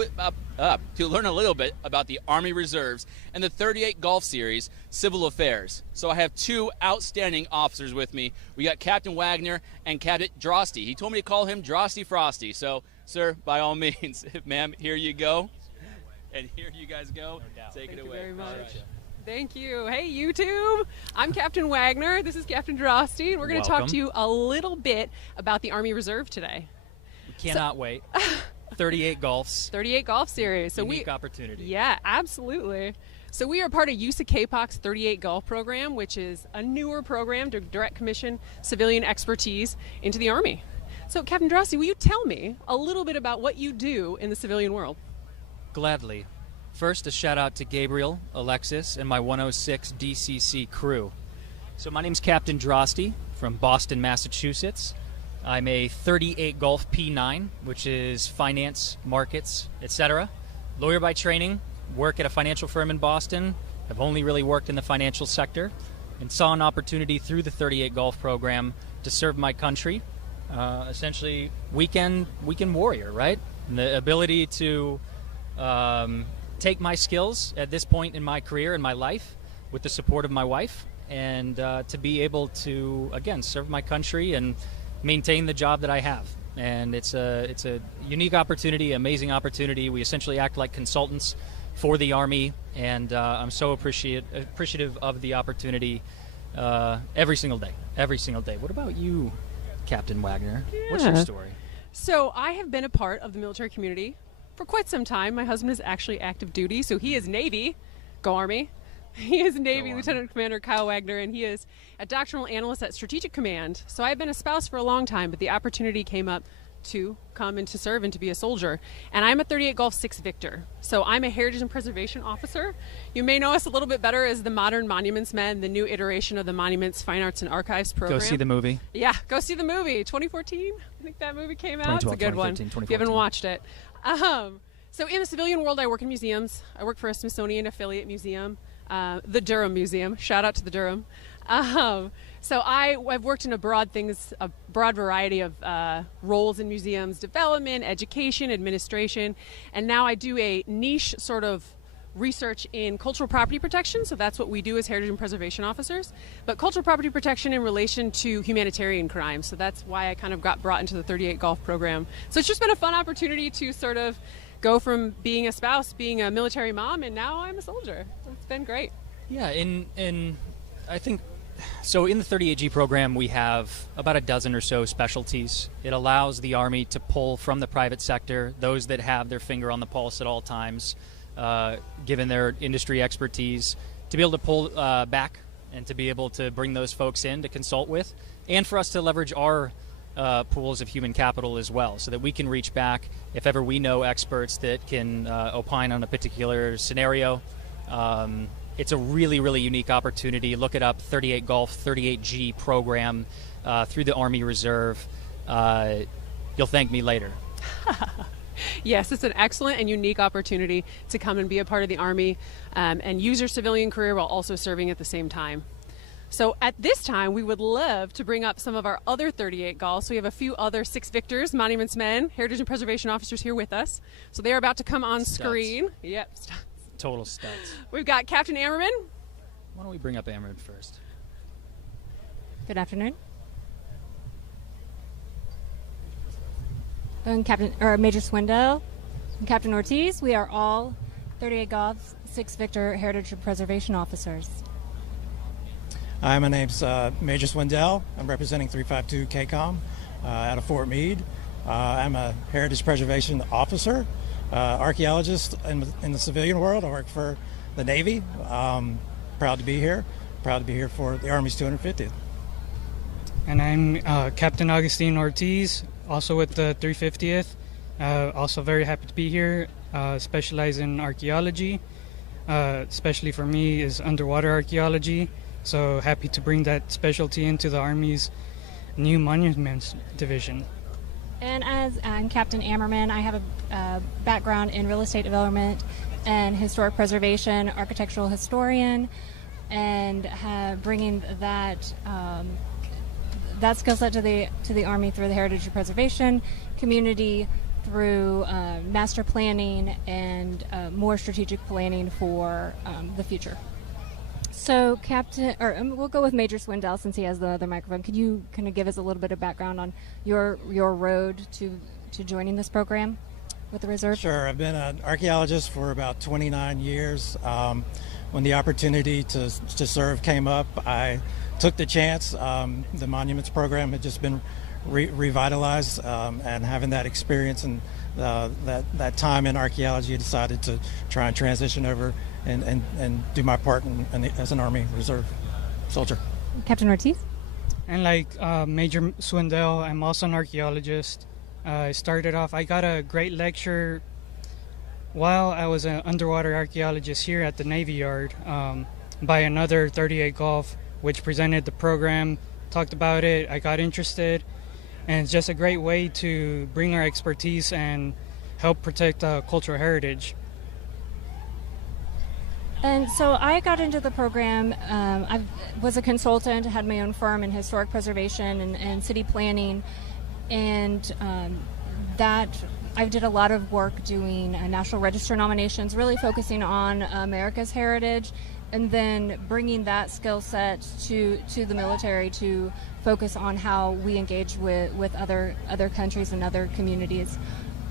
bit about the Army Reserves and the 38 Golf Series Civil Affairs. So I have two outstanding officers with me. We got Captain Wagner and Cadet Drosty. He told me to call him Drosty Frosty. So, sir, by all means, ma'am, here you go, and here you guys go. Take it away. Thank you very much. All right. Thank you. Hey, YouTube. I'm Captain Wagner. This is Captain Drosty, and we're going to talk Welcome. to you a little bit about the Army Reserve today. Cannot wait. 38 golfs. 38 Golf Series. So Unique opportunity. Yeah, absolutely. So we are part of USACAPOC's 38 Golf program, which is a newer program to direct commission civilian expertise into the Army. So, Captain Drosty, will you tell me a little bit about what you do in the civilian world? Gladly. First, a shout out to Gabriel, Alexis, and my 106 DCC crew. So my name's Captain Drosty from Boston, Massachusetts. I'm a 38 Golf P9, which is finance, markets, etc. Lawyer by training, work at a financial firm in Boston. I've only really worked in the financial sector and saw an opportunity through the 38 Golf program to serve my country. Essentially, weekend warrior, right? And the ability to take my skills at this point in my career and my life with the support of my wife and to be able to, again, serve my country and maintain the job that I have. And it's a unique opportunity, amazing opportunity. We essentially act like consultants for the Army, and I'm so appreciative of the opportunity every single day. Every single day. What about you, Captain Wagner? What's your Yeah. story? So I have been a part of the military community for quite some time. My husband is actually active duty, so he is Navy. Go Army. He is Navy Lieutenant Commander Kyle Wagner, and he is a doctrinal analyst at Strategic Command. So I've been a spouse for a long time, but the opportunity came up to come and to serve and to be a soldier. And I'm a 38 Golf 6 Victor. So I'm a Heritage and Preservation Officer. You may know us a little bit better as the Modern Monuments Men, the new iteration of the Monuments, Fine Arts, and Archives program. Go see the movie. Yeah, go see the movie. 2014, I think that movie came out. It's a 2012, good one. 2013, If you haven't watched it. So in the civilian world, I work in museums. I work for a Smithsonian affiliate museum, the Durham Museum. Shout out to the Durham. So I've worked in a broad variety of roles in museums: development, education, administration, and now I do a niche sort of research in cultural property protection. So that's what we do as Heritage and Preservation Officers. But cultural property protection in relation to humanitarian crimes. So that's why I kind of got brought into the 38 Golf program. So it's just been a fun opportunity to sort of go from being a spouse, being a military mom, and now I'm a soldier. So it's been great. Yeah, in I think so in the 38G program we have about a dozen or so specialties. It allows the Army to pull from the private sector those that have their finger on the pulse at all times, given their industry expertise, to be able to pull back and to be able to bring those folks in to consult with, and for us to leverage our pools of human capital as well, so that we can reach back if ever we know experts that can opine on a particular scenario. It's a really, really unique opportunity. Look it up, 38 Golf, 38G program through the Army Reserve. You'll thank me later. Yes, it's an excellent and unique opportunity to come and be a part of the Army and use your civilian career while also serving at the same time. So at this time, we would love to bring up some of our other 38 Golfs. So we have a few other 6 Victors, Monuments Men, Heritage and Preservation Officers here with us. So they're about to come on screen. Yep. Total studs. We've got Captain Ammerman. Why don't we bring up Ammerman first? Good afternoon. And Major Swindell and Captain Ortiz, we are all 38 Golf, 6 Victor Heritage and Preservation Officers. Hi, my name's Major Swindell. I'm representing 352 KCOM out of Fort Meade. I'm a Heritage Preservation Officer, archaeologist in the civilian world. I work for the Navy. Proud to be here. Proud to be here for the Army's 250th. And I'm Captain Augustine Ortiz, also with the 350th. Also very happy to be here. Specialize in archaeology. Especially for me is underwater archaeology. So happy to bring that specialty into the Army's new Monuments Division. And as I'm Captain Ammerman, I have a background in real estate development and historic preservation, architectural historian, and bringing that that skill set to the Army through the Heritage and Preservation community, through master planning and more strategic planning for the future. So, we'll go with Major Swindell since he has the other microphone. Could you kind of give us a little bit of background on your road to joining this program with the Reserve? Sure. I've been an archaeologist for about 29 years. When the opportunity to serve came up, I took the chance. The Monuments program had just been revitalized, and having that experience and that time in archaeology, I decided to try and transition over and do my part as an Army Reserve soldier. Captain Ortiz? And like Major Swindell, I'm also an archaeologist. I started off, I got a great lecture while I was an underwater archaeologist here at the Navy Yard by another 38 Golf, which presented the program, talked about it. I got interested, and it's just a great way to bring our expertise and help protect cultural heritage. And so I got into the program. I was a consultant, had my own firm in historic preservation and city planning, and that I did a lot of work doing National Register nominations, really focusing on America's heritage, and then bringing that skill set to the military to focus on how we engage with other countries and other communities.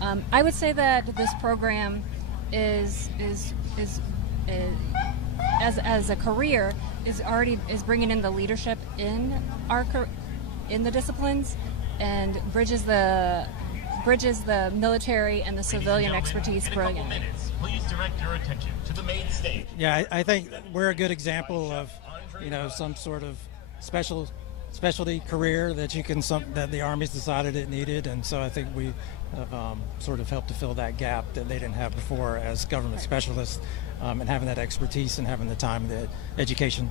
I would say that this program is as a career is bringing in the leadership in the disciplines and bridges the military and the civilian expertise brilliantly. Please direct your attention to the main stage. Yeah, I think we're a good example of, some sort of specialty career that that the Army's decided it needed, and so I think we have sort of helped to fill that gap that they didn't have before as government specialists, and having that expertise and having the time, the education.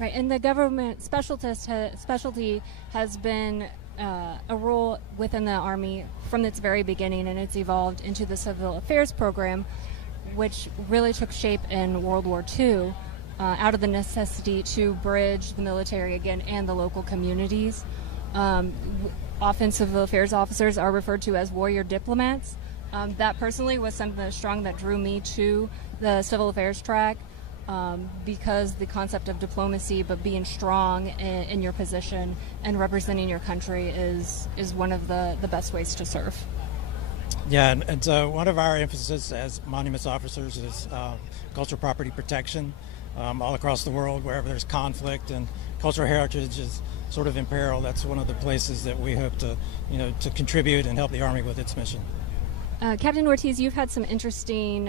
Right, and the government specialty has been a role within the Army from its very beginning, and it's evolved into the Civil Affairs program, which really took shape in World War II, out of the necessity to bridge the military again and the local communities. Often civil affairs officers are referred to as warrior diplomats. That personally was something strong that drew me to the civil affairs track, because the concept of diplomacy, but being strong in your position and representing your country is one of the best ways to serve. Yeah, and so one of our emphasis as monuments officers is cultural property protection all across the world. Wherever there's conflict and cultural heritage is sort of in peril, that's one of the places that we hope to contribute and help the Army with its mission. Captain Ortiz, you've had some interesting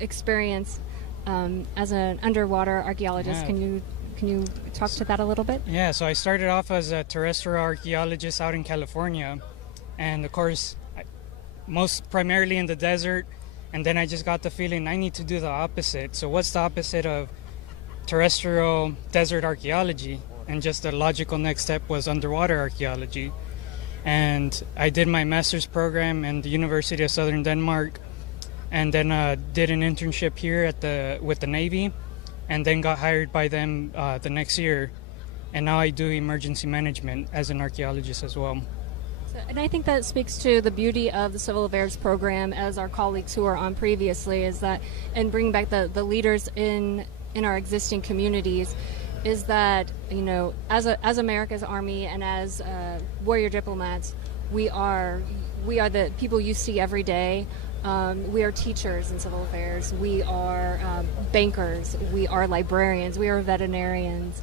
experience as an underwater archaeologist. Yeah. Can you talk to that a little bit? Yeah, so I started off as a terrestrial archaeologist out in California, and of course, most primarily in the desert, and then I just got the feeling I need to do the opposite. So what's the opposite of terrestrial desert archaeology? And just the logical next step was underwater archaeology. And I did my master's program in the University of Southern Denmark, and then did an internship here with the Navy, and then got hired by them the next year. And now I do emergency management as an archaeologist as well. And I think that speaks to the beauty of the Civil Affairs program, as our colleagues who were on previously, is that, and bring back the leaders in our existing communities, is that, as America's Army and as warrior diplomats, we are the people you see every day. We are teachers in civil affairs. We are bankers. We are librarians. We are veterinarians,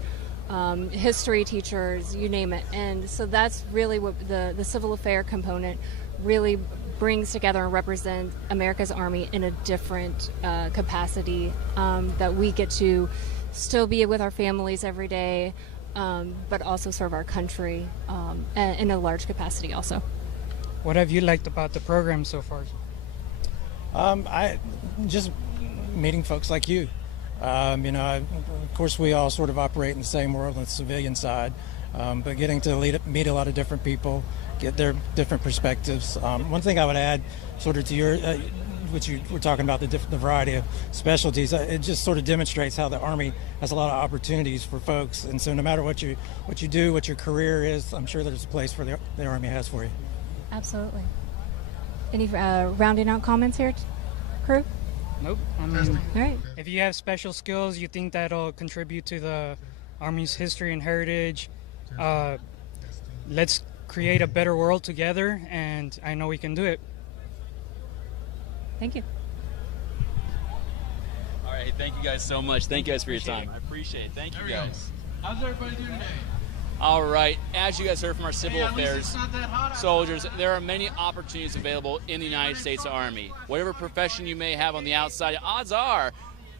history teachers, you name it. And so that's really what the civil affair component really brings together and represents America's Army in a different capacity, that we get to still be with our families every day, but also serve our country in a large capacity also. What have you liked about the program so far? I just meeting folks like you. Of course, we all sort of operate in the same world on the civilian side, but getting to meet a lot of different people, get their different perspectives. One thing I would add, sort of to your, which you were talking about, the variety of specialties, it just sort of demonstrates how the Army has a lot of opportunities for folks. And so no matter what you do, what your career is, I'm sure there's a place for the Army has for you. Absolutely. Any rounding out comments here, crew? Nope. All right. If you have special skills you think that'll contribute to the Army's history and heritage, let's create a better world together, and I know we can do it. Thank you. All right, thank you guys so much. Thank you guys for your time. I appreciate it. Thank you guys. How's everybody doing today? All right, as you guys heard from our civil affairs soldiers, there are many opportunities available in the United States Army. Whatever profession you may have on the outside, odds are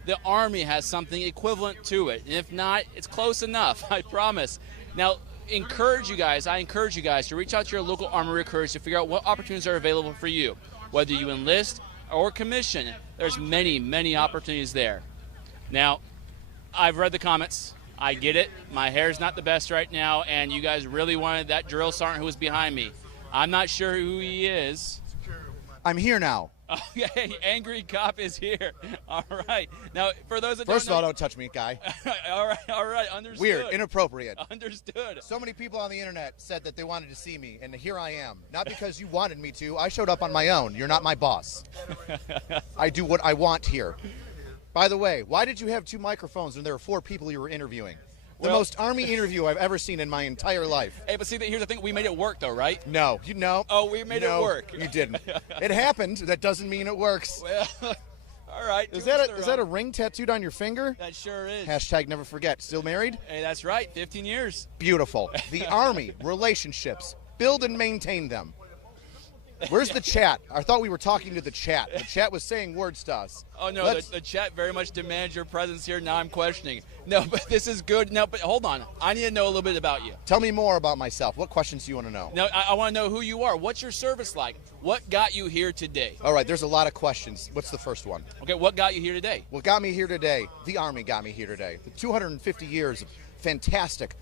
the Army has something equivalent to it. And if not, it's close enough, I promise. Now, I encourage you guys to reach out to your local Army recruiters to figure out what opportunities are available for you. Whether you enlist or commission, there's many, many opportunities there. Now, I've read the comments. I get it. My hair's not the best right now, and you guys really wanted that drill sergeant who was behind me. I'm not sure who he is. I'm here now. Okay, Angry Cop is here. All right. Now, for those that First of all, don't don't touch me, guy. all right, understood. Weird, inappropriate. Understood. So many people on the internet said that they wanted to see me, and here I am. Not because you wanted me to. I showed up on my own. You're not my boss. I do what I want here. By the way, why did you have 2 microphones when there were 4 people you were interviewing? The most Army interview I've ever seen in my entire life. Hey, but see, here's the thing. We made it work, though, right? No. Oh, we made it work. You didn't. It happened. That doesn't mean it works. Well, all right. Is that a ring tattooed on your finger? That sure is. Hashtag never forget. Still married? Hey, that's right. 15 years. Beautiful. The Army, relationships. Build and maintain them. Where's the chat? I thought we were talking to the chat. The chat was saying words to us. Oh, no, the chat very much demands your presence here. Now I'm questioning. No, but this is good. No, but hold on. I need to know a little bit about you. Tell me more about myself. What questions do you want to know? No, I want to know who you are. What's your service like? What got you here today? All right, there's a lot of questions. What's the first one? Okay, what got you here today? What got me here today? The Army got me here today. The 250 years of fantastic,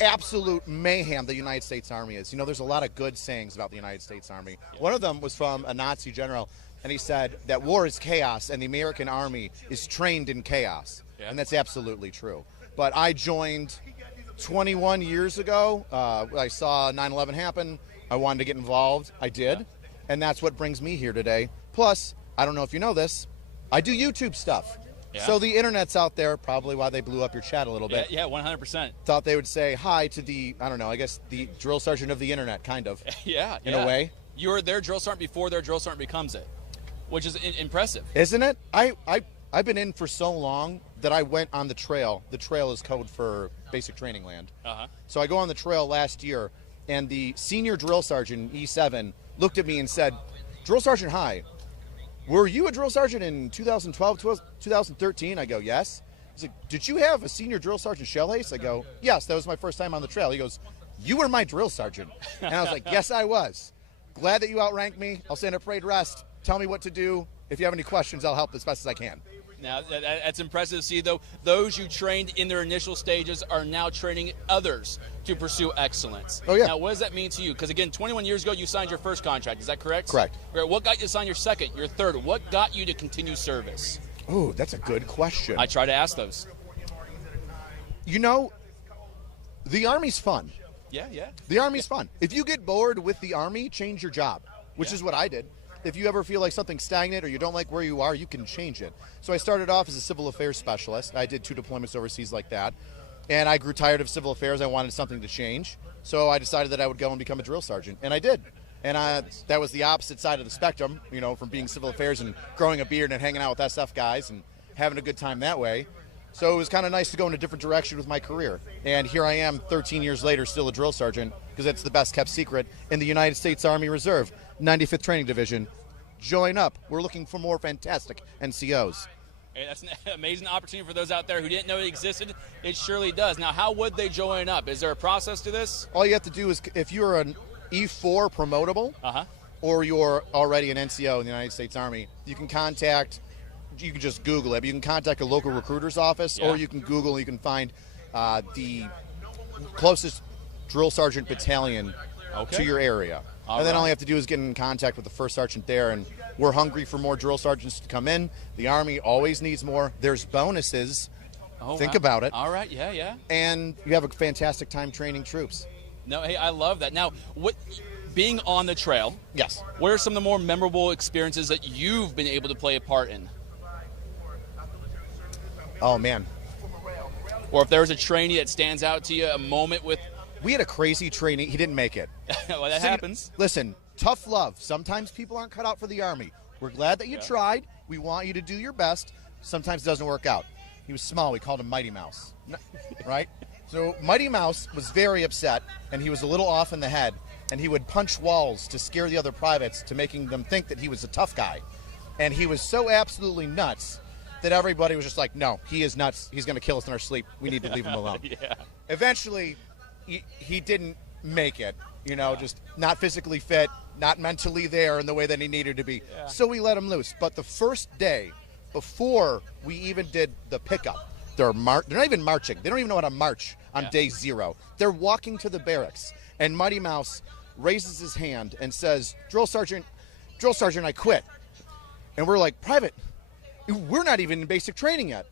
absolute mayhem the United States Army is. There's a lot of good sayings about the United States Army. One of them was from a Nazi general, and he said that war is chaos and the American Army is trained in chaos. Yeah. And that's absolutely true. But I joined 21 years ago. I saw 9/11 happen. I wanted to get involved. I did. Yeah. And that's what brings me here today. Plus, I don't know if you know this, I do YouTube stuff. Yeah. So the internet's out there, probably why they blew up your chat a little bit. Yeah, 100%. Thought they would say hi to the, I don't know, I guess the drill sergeant of the internet, kind of. Yeah. In a way. You're their drill sergeant before their drill sergeant becomes it, which is impressive. Isn't it? I've been in for so long that I went on the trail. The trail is code for basic training land. Uh-huh. So I go on the trail last year, and the senior drill sergeant, E7, looked at me and said, "Drill Sergeant, hi. Were you a drill sergeant in 2012, 2013? I go, yes. He's like, did you have a senior drill sergeant shell ace? I go, yes, that was my first time on the trail. He goes, you were my drill sergeant. And I was like, yes, I was. Glad that you outranked me. I'll stand at parade rest. Tell me what to do. If you have any questions, I'll help as best as I can. Now, that's impressive to see, though. Those you trained in their initial stages are now training others to pursue excellence. Oh, yeah. Now, what does that mean to you? Because, again, 21 years ago, you signed your first contract. Is that correct? Correct. What got you to sign your second, your third? What got you to continue service? Oh, that's a good question. I try to ask those. The Army's fun. Yeah. The Army's fun. If you get bored with the Army, change your job, which is what I did. if you ever feel like something's stagnant or you don't like where you are, you can change it. So I started off as a civil affairs specialist. I did 2 deployments overseas like that. And I grew tired of civil affairs. I wanted something to change. So I decided that I would go and become a drill sergeant. And I did. And that was the opposite side of the spectrum, you know, from being civil affairs and growing a beard and hanging out with SF guys and having a good time that way. So it was kind of nice to go in a different direction with my career. And here I am 13 years later, still a drill sergeant, because it's the best kept secret in the United States Army Reserve, 95th Training Division. Join up. We're looking for more fantastic NCOs. Hey, that's an amazing opportunity for those out there who didn't know it existed. It surely does. Now, how would they join up? Is there a process to this? All you have to do is, if you're an E4 promotable, or you're already an NCO in the United States Army, you can just Google it. You can contact a local recruiter's office, or you can Google and you can find the closest drill sergeant battalion to your area. And then all you have to do is get in contact with the first sergeant there, and we're hungry for more drill sergeants to come in. The Army always needs more. There's bonuses. Think about it. All right, yeah. And you have a fantastic time training troops. No, hey, I love that. Now, being on the trail, yes, what are some of the more memorable experiences that you've been able to play a part in? Oh, man. Or if there was a trainee that stands out to you, a moment with... We had a crazy trainee. He didn't make it. Well, that happens. Listen, tough love. Sometimes people aren't cut out for the Army. We're glad that you tried. We want you to do your best. Sometimes it doesn't work out. He was small. We called him Mighty Mouse, right? So Mighty Mouse was very upset, and he was a little off in the head, and he would punch walls to scare the other privates, to making them think that he was a tough guy. And he was so absolutely nuts that everybody was just like, no, he is nuts. He's going to kill us in our sleep. We need to leave him alone. Eventually, he didn't make it, you know, just not physically fit, not mentally there in the way that he needed to be. So we let him loose. But the first day, before we even did the pickup, they're not even marching. They don't even know how to march on day 0. They're walking to the barracks, and Mighty Mouse raises his hand and says, Drill Sergeant, I quit. And we're like, Private, we're not even in basic training yet.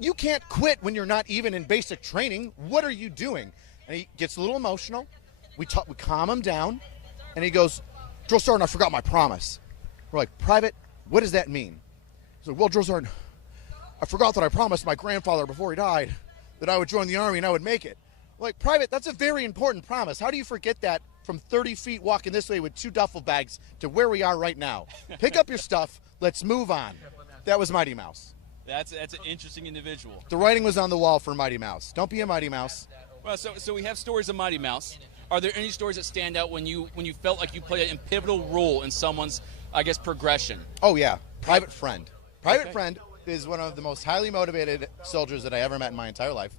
You can't quit when you're not even in basic training. What are you doing? And he gets a little emotional. We calm him down, and he goes, Drill Sergeant, I forgot my promise. We're like, Private, what does that mean? He's like, well, Drill Sergeant, I forgot that I promised my grandfather before he died that I would join the Army and I would make it. We're like, Private, that's a very important promise. How do you forget that from 30 feet walking this way with 2 duffel bags to where we are right now? Pick up your stuff. Let's move on. That was Mighty Mouse. That's an interesting individual. The writing was on the wall for Mighty Mouse. Don't be a Mighty Mouse. Well, so we have stories of Mighty Mouse. Are there any stories that stand out when you felt like you played a pivotal role in someone's, I guess, progression? Oh, yeah. Private Friend. Private Friend is one of the most highly motivated soldiers that I ever met in my entire life.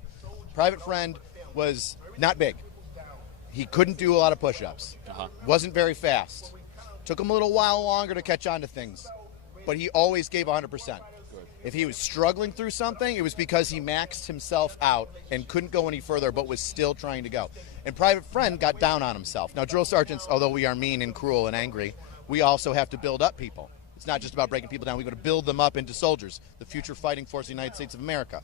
Private Friend was not big. He couldn't do a lot of push-ups. Wasn't very fast. Took him a little while longer to catch on to things. But he always gave 100%. If he was struggling through something, it was because he maxed himself out and couldn't go any further, but was still trying to go. And Private Friend got down on himself. Now, drill sergeants, although we are mean and cruel and angry, we also have to build up people. It's not just about breaking people down. We've got to build them up into soldiers, the future fighting force of the United States of America.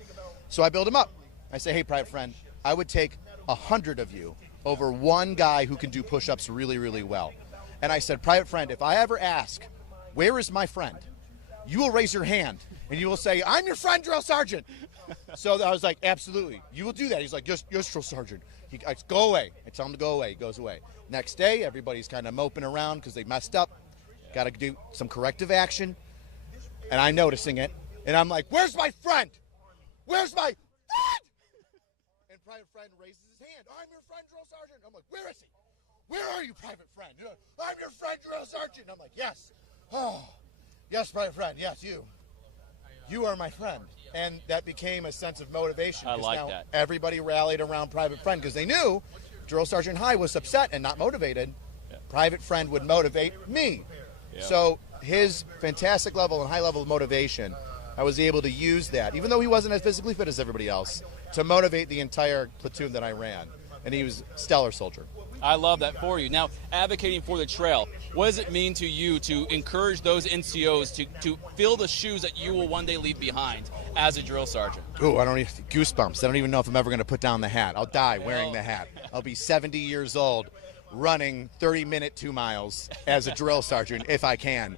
So I build them up. I say, hey, Private Friend, I would take 100 of you over one guy who can do push-ups really, really well. And I said, Private Friend, if I ever ask, where is my friend? You will raise your hand, and you will say, I'm your friend, Drill Sergeant. So I was like, absolutely. You will do that. He's like, yes, Drill Sergeant. I go away. I tell him to go away. He goes away. Next day, everybody's kind of moping around because they messed up. Got to do some corrective action. And I'm noticing it. And I'm like, where's my friend? Where's my friend? And Private Friend raises his hand. I'm your friend, Drill Sergeant. I'm like, where is he? Where are you, Private Friend? I'm your friend, Drill Sergeant. I'm like, yes. Oh. Yes, Private Friend, yes, you. You are my friend. And that became a sense of motivation. I like now that. Everybody rallied around Private Friend because they knew Drill Sergeant High was upset and not motivated. Private Friend would motivate me. So his fantastic level and high level of motivation, I was able to use that, even though he wasn't as physically fit as everybody else, to motivate the entire platoon that I ran. And he was a stellar soldier. I love that for you. Now, advocating for the trail, what does it mean to you to encourage those NCOs to fill the shoes that you will one day leave behind as a drill sergeant? Ooh, I don't even, goosebumps. I don't even know if I'm ever going to put down the hat. I'll die wearing the hat. I'll be 70 years old running 30-minute 2 miles as a drill sergeant if I can.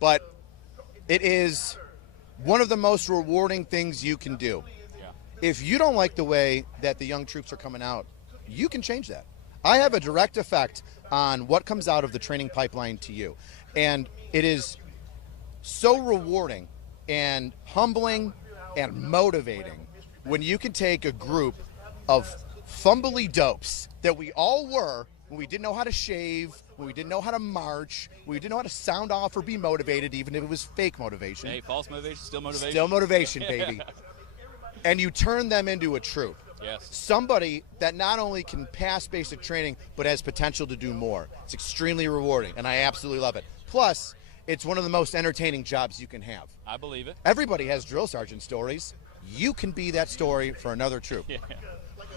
But it is one of the most rewarding things you can do. If you don't like the way that the young troops are coming out, you can change that. I have a direct effect on what comes out of the training pipeline to you. And it is so rewarding and humbling and motivating when you can take a group of fumbly dopes that we all were when we didn't know how to shave, when we didn't know how to march, when we didn't know how to sound off or be motivated, even if it was fake motivation. Hey, false motivation, still motivation. Still motivation, baby. And you turn them into a troop. Yes. Somebody that not only can pass basic training, but has potential to do more. It's extremely rewarding, and I absolutely love it. Plus, it's one of the most entertaining jobs you can have. I believe it. Everybody has drill sergeant stories. You can be that story for another troop. Yeah.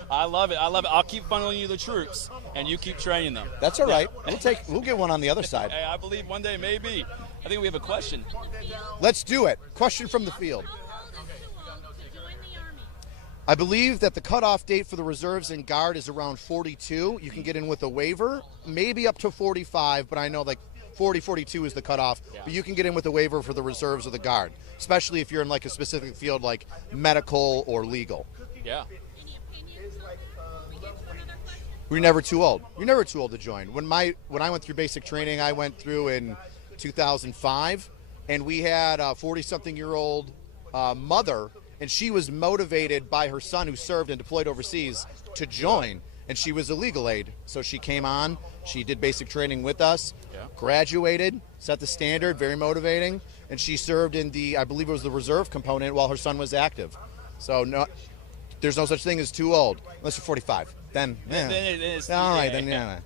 I love it. I love it. I'll keep funneling you the troops, and you keep training them. That's all right. We'll get one on the other side. Hey, I believe one day, maybe. I think we have a question. Let's do it. Question from the field. I believe that the cutoff date for the reserves and guard is around 42. You can get in with a waiver, maybe up to 45, but I know like 40, 42 is the cutoff. Yeah. But you can get in with a waiver for the reserves or the guard, especially if you're in like a specific field like medical or legal. Yeah. We're never too old. You're never too old to join. When I went through basic training, I went through in 2005, and we had a 40-something-year-old mother, and she was motivated by her son who served and deployed overseas to join, and she was a legal aid. So she came on, she did basic training with us, graduated, set the standard, very motivating, and she served in I believe it was the reserve component while her son was active. So no, there's no such thing as too old, unless you're 45. Then it is. All right, then yeah.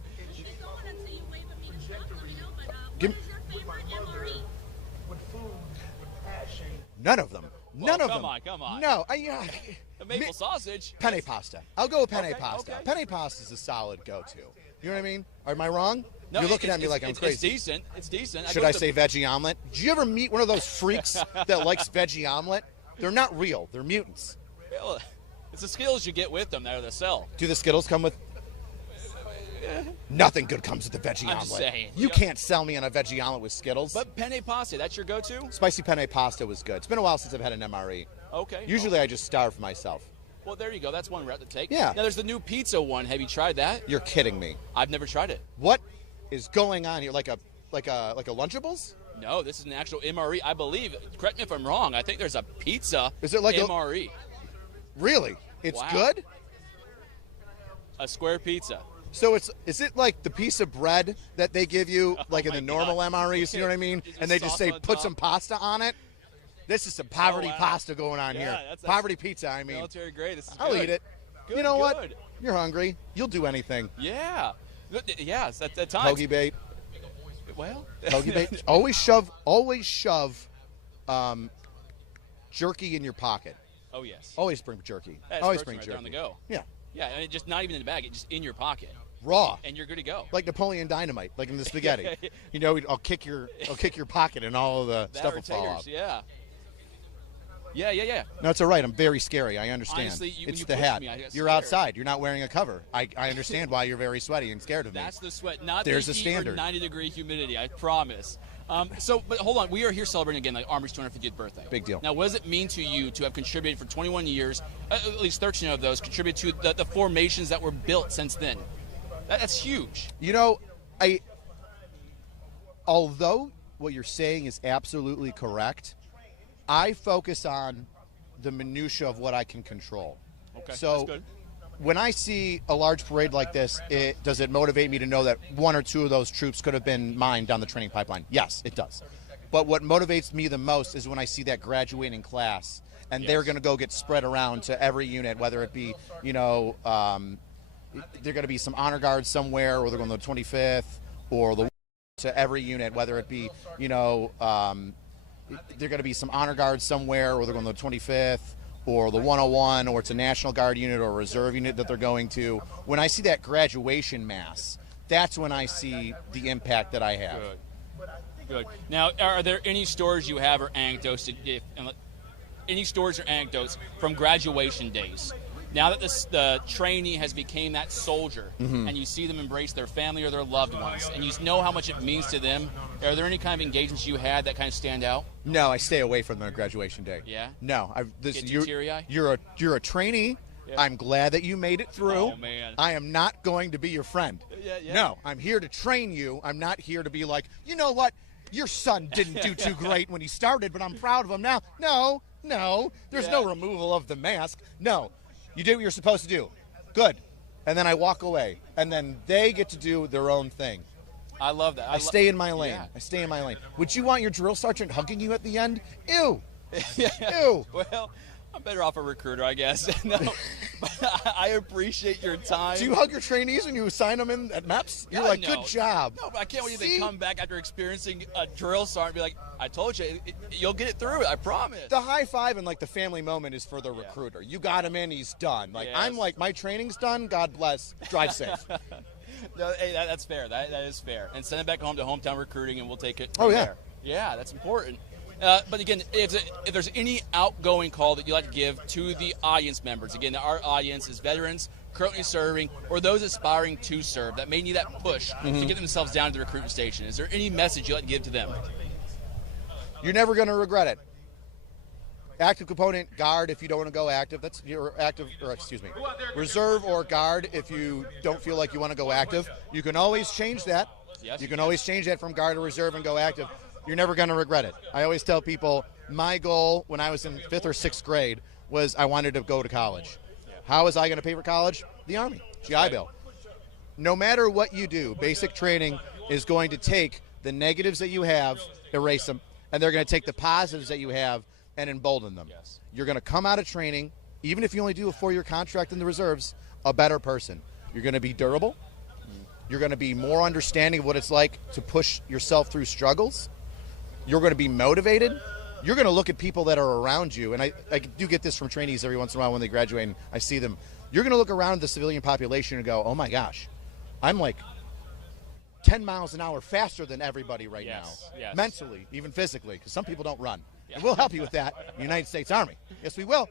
None of them. None of them. Come on. No, the maple sausage. Penne pasta. I'll go with penne Okay, pasta. okay. Penne pasta is a solid go-to. You know what I mean? Am I wrong? No, You're looking at me like I'm crazy. It's decent. Should I say veggie omelet? Did you ever meet one of those freaks that likes veggie omelet? They're not real. They're mutants. Well, it's the skills you get with them that are the sell. Do the Skittles come with? Nothing good comes with the veggie I'm omelet. just saying. You can't sell me on a veggie omelet with Skittles. But penne pasta, that's your go-to? Spicy penne pasta was good. It's been a while since I've had an MRE. Okay. Usually I just starve myself. Well, there you go. That's one route to take. Yeah. Now, there's the new pizza one. Have you tried that? You're kidding me. I've never tried it. What is going on here? Like a Lunchables? No, this is an actual MRE. I believe. Correct me if I'm wrong. I think there's a pizza. Is it like MRE? Really? It's Wow. good? A square pizza. So is it like the piece of bread that they give you like in the normal MREs, you know what I mean? And they just say put some pasta on it? This is some poverty pasta going on here. That's poverty pizza, I mean. Military grade. This is I'll good. eat it. Good, you know good. what? You're hungry. You'll do anything. Yeah. Yes, at times. Hoagie bait. Well. Hoagie bait. Always shove jerky in your pocket. Oh, yes. Always bring jerky. That's Always protein bring right jerky. there on the go. Yeah. Yeah, and just not even in the bag. It's just in your pocket. Raw. And you're good to go. Like Napoleon Dynamite, like in the spaghetti. You know, I'll kick your pocket and all of the stuff will fall off. Yeah. Yeah. No, it's all right. I'm very scary. I understand. Honestly, when it's you the pushed hat. me, I got You're scared. outside. You're not wearing a cover. I understand why you're very sweaty and scared of me. That's the sweat, not There's the a heat standard. or 90-degree humidity, I promise. But hold on. We are here celebrating again, like Army's 250th birthday. Big deal. Now, what does it mean to you to have contributed for 21 years, at least 13 of those, contributed to the formations that were built since then? That's huge. You know, although what you're saying is absolutely correct, I focus on the minutia of what I can control. Okay, so that's good. When I see a large parade like this, does it motivate me to know that one or two of those troops could have been mine down the training pipeline? Yes, it does. But what motivates me the most is when I see that graduating class, and they're going to go get spread around to every unit, whether it be, they're going to be some honor guards somewhere, or they're going to the 25th, or to every unit, whether it be, they're going to be some honor guards somewhere, or they're going to the 25th, or the 101, or it's a National Guard unit or a reserve unit that they're going to. When I see that graduation mass, that's when I see the impact that I have. Good. Now, are there any stories you have or anecdotes, any stories or anecdotes from graduation days Now that the trainee has become that soldier, Mhm. and you see them embrace their family or their loved ones, and you know how much it means to them, are there any kind of engagements you had that kind of stand out? No, I stay away from their graduation day. Yeah? No, Get too teary-eyed? you're a trainee. Yeah. I'm glad that you made it through. Oh, man. I am not going to be your friend. Yeah. No, I'm here to train you. I'm not here to be like, you know what? Your son didn't do too great when he started, but I'm proud of him now. No. There's no removal of the mask. No. You did what you're supposed to do. Good. And then I walk away. And then they get to do their own thing. I love that. I stay in my lane. Yeah. I stay in my lane. Would you want your drill sergeant hugging you at the end? Ew. Yeah. Ew. Well, I'm better off a recruiter, I guess. No, but I appreciate your time. Do you hug your trainees when you assign them in at MEPS? You're like, no. good job. No, but I can't wait till See? they come back after experiencing a drill sergeant and be like, I told you, you'll get it through it, I promise. The high five and like the family moment is for the recruiter. You got him in, he's done. Like I'm Yes. like, my training's done. God bless. Drive safe. No, hey, that's fair. That is fair. And send it back home to hometown recruiting, and we'll take it. Oh, from yeah. there. Yeah, that's important. But again, if there's any outgoing call that you'd like to give to the audience members, again, our audience is veterans currently serving or those aspiring to serve that may need that push to get themselves down to the recruitment station. Is there any message you'd like to give to them? You're never going to regret it. Active component, guard if you don't want to go active. That's your active, or excuse me, reserve or guard if you don't feel like you want to go active. You can always change that. Yes, you can always change that from guard to reserve and go active. You're never going to regret it. I always tell people my goal when I was in 5th or 6th grade was I wanted to go to college. How was I going to pay for college? The Army, GI Bill. No matter what you do, basic training is going to take the negatives that you have, erase them, and they're going to take the positives that you have and embolden them. Yes. You're going to come out of training, even if you only do a 4-year contract in the reserves, a better person. You're going to be durable. You're going to be more understanding of what it's like to push yourself through struggles. You're going to be motivated. You're going to look at people that are around you, and I do get this from trainees every once in a while when they graduate and I see them. You're going to look around the civilian population and go, oh my gosh, I'm like 10 miles an hour faster than everybody right now. Yes. Mentally, even physically, because some people don't run. And we'll help you with that, the United States Army. Yes, we will.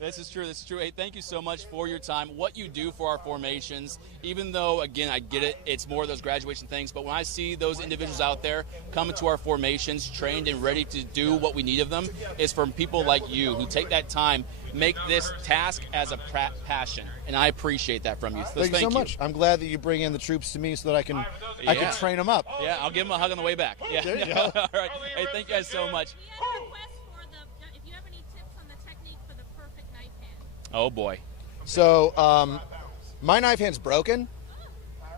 This is true. This is true. Hey, thank you so much for your time. What you do for our formations, even though, again, I get it, it's more of those graduation things, but when I see those individuals out there coming to our formations, trained and ready to do what we need of them, is from people like you who take that time, make this task as a passion, and I appreciate that from you. So Thank you so much. I'm glad that you bring in the troops to me so that I can train them up. Yeah, I'll give them a hug on the way back. Yeah. There you go. All right. Hey, thank you guys so much. Oh, boy. So my knife hand's broken,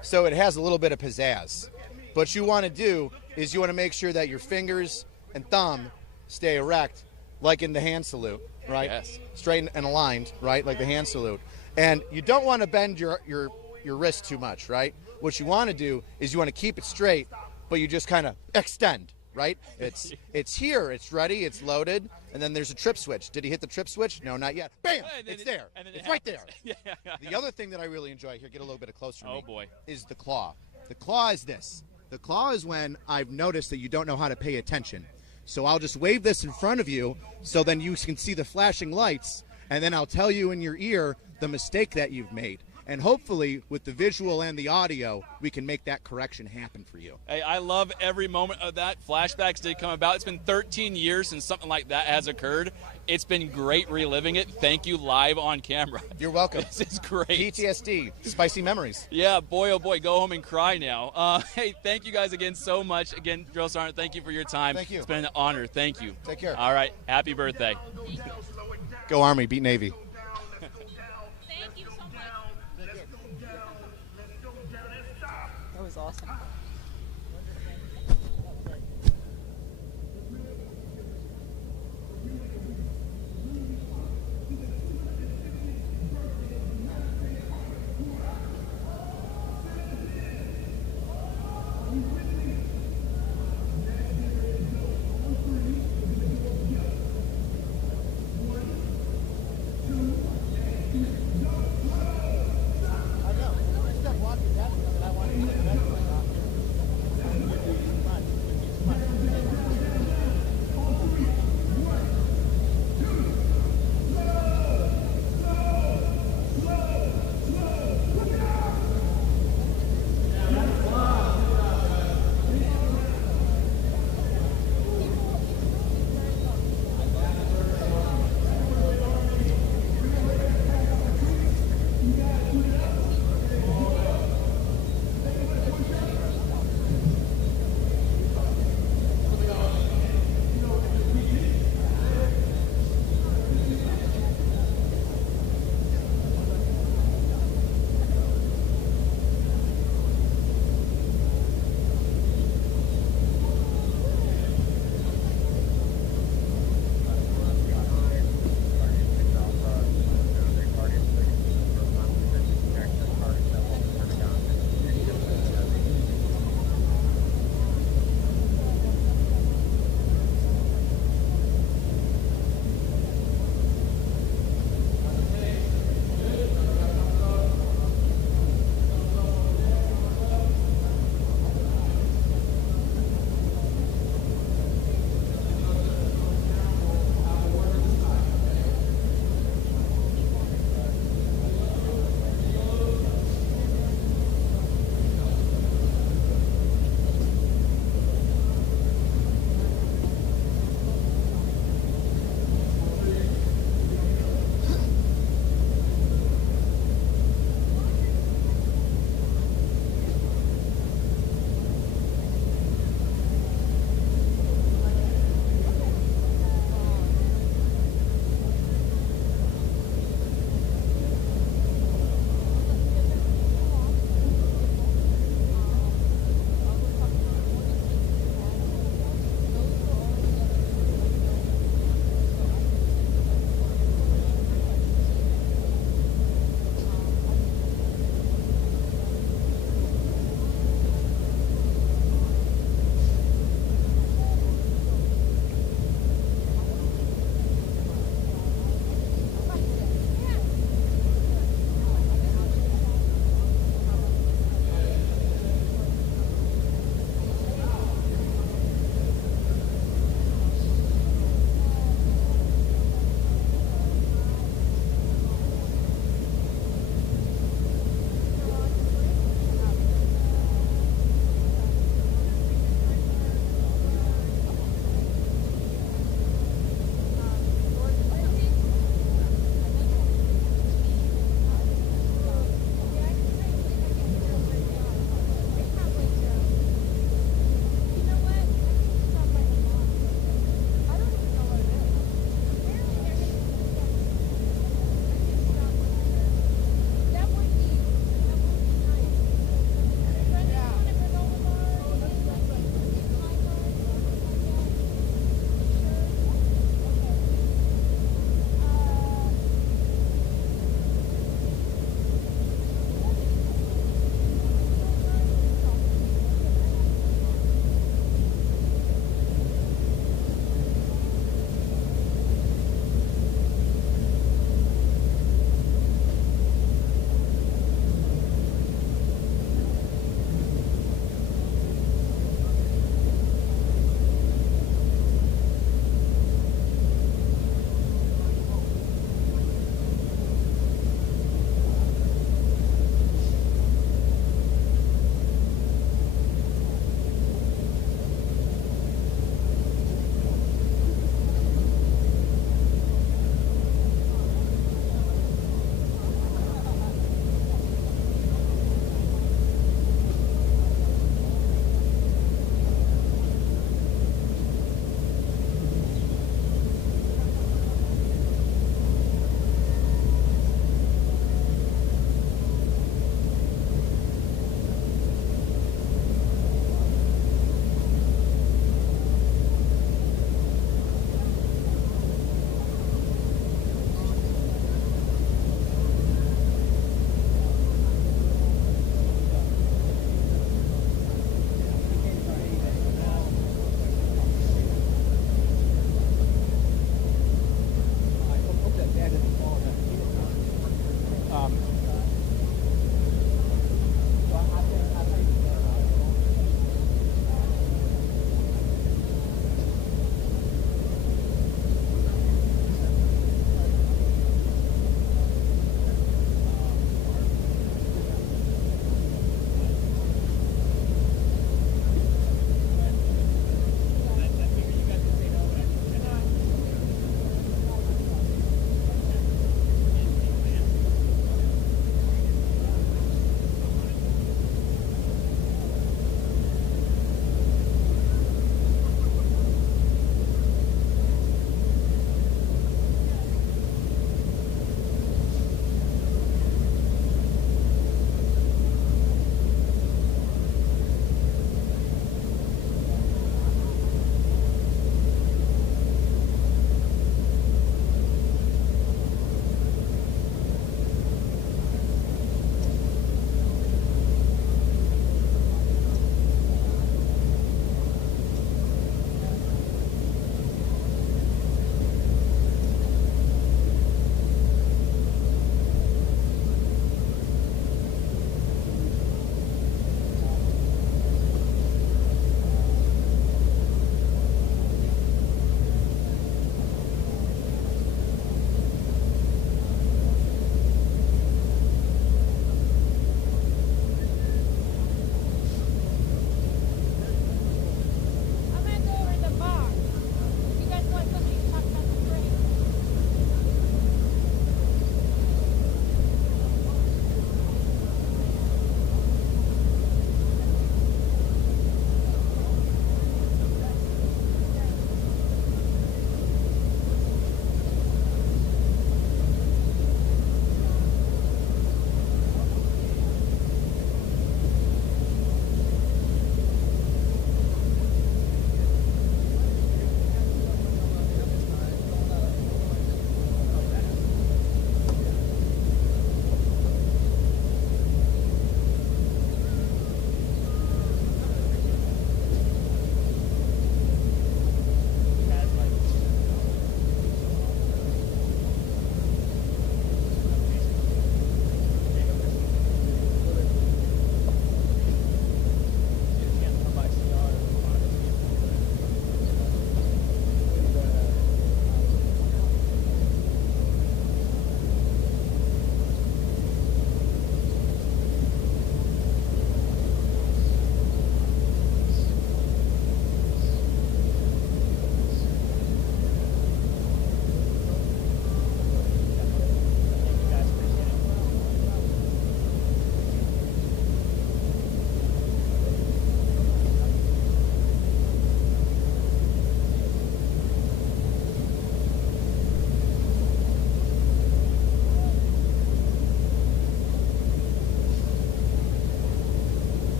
so it has a little bit of pizzazz. What you want to do is you want to make sure that your fingers and thumb stay erect, like in the hand salute, right? Yes. Straight and aligned, right, like the hand salute. And you don't want to bend your wrist too much, right? What you want to do is you want to keep it straight, but you just kind of extend, right? It's here, it's ready, it's loaded, and then there's a trip switch. Did he hit the trip switch? No, not yet. Bam! It's there. It's right there. The other thing that I really enjoy, here, get a little bit closer to me, boy, is the claw. The claw is this. The claw is when I've noticed that you don't know how to pay attention. So I'll just wave this in front of you so then you can see the flashing lights, and then I'll tell you in your ear the mistake that you've made. And hopefully, with the visual and the audio, we can make that correction happen for you. Hey, I love every moment of that. Flashbacks did come about. It's been 13 years since something like that has occurred. It's been great reliving it. Thank you live on camera. You're welcome. This is great. PTSD, spicy memories. Yeah, boy, oh boy, go home and cry now. Hey, thank you guys again so much. Again, Drill Sergeant, thank you for your time. Thank you. It's been an honor. Thank you. Take care. All right, happy birthday. Go Army, beat Navy. Thank you so much. That was awesome.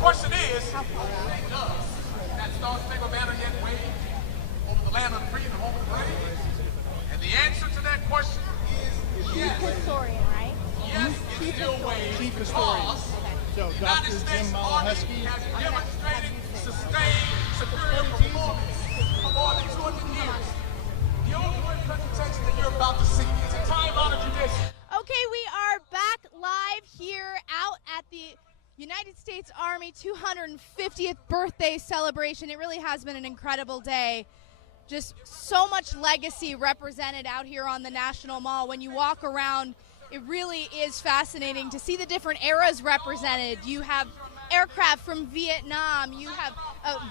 question is, does that Star-Spangled Banner yet wave over the land of the free and the home of the brave? And the answer to that question is yes. Chief historian, right? Yes, it still waves. Chief historian. So, the United States Army has demonstrated sustained superior performance for more than 200 years. The ongoing presentation that you're about to see is a time-honored tradition. Okay, we are back live here out at the United States Army 250th birthday celebration. It really has been an incredible day. Just so much legacy represented out here on the National Mall. When you walk around, it really is fascinating to see the different eras represented. You have aircraft from Vietnam. You have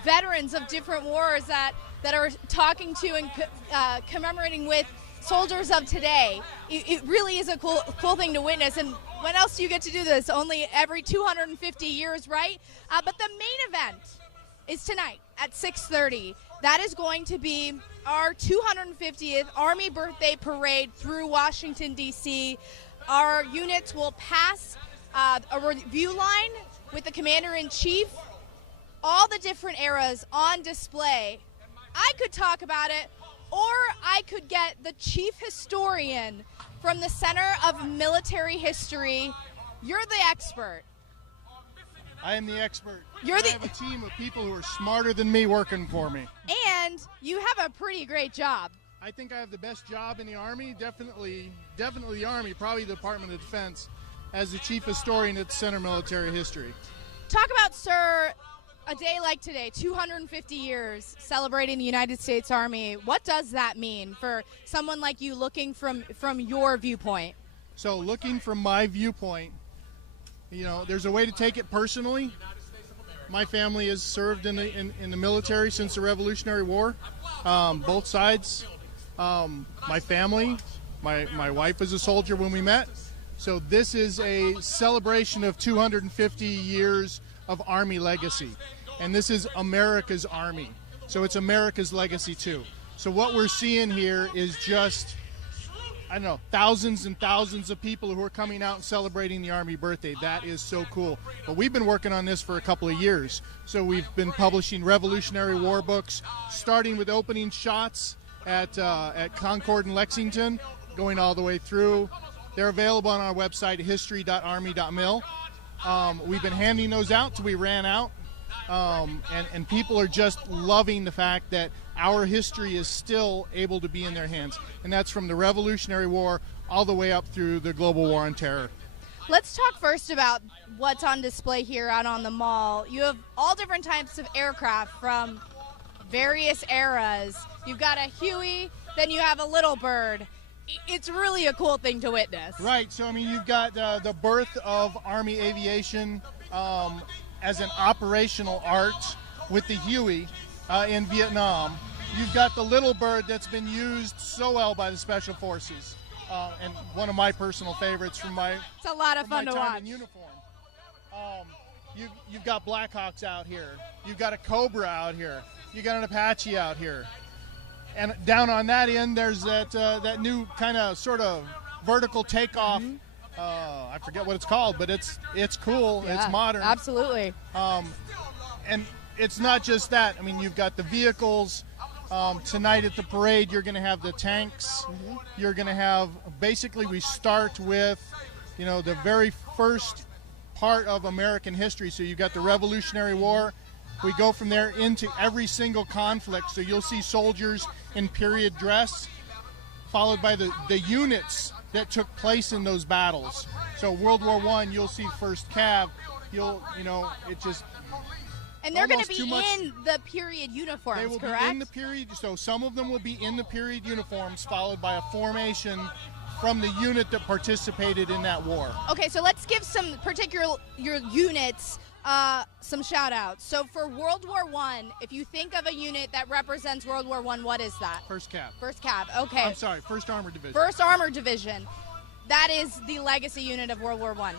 veterans of different wars that are talking to and commemorating with soldiers of today. It really is a cool thing to witness. And when else do you get to do this? Only every 250 years, right? But the main event is tonight at 6:30. That is going to be our 250th Army Birthday Parade through Washington, D.C. Our units will pass a review line with the Commander-in-Chief. All the different eras on display. I could talk about it, or I could get the chief historian from the Center of Military History. You're the expert. I am the expert. I have a team of people who are smarter than me working for me. And you have a pretty great job. I think I have the best job in the Army, definitely the Army, probably the Department of Defense, as the chief historian at the Center of Military History. Talk about, sir, a day like today, 250 years celebrating the United States Army. What does that mean for someone like you looking from your viewpoint? So looking from my viewpoint, you know, there's a way to take it personally. My family has served in the military since the Revolutionary War, both sides. My family, my wife is a soldier when we met. So this is a celebration of 250 years of Army legacy. And this is America's Army. So it's America's legacy too. So what we're seeing here is just, I don't know, thousands and thousands of people who are coming out and celebrating the Army birthday. That is so cool. But we've been working on this for a couple of years. So we've been publishing Revolutionary War books, starting with opening shots at Concord and Lexington, going all the way through. They're available on our website, history.army.mil. We've been handing those out till we ran out. And people are just loving the fact that our history is still able to be in their hands. And that's from the Revolutionary War all the way up through the global war on terror. Let's talk first about what's on display here out on the mall. You have all different types of aircraft from various eras. You've got a Huey, then you have a Little Bird. It's really a cool thing to witness. Right. So, I mean, you've got the birth of Army Aviation as an operational art with the Huey in Vietnam. You've got the Little Bird that's been used so well by the Special Forces, and one of my personal favorites from my it's a lot of fun to watch. In uniform. You've got Blackhawks out here. You've got a Cobra out here. You got an Apache out here. And down on that end, there's that new kind of sort of vertical takeoff. I forget what it's called, but it's cool. Yeah, it's modern. Absolutely. And it's not just that. I mean, you've got the vehicles. Tonight at the parade, you're going to have the tanks. You're going to have, basically, we start with, you know, the very first part of American history. So you've got the Revolutionary War. We go from there into every single conflict. So you'll see soldiers in period dress, followed by the units that took place in those battles. So World War I, you'll see 1st Cav. It just... And they're going to be in the period uniforms, They will correct? be in the period, so some of them will be in the period uniforms, followed by a formation from the unit that participated in that war. Okay, so let's give some your units some shout outs. So for World War I, if you think of a unit that represents World War I, what is that? 1st Cav. 1st Cav, okay. I'm sorry, 1st Armored Division. 1st Armored Division. That is the legacy unit of World War I.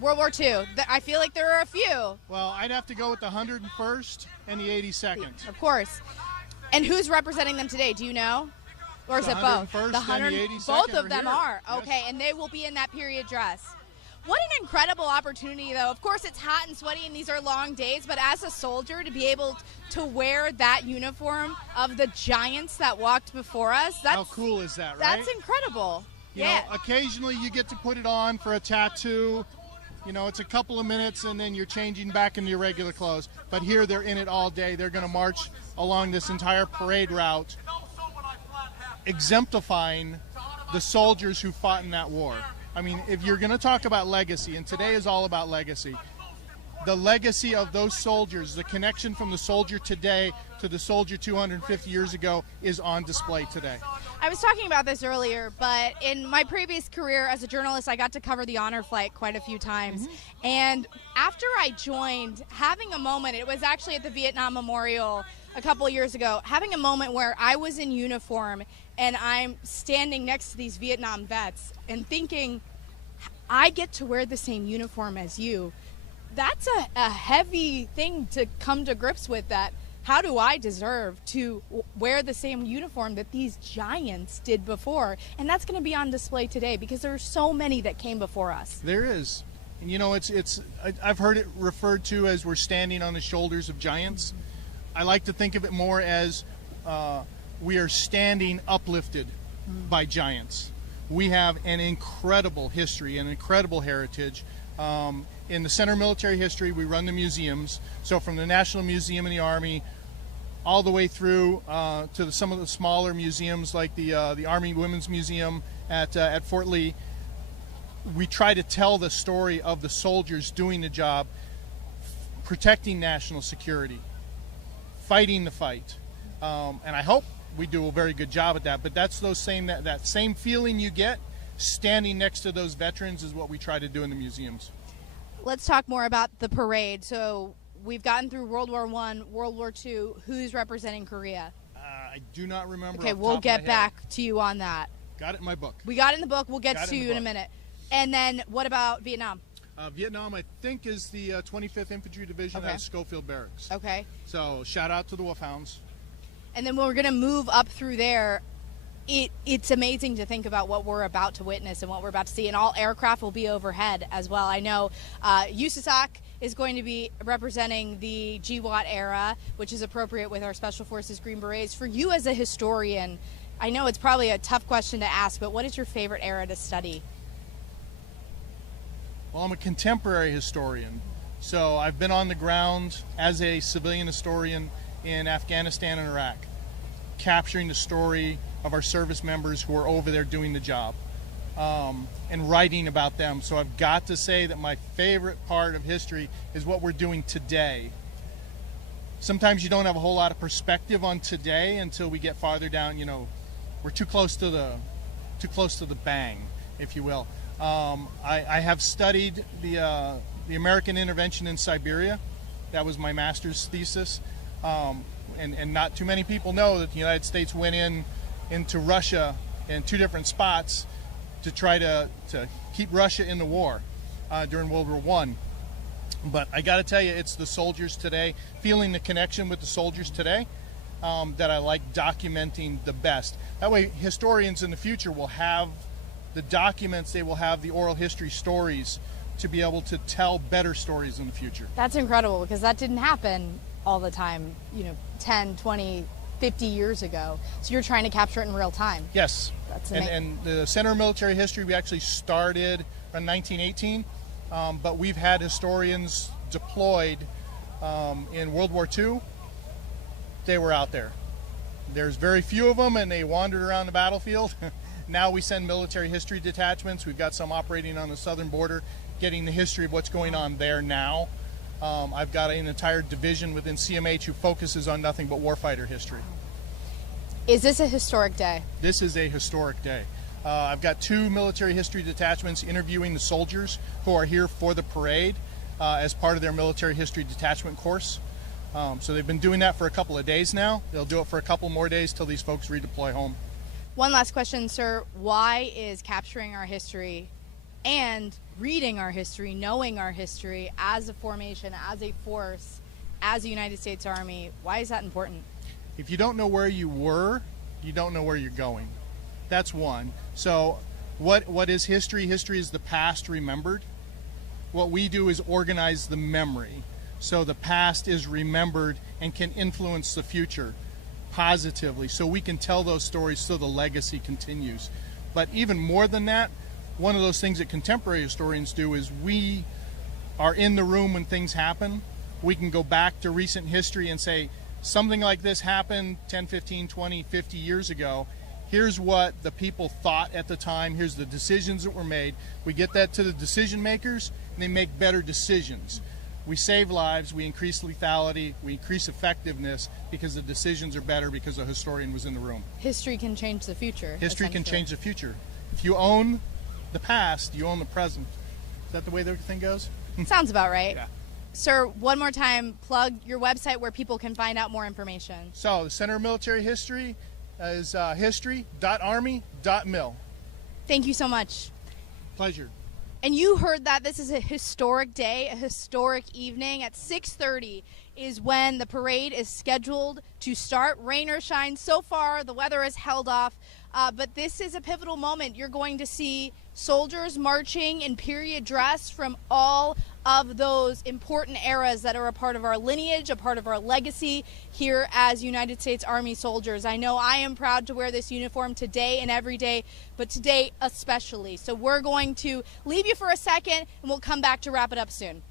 World War II. I feel like there are a few. Well, I'd have to go with the 101st and the 82nd. Of course. And who's representing them today? Do you know? Or is it both? The 101st and the 82nd Both of are them here. are. Yes. Okay, and they will be in that period dress. What an incredible opportunity, though. Of course, it's hot and sweaty and these are long days, but as a soldier, to be able to wear that uniform of the giants that walked before us, how cool is that, right? That's incredible. You know, occasionally you get to put it on for a tattoo. You know, it's a couple of minutes and then you're changing back into your regular clothes. But here they're in it all day. They're going to march along this entire parade route, exemplifying the soldiers who fought in that war. I mean, if you're going to talk about legacy, and today is all about legacy, the legacy of those soldiers, the connection from the soldier today to the soldier 250 years ago is on display today. I was talking about this earlier, but in my previous career as a journalist, I got to cover the honor flight quite a few times. And after I joined, having a moment, it was actually at the Vietnam Memorial a couple of years ago, having a moment where I was in uniform and I'm standing next to these Vietnam vets and thinking, I get to wear the same uniform as you. That's a heavy thing to come to grips with, that how do I deserve to wear the same uniform that these giants did before? And that's going to be on display today because there are so many that came before us. There is. And you know, I've heard it referred to as we're standing on the shoulders of giants. I like to think of it more as we are standing uplifted by giants. We have an incredible history, an incredible heritage. In the Center of Military History, we run the museums. So from the National Museum in the Army, all the way through to some of the smaller museums like the Army Women's Museum at Fort Lee, we try to tell the story of the soldiers doing the job, protecting national security, fighting the fight. And I hope we do a very good job at that. But that's that same feeling you get standing next to those veterans is what we try to do in the museums. Let's talk more about the parade. So we've gotten through World War I, World War II. Who's representing Korea? I do not remember. Okay, we'll get back to you on that. Got it in my book. We got it in the book. We'll get to you in a minute. And then what about Vietnam? Vietnam, I think, is the 25th Infantry Division at Schofield Barracks. Okay. So shout out to the Wolfhounds. And then we're going to move up through there. It's amazing to think about what we're about to witness and what we're about to see. And all aircraft will be overhead as well. I know USASOC is going to be representing the GWAT era, which is appropriate with our Special Forces Green Berets. For you as a historian, I know it's probably a tough question to ask, but what is your favorite era to study? Well, I'm a contemporary historian. So I've been on the ground as a civilian historian in Afghanistan and Iraq, capturing the story of our service members who are over there doing the job, and writing about them. So I've got to say that my favorite part of history is what we're doing today. Sometimes you don't have a whole lot of perspective on today until we get farther down. You know, we're too close to the bang, if you will. I have studied the American intervention in Siberia. That was my master's thesis. And not too many people know that the United States went into Russia in two different spots to try to keep Russia in the war during World War I. But I got to tell you, it's the soldiers today, feeling the connection with the soldiers today, that I like documenting the best. That way historians in the future will have the documents, they will have the oral history stories to be able to tell better stories in the future. That's incredible, because that didn't happen all the time, 10, 20, 50 years ago. So you're trying to capture it in real time. Yes. That's amazing. And the Center of Military History, we actually started in 1918, but we've had historians deployed in World War II. They were out there. There's very few of them, and they wandered around the battlefield. Now we send military history detachments. We've got some operating on the southern border, getting the history of what's going on there now. I've got an entire division within CMH who focuses on nothing but warfighter history. Is this a historic day? This is a historic day. I've got 2 military history detachments interviewing the soldiers who are here for the parade as part of their military history detachment course. So they've been doing that for a couple of days now. They'll do it for a couple more days till these folks redeploy home. One last question, sir. Why is capturing our history and reading our history, knowing our history as a formation, as a force, as a United States Army, why is that important? If you don't know where you were, you don't know where you're going. That's one. So what is history? History is the past remembered. what we do is organize the memory. So the past is remembered and can influence the future positively. So we can tell those stories so the legacy continues. But even more than that, one of those things that contemporary historians do is we are in the room when things happen. We can go back to recent history and say, something like this happened 10, 15, 20, 50 years ago. Here's what the people thought at the time. Here's the decisions that were made. We get that to the decision makers, and they make better decisions. We save lives, we increase lethality, we increase effectiveness because the decisions are better because a historian was in the room. History can change the future. History can change the future. If you own the past, you own the present. Is that the way the thing goes? Sounds about right. Yeah. Sir, one more time, plug your website where people can find out more information. So the Center of Military History is history.army.mil. Thank you so much. Pleasure. And you heard that this is a historic day, a historic evening. At 6:30 is when the parade is scheduled to start, rain or shine. So far, the weather has held off, but this is a pivotal moment. You're going to see soldiers marching in period dress from all of those important eras that are a part of our lineage, a part of our legacy here as United States Army soldiers. I know I am proud to wear this uniform today and every day, but today especially. So we're going to leave you for a second, and we'll come back to wrap it up soon.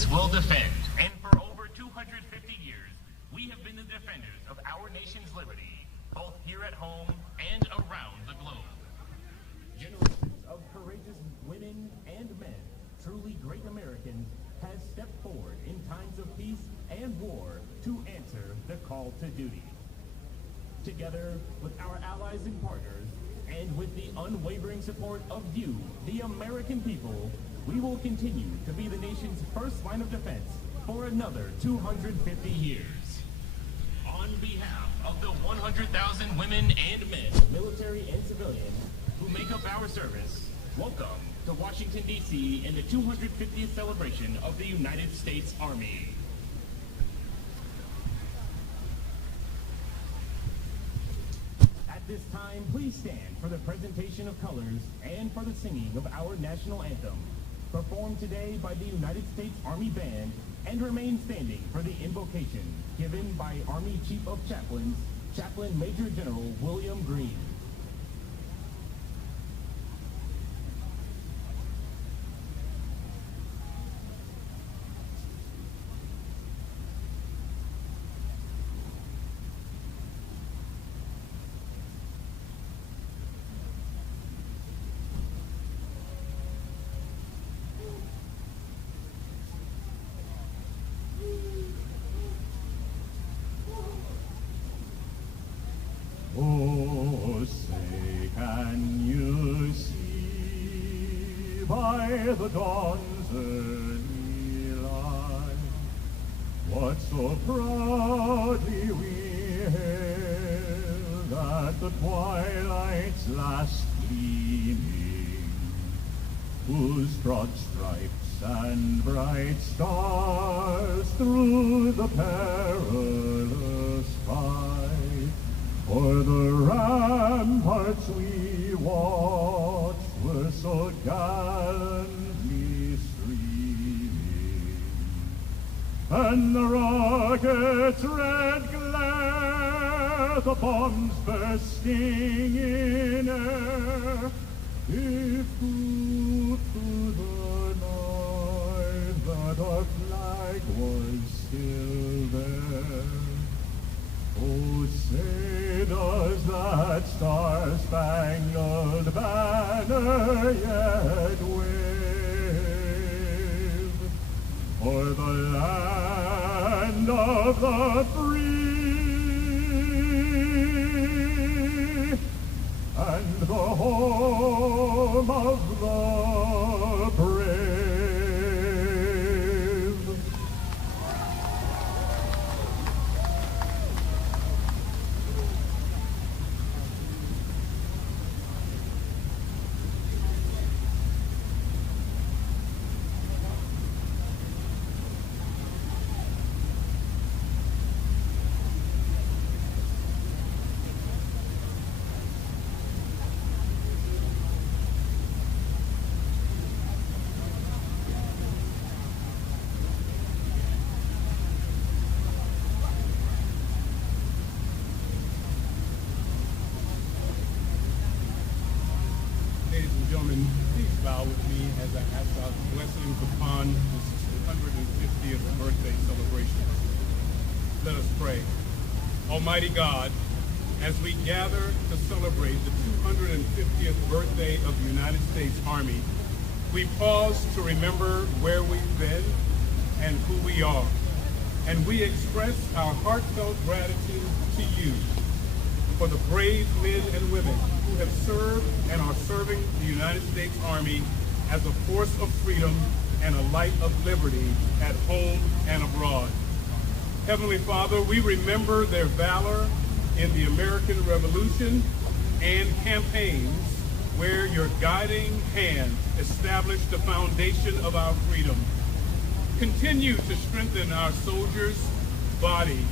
service will defend. And for over 250 years, we have been the defenders of our nation's liberty, both here at home and around the globe. Generations of courageous women and men, truly great Americans, has stepped forward in times of peace and war to answer the call to duty. Together with our allies and partners, and with the unwavering support of you, the American people, we will continue to be the nation's first line of defense for another 250 years. On behalf of the 100,000 women and men, military and civilian, who make up our service, welcome to Washington, D.C. in the 250th celebration of the United States Army. At this time, please stand for the presentation of colors and for the singing of our national anthem, performed today by the United States Army Band, and remain standing for the invocation given by Army Chief of Chaplains, Chaplain Major General William Green. Oh, say, can you see by the dawn's early light what so proudly we hailed at the twilight's last gleaming, whose broad stripes and bright stars through the perilous fight o'er the ramparts we watched were so gallantly streaming, and the rocket's red glare, the bombs bursting in air, it proved through the night that our flag was still there. Oh, say does that star-spangled banner yet wave o'er the land of the free and the home of the brave? Gentlemen, please bow with me as I ask God's blessings upon this 250th birthday celebration. Let us pray. Almighty God, as we gather to celebrate the 250th birthday of the United States Army, we pause to remember where we've been and who we are. And we express our heartfelt gratitude to you for the brave men and women who have served and are serving the United States Army as a force of freedom and a light of liberty at home and abroad. Heavenly Father, we remember their valor in the American Revolution and campaigns where your guiding hand established the foundation of our freedom. Continue to strengthen our soldiers' body,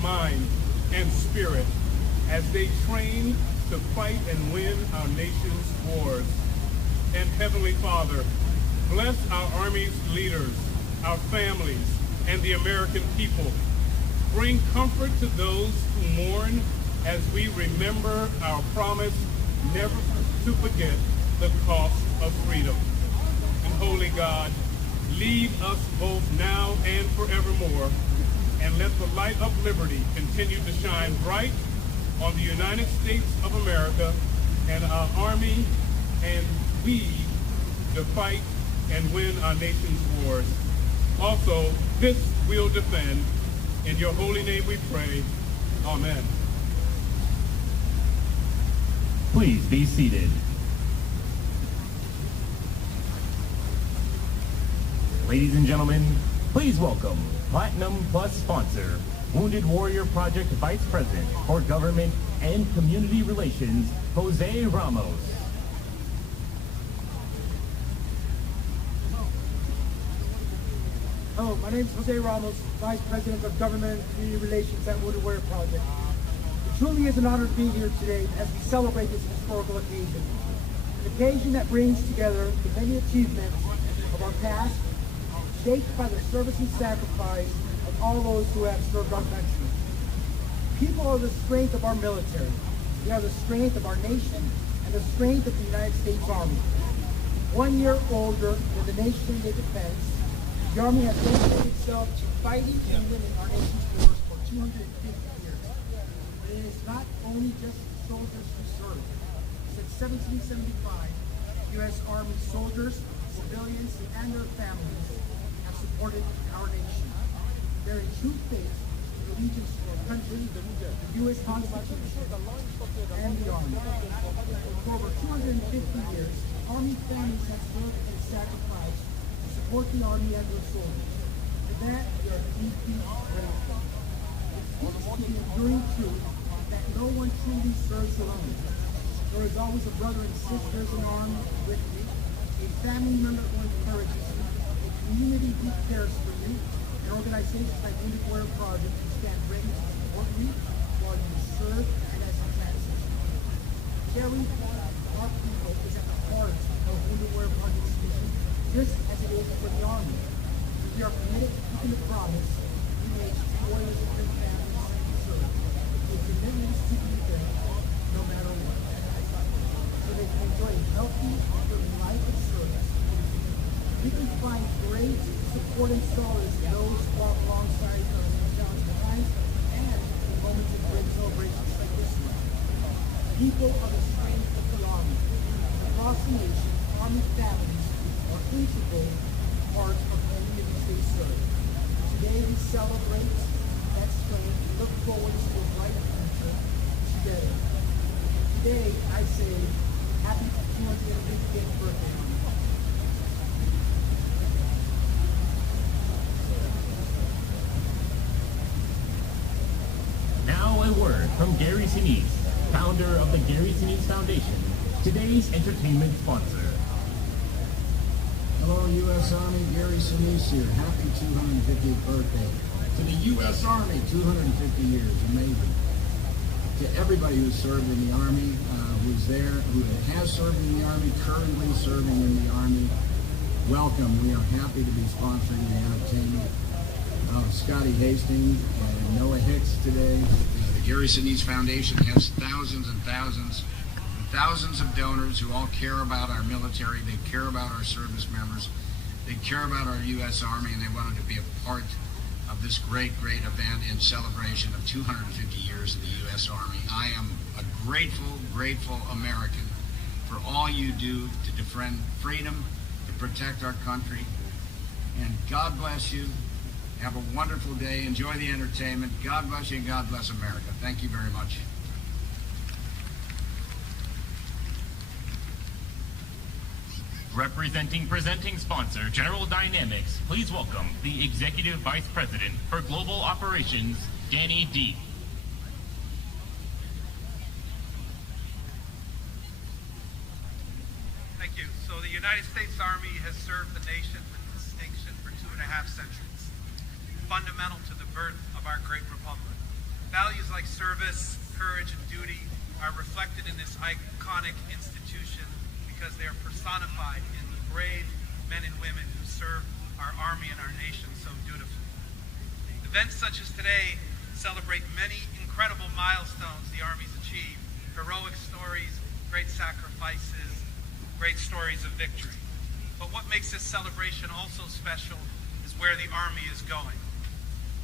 mind, and spirit as they train to fight and win our nation's wars. And Heavenly Father, bless our Army's leaders, our families, and the American people. Bring comfort to those who mourn as we remember our promise never to forget the cost of freedom. And Holy God, lead us both now and forevermore, and let the light of liberty continue to shine bright on the United States of America and our Army, and we to fight and win our nation's wars. Also, this we'll defend. In your holy name we pray. Amen. Please be seated. Ladies and gentlemen, please welcome Platinum Plus sponsor, Wounded Warrior Project Vice President for Government and Community Relations, Jose Ramos. Hello, my name is Jose Ramos, Vice President of Government and Community Relations at Wounded Warrior Project. It truly is an honor to be here today as we celebrate this historical occasion. An occasion that brings together the many achievements of our past, shaped by the service and sacrifice of all those who have served our country. People are the strength of our military. They are the strength of our nation and the strength of the United States Army. 1 year older than the nation they defend, the Army has dedicated itself to fighting and winning our nation's wars for 250 years. But it is not only just soldiers who serve. Since 1775, U.S. Army soldiers, civilians, and their families have supported our nation. Bearing true faith and allegiance to our country, the U.S. Constitution, and the Army. For over 250 years, Army families have served and sacrificed to support the Army and their soldiers. For that, we are deeply grateful. It speaks to the enduring truth that no one truly serves alone. There is always a brother and sister in the Army with you, a family member who encourages you, a community who cares for you, and organizations like Wounded Warrior Project who stand ready to support you while you serve and as you transition. Caring for our people is at the heart of Wounded Warrior Project's mission, just as it is for the Army. We are committed to keeping the promise we made to warriors and their families who serve. The commitment is to be there no matter what, so they can enjoy a healthy, fulfilling life of service. We can find great support and solace in those who walk alongside us in challenging times and in moments of great celebrations like this one. People are the strength of the Army. Across the nation, Army families are integral parts of any unit they serve. Today we celebrate that strength and look forward to a bright future together. Today I say, happy 250th birthday, Army. Now a word from Gary Sinise, founder of the Gary Sinise Foundation, today's entertainment sponsor. Hello, U.S. Army. Gary Sinise here. Happy 250th birthday. To the U.S. Army, 250 years. Amazing. To everybody who's served in the Army, who's there, who has served in the Army, currently serving in the Army, welcome. We are happy to be sponsoring the entertainment of Scotty Hastings and Noah Hicks today. The Gary Sinise Foundation has thousands and thousands of donors who all care about our military, they care about our service members, they care about our U.S. Army, and they wanted to be a part of this great event in celebration of 250 years of the U.S. Army. I am a grateful American for all you do to defend freedom, to protect our country, and God bless you. Have a wonderful day. Enjoy the entertainment. God bless you and God bless America. Thank you very much. Representing presenting sponsor General Dynamics, please welcome the Executive Vice President for Global Operations, Danny D. Thank you. So the United States Army has served the nation with distinction for 2.5 centuries. Fundamental to the birth of our great republic. Values like service, courage, and duty are reflected in this iconic institution because they are personified in the brave men and women who serve our Army and our nation so dutifully. Events such as today celebrate many incredible milestones the Army's achieved, heroic stories, great sacrifices, great stories of victory. But what makes this celebration also special is where the Army is going.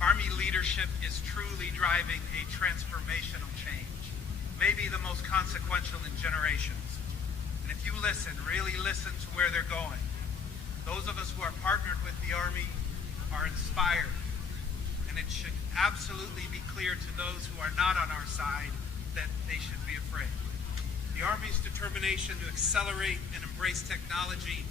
Army leadership is truly driving a transformational change, maybe the most consequential in generations. And if you listen, really listen to where they're going, those of us who are partnered with the Army are inspired. And it should absolutely be clear to those who are not on our side that they should be afraid. The Army's determination to accelerate and embrace technology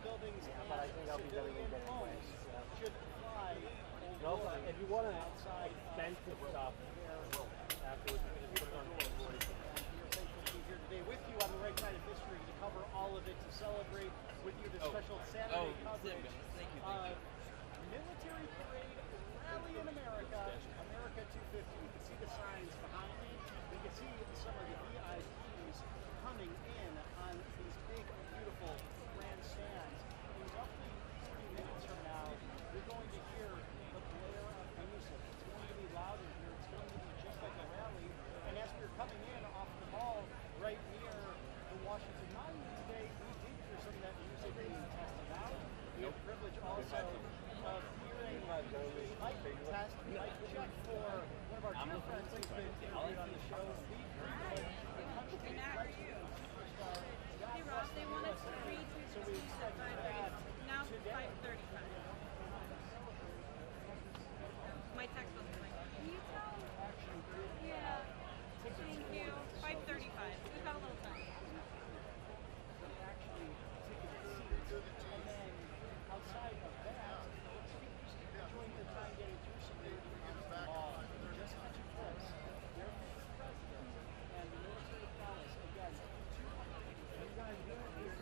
buildings and civilian homes should fly over if you want to outside expensive stuff afterwards. Put it on we are thankful to be here today with you on the right side of history to cover all of it, to celebrate with you the special Saturday coverage. Thank you. Military Parade Rally in America, America 250. You can see the signs behind me. You can see some of the VIPs coming in on these big, beautiful grandstands. In roughly 30 minutes from now, you're going to hear the blare of music. It's going to be loud in here. It's going to be just like a rally. And as we're coming in off the mall right near the Washington Monument today, we did hear some of that music being tested out. We have the privilege also of hearing the mic test, mic check for one of our dear friends who's been interviewed on the show. Hey Rob, they want us to read to 5:30. Now 5:35. My text was like, can you tell? Yeah. Thank you. 5:35. We've got a little time. And then outside of that, during the time getting through security just touching place, their president and the military prowess, again, 200 years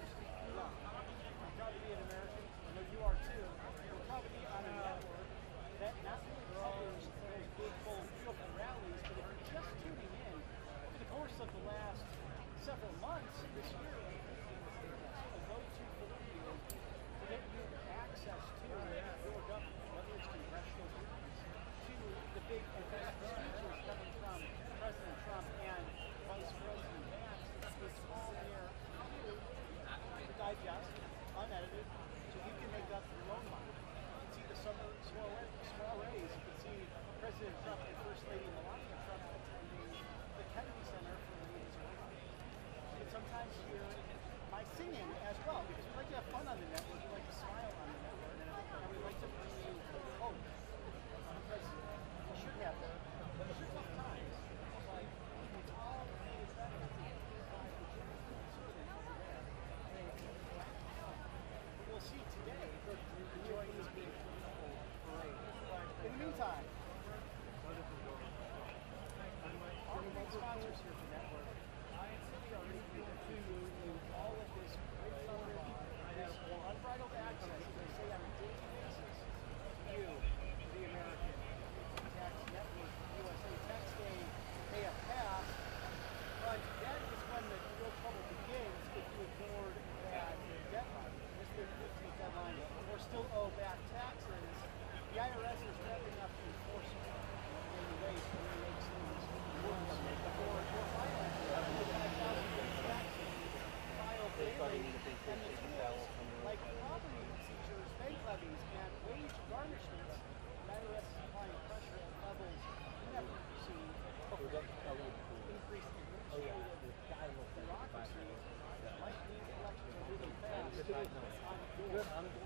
long. I'm proud to be an American. I know you are too. We're proud to be on a network that not only covers those big, bold, beautiful rallies, but if you're just tuning in, over the course of the last several months this year, a go-to for you to get you access to your government, whether it's congressional hearings, to the big event speeches coming from President Trump and Vice President Vance. It's all there for you to digest, unedited, so you can make up your own mind. You can see the summer soirees. You can see President Trump and First Lady Melania Trump attending the Kennedy Center for Women's Rights. You can sometimes hear my singing as well, because we like to have fun on the network, we like to smile on the network, and we like to bring you hope. Because we should have them. These are tough times, but it's all made better by the general student over there. And we'll see today, enjoying this big, beautiful parade. In the meantime, our big sponsors here at the network, we are making to you all of this great coverage, this unbridled access, as I say, on a daily basis, to you, the American Tax Network, USA Tax Day, Pay a Pass. But that is when the real trouble begins if you ignored that deadline, this 15th deadline, or still owe back taxes. The IRS is wrapping up enforcement in the ways to make things worse for finances. File daily, and the tools like property seizures, bank levies, and wage garnishments, the IRS is applying pressure at levels never seen before. Increased administrative bureaucracy might mean elections are moving fast on your doorstep.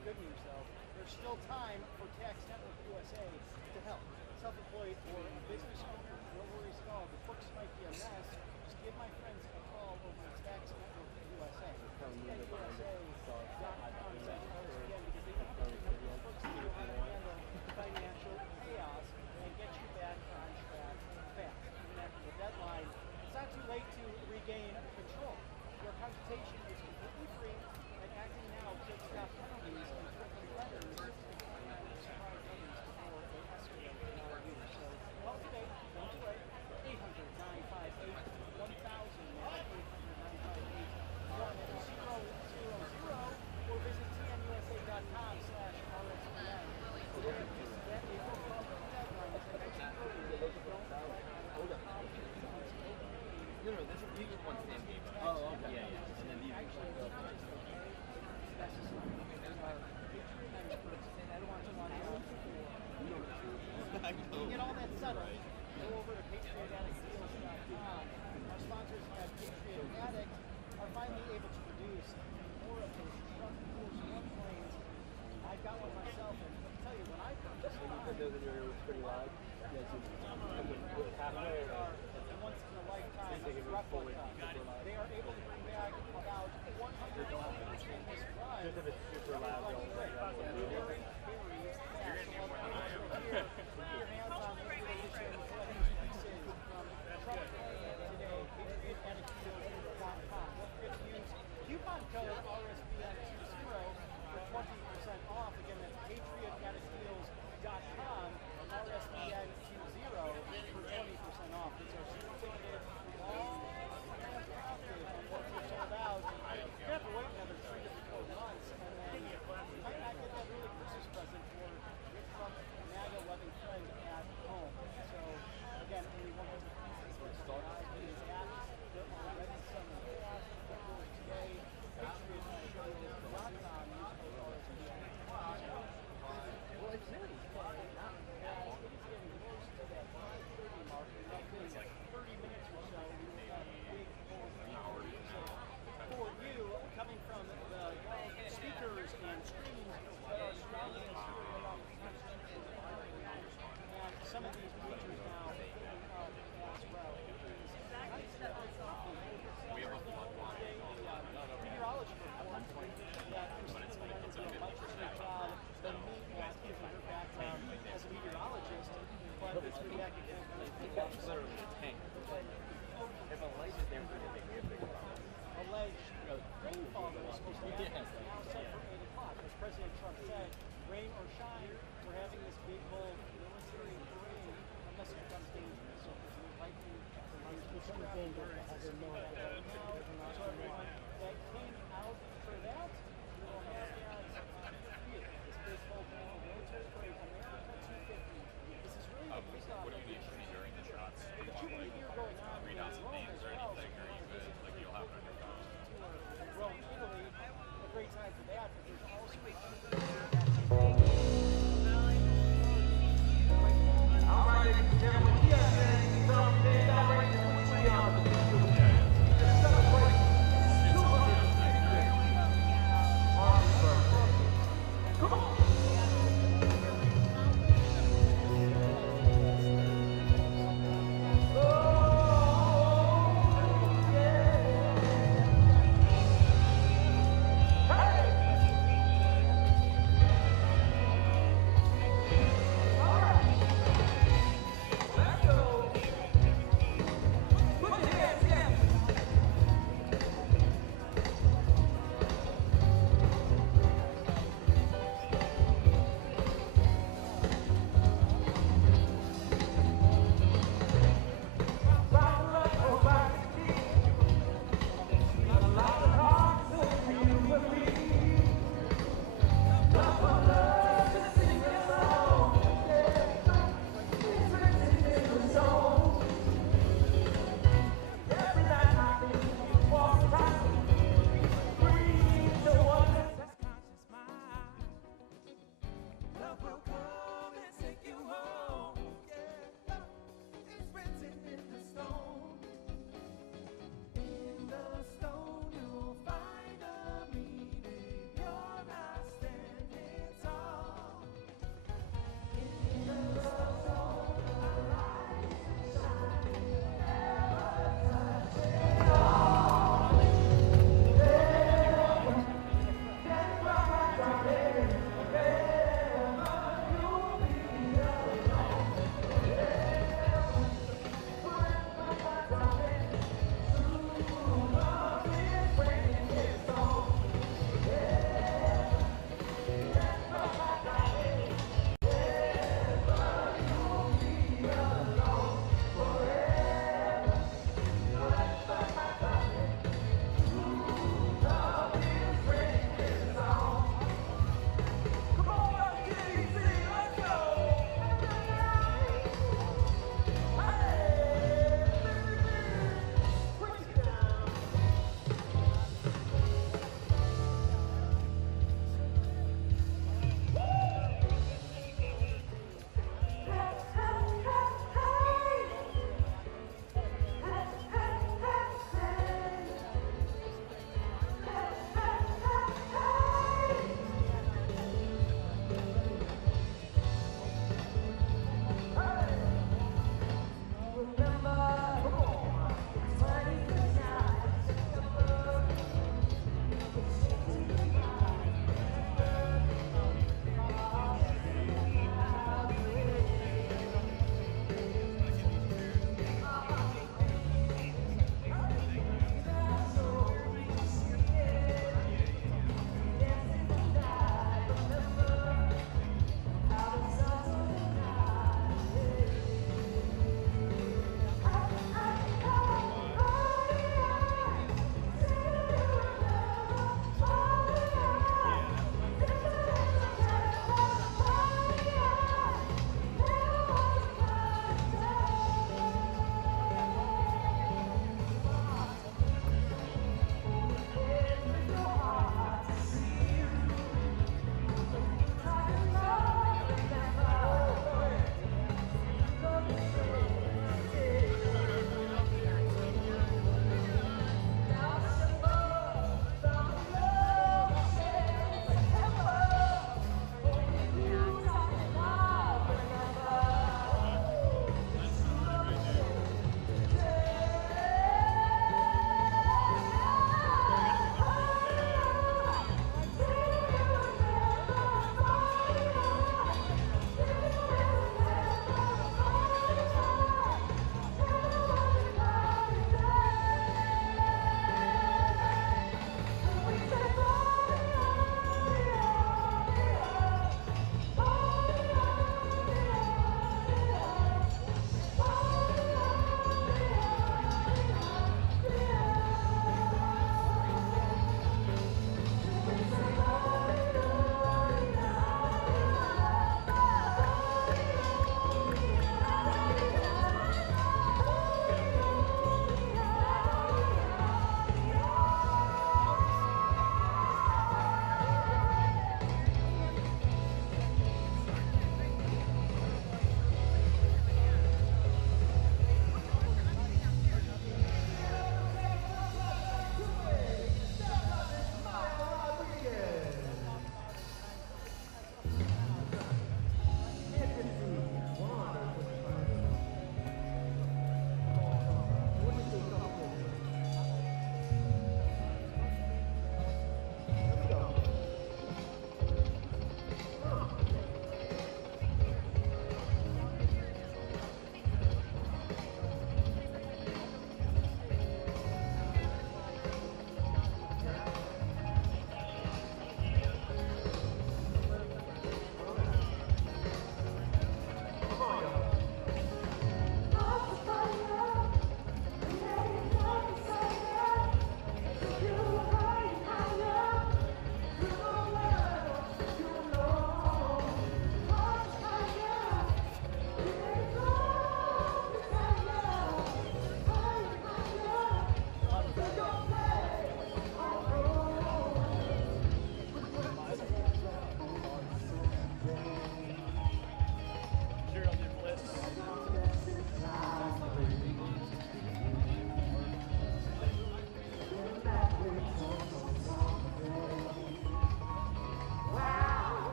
Good news though, there's still time for Tax Network USA to help. Self-employed or business owner, no worries at all. The books might be a mess. Just give my friends a call over at Tax Network USA. TNUSA.com/RS again, because they can help you books to know how to handle financial chaos and get you back on track fast. Even after the deadline, it's not too late to regain control. Your consultation is completely free, and acting now could stop penalties and threatening letters surprise others before they escalate in our use. So call today, don't delay, 800-958-1000, 800-958-1000, or visit tnusa.com/RSPN. That April 12th deadline, as I mentioned earlier, don't No, this is one stand game. Oh, okay. Yeah. And then these actually not necessary. I don't want to get all that settled. Go over to patriotaddictdeals.com. Our sponsors at Patriot Addict are finally able to produce more of those Truck Force 1 planes. I've got one myself, and let me tell you, when I purchased mine, pretty loud. once in a lifetime replica. They are able to bring back about 100 planes in this run. one. Just if it's super loud, don't You're going to need more than I am. Put your hands on the regulations coupon code RSBN20 for 20% off. Again, that's patriot-deals.com, RSBN20 for 20% off. It's our super ticketed long after once you're sold out, you have to wait another 3 to 4 months, and then you might not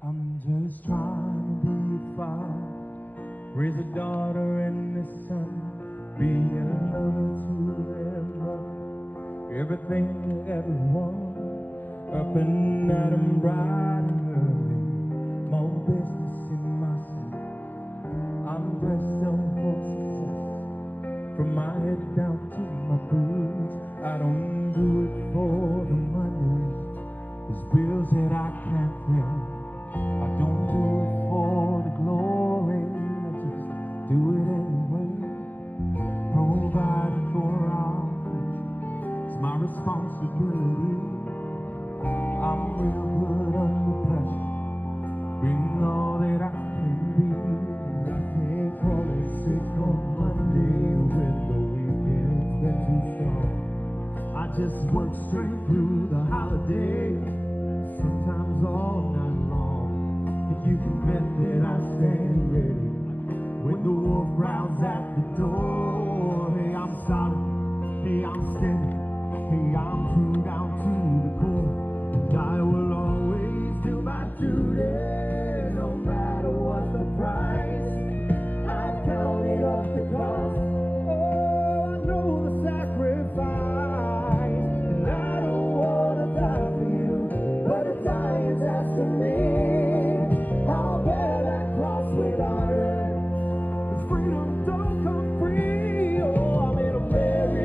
I'm just trying to be a father, raise a daughter and a son, be a lover to their mother, everything that was wrong, up and at 'em bright and early, more business in my city. I'm dressed up for success, from my head down to my boots. I don't do it for the money, there's bills that I can't pay. I don't do it for the glory, I just do it anyway. Providing for our future is my responsibility. I'm real good under pressure, being all that I can be. I can't call it sick on Monday when the weekend's been too strong. I just work straight through the holiday, sometimes all night long. And you can bet that I stand ready when the wolf growls at the door. Hey, I'm solid, hey, I'm steady, hey, I'm true down to the core. And I will always do my duty, no matter what the price. I've counted up the cost, oh, I know the sacrifice. And I don't wanna die for you, but a die is asking me. I'll bear that cross with honor, 'cause freedom don't come free. Oh, I'm in a very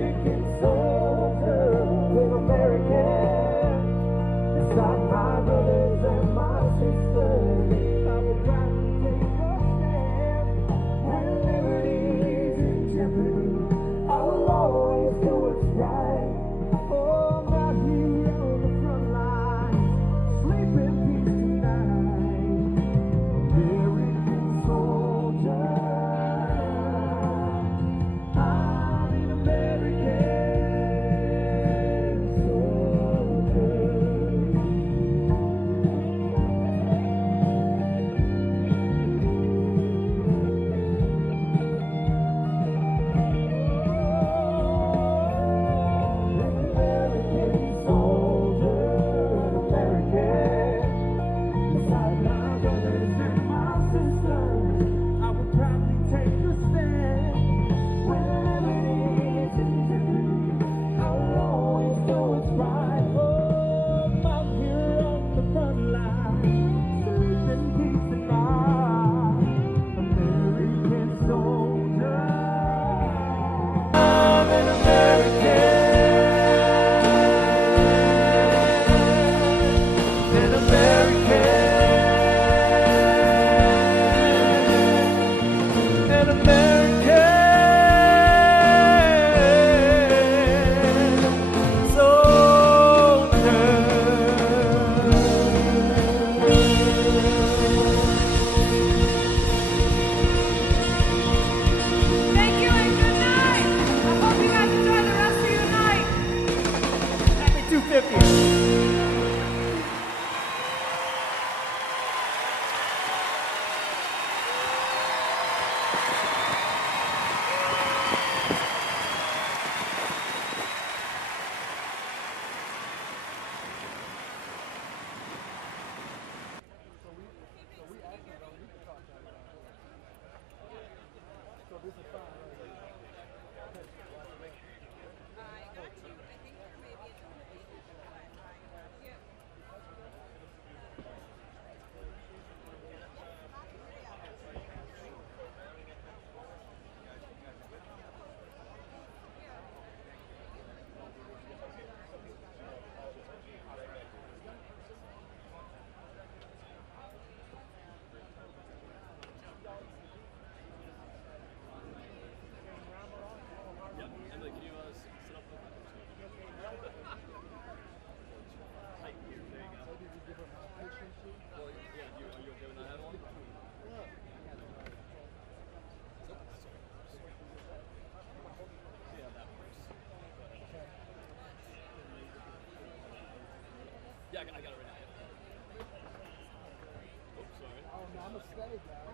stay, guys.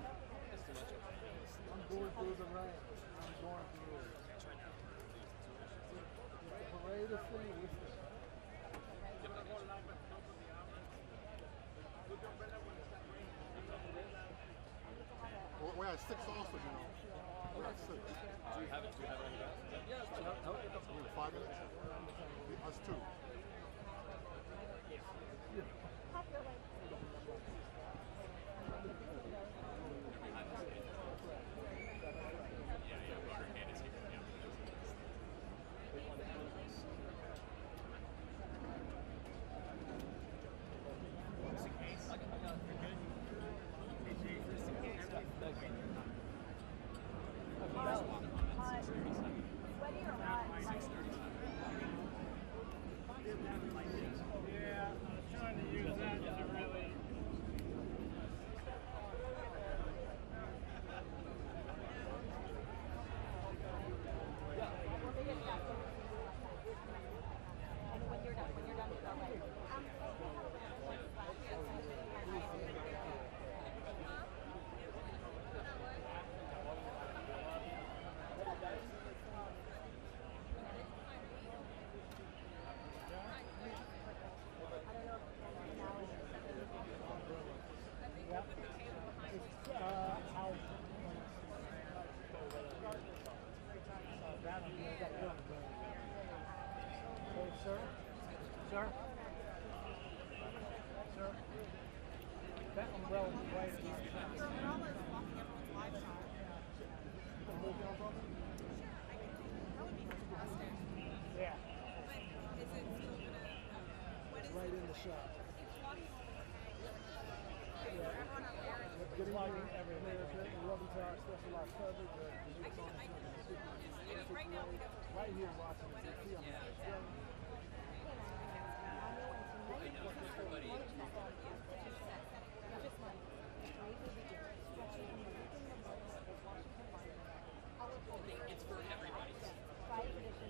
I'm going through the rain. I'm going through it. The parade is finished. We had 6 also, you know. We had 6. Do you have it? Do you have it on your desk? Yeah, it's fine. We were 5 minutes? Us 2. Sweaty or hot? Yeah, I was trying to use that to really. And when you're done, with the light. Sir? Sir? Sir? That umbrella is right in our shop. Your umbrella is blocking everyone's livestock. That would be fantastic. Yeah. But is it still gonna, what is Right it? in the shop. It's blocking all the Yeah. everyone up there. Good evening, everyone. Welcome to our specialized coverage. Right now we have right here in Washington, D.C. on the show. It's for everybody.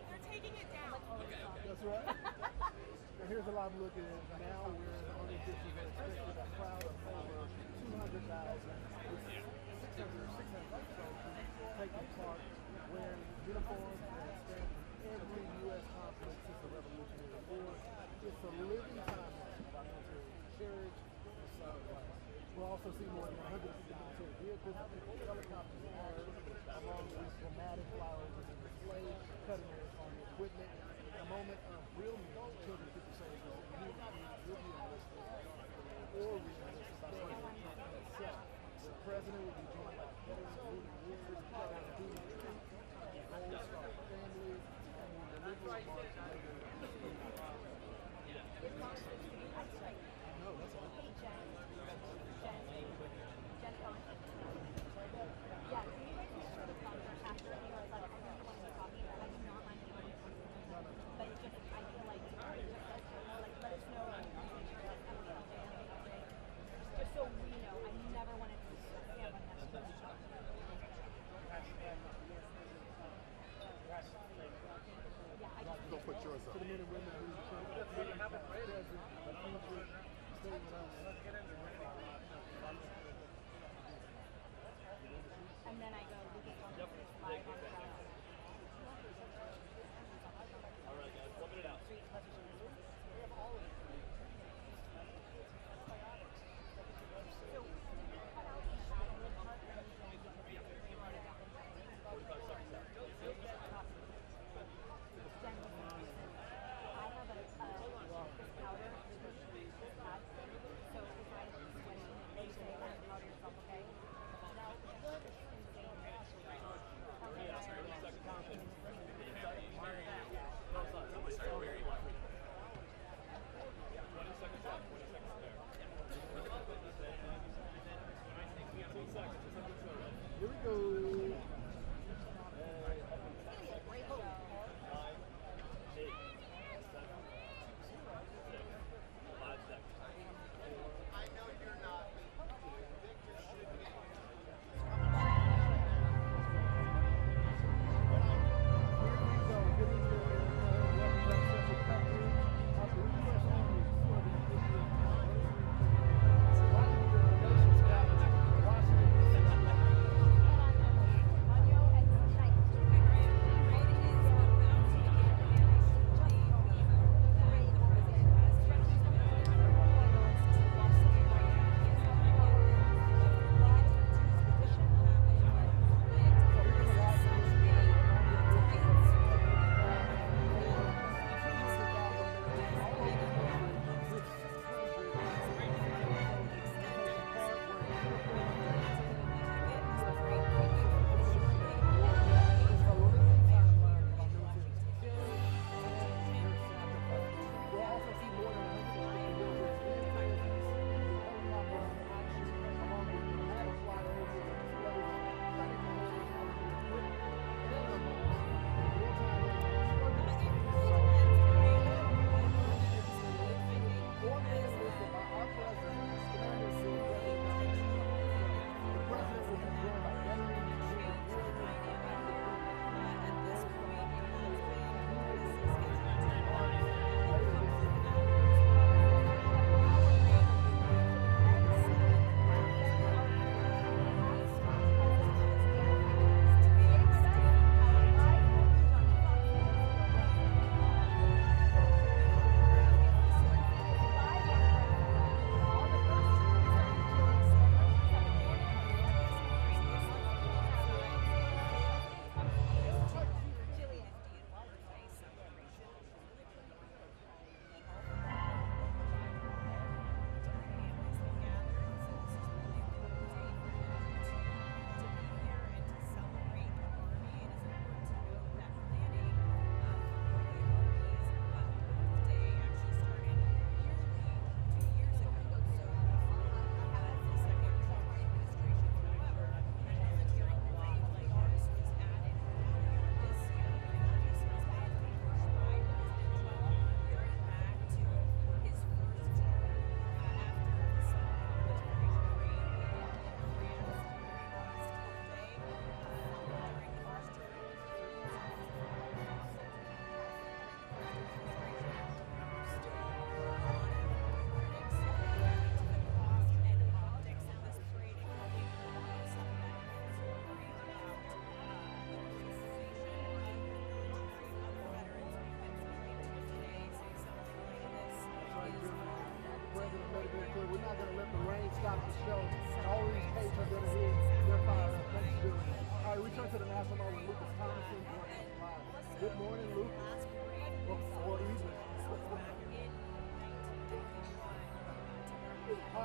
We're taking it down. That's right. And here's a live look at it. Now we're on the dishes are expected a crowd of over 200,000 with 600 soldiers taking part, wearing uniforms and stand in every U.S. conflict since the Revolutionary War. It's a living timeline of our military courage and sacrifice. We'll also see more than 100 military vehicles, helicopters, and aircraft, along with dramatic flowers and display, cutting edge on equipment. A moment of real need. Children get to say that will be enlisted or re-enlisted by President Trump himself. The president will be joined by veterans, leading warriors, proud duty, Gold Star families, and will deliver a march later this week. No, that's all. Yeah, can you guys just show the conference after me? Like, I really want to be talking about it. I do not mind doing it. But it's just, I feel like, let us know. Just so we know. I never want to stand on that. Yeah, I just Don't put yours up. To the men and women who have a present, a future, stay with us. And then I go, we can come live on the ground. All right, guys, 1 minute out. We have all of it. So, cut out the shadow part and I have this powder, this pad, so if I sweat, they say, powder yourself, okay? Now, good is insane.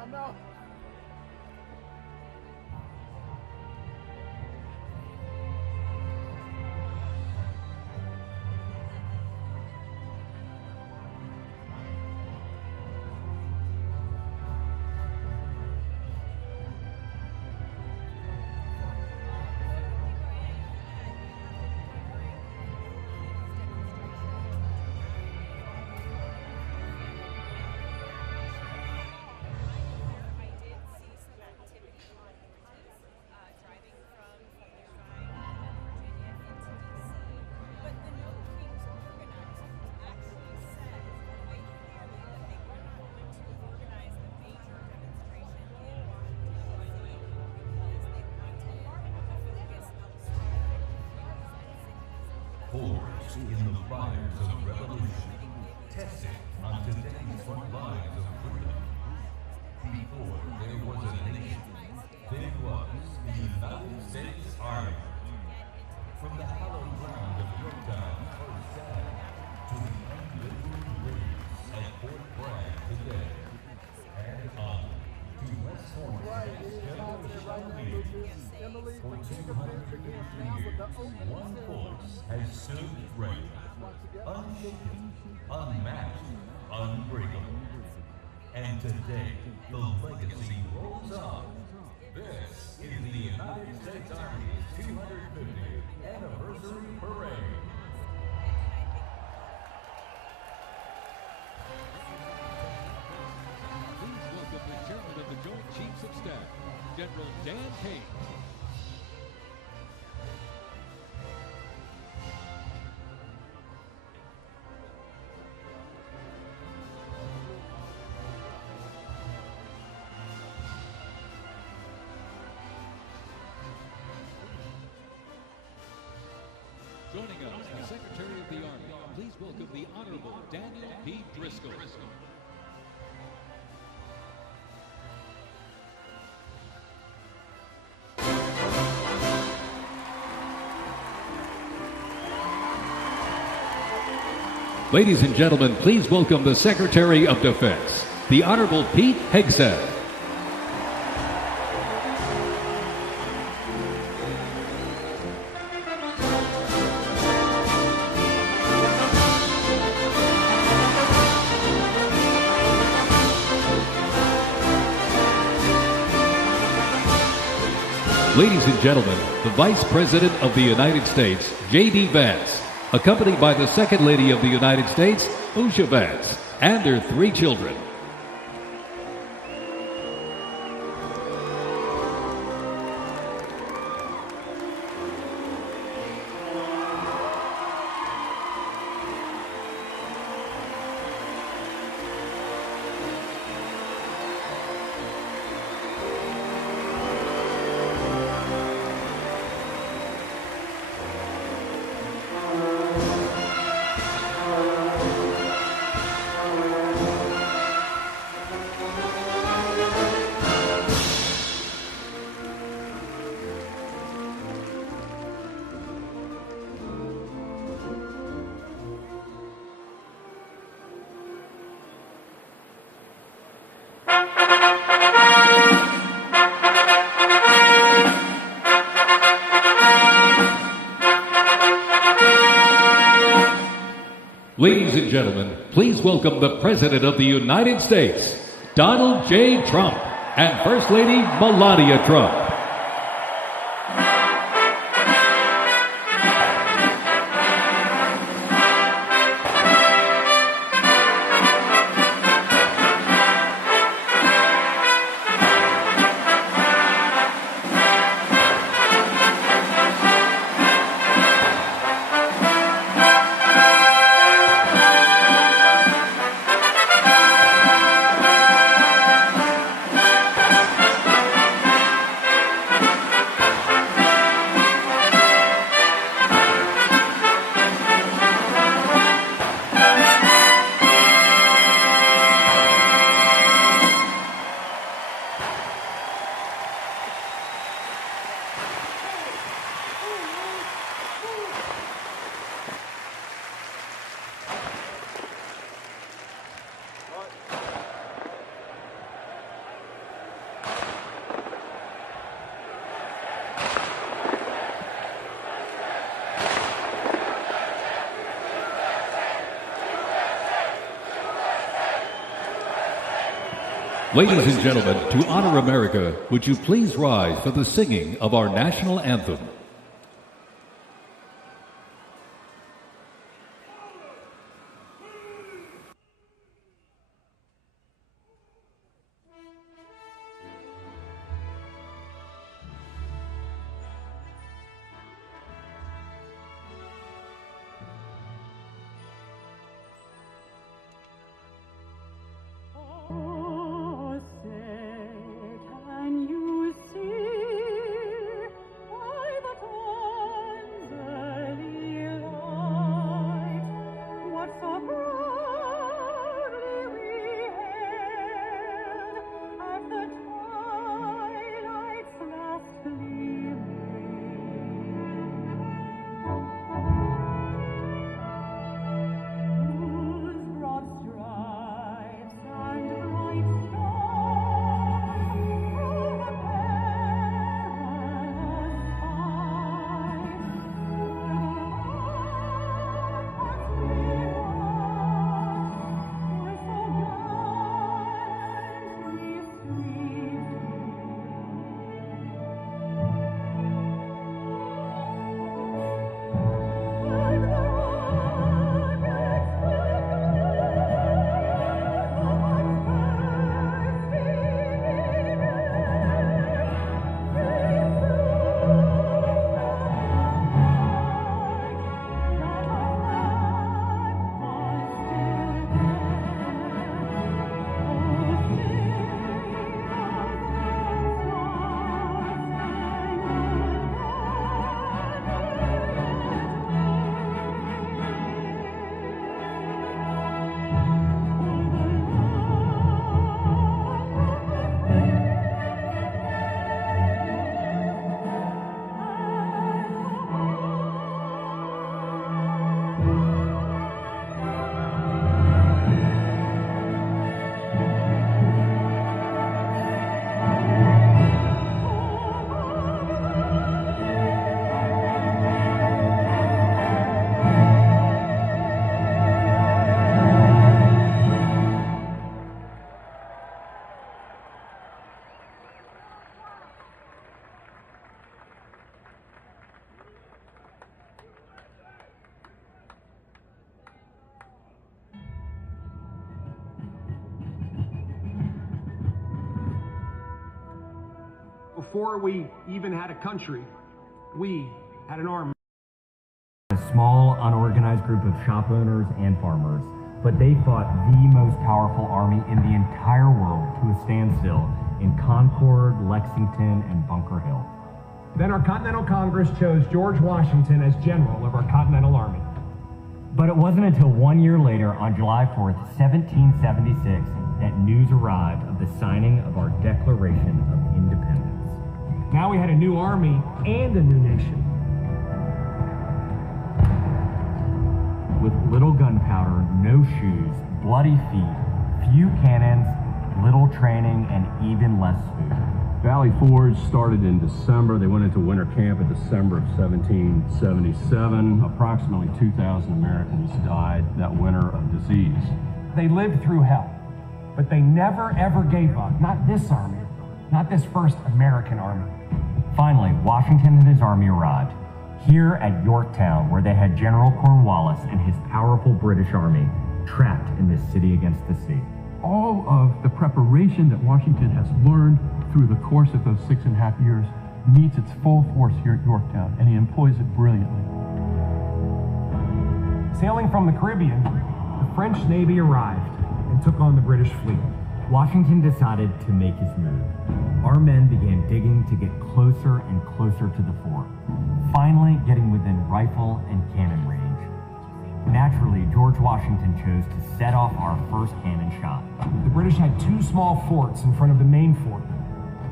I know. Forged in the fires of revolution, tested on today's front lines of freedom. Before there was a nation, there was the United States Army. From the hallowed ground of Yorktown's first dam to the unlimited waves at Fort Bragg today, and on to West Point as General Shawnee. For 250 years, one force has stood ready, unshaken, unmatched, unbreakable. And today, the legacy rolls on. This is the United States Army's 250th Anniversary Parade. Please welcome the Chairman of the Joint Chiefs of Staff, General Dan Kane. Joining us, the Secretary of the Army. Please welcome the Honorable Daniel P. Driscoll. Ladies and gentlemen, please welcome the Secretary of Defense, the Honorable Pete Hegseth. Ladies and gentlemen, the Vice President of the United States, J.D. Vance, accompanied by the Second Lady of the United States, Usha Vance, and their 3 children. Ladies and gentlemen, please welcome the President of the United States, Donald J. Trump, and First Lady Melania Trump. Ladies and gentlemen, to honor America, would you please rise for the singing of our national anthem? Before we even had a country, we had an army. A small, unorganized group of shop owners and farmers, but they fought the most powerful army in the entire world to a standstill in Concord, Lexington, and Bunker Hill. Then our Continental Congress chose George Washington as general of our Continental Army. But it wasn't until 1 year later, on July 4th, 1776, that news arrived of the signing of our Declaration of Independence. Now we had a new army and a new nation. With little gunpowder, no shoes, bloody feet, few cannons, little training, and even less food. Valley Forge started in December. They went into winter camp in December of 1777. Approximately 2,000 Americans died that winter of disease. They lived through hell, but they never ever gave up. Not this army, not this first American army. Finally, Washington and his army arrived here at Yorktown, where they had General Cornwallis and his powerful British army trapped in this city against the sea. All of the preparation that Washington has learned through the course of those 6.5 years meets its full force here at Yorktown, and he employs it brilliantly. Sailing from the Caribbean, the French Navy arrived and took on the British fleet. Washington decided to make his move. Our men began digging to get closer and closer to the fort, finally getting within rifle and cannon range. Naturally, George Washington chose to set off our first cannon shot. The British had two small forts in front of the main fort.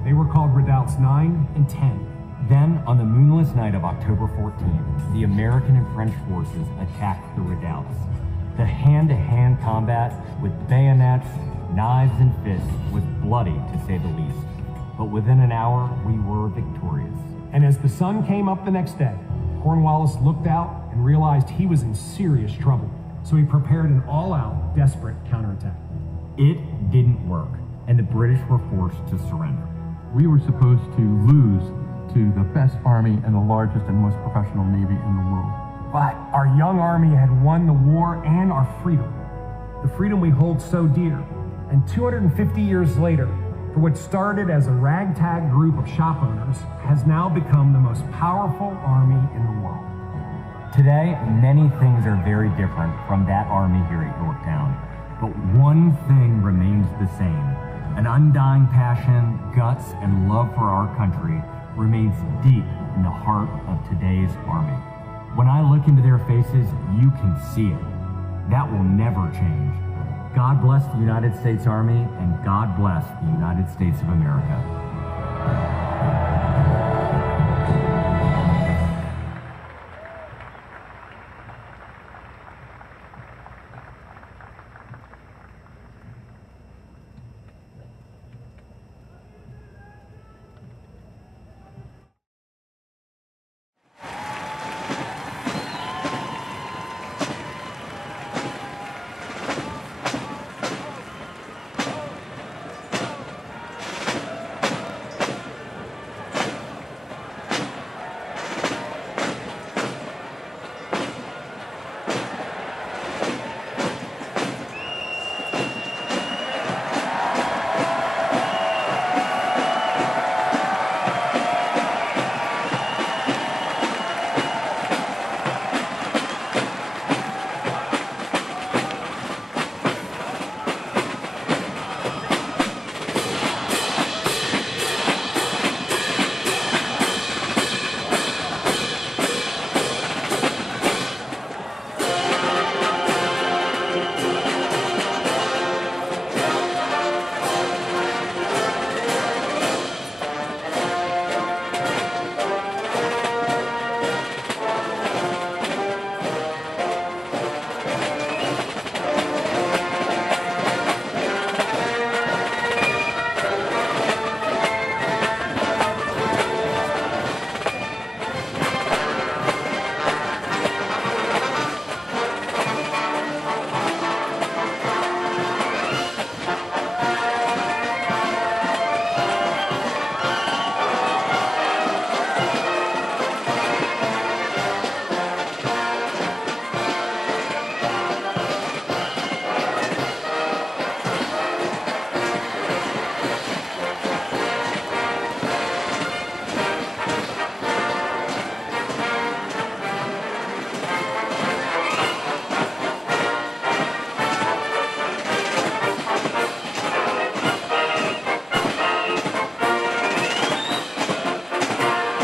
They were called redoubts 9 and 10. Then, on the moonless night of October 14th, the American and French forces attacked the redoubts. The hand-to-hand combat with bayonets, knives, and fists was bloody, to say the least. But within an hour, we were victorious. And as the sun came up the next day, Cornwallis looked out and realized he was in serious trouble. So he prepared an all-out, desperate counterattack. It didn't work, and the British were forced to surrender. We were supposed to lose to the best army and the largest and most professional navy in the world. But our young army had won the war and our freedom. The freedom we hold so dear. And 250 years later, for what started as a ragtag group of shop owners, has now become the most powerful army in the world. Today, many things are very different from that army here at Yorktown, but one thing remains the same. An undying passion, guts, and love for our country remains deep in the heart of today's army. When I look into their faces, you can see it. That will never change. God bless the United States Army, and God bless the United States of America.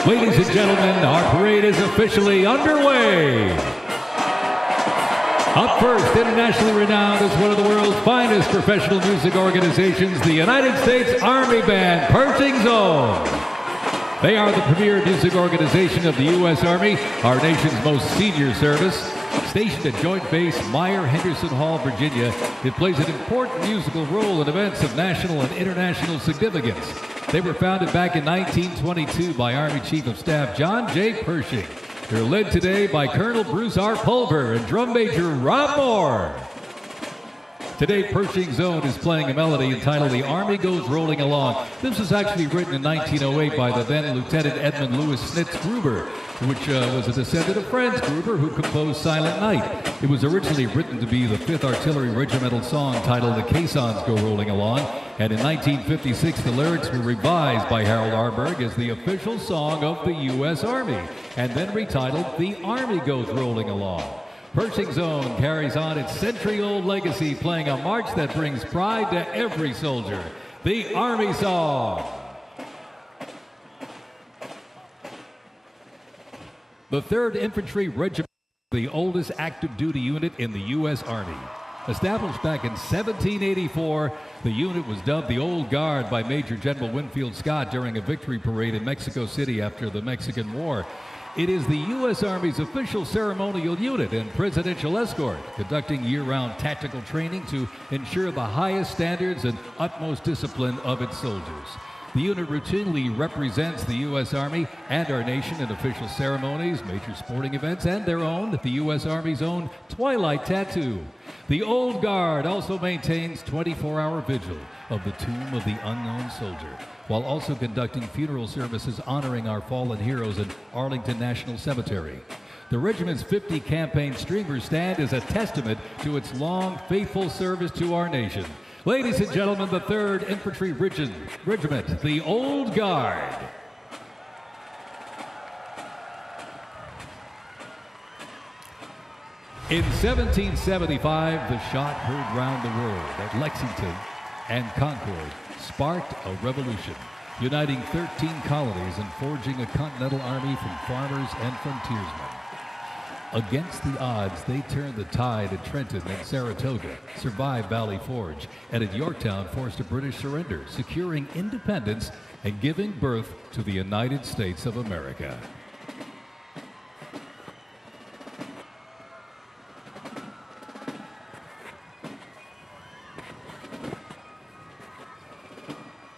Ladies and gentlemen, our parade is officially underway. Up first, internationally renowned as one of the world's finest professional music organizations, the United States Army Band, Pershing Zone. They are the premier music organization of the U.S. Army, our nation's most senior service. Stationed at Joint Base Meyer-Henderson Hall, Virginia, it plays an important musical role in events of national and international significance. They were founded back in 1922 by Army Chief of Staff John J. Pershing. They're led today by Colonel Bruce R. Pulver and Drum Major Rob Moore. Today, Pershing Zone is playing a melody entitled The Army Goes Rolling Along. This was actually written in 1908 by the then Lieutenant Edmund Louis Snitz Gruber, which was a descendant of Franz Gruber, who composed Silent Night. It was originally written to be the 5th Artillery Regimental song titled The Caissons Go Rolling Along, and in 1956 the lyrics were revised by Harold Arberg as the official song of the U.S. Army, and then retitled The Army Goes Rolling Along. Pershing Zone carries on its century-old legacy, playing a march that brings pride to every soldier, the Army Song. The 3rd Infantry Regiment, the oldest active duty unit in the U.S. Army. Established back in 1784, the unit was dubbed the Old Guard by Major General Winfield Scott during a victory parade in Mexico City after the Mexican War. It is the U.S. Army's official ceremonial unit and presidential escort, conducting year-round tactical training to ensure the highest standards and utmost discipline of its soldiers. The unit routinely represents the U.S. Army and our nation in official ceremonies, major sporting events, and their own, the U.S. Army's own Twilight Tattoo. The Old Guard also maintains 24-hour vigil of the tomb of the unknown soldier, while also conducting funeral services honoring our fallen heroes in Arlington National Cemetery. The regiment's 50 campaign streamer stand is a testament to its long, faithful service to our nation. Ladies and gentlemen, the 3rd Infantry Regiment, the Old Guard. In 1775, the shot heard round the world at Lexington and Concord sparked a revolution, uniting 13 colonies and forging a continental army from farmers and frontiersmen. Against the odds, they turned the tide at Trenton and Saratoga, survived Valley Forge, and at Yorktown forced a British surrender, securing independence and giving birth to the United States of America.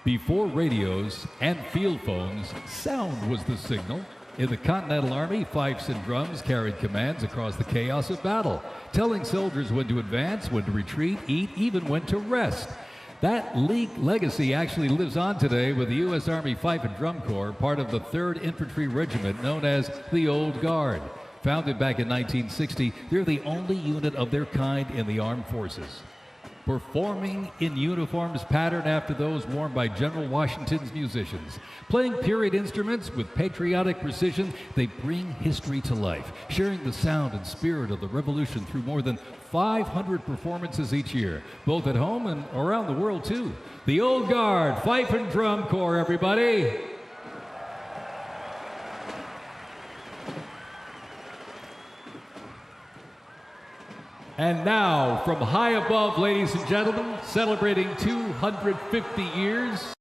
Before radios and field phones, sound was the signal. In the Continental Army, fifes and drums carried commands across the chaos of battle, telling soldiers when to advance, when to retreat, eat, even when to rest. That legacy actually lives on today with the U.S. Army Fife and Drum Corps, part of the 3rd Infantry Regiment known as the Old Guard. Founded back in 1960, they're the only unit of their kind in the armed forces. Performing in uniforms patterned after those worn by General Washington's musicians. Playing period instruments with patriotic precision, they bring history to life, sharing the sound and spirit of the Revolution through more than 500 performances each year, both at home and around the world, too. The Old Guard, Fife and Drum Corps, everybody. And now, from high above, ladies and gentlemen, celebrating 250 years,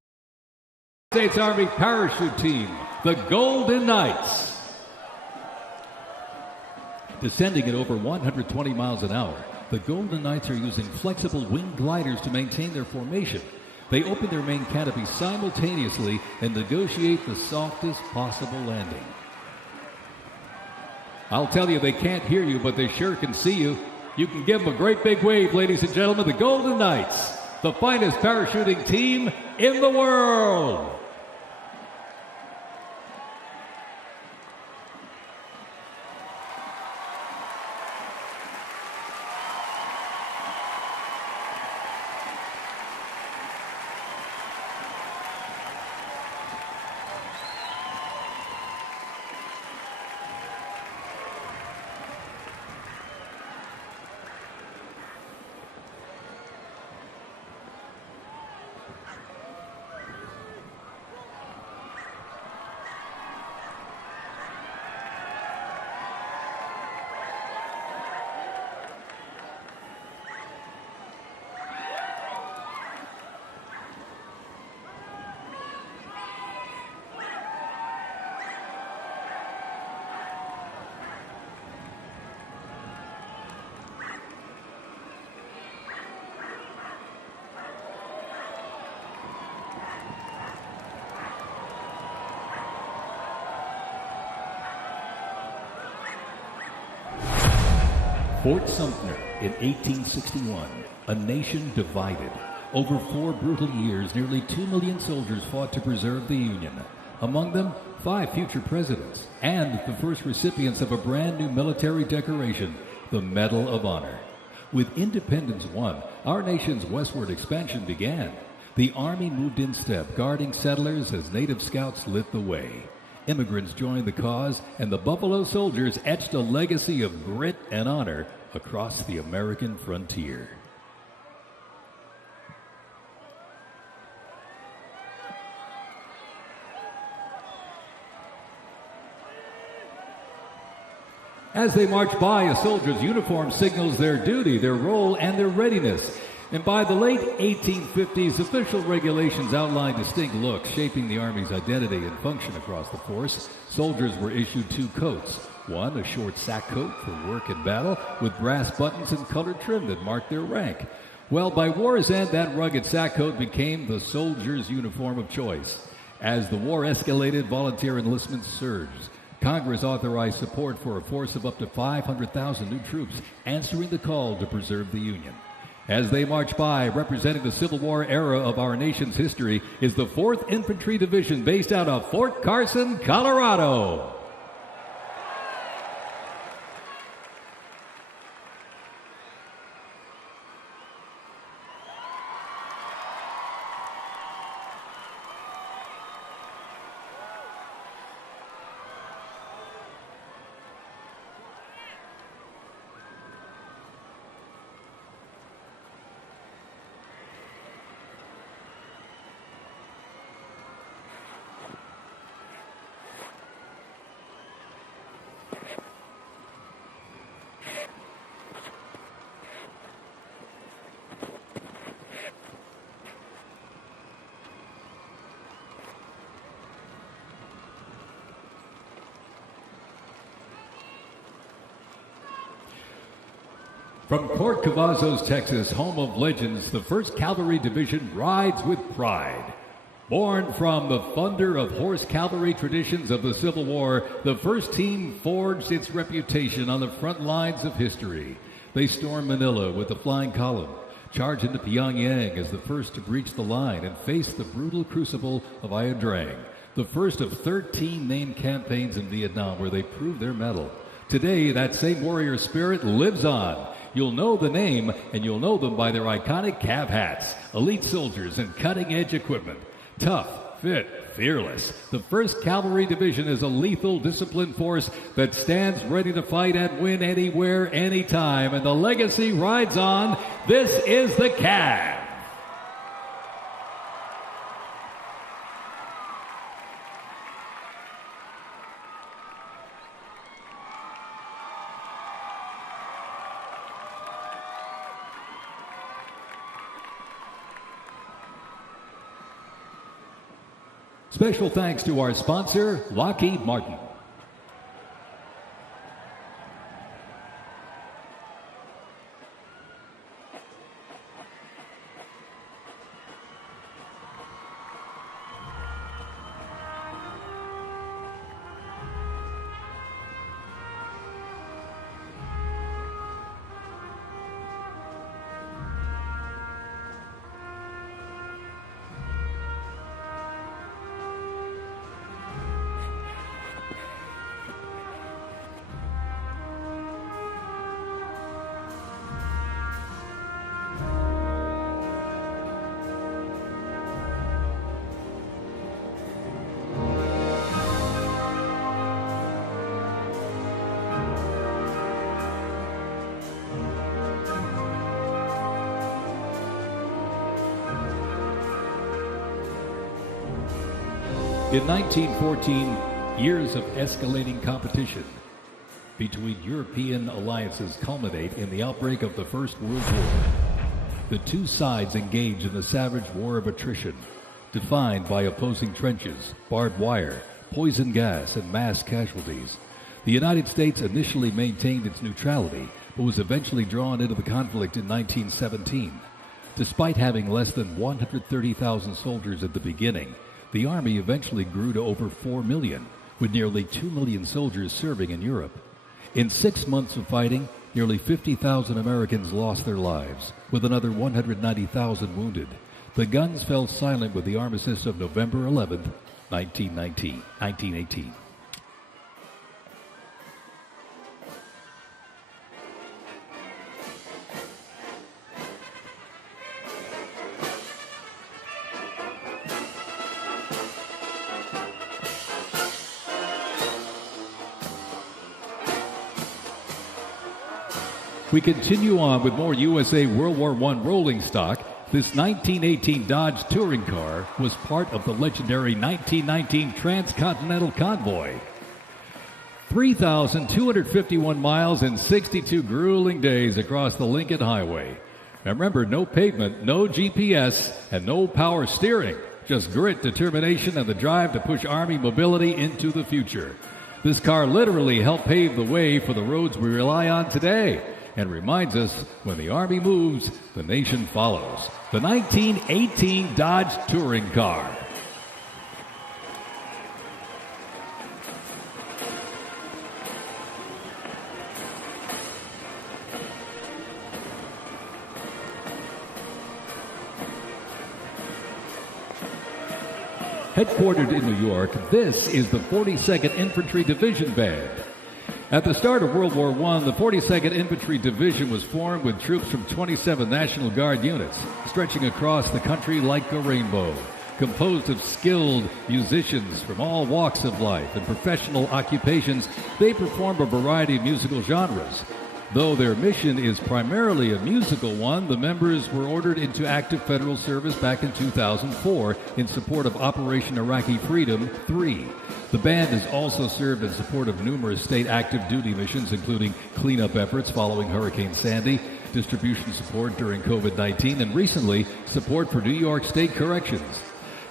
States Army Parachute Team, the Golden Knights. Descending at over 120 miles an hour, the Golden Knights are using flexible wing gliders to maintain their formation. They open their main canopy simultaneously and negotiate the softest possible landing. I'll tell you, they can't hear you, but they sure can see you. You can give them a great big wave, ladies and gentlemen. The Golden Knights, the finest parachuting team in the world. Fort Sumter in 1861, a nation divided. Over 4 brutal years, nearly 2 million soldiers fought to preserve the Union. Among them, 5 future presidents and the first recipients of a brand new military decoration, the Medal of Honor. With independence won, our nation's westward expansion began. The Army moved in step, guarding settlers as Native Scouts lit the way. Immigrants joined the cause, and the Buffalo Soldiers etched a legacy of grit and honor across the American frontier. As they march by, a soldier's uniform signals their duty, their role, and their readiness. And by the late 1850s, official regulations outlined distinct looks, shaping the Army's identity and function across the force. Soldiers were issued 2 coats. One, a short sack coat for work and battle, with brass buttons and colored trim that marked their rank. Well, by war's end, that rugged sack coat became the soldier's uniform of choice. As the war escalated, volunteer enlistment surged. Congress authorized support for a force of up to 500,000 new troops, answering the call to preserve the Union. As they march by, representing the Civil War era of our nation's history, is the 4th Infantry Division based out of Fort Carson, Colorado. From Port Cavazos, Texas, home of legends, the 1st Cavalry Division rides with pride. Born from the thunder of horse cavalry traditions of the Civil War, the 1st team forged its reputation on the front lines of history. They stormed Manila with the flying column, charged into Pyongyang as the first to breach the line and face the brutal crucible of Ia Drang, the first of 13 named campaigns in Vietnam where they proved their mettle. Today, that same warrior spirit lives on. You'll know the name, and you'll know them by their iconic cav hats, elite soldiers, and cutting-edge equipment. Tough, fit, fearless. The 1st Cavalry Division is a lethal, disciplined force that stands ready to fight and win anywhere, anytime, and the legacy rides on. This is the Cav. Special thanks to our sponsor, Lockheed Martin. In 1914, years of escalating competition between European alliances culminate in the outbreak of the First World War. The two sides engage in the savage war of attrition, defined by opposing trenches, barbed wire, poison gas, and mass casualties. The United States initially maintained its neutrality, but was eventually drawn into the conflict in 1917. Despite having less than 130,000 soldiers at the beginning, the Army eventually grew to over 4 million, with nearly 2 million soldiers serving in Europe. In 6 months of fighting, nearly 50,000 Americans lost their lives, with another 190,000 wounded. The guns fell silent with the armistice of November 11, 1918. We continue on with more USA World War I rolling stock. This 1918 Dodge touring car was part of the legendary 1919 Transcontinental Convoy. 3,251 miles and 62 grueling days across the Lincoln Highway. Remember, no pavement, no GPS, and no power steering. Just grit, determination, and the drive to push Army mobility into the future. This car literally helped pave the way for the roads we rely on today. and reminds us when the Army moves, the nation follows. The 1918 Dodge Touring Car. Headquartered in New York, this is the 42nd Infantry Division Band. At the start of World War I, the 42nd Infantry Division was formed with troops from 27 National Guard units, stretching across the country like a rainbow. Composed of skilled musicians from all walks of life and professional occupations, they perform a variety of musical genres. Though their mission is primarily a musical one, the members were ordered into active federal service back in 2004 in support of Operation Iraqi Freedom 3. The band has also served in support of numerous state active duty missions, including cleanup efforts following Hurricane Sandy, distribution support during COVID-19, and recently, support for New York State Corrections.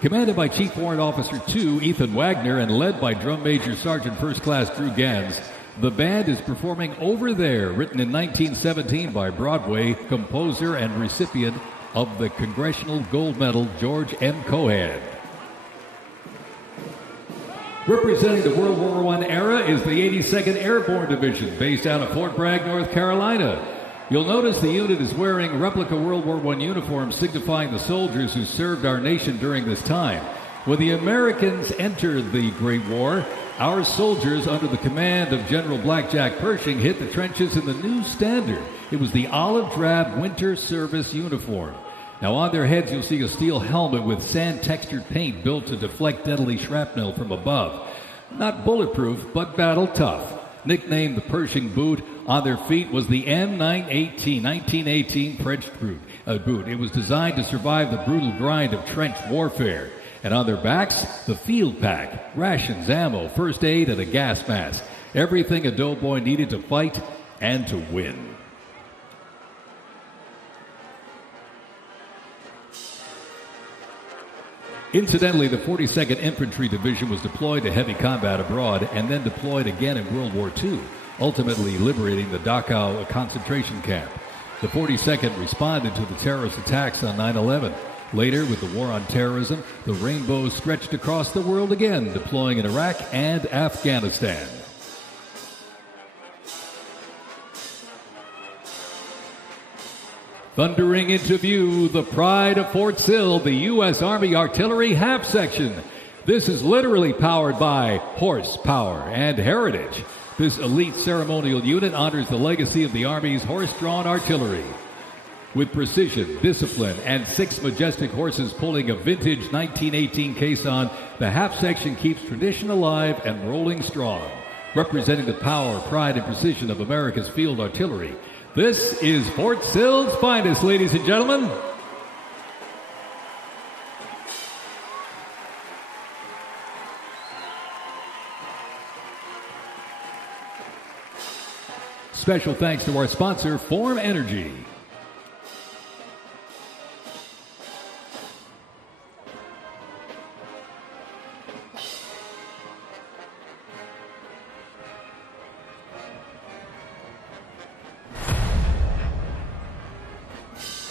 Commanded by Chief Warrant Officer 2 Ethan Wagner and led by Drum Major Sergeant First Class Drew Gans, the band is performing Over There, written in 1917 by Broadway composer and recipient of the Congressional Gold Medal George M. Cohan. Representing the World War I era is the 82nd Airborne Division, based out of Fort Bragg, North Carolina. You'll notice the unit is wearing replica World War I uniforms signifying the soldiers who served our nation during this time. When the Americans entered the Great War, our soldiers, under the command of General Blackjack Pershing, hit the trenches in the new standard. It was the olive drab winter service uniform. Now on their heads you'll see a steel helmet with sand-textured paint built to deflect deadly shrapnel from above. Not bulletproof, but battle tough. Nicknamed the Pershing boot, on their feet was the M918, 1918 French boot. It was designed to survive the brutal grind of trench warfare. And on their backs, the field pack, rations, ammo, first aid, and a gas mask. Everything a doughboy needed to fight and to win. Incidentally, the 42nd Infantry Division was deployed to heavy combat abroad and then deployed again in World War II, ultimately liberating the Dachau concentration camp. The 42nd responded to the terrorist attacks on 9/11. Later, with the war on terrorism, the rainbow stretched across the world again, deploying in Iraq and Afghanistan. Thundering into view, the pride of Fort Sill, the U.S. Army Artillery Half Section. This is literally powered by horsepower and heritage. This elite ceremonial unit honors the legacy of the Army's horse-drawn artillery. With precision, discipline, and 6 majestic horses pulling a vintage 1918 caisson, the half section keeps tradition alive and rolling strong. Representing the power, pride, and precision of America's field artillery, this is Fort Sill's finest, ladies and gentlemen. Special thanks to our sponsor, Form Energy.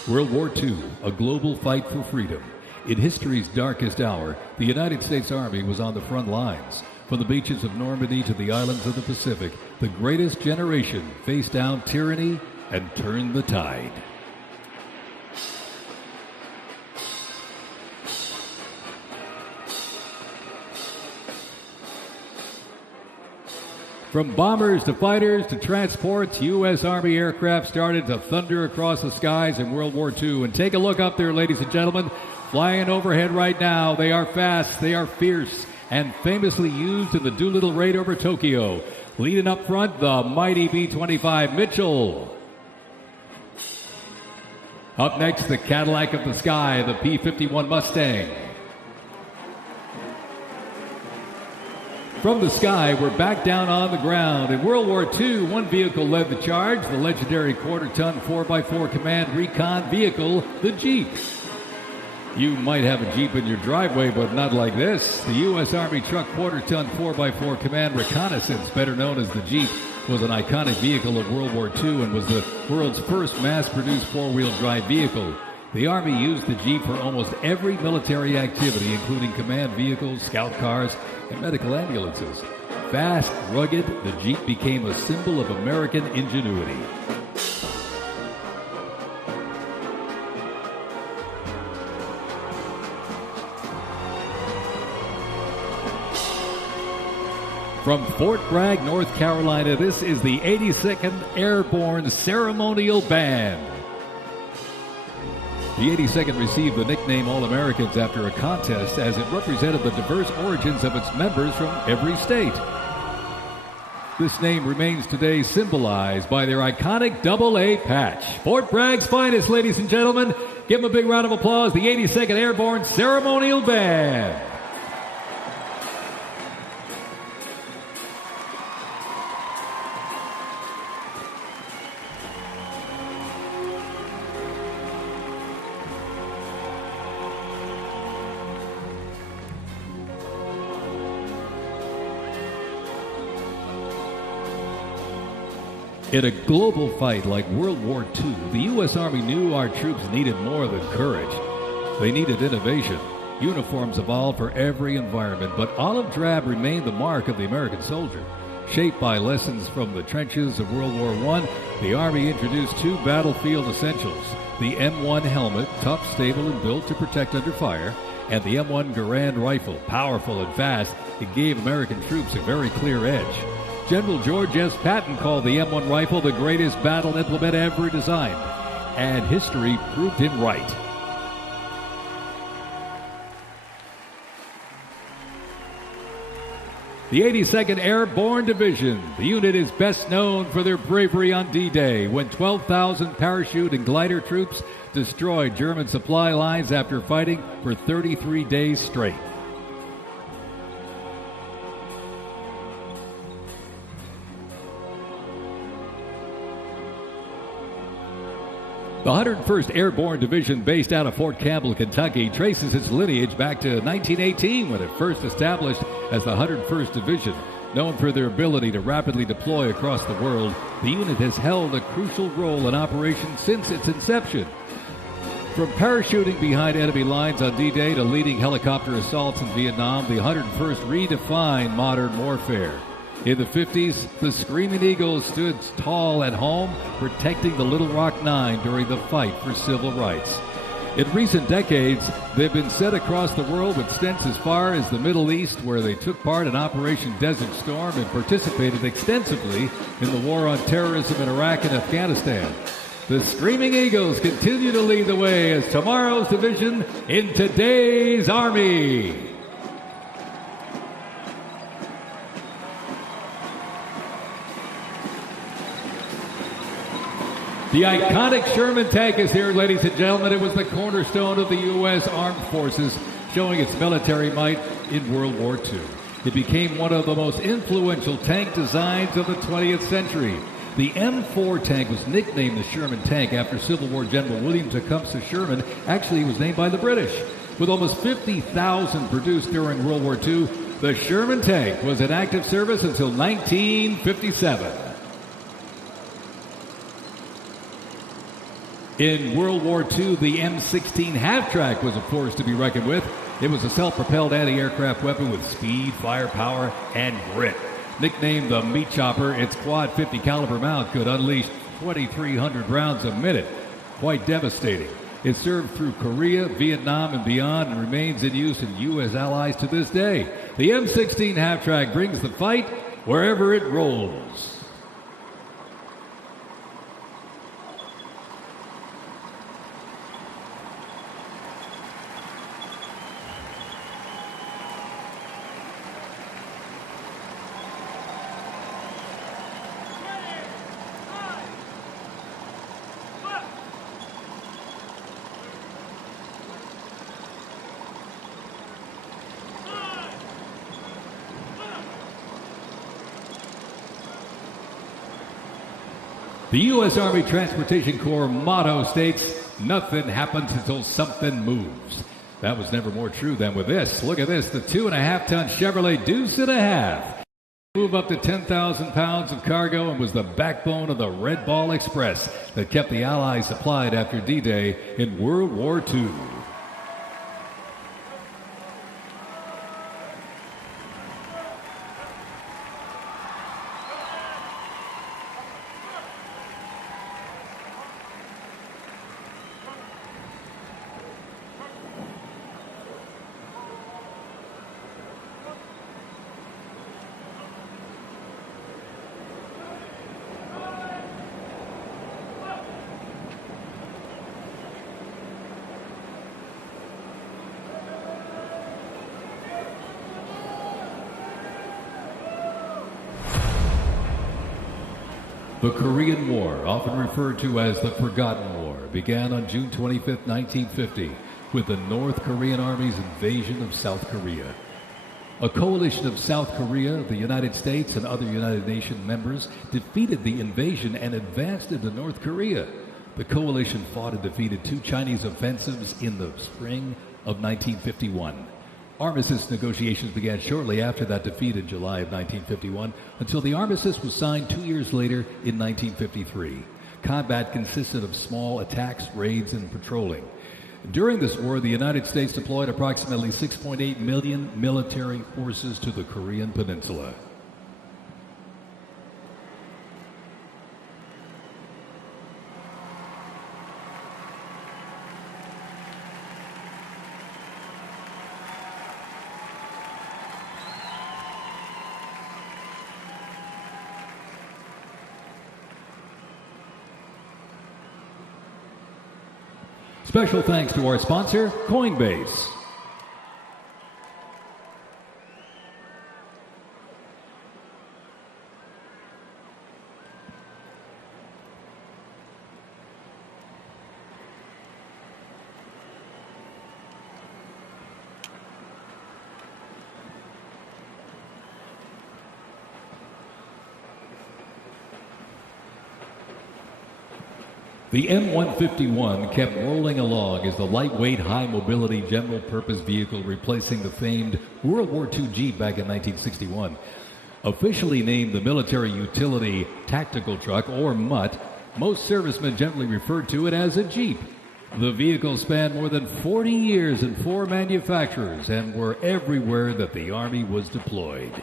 World War II, a global fight for freedom. In history's darkest hour, the United States Army was on the front lines. From the beaches of Normandy to the islands of the Pacific, the greatest generation faced down tyranny and turned the tide. From bombers to fighters to transports, U.S. Army aircraft started to thunder across the skies in World War II. And take a look up there, ladies and gentlemen. Flying overhead right now, they are fast, they are fierce, and famously used in the Doolittle raid over Tokyo. Leading up front, the mighty B-25 Mitchell. Up next, the Cadillac of the sky, the P-51 Mustang. From the sky, we're back down on the ground. In World War II, one vehicle led the charge, the legendary quarter-ton 4x4 command recon vehicle, the Jeep. You might have a Jeep in your driveway, but not like this. The U.S. Army truck quarter-ton 4x4 command reconnaissance, better known as the Jeep, was an iconic vehicle of World War II and was the world's first mass-produced four-wheel drive vehicle. The Army used the Jeep for almost every military activity, including command vehicles, scout cars, and medical ambulances. Fast, rugged, the Jeep became a symbol of American ingenuity. From Fort Bragg, North Carolina, this is the 82nd Airborne Ceremonial Band. The 82nd received the nickname All-Americans after a contest as it represented the diverse origins of its members from every state. This name remains today symbolized by their iconic AA patch. Fort Bragg's finest, ladies and gentlemen. Give them a big round of applause, the 82nd Airborne Ceremonial Band. In a global fight like World War II, the U.S. Army knew our troops needed more than courage. They needed innovation. Uniforms evolved for every environment, but olive drab remained the mark of the American soldier. Shaped by lessons from the trenches of World War I, the Army introduced two battlefield essentials: the M1 helmet, tough, stable, and built to protect under fire, and the M1 Garand rifle, powerful and fast. It gave American troops a very clear edge. General George S. Patton called the M1 rifle the greatest battle implement ever designed, and history proved him right. The 82nd Airborne Division. The unit is best known for their bravery on D-Day, when 12,000 parachute and glider troops destroyed German supply lines after fighting for 33 days straight. The 101st Airborne Division, based out of Fort Campbell, Kentucky, traces its lineage back to 1918 when it first established as the 101st Division. Known for their ability to rapidly deploy across the world, the unit has held a crucial role in operations since its inception. From parachuting behind enemy lines on D-Day to leading helicopter assaults in Vietnam, the 101st redefined modern warfare. In the 50s, the Screaming Eagles stood tall at home, protecting the Little Rock Nine during the fight for civil rights. In recent decades, they've been sent across the world with stints as far as the Middle East, where they took part in Operation Desert Storm and participated extensively in the war on terrorism in Iraq and Afghanistan. The Screaming Eagles continue to lead the way as tomorrow's division in today's Army. The iconic Sherman tank is here, ladies and gentlemen. It was the cornerstone of the U.S. Armed Forces, showing its military might in World War II. It became one of the most influential tank designs of the 20th century. The M4 tank was nicknamed the Sherman tank after Civil War General William Tecumseh Sherman. Actually, it was named by the British. With almost 50,000 produced during World War II, the Sherman tank was in active service until 1957. In World War II, the M16 half-track was a force to be reckoned with. It was a self-propelled anti-aircraft weapon with speed, firepower, and grit. Nicknamed the Meat Chopper, its quad 50 caliber mount could unleash 2,300 rounds a minute. Quite devastating. It served through Korea, Vietnam, and beyond, and remains in use in U.S. allies to this day. The M16 half-track brings the fight wherever it rolls. The U.S. Army Transportation Corps motto states, "Nothing happens until something moves." That was never more true than with this. Look at this, the 2.5-ton Chevrolet Deuce and a half. Move up to 10,000 pounds of cargo and was the backbone of the Red Ball Express that kept the Allies supplied after D-Day in World War II. The Korean War, often referred to as the Forgotten War, began on June 25, 1950, with the North Korean Army's invasion of South Korea. A coalition of South Korea, the United States, and other United Nations members defeated the invasion and advanced into North Korea. The coalition fought and defeated 2 Chinese offensives in the spring of 1951. Armistice negotiations began shortly after that defeat in July of 1951 until the armistice was signed 2 years later in 1953. Combat consisted of small attacks, raids, and patrolling. During this war, the United States deployed approximately 6.8 million military forces to the Korean Peninsula. Special thanks to our sponsor, Coinbase. The M151 kept rolling along as the lightweight, high-mobility general-purpose vehicle replacing the famed World War II Jeep back in 1961. Officially named the Military Utility Tactical Truck, or MUT, most servicemen generally referred to it as a Jeep. The vehicle spanned more than 40 years in 4 manufacturers and were everywhere that the Army was deployed.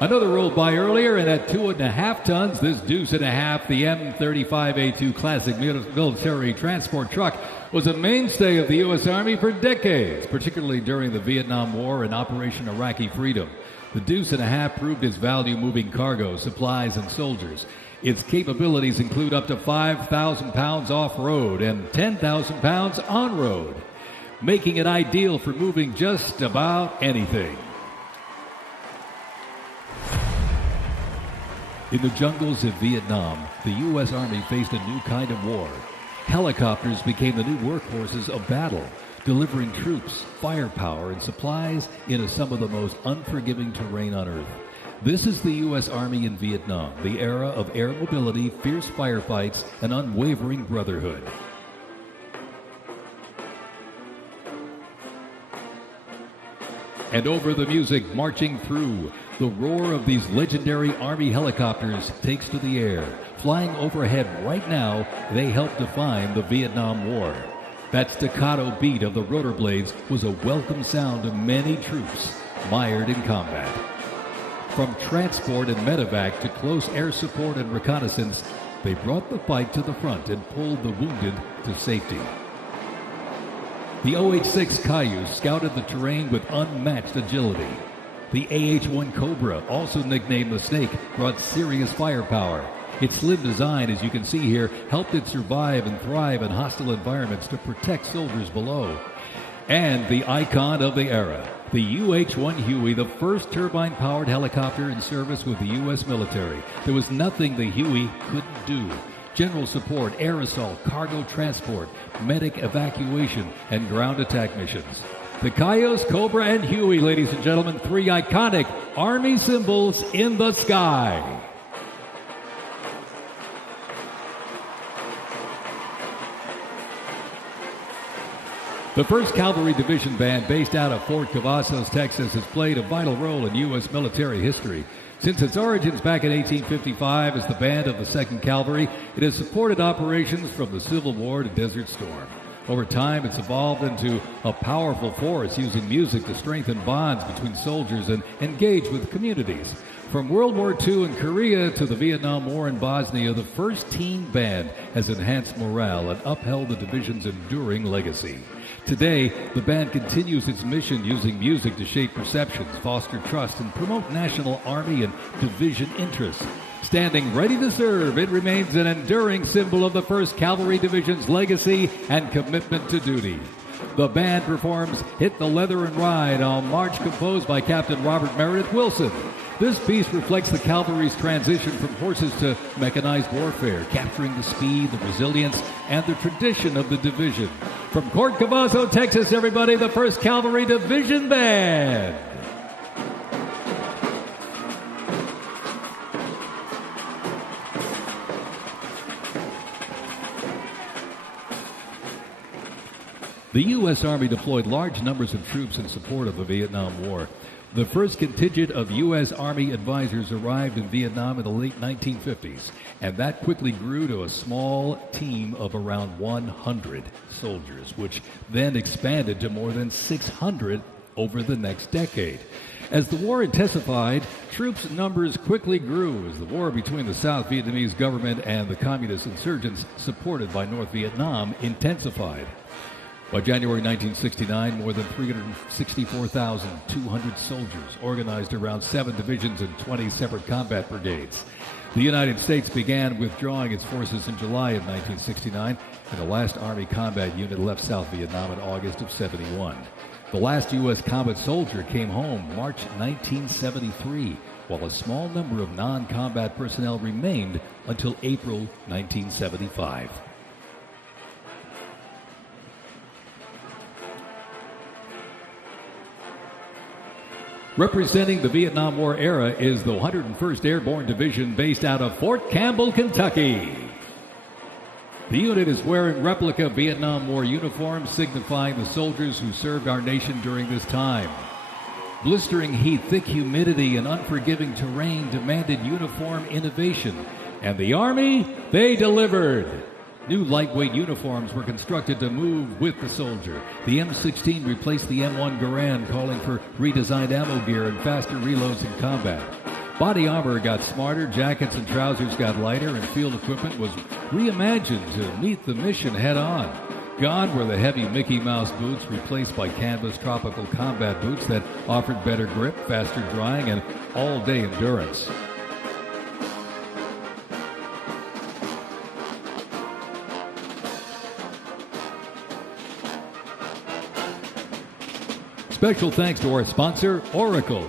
Another rolled by earlier, and at 2.5 tons, this deuce and a half, the M35A2 classic military transport truck was a mainstay of the U.S. Army for decades, particularly during the Vietnam War and Operation Iraqi Freedom. The deuce and a half proved its value moving cargo, supplies, and soldiers. Its capabilities include up to 5,000 pounds off-road and 10,000 pounds on-road, making it ideal for moving just about anything. In the jungles of Vietnam, the U.S. Army faced a new kind of war. Helicopters became the new workhorses of battle, delivering troops, firepower, and supplies into some of the most unforgiving terrain on Earth. This is the U.S. Army in Vietnam, the era of air mobility, fierce firefights, and unwavering brotherhood. And over the music marching through, the roar of these legendary Army helicopters takes to the air. Flying overhead right now, they help define the Vietnam War. That staccato beat of the rotor blades was a welcome sound to many troops mired in combat. From transport and medevac to close air support and reconnaissance, they brought the fight to the front and pulled the wounded to safety. The OH-6 Cayuse scouted the terrain with unmatched agility. The AH-1 Cobra, also nicknamed the Snake, brought serious firepower. Its slim design, as you can see here, helped it survive and thrive in hostile environments to protect soldiers below. And the icon of the era, the UH-1 Huey, the first turbine-powered helicopter in service with the U.S. military. There was nothing the Huey couldn't do. General support, air assault, cargo transport, medic evacuation, and ground attack missions. The Cayuse, Cobra, and Huey, ladies and gentlemen, three iconic Army symbols in the sky. The 1st Cavalry Division Band, based out of Fort Cavazos, Texas, has played a vital role in U.S. military history. Since its origins back in 1855 as the band of the 2nd Cavalry, it has supported operations from the Civil War to Desert Storm. Over time, it's evolved into a powerful force using music to strengthen bonds between soldiers and engage with communities. From World War II in Korea to the Vietnam War in Bosnia, the 1st Teen Band has enhanced morale and upheld the division's enduring legacy. Today, the band continues its mission using music to shape perceptions, foster trust, and promote national Army and division interests. Standing ready to serve, it remains an enduring symbol of the 1st Cavalry Division's legacy and commitment to duty. The band performs Hit the Leather and Ride on March, composed by Captain Robert Meredith Wilson. This piece reflects the cavalry's transition from horses to mechanized warfare, capturing the speed, the resilience, and the tradition of the division. From Fort Cavazos, Texas, everybody, the 1st Cavalry Division Band. The U.S. Army deployed large numbers of troops in support of the Vietnam War. The first contingent of U.S. Army advisors arrived in Vietnam in the late 1950s, and that quickly grew to a small team of around 100 soldiers, which then expanded to more than 600 over the next decade. As the war intensified, troops' numbers quickly grew as the war between the South Vietnamese government and the communist insurgents supported by North Vietnam intensified. By January 1969, more than 364,200 soldiers organized around 7 divisions and 20 separate combat brigades. The United States began withdrawing its forces in July of 1969, and the last Army combat unit left South Vietnam in August of 71. The last U.S. combat soldier came home March 1973, while a small number of non-combat personnel remained until April 1975. Representing the Vietnam War era is the 101st Airborne Division based out of Fort Campbell, Kentucky. The unit is wearing replica Vietnam War uniforms signifying the soldiers who served our nation during this time. Blistering heat, thick humidity, and unforgiving terrain demanded uniform innovation, and the Army, they delivered. New lightweight uniforms were constructed to move with the soldier. The M16 replaced the M1 Garand, calling for redesigned ammo gear and faster reloads in combat. Body armor got smarter, jackets and trousers got lighter, and field equipment was reimagined to meet the mission head-on. Gone were the heavy Mickey Mouse boots, replaced by canvas tropical combat boots that offered better grip, faster drying, and all-day endurance. Special thanks to our sponsor, Oracle.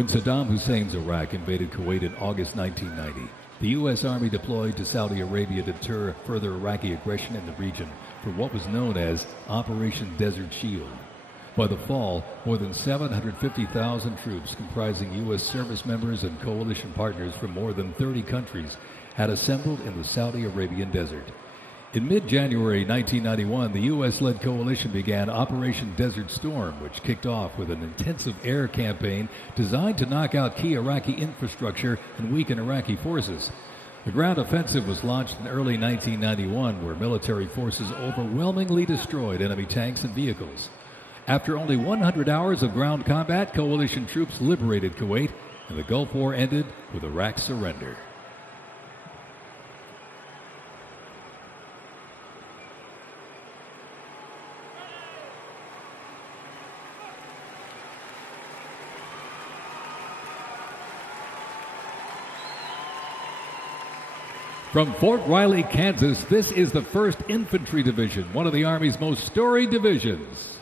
When Saddam Hussein's Iraq invaded Kuwait in August 1990, the U.S. Army deployed to Saudi Arabia to deter further Iraqi aggression in the region for what was known as Operation Desert Shield. By the fall, more than 750,000 troops comprising U.S. service members and coalition partners from more than 30 countries had assembled in the Saudi Arabian desert. In mid-January 1991, the U.S.-led coalition began Operation Desert Storm, which kicked off with an intensive air campaign designed to knock out key Iraqi infrastructure and weaken Iraqi forces. The ground offensive was launched in early 1991, where military forces overwhelmingly destroyed enemy tanks and vehicles. After only 100 hours of ground combat, coalition troops liberated Kuwait, and the Gulf War ended with Iraq's surrender. From Fort Riley, Kansas, this is the 1st Infantry Division, one of the Army's most storied divisions.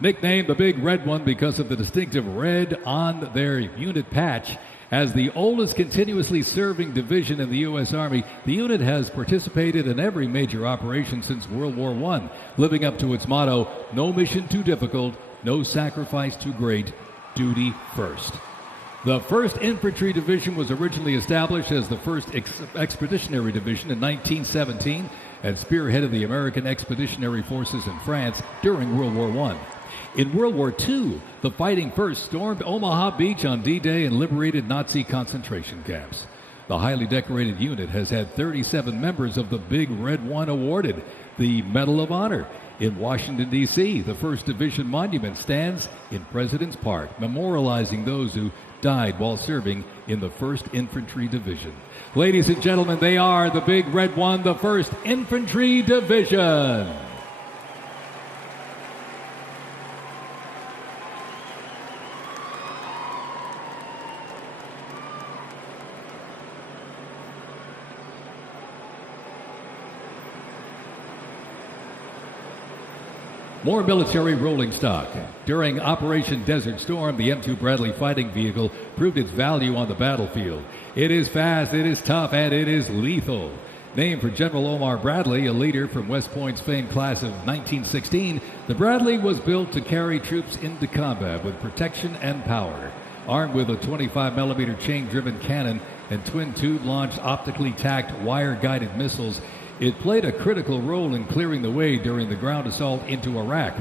Nicknamed the Big Red One because of the distinctive red on their unit patch, as the oldest continuously serving division in the U.S. Army, the unit has participated in every major operation since World War I, living up to its motto, no mission too difficult, no sacrifice too great, duty first. The 1st Infantry Division was originally established as the 1st Expeditionary Division in 1917 and spearheaded the American Expeditionary Forces in France during World War I. In World War II, the Fighting First stormed Omaha Beach on D-Day and liberated Nazi concentration camps. The highly decorated unit has had 37 members of the Big Red One awarded the Medal of Honor. In Washington, D.C., the 1st Division Monument stands in President's Park, memorializing those who died while serving in the 1st Infantry Division. Ladies and gentlemen, they are the Big Red One, the 1st Infantry Division. More military rolling stock. During Operation Desert Storm, the M2 Bradley fighting vehicle proved its value on the battlefield. It is fast, it is tough, and it is lethal. Named for General Omar Bradley, a leader from West Point's famed class of 1916, the Bradley was built to carry troops into combat with protection and power. Armed with a 25mm chain-driven cannon and twin-tube launched optically tacked wire-guided missiles, it played a critical role in clearing the way during the ground assault into Iraq.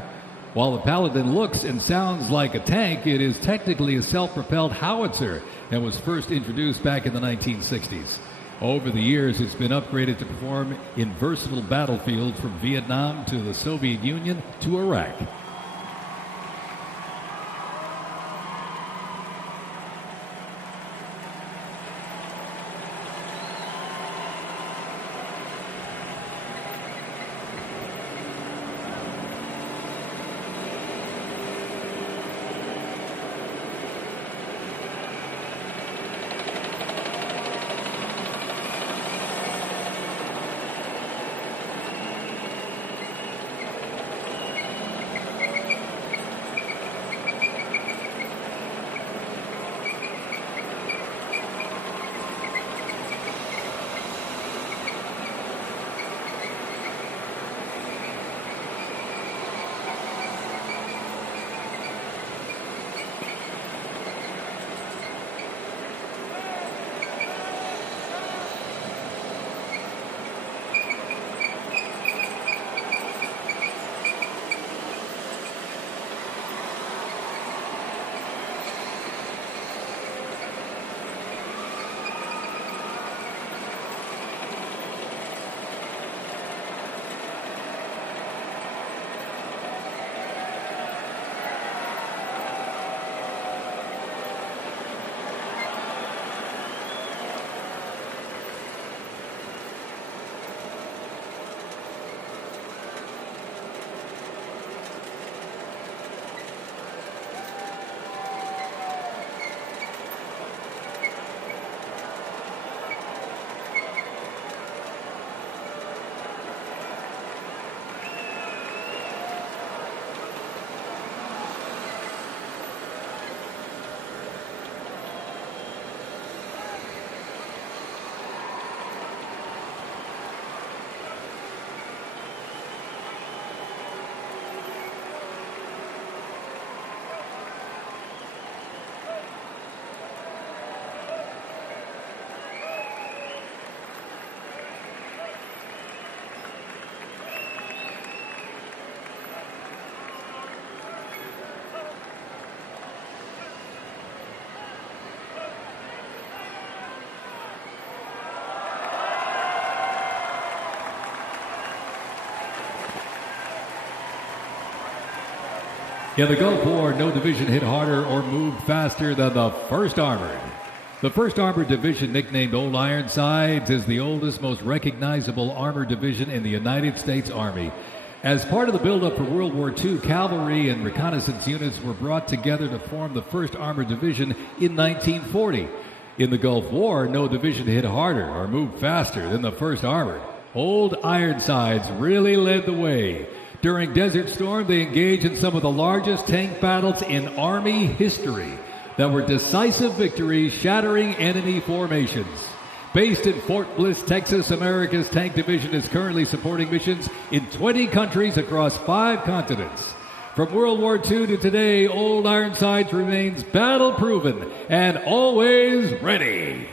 While the Paladin looks and sounds like a tank, it is technically a self-propelled howitzer and was first introduced back in the 1960s. Over the years, it's been upgraded to perform in versatile battlefields from Vietnam to the Soviet Union to Iraq. In the Gulf War, no division hit harder or moved faster than the 1st Armored. The 1st Armored Division, nicknamed Old Ironsides, is the oldest, most recognizable armored division in the United States Army. As part of the buildup for World War II, cavalry and reconnaissance units were brought together to form the 1st Armored Division in 1940. In the Gulf War, no division hit harder or moved faster than the 1st Armored. Old Ironsides really led the way. During Desert Storm, they engaged in some of the largest tank battles in Army history that were decisive victories, shattering enemy formations. Based in Fort Bliss, Texas, America's Tank Division is currently supporting missions in 20 countries across 5 continents. From World War II to today, Old Ironsides remains battle-proven and always ready.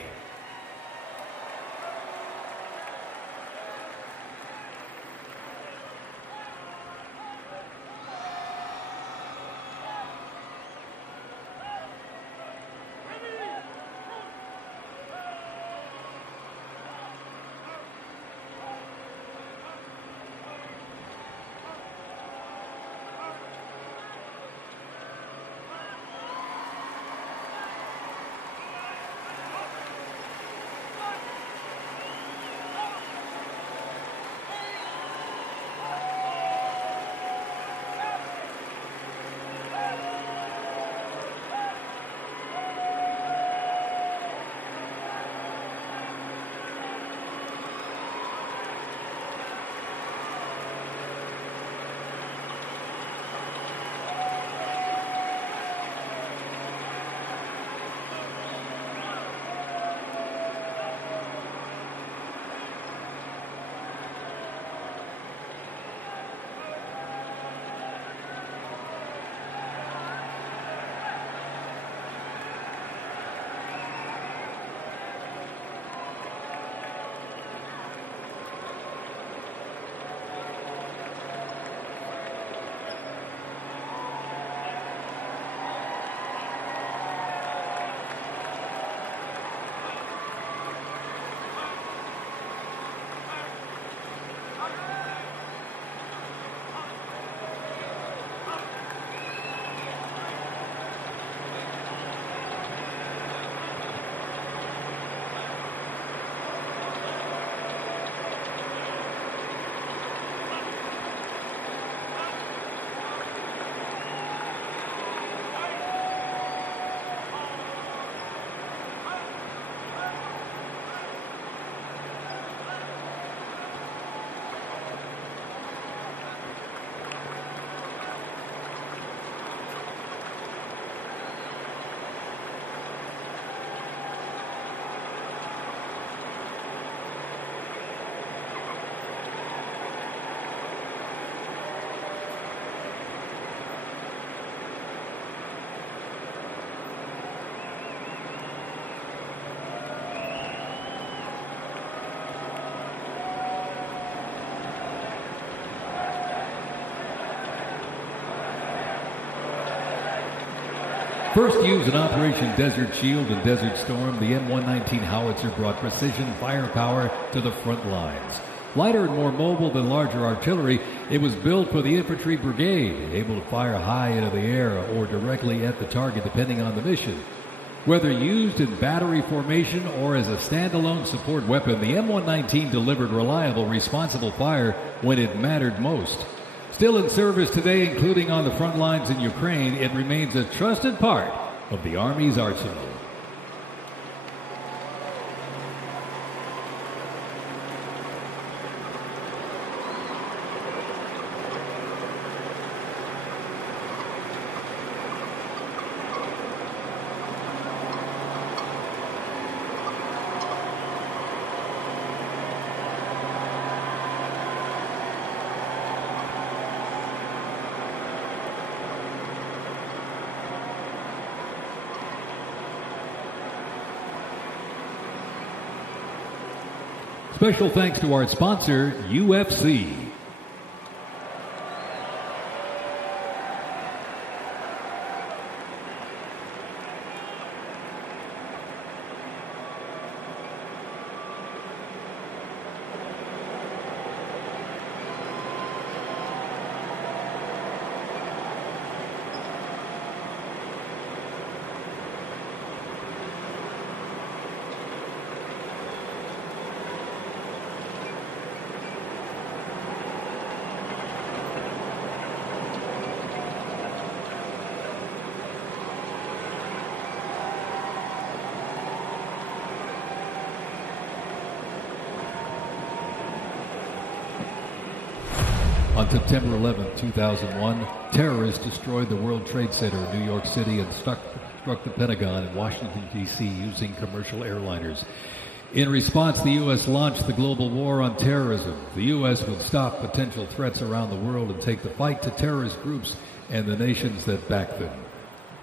First used in Operation Desert Shield and Desert Storm, the M119 howitzer brought precision firepower to the front lines. Lighter and more mobile than larger artillery, it was built for the infantry brigade, able to fire high into the air or directly at the target depending on the mission. Whether used in battery formation or as a standalone support weapon, the M119 delivered reliable, responsible fire when it mattered most. Still in service today, including on the front lines in Ukraine, it remains a trusted part of the Army's arsenal. Special thanks to our sponsor, UFC. On September 11, 2001, terrorists destroyed the World Trade Center in New York City and struck the Pentagon in Washington, D.C. using commercial airliners. In response, the U.S. launched the global war on terrorism. The U.S. would stop potential threats around the world and take the fight to terrorist groups and the nations that back them.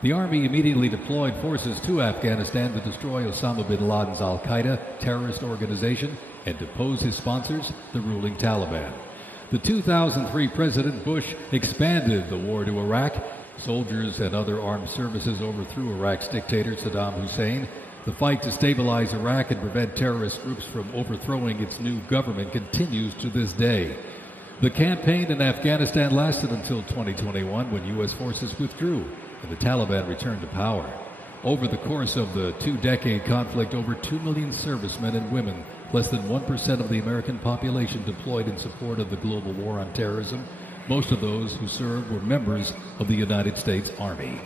The Army immediately deployed forces to Afghanistan to destroy Osama bin Laden's al-Qaeda terrorist organization and depose his sponsors, the ruling Taliban. The 2003 President Bush expanded the war to Iraq. Soldiers and other armed services overthrew Iraq's dictator Saddam Hussein. The fight to stabilize Iraq and prevent terrorist groups from overthrowing its new government continues to this day. The campaign in Afghanistan lasted until 2021 when U.S. forces withdrew and the Taliban returned to power. Over the course of the two-decade conflict, over 2 million servicemen and women, less than 1% of the American population, deployed in support of the global war on terrorism. Most of those who served were members of the United States Army.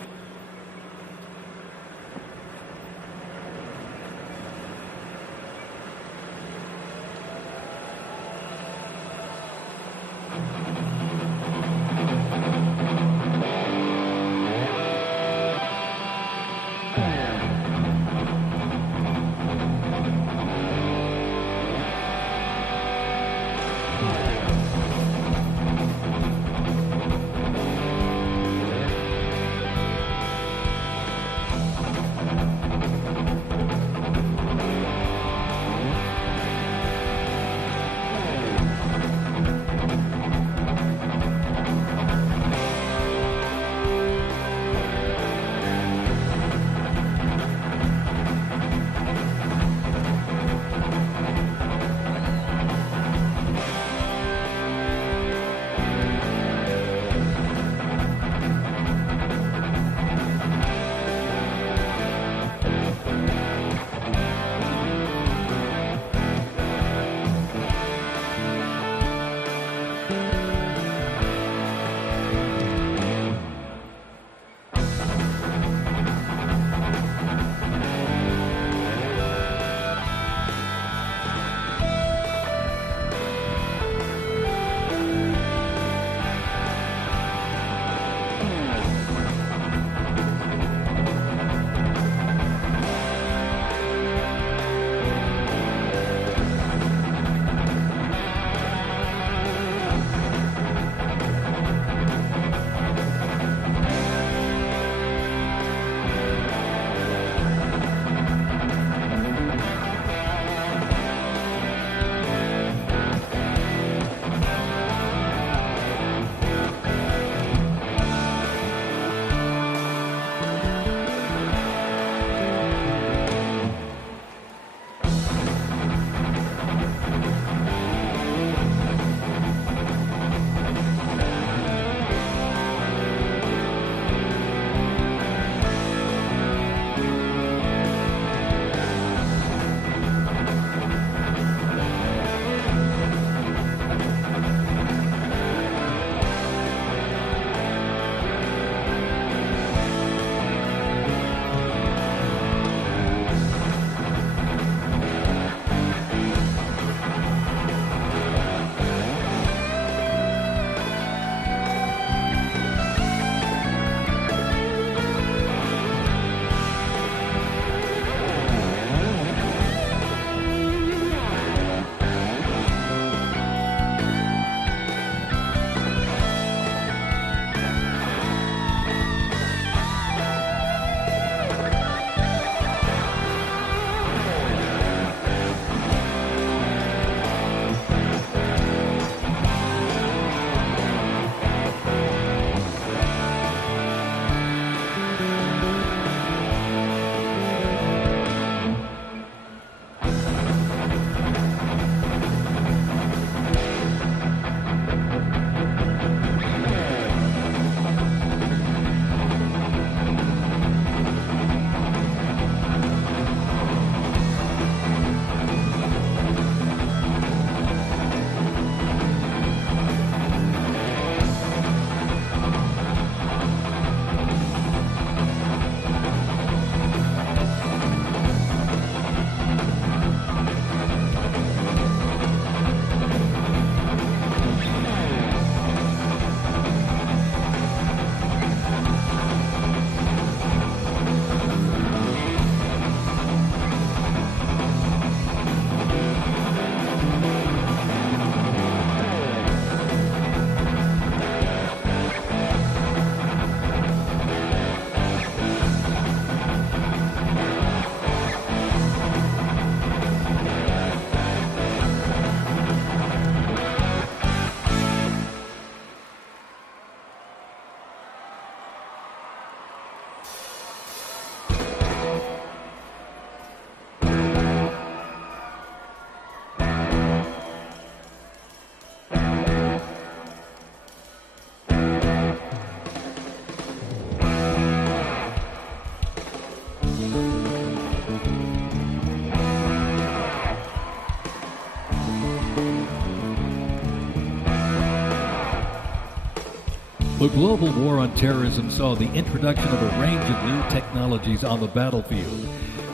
The global war on terrorism saw the introduction of a range of new technologies on the battlefield.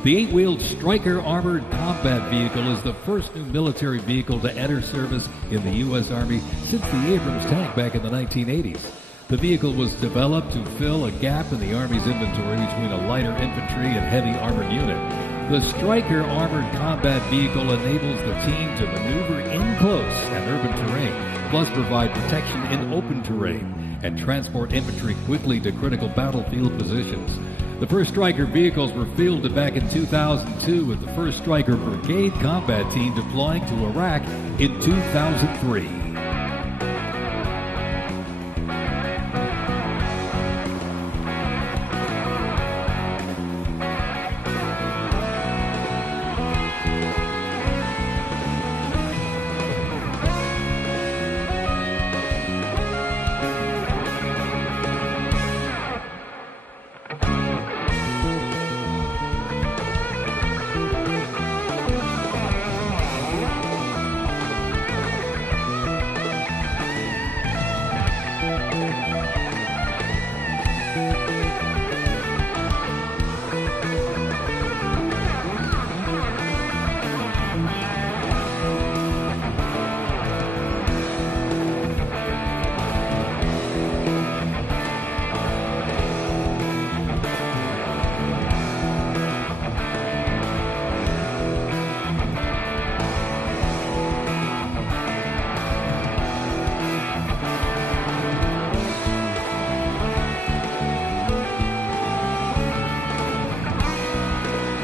The 8-wheeled Stryker Armored Combat Vehicle is the first new military vehicle to enter service in the U.S. Army since the Abrams tank back in the 1980s. The vehicle was developed to fill a gap in the Army's inventory between a lighter infantry and heavy armored unit. The Stryker Armored Combat Vehicle enables the team to maneuver in close and urban terrain, plus provide protection in open terrain and transport infantry quickly to critical battlefield positions. The first Stryker vehicles were fielded back in 2002 with the 1st Stryker Brigade combat team deploying to Iraq in 2003.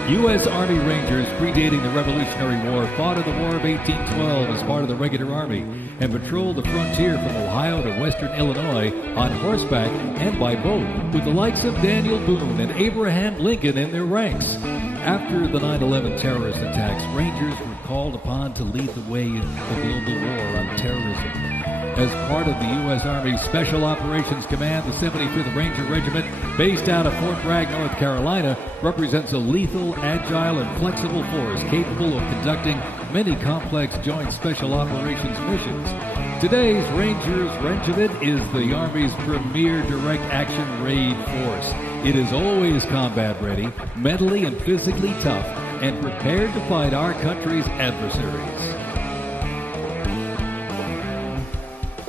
U.S. Army Rangers, predating the Revolutionary War, fought in the War of 1812 as part of the regular Army and patrolled the frontier from Ohio to western Illinois on horseback and by boat, with the likes of Daniel Boone and Abraham Lincoln in their ranks. After the 9/11 terrorist attacks, Rangers were called upon to lead the way in the global war on terrorism. As part of the U.S. Army Special Operations Command, the 75th Ranger Regiment, based out of Fort Bragg, North Carolina, represents a lethal, agile, and flexible force capable of conducting many complex joint special operations missions. Today's Rangers Regiment is the Army's premier direct action raid force. It is always combat ready, mentally and physically tough, and prepared to fight our country's adversaries.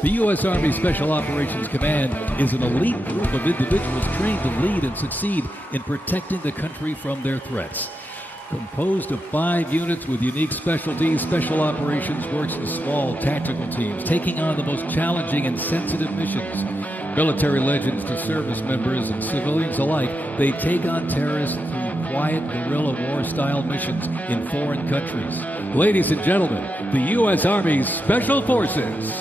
The U.S. Army Special Operations Command is an elite group of individuals trained to lead and succeed in protecting the country from their threats. Composed of 5 units with unique specialties, Special Operations works with small tactical teams, taking on the most challenging and sensitive missions. Military legends to service members and civilians alike, they take on terrorists through quiet guerrilla war-style missions in foreign countries. Ladies and gentlemen, the U.S. Army's Special Forces.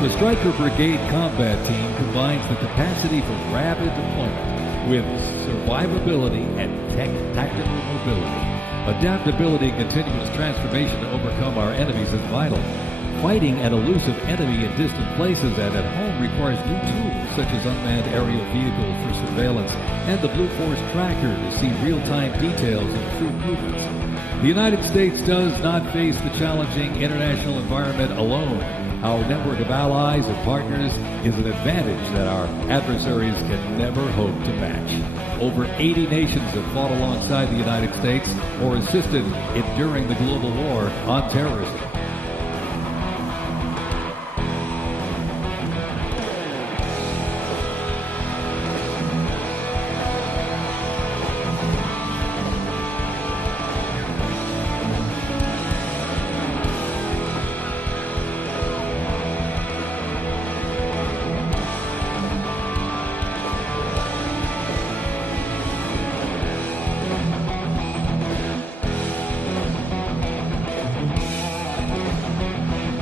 The Stryker Brigade Combat Team combines the capacity for rapid deployment with survivability and tactical mobility. Adaptability and continuous transformation to overcome our enemies is vital. Fighting an elusive enemy in distant places and at home requires new tools such as unmanned aerial vehicles for surveillance and the Blue Force Tracker to see real-time details of troop movements. The United States does not face the challenging international environment alone. Our network of allies and partners is an advantage that our adversaries can never hope to match. Over 80 nations have fought alongside the United States or assisted in during the global war on terrorism.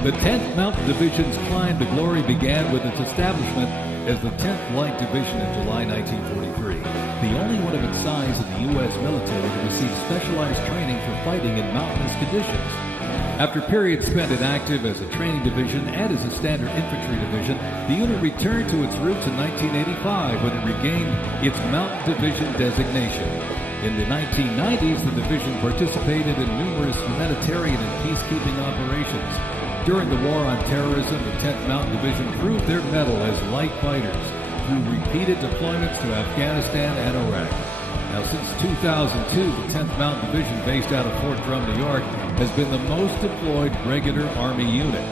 The 10th Mountain Division's climb to glory began with its establishment as the 10th Light Division in July 1943, the only one of its size in the U.S. military to receive specialized training for fighting in mountainous conditions. After periods spent inactive as a training division and as a standard infantry division, the unit returned to its roots in 1985 when it regained its Mountain Division designation. In the 1990s, the division participated in numerous humanitarian and peacekeeping operations. During the War on Terrorism, the 10th Mountain Division proved their mettle as light fighters through repeated deployments to Afghanistan and Iraq. Now, since 2002, the 10th Mountain Division, based out of Fort Drum, New York, has been the most deployed regular Army unit.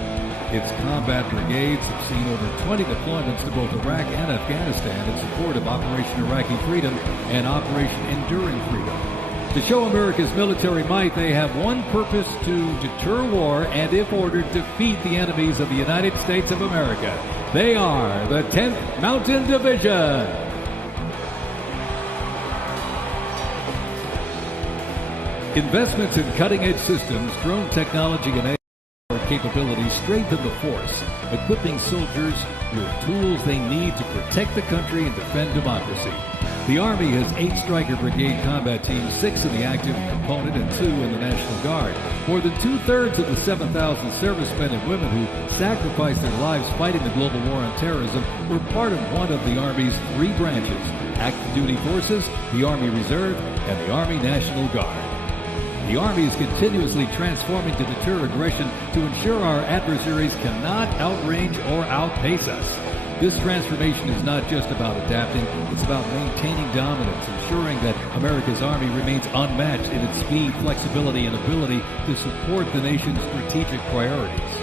Its combat brigades have seen over 20 deployments to both Iraq and Afghanistan in support of Operation Iraqi Freedom and Operation Enduring Freedom. To show America's military might, they have one purpose: to deter war and, if ordered, defeat the enemies of the United States of America. They are the 10th Mountain Division. Investments in cutting-edge systems, drone technology, and AI capabilities strengthen the force, equipping soldiers with tools they need to protect the country and defend democracy. The Army has 8 Stryker Brigade combat teams, 6 in the active component and 2 in the National Guard. More than 2/3 of the 7,000 servicemen and women who sacrificed their lives fighting the global war on terrorism were part of one of the Army's 3 branches: active duty forces, the Army Reserve, and the Army National Guard. The Army is continuously transforming to deter aggression to ensure our adversaries cannot outrange or outpace us. This transformation is not just about adapting, it's about maintaining dominance, ensuring that America's Army remains unmatched in its speed, flexibility, and ability to support the nation's strategic priorities.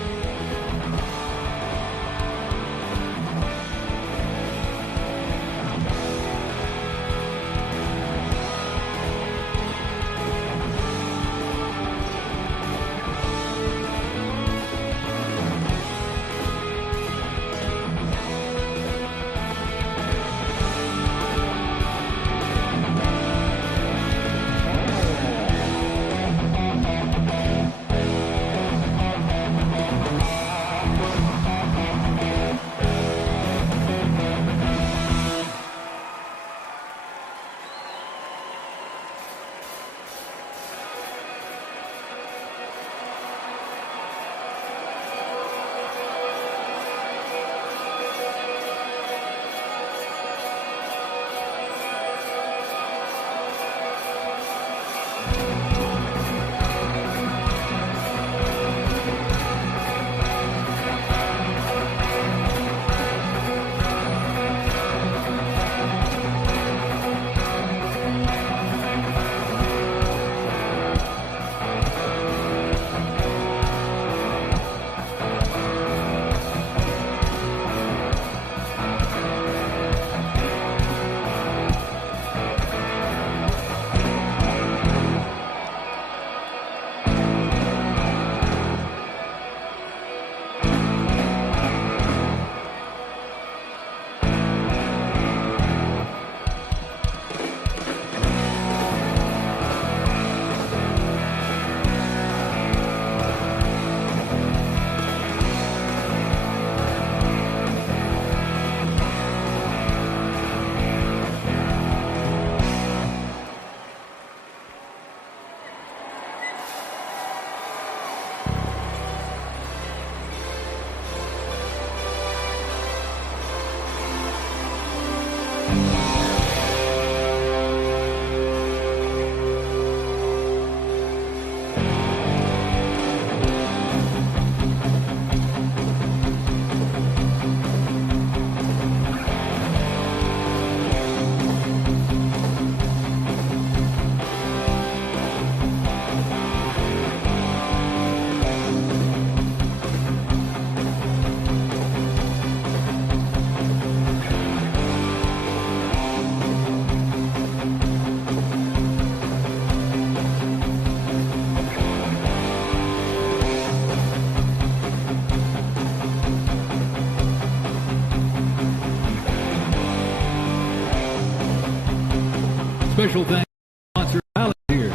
Special thanks to sponsor Palantir.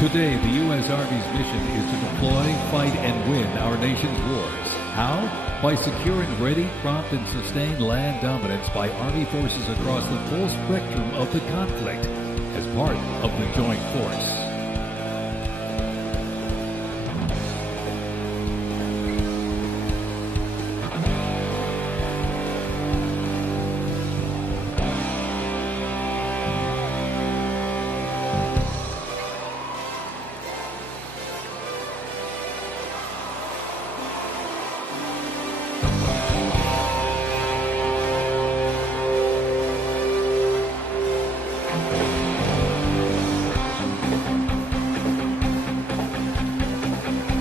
Today, the U.S. Army's mission is to deploy, fight, and win our nation's wars. How? By securing ready, prompt, and sustained land dominance by Army forces across the full spectrum of the conflict as part of the Joint Force.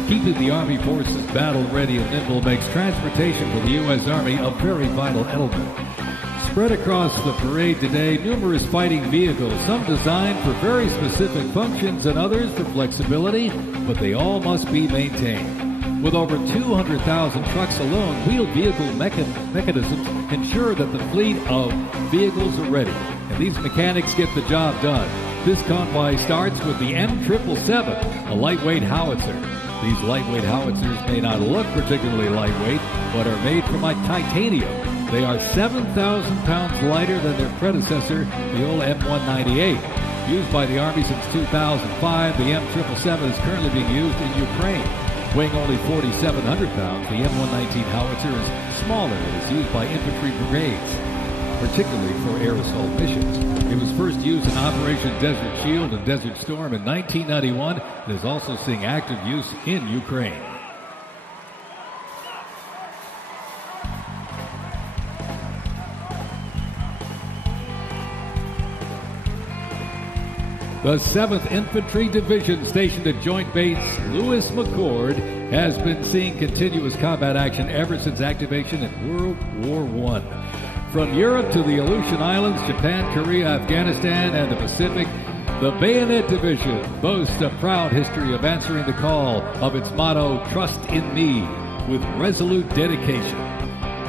Keeping the Army forces battle-ready and nimble makes transportation for the U.S. Army a very vital element. Spread across the parade today, numerous fighting vehicles, some designed for very specific functions and others for flexibility, but they all must be maintained. With over 200,000 trucks alone, wheeled vehicle mechanisms ensure that the fleet of vehicles are ready, and these mechanics get the job done. This convoy starts with the M777, a lightweight howitzer. These lightweight howitzers may not look particularly lightweight, but are made from titanium. They are 7,000 pounds lighter than their predecessor, the old M198. Used by the Army since 2005, the M777 is currently being used in Ukraine. Weighing only 4,700 pounds, the M119 howitzer is smaller and is used by infantry brigades, particularly for air assault missions. It was first used in Operation Desert Shield and Desert Storm in 1991 and is also seeing active use in Ukraine. The 7th Infantry Division, stationed at Joint Base Lewis McChord, has been seeing continuous combat action ever since activation in World War I. From Europe to the Aleutian Islands, Japan, Korea, Afghanistan, and the Pacific, the Bayonet Division boasts a proud history of answering the call of its motto, "Trust in Me," with resolute dedication.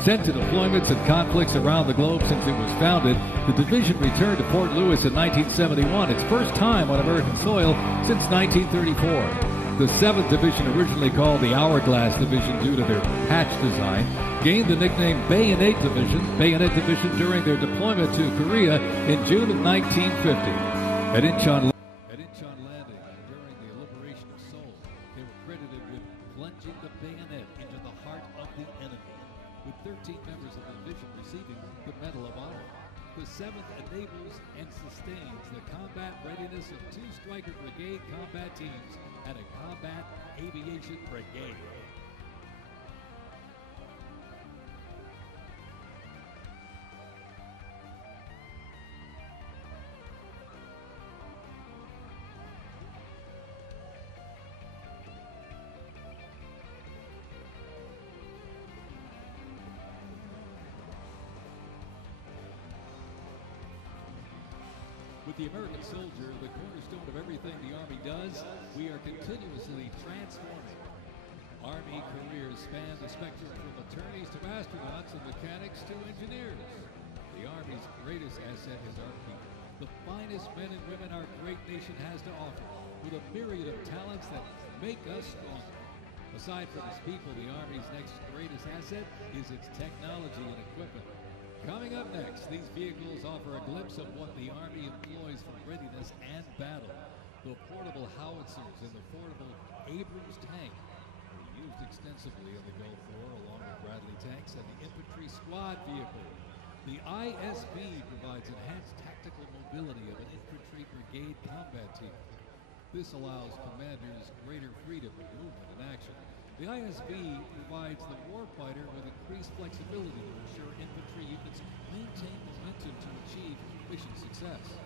Sent to deployments and conflicts around the globe since it was founded, the division returned to Port Louis in 1971, its first time on American soil since 1934. The 7th Division, originally called the Hourglass Division due to their patch design, gained the nickname Bayonet Division during their deployment to Korea in June of 1950. At Incheon Landing during the liberation of Seoul, they were credited with plunging the bayonet into the heart of the enemy, with 13 members of the division receiving the Medal of Honor. The 7th enables and sustains the combat readiness of 2 Stryker Brigade combat teams and a combat aviation brigade. With the American soldier, the cornerstone of everything the Army does, we are continuously transforming. Army careers span the spectrum from attorneys to astronauts and mechanics to engineers. The Army's greatest asset is our people, the finest men and women our great nation has to offer, with a myriad of talents that make us stronger. Aside from its people, the Army's next greatest asset is its technology and equipment. Coming up next, these vehicles offer a glimpse of what the Army employs for readiness and battle. The portable howitzers and the portable Abrams tank were used extensively in the Gulf War, along with Bradley tanks and the infantry squad vehicle. The ISB provides enhanced tactical mobility of an infantry brigade combat team. This allows commanders greater freedom of movement and action. The ISB provides the warfighter with increased flexibility to ensure infantry units maintain momentum to achieve mission success.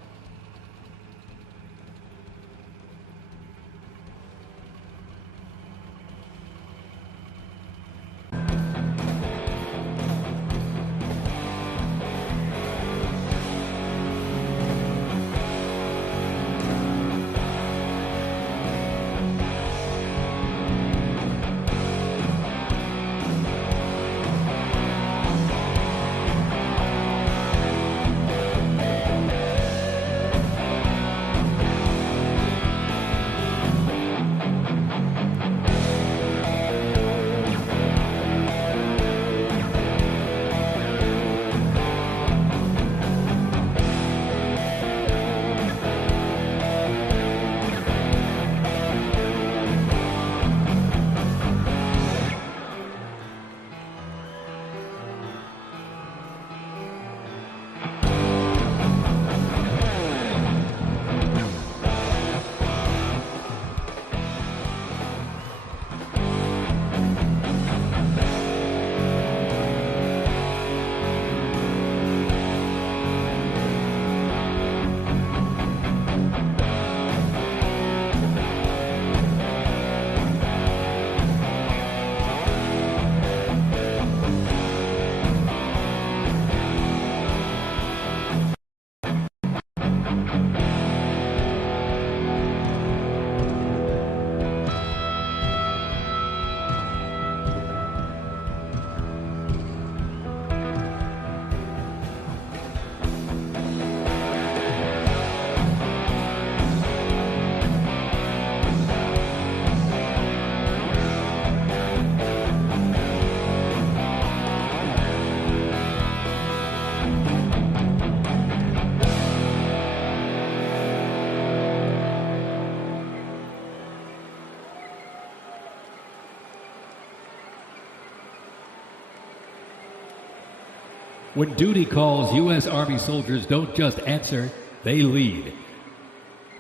When duty calls, U.S. Army soldiers don't just answer, they lead.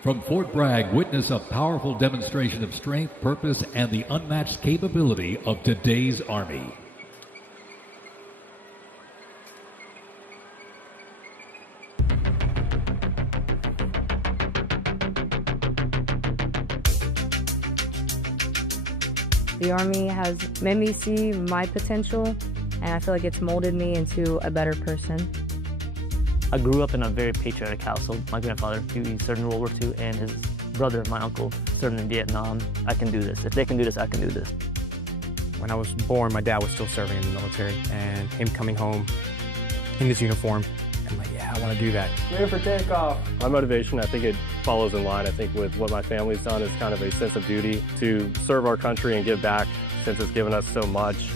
From Fort Bragg, witness a powerful demonstration of strength, purpose, and the unmatched capability of today's Army. The Army has made me see my potential, and I feel like it's molded me into a better person. I grew up in a very patriotic household. My grandfather, he served in World War II, and his brother, my uncle, served in Vietnam. I can do this. If they can do this, I can do this. When I was born, my dad was still serving in the military, and him coming home in his uniform, I'm like, yeah, I want to do that. Clear for takeoff. My motivation, I think it follows in line, I think, with what my family's done is kind of a sense of duty to serve our country and give back since it's given us so much.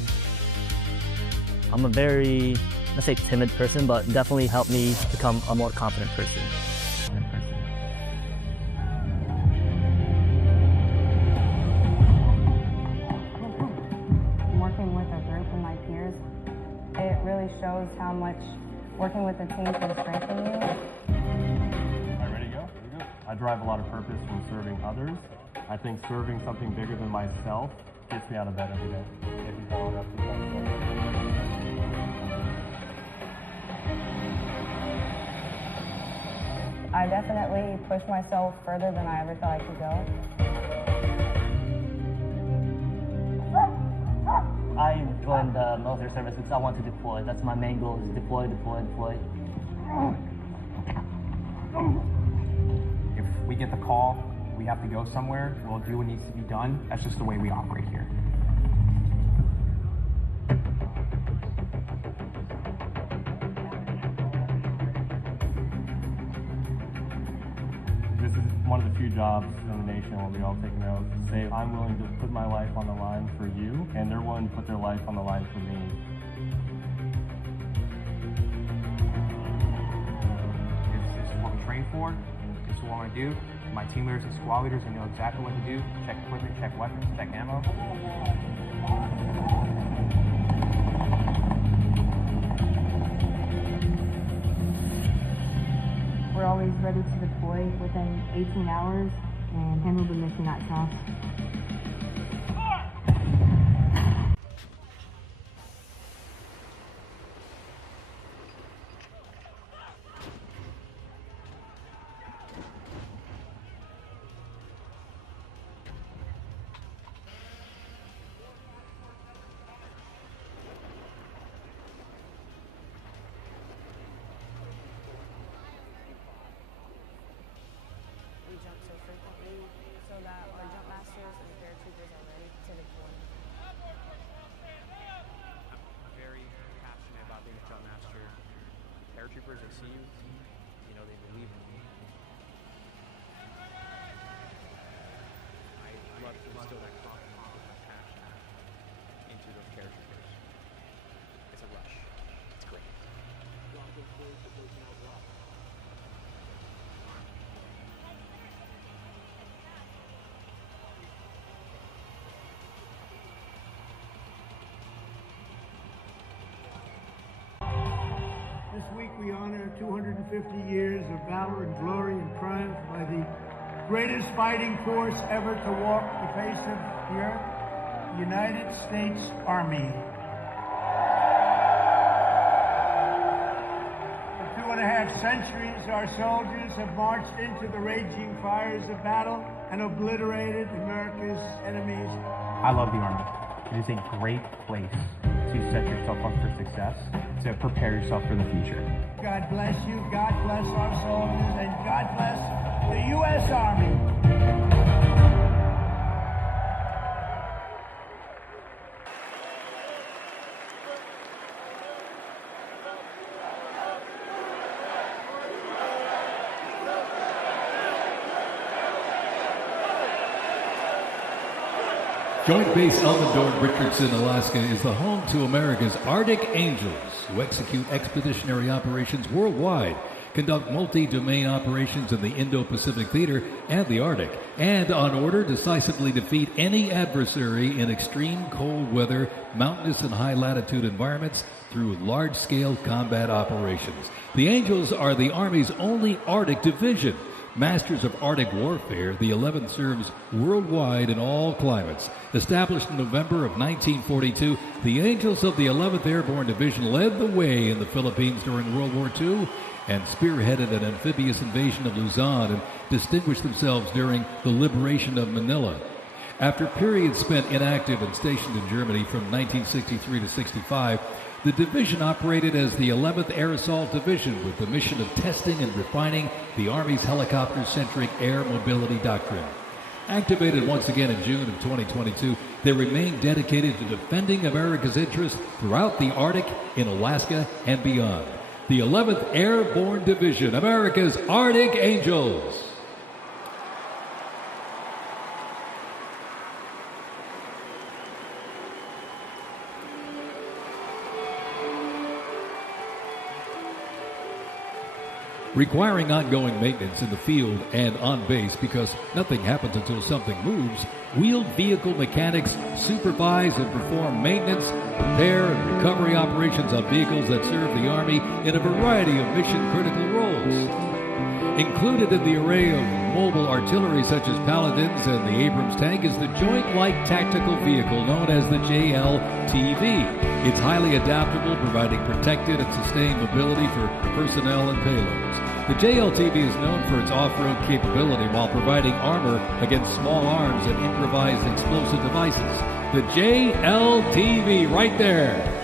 I'm a very, let's say, timid person, but definitely helped me become a more confident person. Working with a group of my peers, it really shows how much working with a team can strengthen you. All right, ready to go? I derive a lot of purpose from serving others. I think serving something bigger than myself gets me out of bed every day. If you follow it up, I definitely pushed myself further than I ever thought I could go. I joined the military service because I want to deploy. That's my main goal, is deploy, deploy, deploy. If we get the call, we have to go somewhere, we'll do what needs to be done. That's just the way we operate here. This is one of the few jobs in the nation where we all take an oath to say, I'm willing to put my life on the line for you, and they're willing to put their life on the line for me. This is what we train for. This is what I want to do. My team leaders and squad leaders, they know exactly what to do. Check equipment, check weapons, check ammo. We're always ready to deploy within 18 hours and handle the mission at task. Paratroopers, they see you, they believe in you. I love to instill that confidence and that passion into those paratroopers. It's a rush. It's great. This week we honor 250 years of valor and glory and triumph by the greatest fighting force ever to walk the face of the earth, the United States Army. For 2.5 centuries, our soldiers have marched into the raging fires of battle and obliterated America's enemies. I love the Army. It is a great place to set yourself up for success, to prepare yourself for the future. God bless you, God bless our soldiers, and God bless the U.S. Army. Joint Base Elmendorf-Richardson, Alaska is the home to America's Arctic Angels, who execute expeditionary operations worldwide, conduct multi-domain operations in the Indo-Pacific Theater and the Arctic, and on order decisively defeat any adversary in extreme cold weather, mountainous and high-latitude environments, through large-scale combat operations. The Angels are the Army's only Arctic division. Masters of Arctic warfare, the 11th serves worldwide in all climates. Established in November of 1942, the Angels of the 11th Airborne Division led the way in the Philippines during World War II and spearheaded an amphibious invasion of Luzon and distinguished themselves during the liberation of Manila. After periods spent inactive and stationed in Germany from 1963 to 65, the division operated as the 11th Air Assault Division with the mission of testing and refining the Army's helicopter-centric air mobility doctrine. Activated once again in June of 2022, they remain dedicated to defending America's interests throughout the Arctic, in Alaska, and beyond. The 11th Airborne Division, America's Arctic Angels. Requiring ongoing maintenance in the field and on base because nothing happens until something moves, wheeled vehicle mechanics supervise and perform maintenance, repair, and recovery operations on vehicles that serve the Army in a variety of mission-critical roles. Included in the array of mobile artillery such as Paladins and the Abrams tank is the Joint Light Tactical Vehicle known as the JLTV. It's highly adaptable, providing protected and sustained mobility for personnel and payloads. The JLTV is known for its off-road capability while providing armor against small arms and improvised explosive devices. The JLTV right there.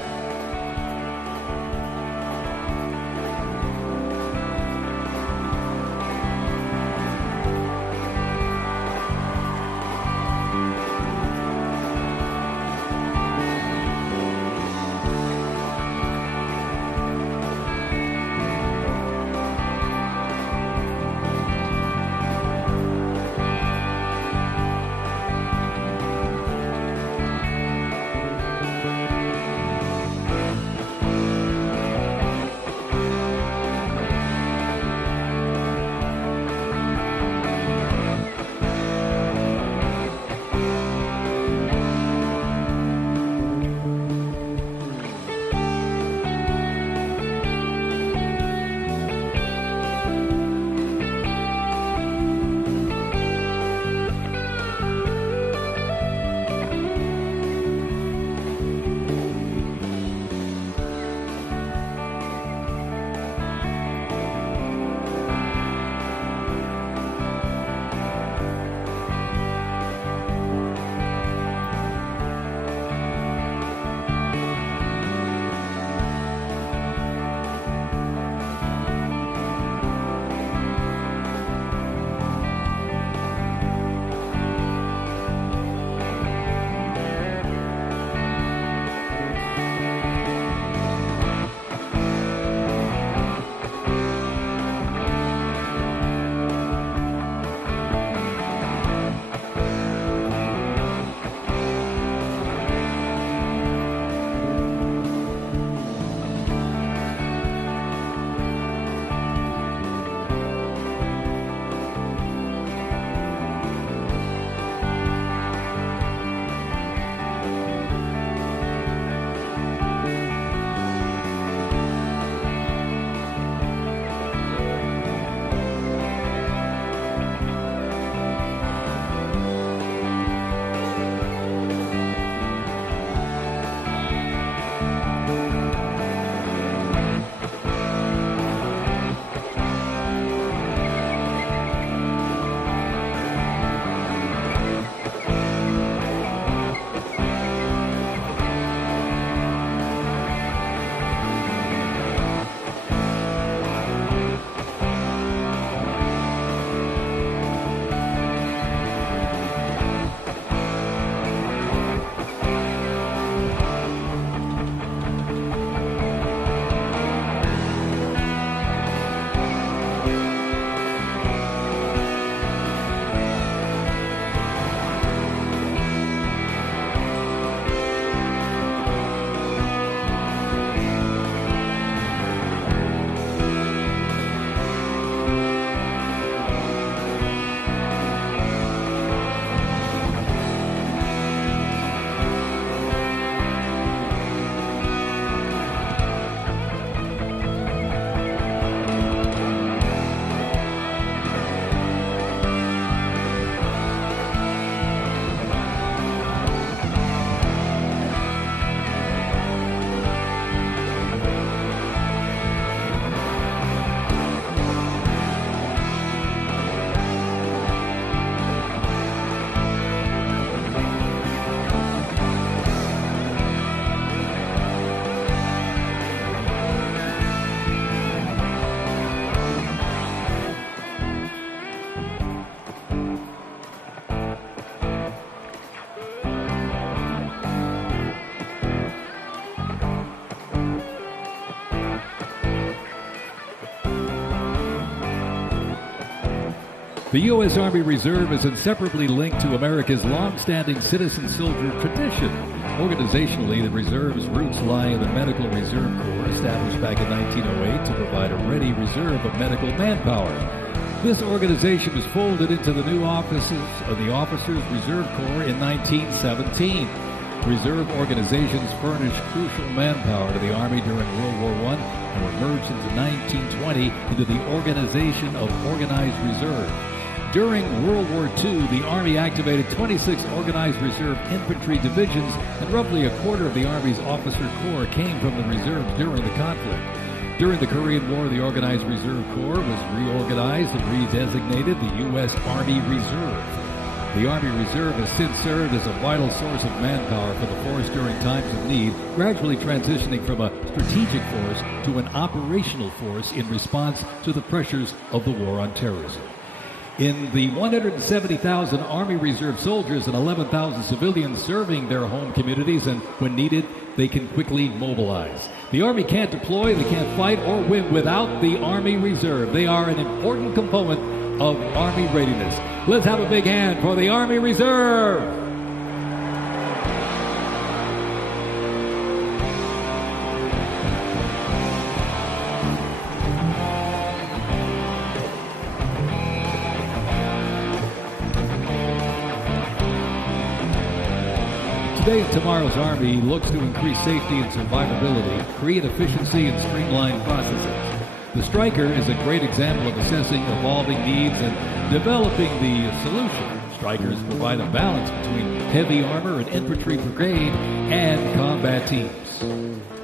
The U.S. Army Reserve is inseparably linked to America's long-standing citizen soldier tradition. Organizationally, the Reserve's roots lie in the Medical Reserve Corps, established back in 1908 to provide a ready reserve of medical manpower. This organization was folded into the new offices of the Officers Reserve Corps in 1917. Reserve organizations furnished crucial manpower to the Army during World War I and were merged into 1920 into the Organization of Organized Reserve. During World War II, the Army activated 26 Organized Reserve infantry divisions, and roughly a quarter of the Army's officer corps came from the reserves during the conflict. During the Korean War, the Organized Reserve Corps was reorganized and redesignated the U.S. Army Reserve. The Army Reserve has since served as a vital source of manpower for the force during times of need, gradually transitioning from a strategic force to an operational force in response to the pressures of the war on terrorism. In the 170,000 Army Reserve soldiers and 11,000 civilians serving their home communities, and when needed, they can quickly mobilize. The Army can't deploy, they can't fight or win without the Army Reserve. They are an important component of Army readiness. Let's have a big hand for the Army Reserve. Today and tomorrow's Army looks to increase safety and survivability, create efficiency, and streamline processes. The Stryker is a great example of assessing evolving needs and developing the solution. Strykers provide a balance between heavy armor and infantry brigade and combat teams.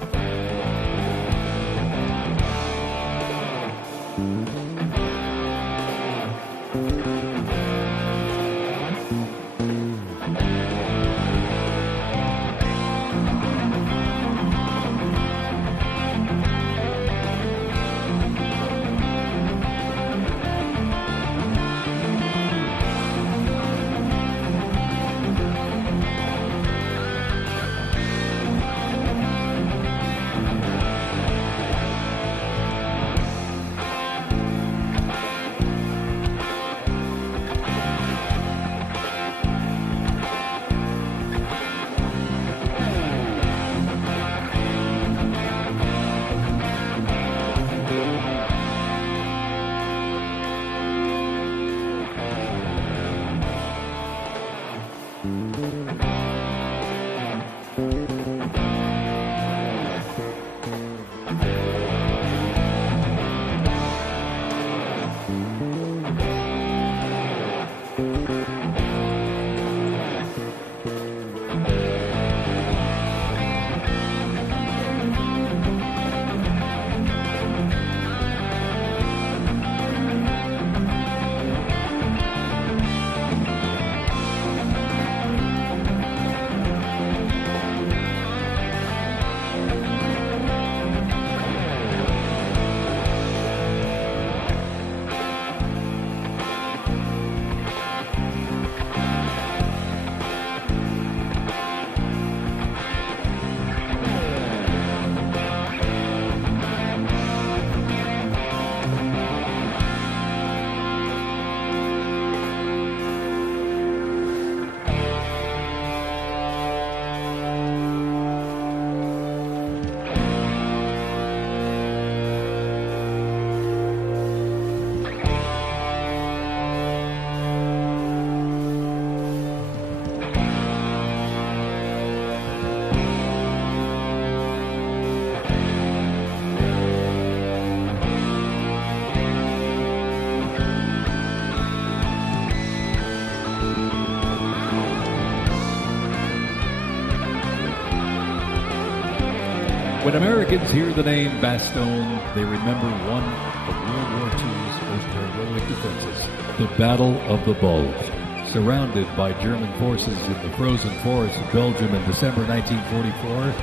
When Americans hear the name Bastogne, they remember one of World War II's most heroic defenses, the Battle of the Bulge. Surrounded by German forces in the frozen forests of Belgium in December 1944,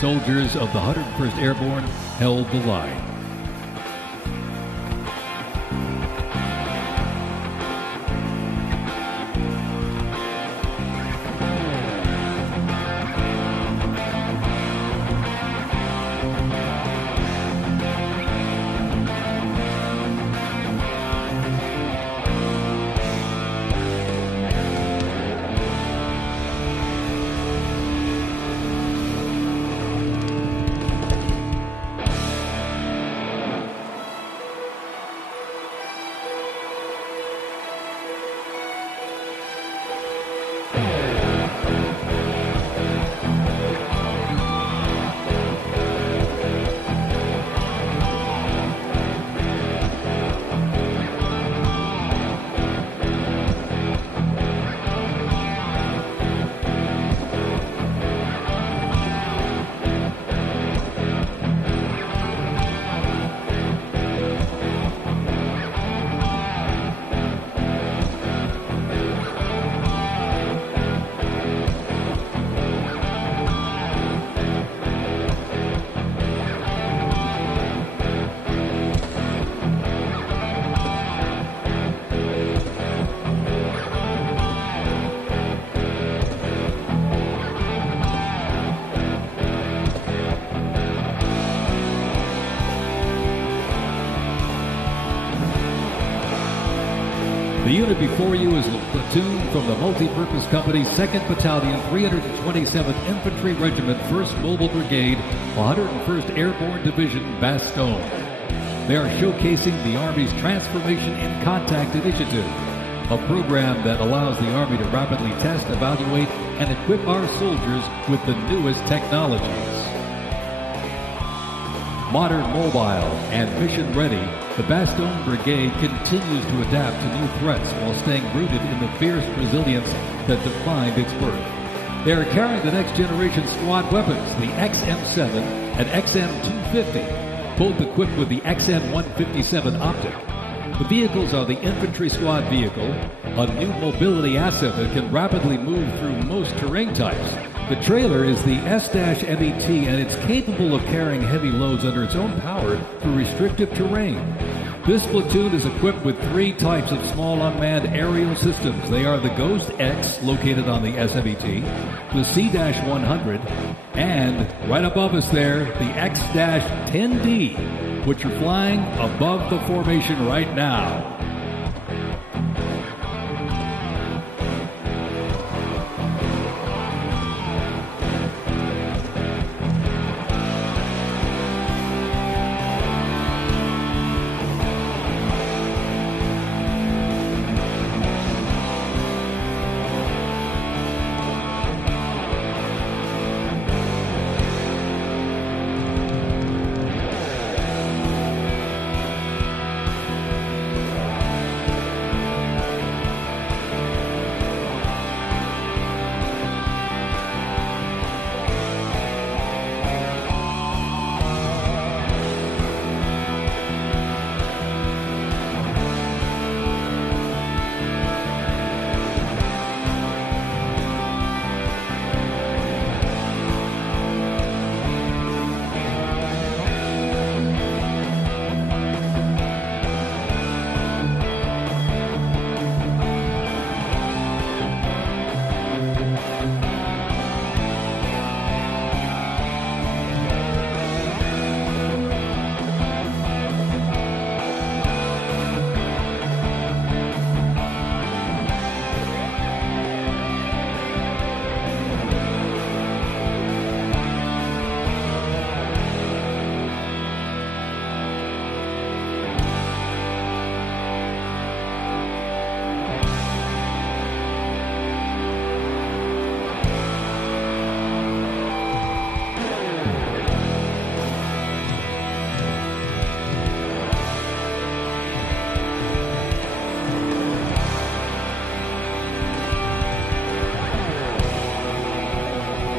soldiers of the 101st Airborne held the line. Presented before you is a platoon from the Multi-Purpose Company's 2nd Battalion, 327th Infantry Regiment, 1st Mobile Brigade, 101st Airborne Division, Bastogne. They are showcasing the Army's Transformation in Contact Initiative, a program that allows the Army to rapidly test, evaluate, and equip our soldiers with the newest technologies. Modern, mobile, and mission-ready, the Bastogne Brigade continues to adapt to new threats while staying rooted in the fierce resilience that defined its birth. They are carrying the next-generation squad weapons, the XM7 and XM250, both equipped with the XM157 optic. The vehicles are the infantry squad vehicle, a new mobility asset that can rapidly move through most terrain types. The trailer is the S-MET, and it's capable of carrying heavy loads under its own power through restrictive terrain. This platoon is equipped with 3 types of small unmanned aerial systems. They are the Ghost X, located on the S-MET, the C-100, and right above us there, the X-10D, which are flying above the formation right now.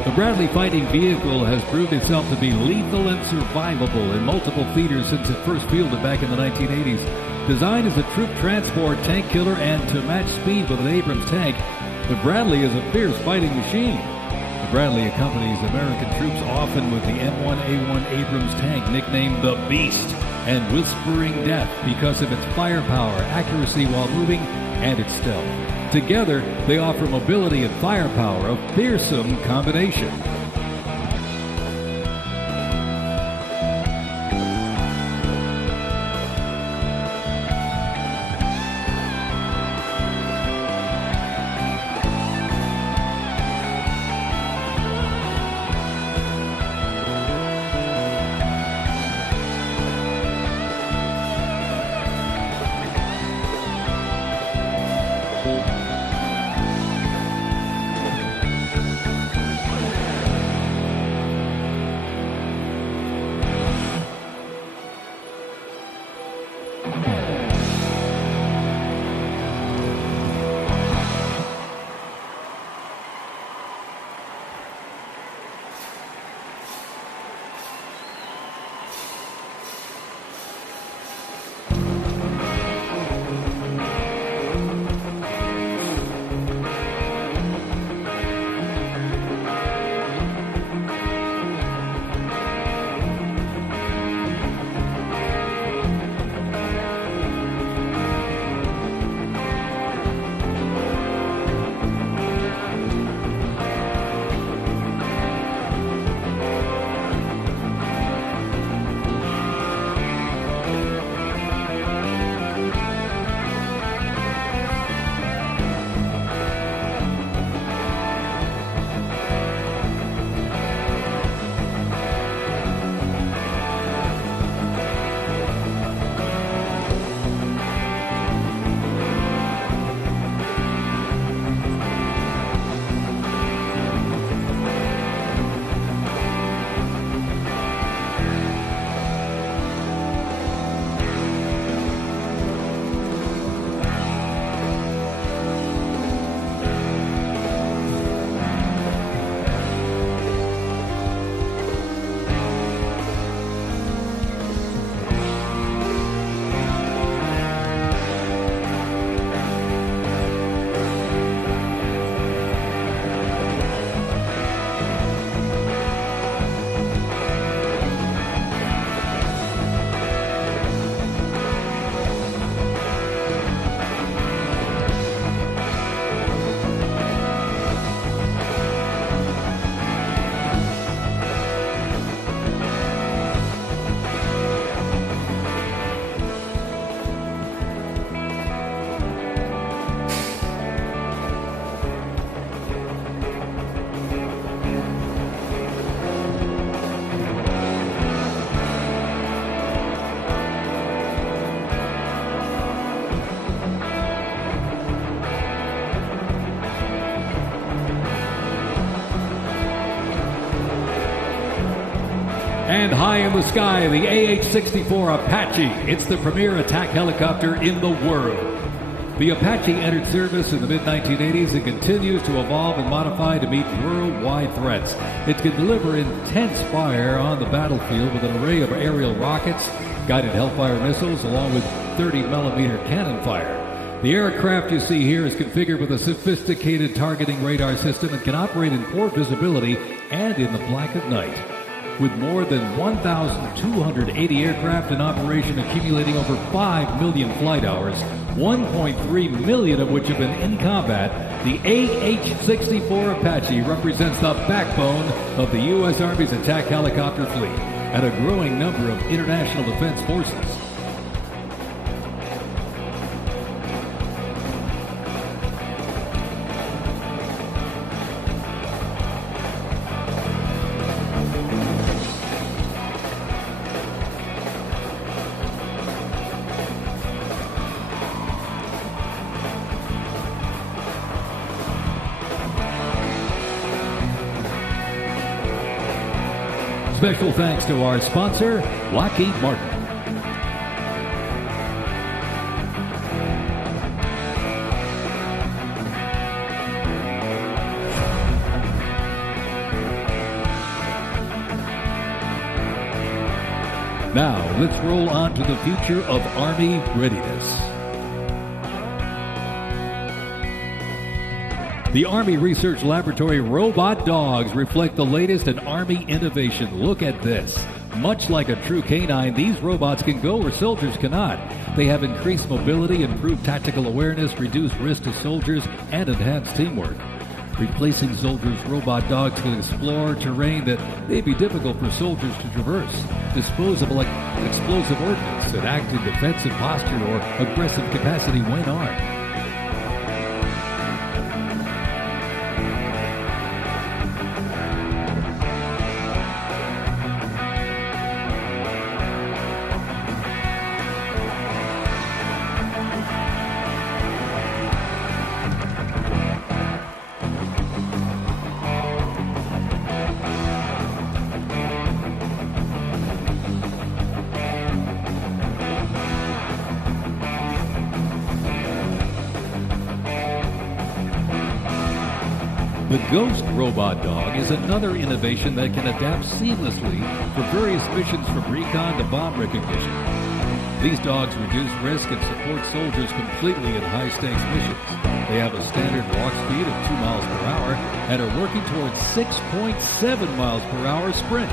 The Bradley fighting vehicle has proved itself to be lethal and survivable in multiple theaters since it first fielded back in the 1980s. Designed as a troop transport, tank killer, and to match speed with an Abrams tank, the Bradley is a fierce fighting machine. The Bradley accompanies American troops often with the M1A1 Abrams tank, nicknamed the Beast and Whispering Death because of its firepower, accuracy while moving, and its stealth. Together, they offer mobility and firepower, a fearsome combination. And high in the sky, the AH-64 Apache. It's the premier attack helicopter in the world. The Apache entered service in the mid-1980s and continues to evolve and modify to meet worldwide threats. It can deliver intense fire on the battlefield with an array of aerial rockets, guided Hellfire missiles, along with 30-millimeter cannon fire. The aircraft you see here is configured with a sophisticated targeting radar system and can operate in poor visibility and in the black of night. With more than 1,280 aircraft in operation accumulating over 5 million flight hours, 1.3 million of which have been in combat, the AH-64 Apache represents the backbone of the U.S. Army's attack helicopter fleet and a growing number of international defense forces. Special thanks to our sponsor, Lockheed Martin. Now, let's roll on to the future of Army readiness. The Army Research Laboratory robot dogs reflect the latest in Army innovation. Look at this. Much like a true canine, these robots can go where soldiers cannot. They have increased mobility, improved tactical awareness, reduced risk to soldiers, and enhanced teamwork. Replacing soldiers, robot dogs can explore terrain that may be difficult for soldiers to traverse, dispose of explosive ordnance, and act in defensive posture or aggressive capacity when armed. The Ghost Robot Dog is another innovation that can adapt seamlessly for various missions from recon to bomb recognition. These dogs reduce risk and support soldiers completely in high-stakes missions. They have a standard walk speed of 2 miles per hour and are working towards 6.7 miles per hour sprint.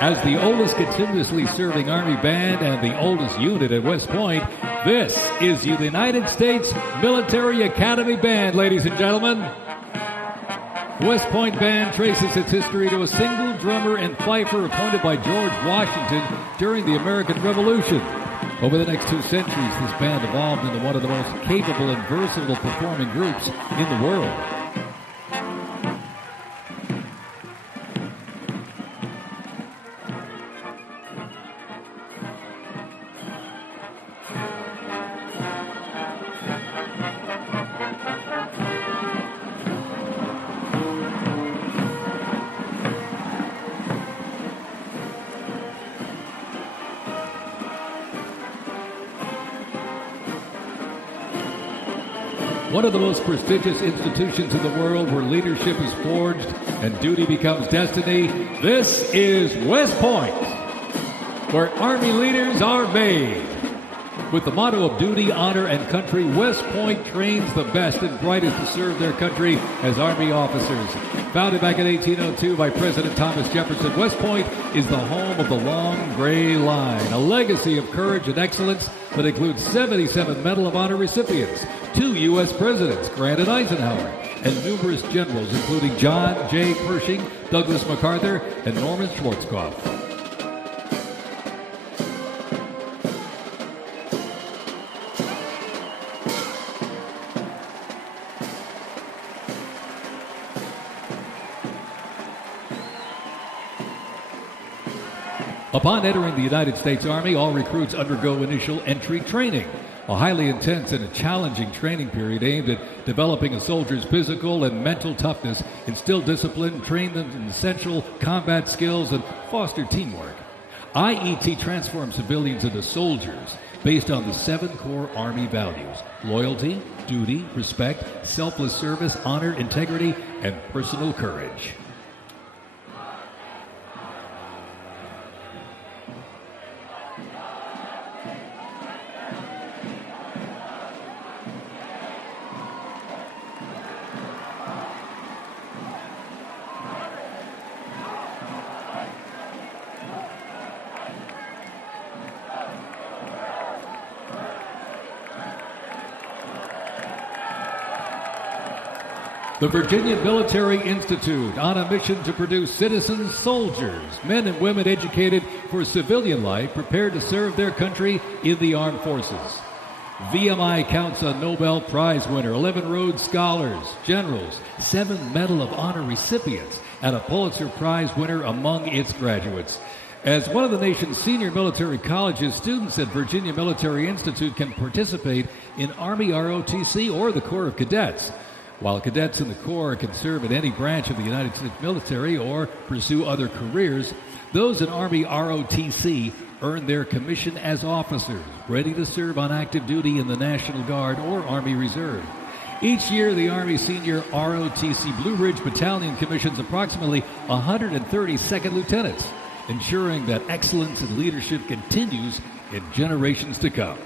As the oldest continuously serving Army band and the oldest unit at West Point, this is the United States Military Academy Band, ladies and gentlemen. West Point Band traces its history to a single drummer and fifer appointed by George Washington during the American Revolution. Over the next 2 centuries, this band evolved into one of the most capable and versatile performing groups in the world. one of the most prestigious institutions in the world where leadership is forged and duty becomes destiny. This is West Point, where Army leaders are made. With the motto of duty, honor, and country, West Point trains the best and brightest to serve their country as Army officers. Founded back in 1802 by President Thomas Jefferson, West Point is the home of the Long Gray Line, a legacy of courage and excellence that includes 77 Medal of Honor recipients, 2 U.S. presidents, Grant and Eisenhower, and numerous generals, including John J. Pershing, Douglas MacArthur, and Norman Schwarzkopf. Upon entering the United States Army, all recruits undergo initial entry training, a highly intense and a challenging training period aimed at developing a soldier's physical and mental toughness, instill discipline, train them in essential combat skills, and foster teamwork. IET transforms civilians into soldiers based on the 7 core Army values: loyalty, duty, respect, selfless service, honor, integrity, and personal courage. The Virginia Military Institute, on a mission to produce citizen soldiers, men and women educated for civilian life, prepared to serve their country in the armed forces. VMI counts a Nobel Prize winner, 11 Rhodes Scholars, generals, 7 Medal of Honor recipients, and a Pulitzer Prize winner among its graduates. As one of the nation's senior military colleges, students at Virginia Military Institute can participate in Army ROTC or the Corps of Cadets. While cadets in the Corps can serve in any branch of the United States military or pursue other careers, those in Army ROTC earn their commission as officers, ready to serve on active duty in the National Guard or Army Reserve. Each year, the Army Senior ROTC Blue Ridge Battalion commissions approximately 130 second lieutenants, ensuring that excellence in leadership continues in generations to come.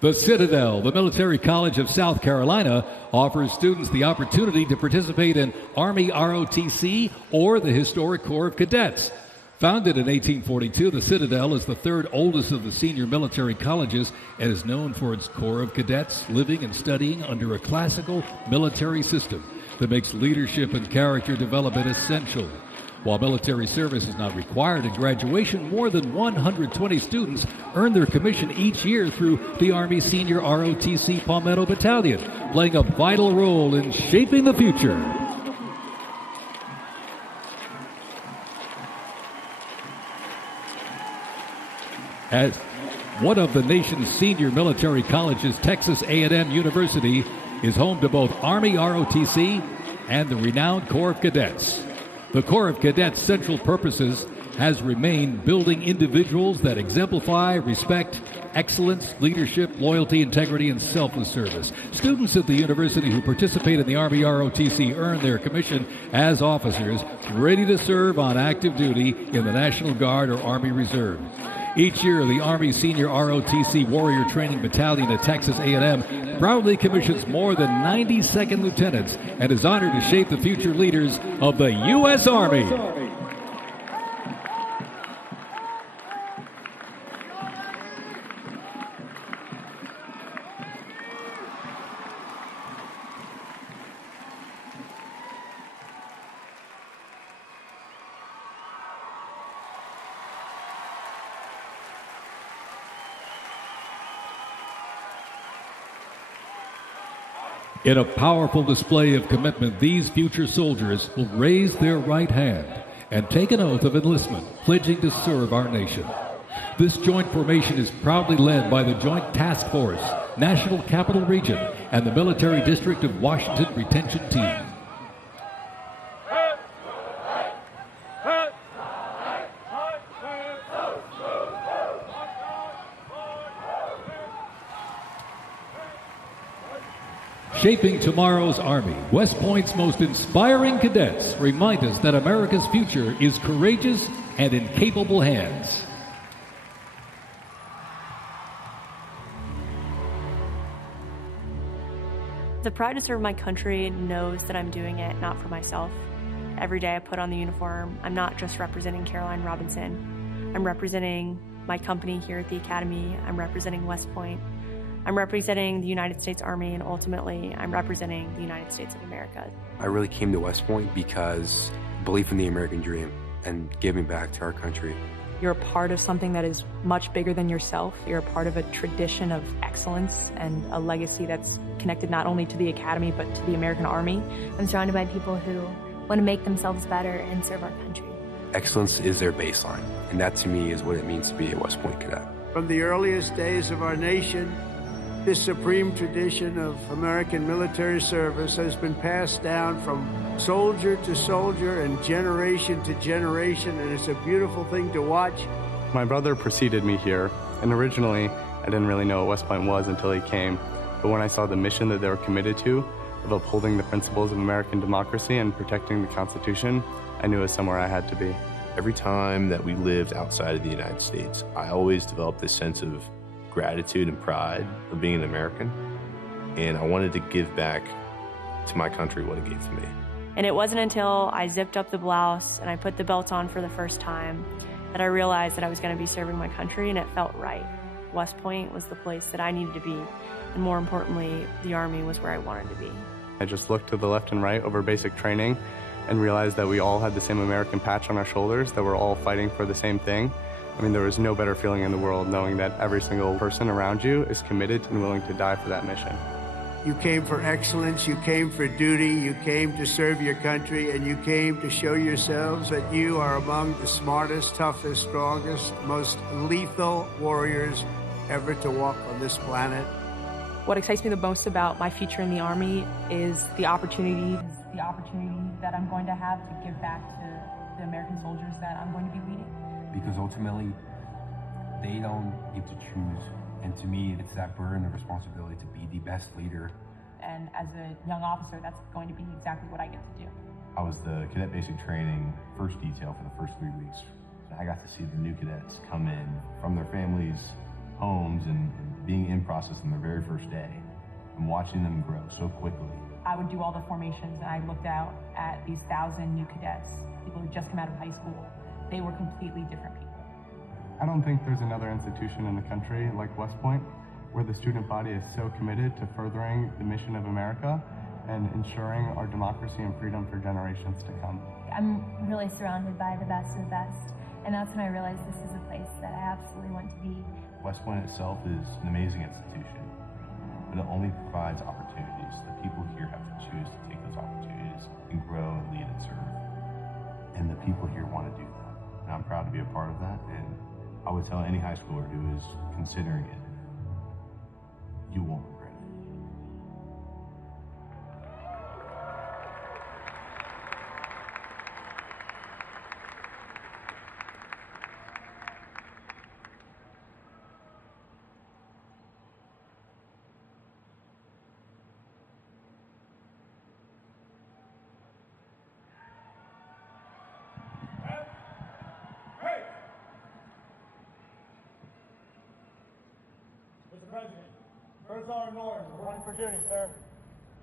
The Citadel, the Military College of South Carolina, offers students the opportunity to participate in Army ROTC or the Historic Corps of Cadets. Founded in 1842, the Citadel is the 3rd oldest of the senior military colleges and is known for its Corps of Cadets living and studying under a classical military system that makes leadership and character development essential. While military service is not required at graduation, more than 120 students earn their commission each year through the Army Senior ROTC Palmetto Battalion, playing a vital role in shaping the future. As one of the nation's senior military colleges, Texas A&M University is home to both Army ROTC and the renowned Corps of Cadets. The Corps of Cadets' central purposes has remained building individuals that exemplify respect, excellence, leadership, loyalty, integrity, and selfless service. Students at the university who participate in the Army ROTC earn their commission as officers ready to serve on active duty in the National Guard or Army Reserve. Each year, the Army Senior ROTC Warrior Training Battalion at Texas A&M proudly commissions more than 90 second lieutenants and is honored to shape the future leaders of the U.S. Army. In a powerful display of commitment, these future soldiers will raise their right hand and take an oath of enlistment, pledging to serve our nation. This joint formation is proudly led by the Joint Task Force, National Capital Region, and the Military District of Washington Retention Team. shaping tomorrow's Army, West Point's most inspiring cadets remind us that America's future is courageous and in capable hands. The pride to serve my country knows that I'm doing it not for myself. Every day I put on the uniform, I'm not just representing Caroline Robinson. I'm representing my company here at the Academy. I'm representing West Point. I'm representing the United States Army, and ultimately, I'm representing the United States of America. I really came to West Point because belief in the American dream and giving back to our country. You're a part of something that is much bigger than yourself. You're a part of a tradition of excellence and a legacy that's connected not only to the Academy, but to the American Army. I'm surrounded by people who want to make themselves better and serve our country. Excellence is their baseline, and that to me is what it means to be a West Point cadet. From the earliest days of our nation, this supreme tradition of American military service has been passed down from soldier to soldier and generation to generation, and it's a beautiful thing to watch. My brother preceded me here, and originally I didn't really know what West Point was until he came. But when I saw the mission that they were committed to, of upholding the principles of American democracy and protecting the Constitution, I knew it was somewhere I had to be. Every time that we lived outside of the United States, I always developed this sense of gratitude and pride of being an American, and I wanted to give back to my country what it gave to me. And it wasn't until I zipped up the blouse and I put the belt on for the first time that I realized that I was going to be serving my country, and it felt right. West Point was the place that I needed to be, and more importantly, the Army was where I wanted to be. I just looked to the left and right over basic training and realized that we all had the same American patch on our shoulders, that we're all fighting for the same thing. I mean, there was no better feeling in the world knowing that every single person around you is committed and willing to die for that mission. You came for excellence, you came for duty, you came to serve your country, and you came to show yourselves that you are among the smartest, toughest, strongest, most lethal warriors ever to walk on this planet. What excites me the most about my future in the Army is the opportunity that I'm going to have to give back to the American soldiers that I'm going to be leading. Because ultimately, they don't get to choose. And to me, it's that burden of responsibility to be the best leader. And as a young officer, that's going to be exactly what I get to do. I was the cadet basic training first detail for the first 3 weeks. And I got to see the new cadets come in from their families' homes and being in process on their very first day and watching them grow so quickly. I would do all the formations, and I looked out at these 1,000 new cadets, people who just come out of high school. They were completely different people. I don't think there's another institution in the country like West Point where the student body is so committed to furthering the mission of America and ensuring our democracy and freedom for generations to come. I'm really surrounded by the best of the best, and that's when I realized this is a place that I absolutely want to be. West Point itself is an amazing institution, but it only provides opportunities. The people here have to choose to take those opportunities and grow and lead and serve. And the people here want to do that. And I'm proud to be a part of that. And I would tell any high schooler who is considering it, you won't regret it. Mr. President, First Sergeant Norton, reporting for duty, sir.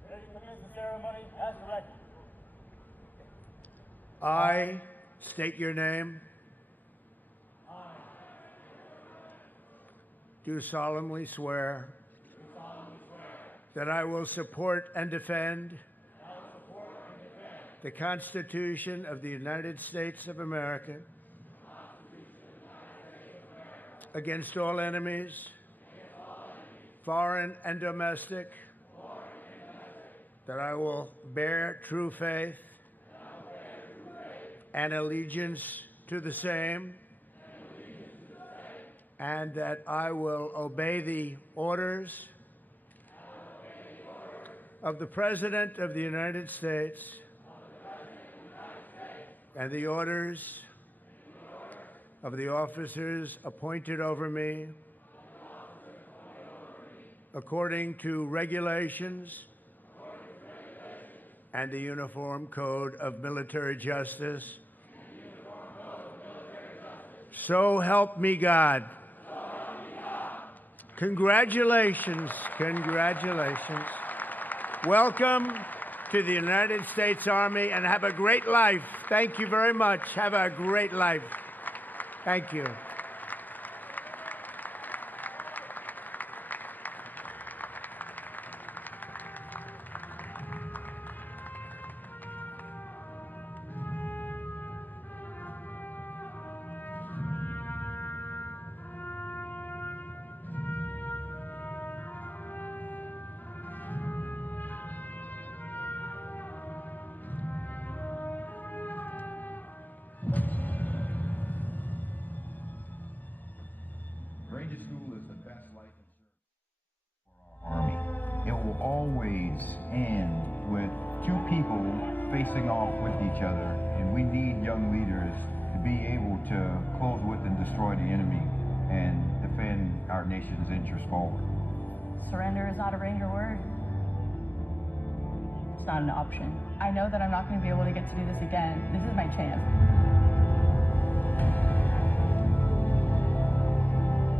Ready to commence the ceremony as directed. I state your name. Do solemnly swear that I will support and defend the Constitution of the United States of America against all enemies, foreign and domestic, that I will bear true faith and allegiance to the same, and that I will obey the orders of the President of the United States and the orders of the officers appointed over me according to regulations and the Uniform Code of Military Justice. So help me God. Congratulations, congratulations. Welcome to the United States Army, and have a great life. Thank you very much. Have a great life. Thank you. Ranger School is the best life insurance for our Army. It will always end with two people facing off with each other, and we need young leaders to be able to close with and destroy the enemy and defend our nation's interests forward. Surrender is not a Ranger word. It's not an option. I know that I'm not going to be able to get to do this again. This is my chance.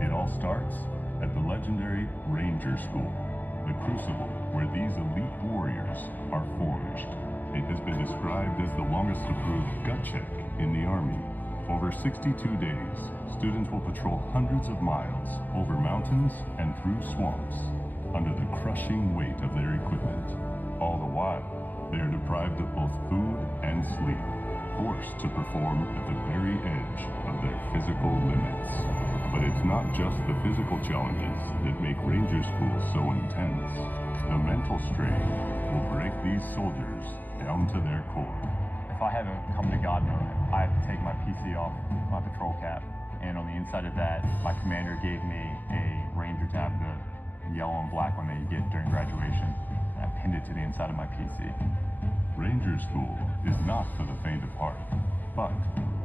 It all starts at the legendary Ranger School, the crucible where these elite warriors are forged. It has been described as the longest approved gut check in the Army. Over 62 days, students will patrol hundreds of miles over mountains and through swamps under the crushing weight of their equipment. All the while, they are deprived of both food and sleep, forced to perform at the very edge of their physical limits. But it's not just the physical challenges that make Ranger School so intense. The mental strain will break these soldiers down to their core. If I have a come to God moment, I have to take my PC off my patrol cap, and on the inside of that, my commander gave me a Ranger tab, the yellow and black one that you get during graduation, and I pinned it to the inside of my PC. Ranger School is not for the faint of heart, but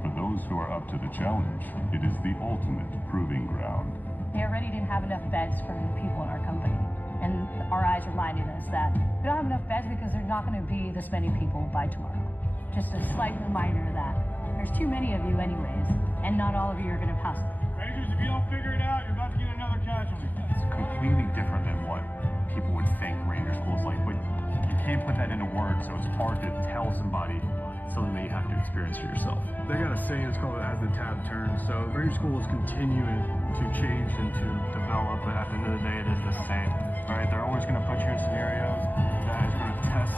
for those who are up to the challenge, it is the ultimate proving ground. We already didn't have enough beds for the people in our company, and our eyes reminded us that we don't have enough beds because there's not going to be this many people by tomorrow. Just a slight reminder of that. There's too many of you anyways, and not all of you are going to pass it. Rangers, if you don't figure it out, you're about to get another casualty. It's completely different than what people would think Ranger School is like, but you can't put that into words, so it's hard to tell somebody something that you have to experience for yourself. They got a saying, it's called as the tab turns. So Ranger School is continuing to change and to develop, but at the end of the day, it is the same. All right, they're always going to put you in scenarios that is going to test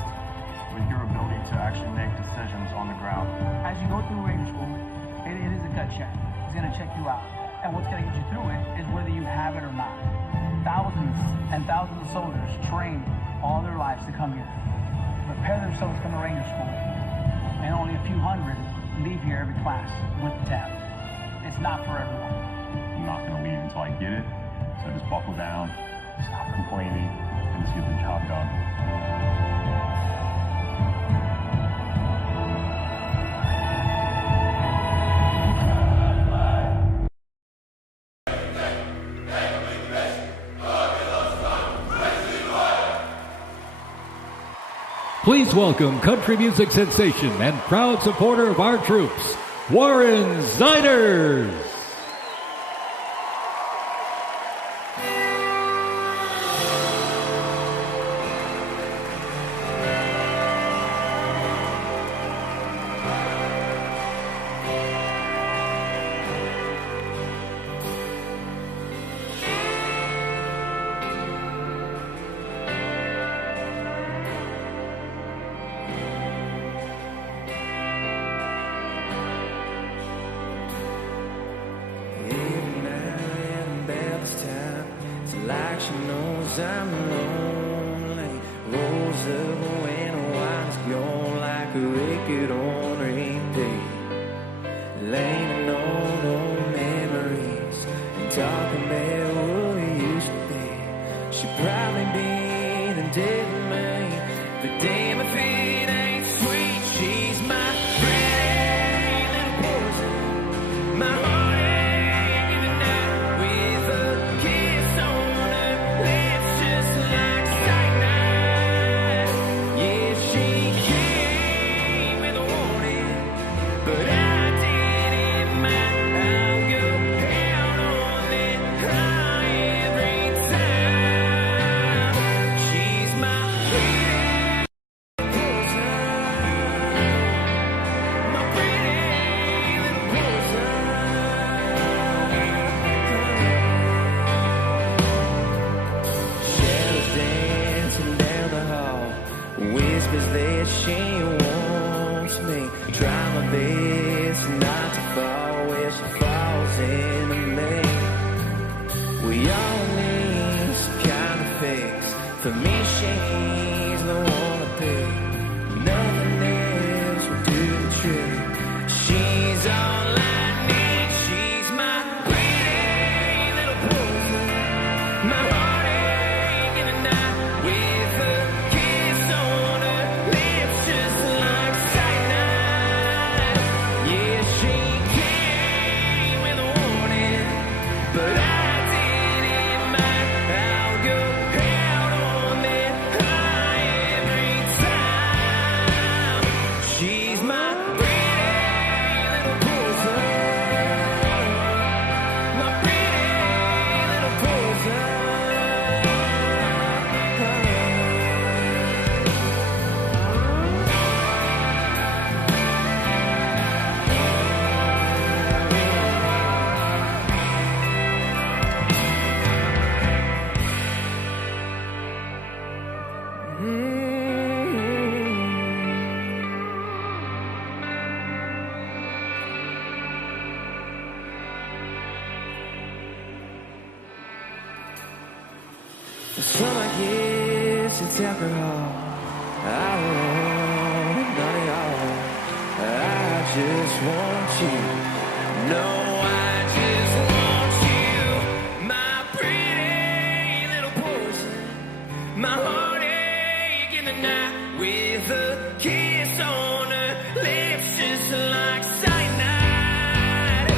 with your ability to actually make decisions on the ground. As you go through Ranger School, it is a gut check. It's going to check you out. And what's going to get you through it is whether you have it or not. Thousands and thousands of soldiers train all their lives to come here, prepare themselves to come to Ranger School, and only a few hundred leave here every class with the tab. It's not for everyone. I'm not going to leave until I get it, so just buckle down, stop complaining, and just get the job done. Please welcome country music sensation and proud supporter of our troops, Warren Ziders. Like she knows I'm lonely. Rolls up when a wine's gone like a record on repeat. Laying on old memories and talking about what we used to be. She'd probably be the death of me, but damn if it ain't sweet. She's my pretty little poison, my heart. She For me, she's the one to pick. Nothing else will do the trick. She's all I need. She's my pretty little poison. My heartache in the night with a kiss on her lips just like cyanide. Yeah, she came with a warning, but I didn't mind. I'll go out on that high every time. She's my pretty little poison. My pretty little poison. The summer kiss, it's alcohol. I want none of y'all. I just want you. No, I just want you. My pretty little poison. My heartache in the night with a kiss on her lips just like cyanide.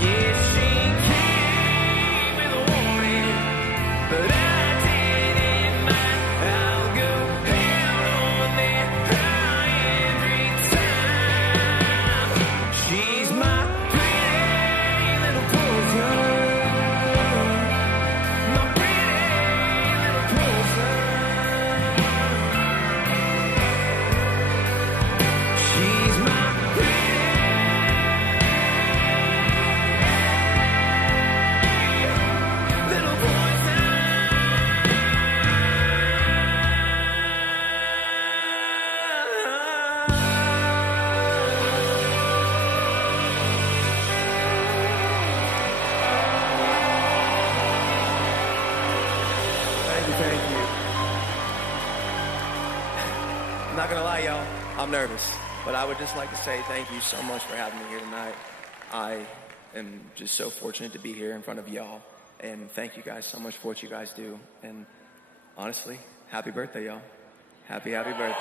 Yeah, she came with a warning, but I didn't mind. I'll go out on that high every time. She's my pretty little poison. My pretty little poison. She's my pretty little poison. Thank you. I'm not gonna lie, y'all. I'm nervous, but I would just like to say thank you so much for having me here tonight. I am just so fortunate to be here in front of y'all, and thank you guys so much for what you guys do. And honestly, happy birthday, y'all. Happy birthday.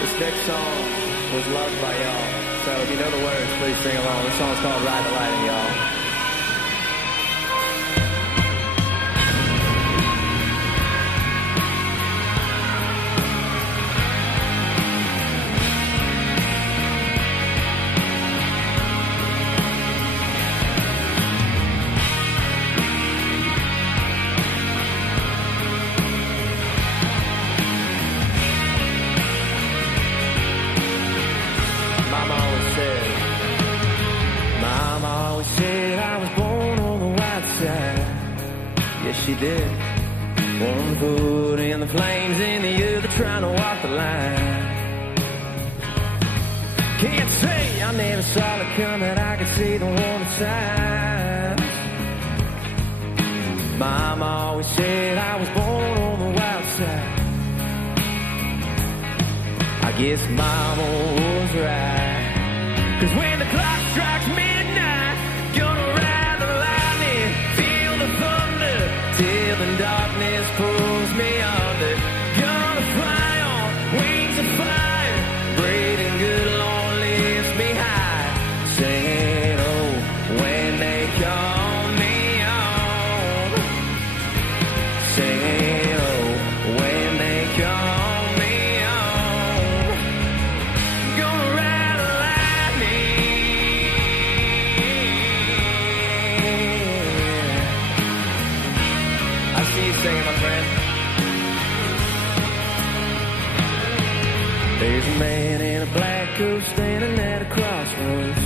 This next song was loved by y'all. So if you know the words, please sing along. This song's called Ride the Lightning, y'all. Mama always said I was born on the right side. Yes, she did. One foot in the flames and the other trying to walk the line. Can't say I never saw it coming. I could see the warning signs. Mama always said I was born on the wild side. I guess Mama was right. 'Cause when the clock strikes midnight, gonna ride the lightning, feel the thunder, till the darkness pulls me under. Gonna fly on wings of fire, breathing good, Lord lifts me high. Singing, oh, when they call me on. Singing, oh, when they call me on. Gonna ride the lightning. I see you singing, my friend. There's a man in a black coat standing at a crossroads.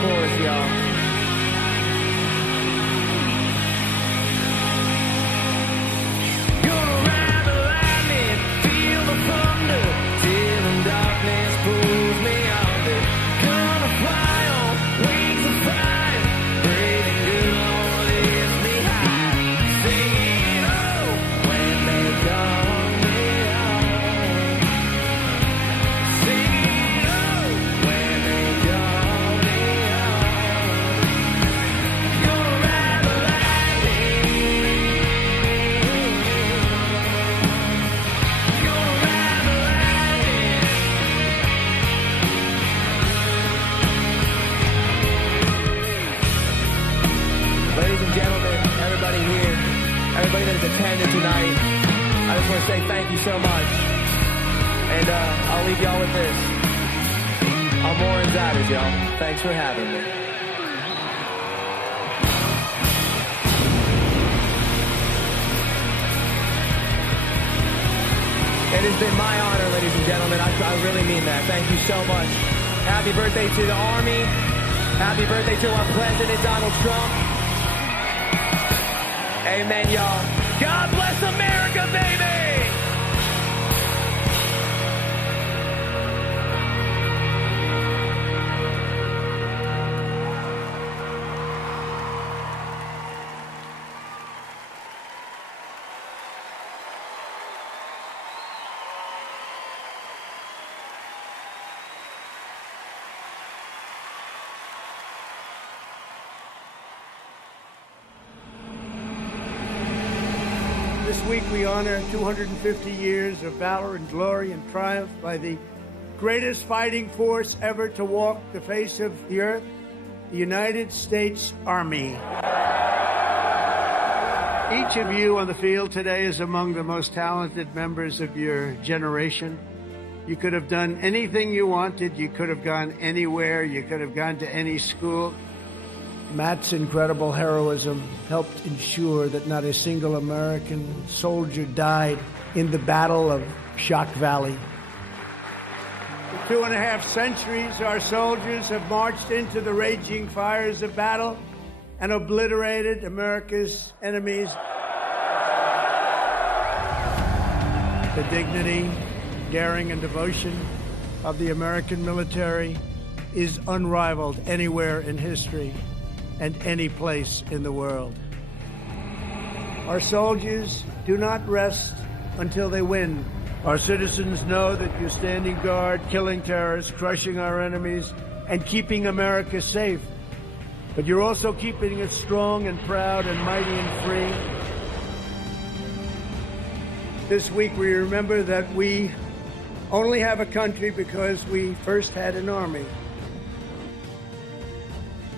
chorus, y'all. Gonna ride the lightning, feel the thunder, till the darkness pulls me under. Gonna fly on wings of fire, brave and good, Lord, lift me high. Singing, oh, when they call me home. Singing, oh, when they call me home. Gonna ride the lightning. Gonna ride the lightning. Ladies and gentlemen, everybody here, everybody that is attending tonight, I just want to say thank you so much. And I'll leave y'all with this. I'm more anxiety, y'all. Thanks for having me. It has been my honor, ladies and gentlemen. I really mean that. Thank you so much. Happy birthday to the Army. Happy birthday to our President, Donald Trump. Amen, y'all. God bless America, baby! This week we honor 250 years of valor and glory and triumph by the greatest fighting force ever to walk the face of the earth, the United States Army. Each of you on the field today is among the most talented members of your generation. You could have done anything you wanted. You could have gone anywhere. You could have gone to any school. Matt's incredible heroism helped ensure that not a single American soldier died in the Battle of Shock Valley. For 2.5 centuries, our soldiers have marched into the raging fires of battle and obliterated America's enemies. The dignity, daring, and devotion of the American military is unrivaled anywhere in history and any place in the world. Our soldiers do not rest until they win. Our citizens know that you're standing guard, killing terrorists, crushing our enemies, and keeping America safe. But you're also keeping it strong and proud and mighty and free. This week we remember that we only have a country because we first had an army.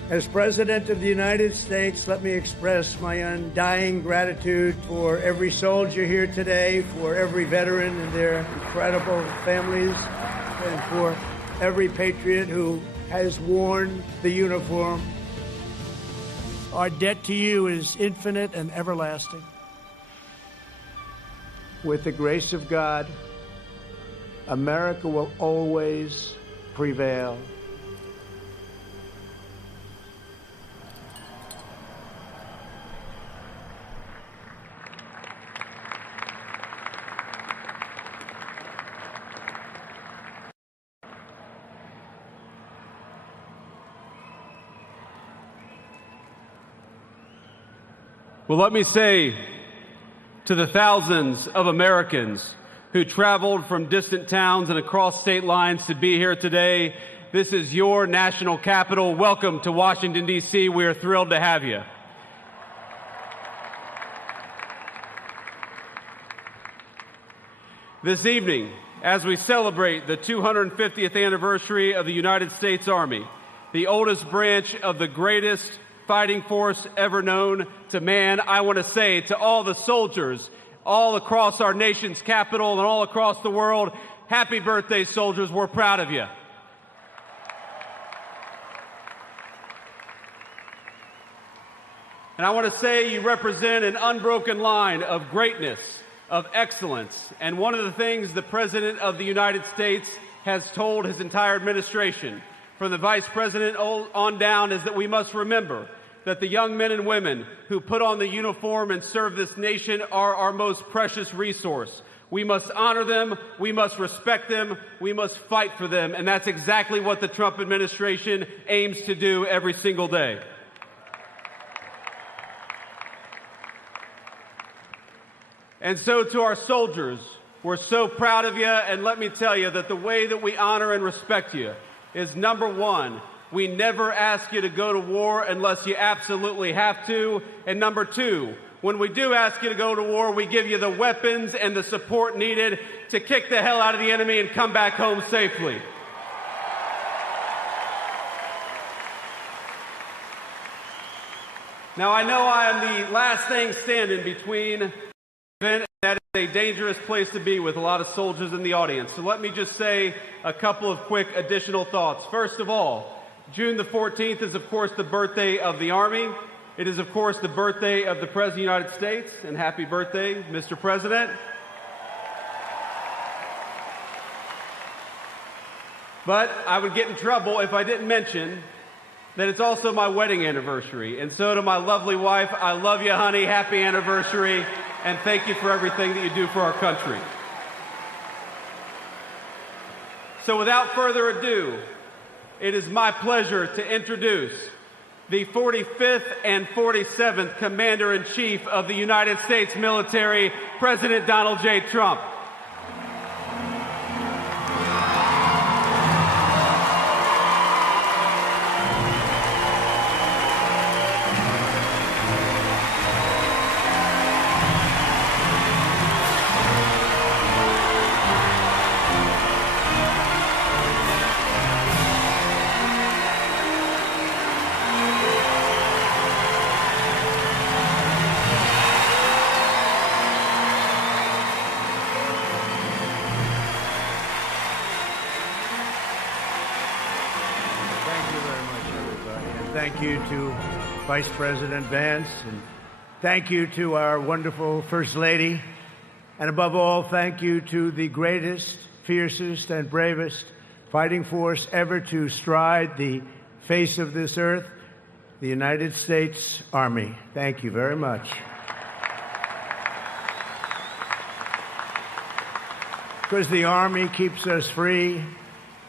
As President of the United States, let me express my undying gratitude for every soldier here today, for every veteran and their incredible families, and for every patriot who has worn the uniform. Our debt to you is infinite and everlasting. With the grace of God, America will always prevail. Well, let me say to the thousands of Americans who traveled from distant towns and across state lines to be here today, this is your national capital. Welcome to Washington, D.C. We are thrilled to have you. This evening, as we celebrate the 250th anniversary of the United States Army, the oldest branch of the greatest fighting force ever known to man, I want to say to all the soldiers all across our nation's capital and all across the world, happy birthday, soldiers. We're proud of you. And I want to say you represent an unbroken line of greatness, of excellence. And one of the things the President of the United States has told his entire administration from the Vice President on down is that we must remember that the young men and women who put on the uniform and serve this nation are our most precious resource. We must honor them, we must respect them, we must fight for them, and that's exactly what the Trump administration aims to do every single day. And so to our soldiers, we're so proud of you, and let me tell you that the way that we honor and respect you is, number one, we never ask you to go to war unless you absolutely have to, and number two, when we do ask you to go to war, we give you the weapons and the support needed to kick the hell out of the enemy and come back home safely. Now, I know I am the last thing standing between event, and that is a dangerous place to be with a lot of soldiers in the audience. So let me just say a couple of quick additional thoughts. First of all, June the 14th is, of course, the birthday of the Army. It is, of course, the birthday of the President of the United States, and happy birthday, Mr. President. But I would get in trouble if I didn't mention that it's also my wedding anniversary. And so to my lovely wife, I love you, honey. Happy anniversary. And thank you for everything that you do for our country. So without further ado, it is my pleasure to introduce the 45th and 47th Commander-in-Chief of the United States military, President Donald J. Trump. Thank you to Vice President Vance, and thank you to our wonderful First Lady, and above all, thank you to the greatest, fiercest, and bravest fighting force ever to stride the face of this earth, the United States Army. Thank you very much. Because the Army keeps us free,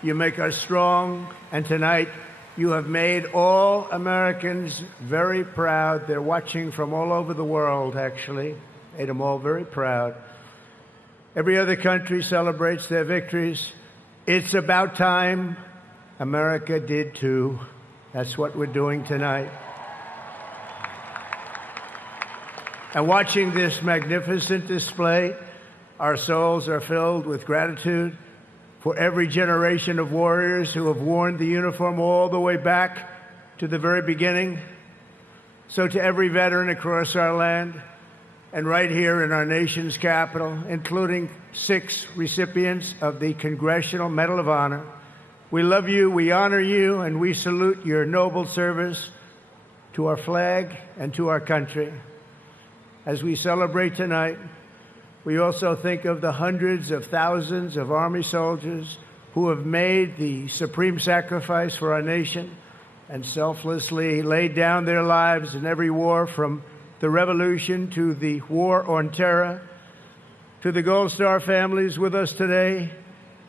you make us strong, and tonight you have made all Americans very proud. They're watching from all over the world, actually. Made them all very proud. Every other country celebrates their victories. It's about time America did too. That's what we're doing tonight. And watching this magnificent display, our souls are filled with gratitude for every generation of warriors who have worn the uniform all the way back to the very beginning. So to every veteran across our land, and right here in our nation's capital, including 6 recipients of the Congressional Medal of Honor, we love you, we honor you, and we salute your noble service to our flag and to our country. As we celebrate tonight, we also think of the hundreds of thousands of Army soldiers who have made the supreme sacrifice for our nation and selflessly laid down their lives in every war, from the Revolution to the War on Terror. To the Gold Star families with us today,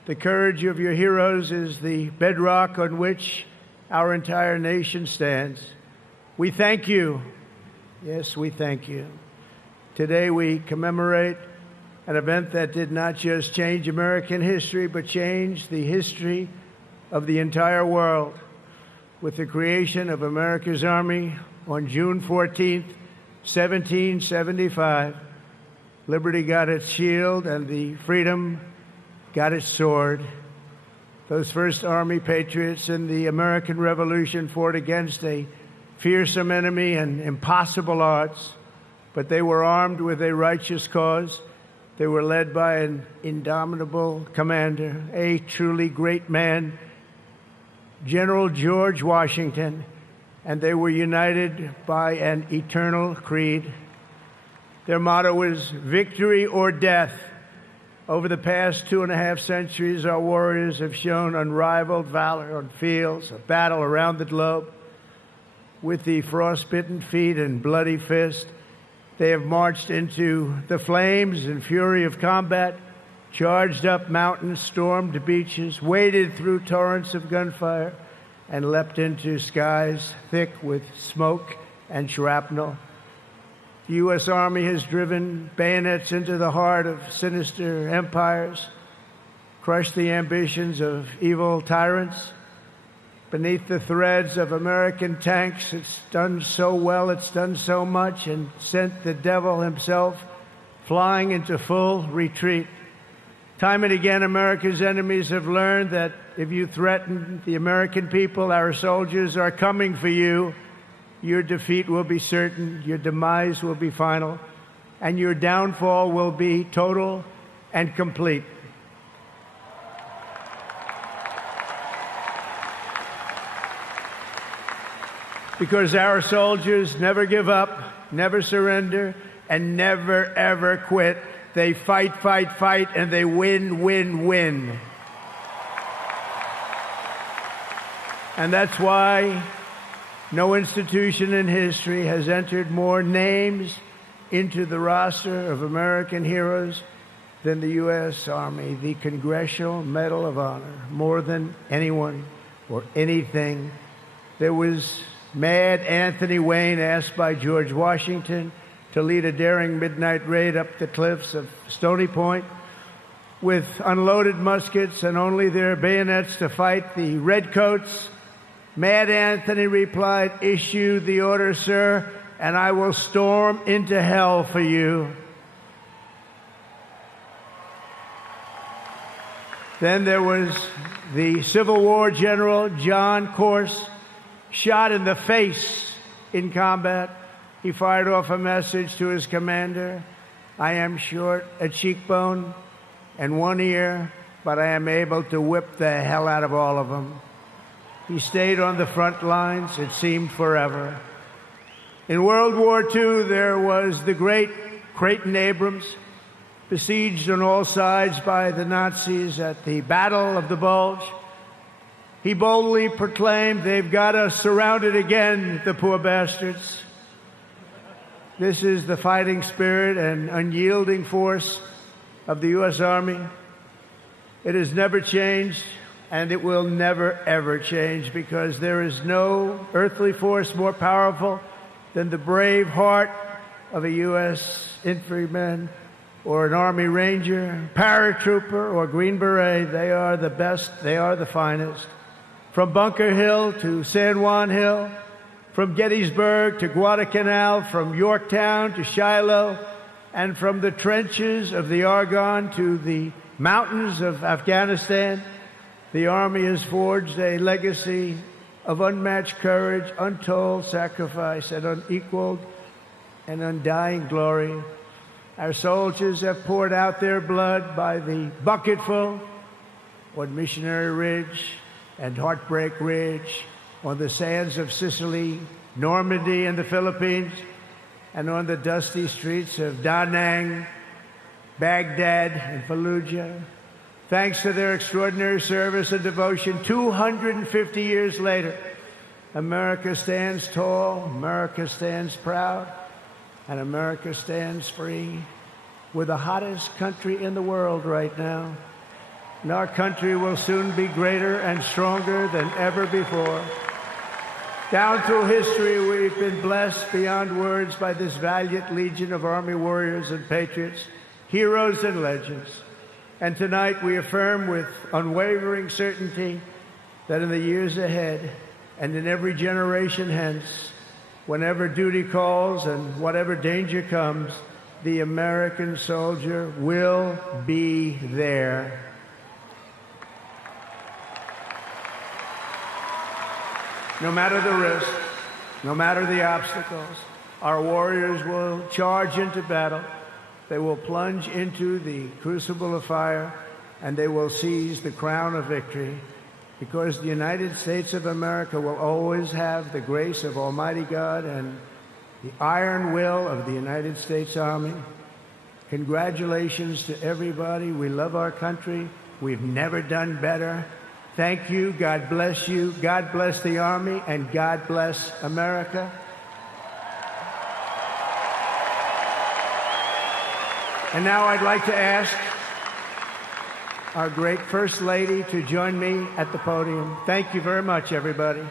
the courage of your heroes is the bedrock on which our entire nation stands. We thank you. Yes, we thank you. Today we commemorate an event that did not just change American history, but changed the history of the entire world. With the creation of America's Army on June 14th, 1775, liberty got its shield and the freedom got its sword. Those first Army patriots in the American Revolution fought against a fearsome enemy and impossible odds, but they were armed with a righteous cause. They were led by an indomitable commander, a truly great man, General George Washington, and they were united by an eternal creed. Their motto was victory or death, Over the past 2.5 centuries, our warriors have shown unrivaled valor on fields of battle around the globe. With the frostbitten feet and bloody fist, they have marched into the flames and fury of combat, charged up mountains, stormed beaches, waded through torrents of gunfire, and leapt into skies thick with smoke and shrapnel. The U.S. Army has driven bayonets into the heart of sinister empires, crushed the ambitions of evil tyrants. Beneath the threads of American tanks, it's done so well, it's done so much, and sent the devil himself flying into full retreat. Time and again, America's enemies have learned that if you threaten the American people, our soldiers are coming for you. Your defeat will be certain, your demise will be final, and your downfall will be total and complete. Because our soldiers never give up, never surrender, and never, ever quit. They fight, fight, fight, and they win, win, win. And that's why no institution in history has entered more names into the roster of American heroes than the U.S. Army, the Congressional Medal of Honor, more than anyone or anything. There was Mad Anthony Wayne, asked by George Washington to lead a daring midnight raid up the cliffs of Stony Point with unloaded muskets and only their bayonets to fight the redcoats. Mad Anthony replied, "Issue the order, sir, and I will storm into hell for you." Then there was the Civil War general, John Corse, shot in the face in combat. He fired off a message to his commander: "I am short a cheekbone and one ear, but I am able to whip the hell out of all of them." He stayed on the front lines, it seemed forever. In World War II, there was the great Creighton Abrams, besieged on all sides by the Nazis at the Battle of the Bulge. He boldly proclaimed, "They've got us surrounded again, the poor bastards." This is the fighting spirit and unyielding force of the U.S. Army. It has never changed, and it will never, ever change, because there is no earthly force more powerful than the brave heart of a U.S. infantryman or an Army Ranger, paratrooper, or Green Beret. They are the best, they are the finest. From Bunker Hill to San Juan Hill, from Gettysburg to Guadalcanal, from Yorktown to Shiloh, and from the trenches of the Argonne to the mountains of Afghanistan, the Army has forged a legacy of unmatched courage, untold sacrifice, and unequaled and undying glory. Our soldiers have poured out their blood by the bucketful on Missionary Ridge and Heartbreak Ridge, on the sands of Sicily, Normandy, and the Philippines, and on the dusty streets of Da Nang, Baghdad, and Fallujah. Thanks to their extraordinary service and devotion, 250 years later, America stands tall, America stands proud, and America stands free. We're the hottest country in the world right now, and our country will soon be greater and stronger than ever before. Down through history, we've been blessed beyond words by this valiant legion of Army warriors and patriots, heroes and legends. And tonight we affirm with unwavering certainty that in the years ahead and in every generation hence, whenever duty calls and whatever danger comes, the American soldier will be there. No matter the risk, no matter the obstacles, our warriors will charge into battle. They will plunge into the crucible of fire, and they will seize the crown of victory, because the United States of America will always have the grace of Almighty God and the iron will of the United States Army. Congratulations to everybody. We love our country. We've never done better. Thank you. God bless you. God bless the Army, and God bless America. And now I'd like to ask our great First Lady to join me at the podium. Thank you very much, everybody.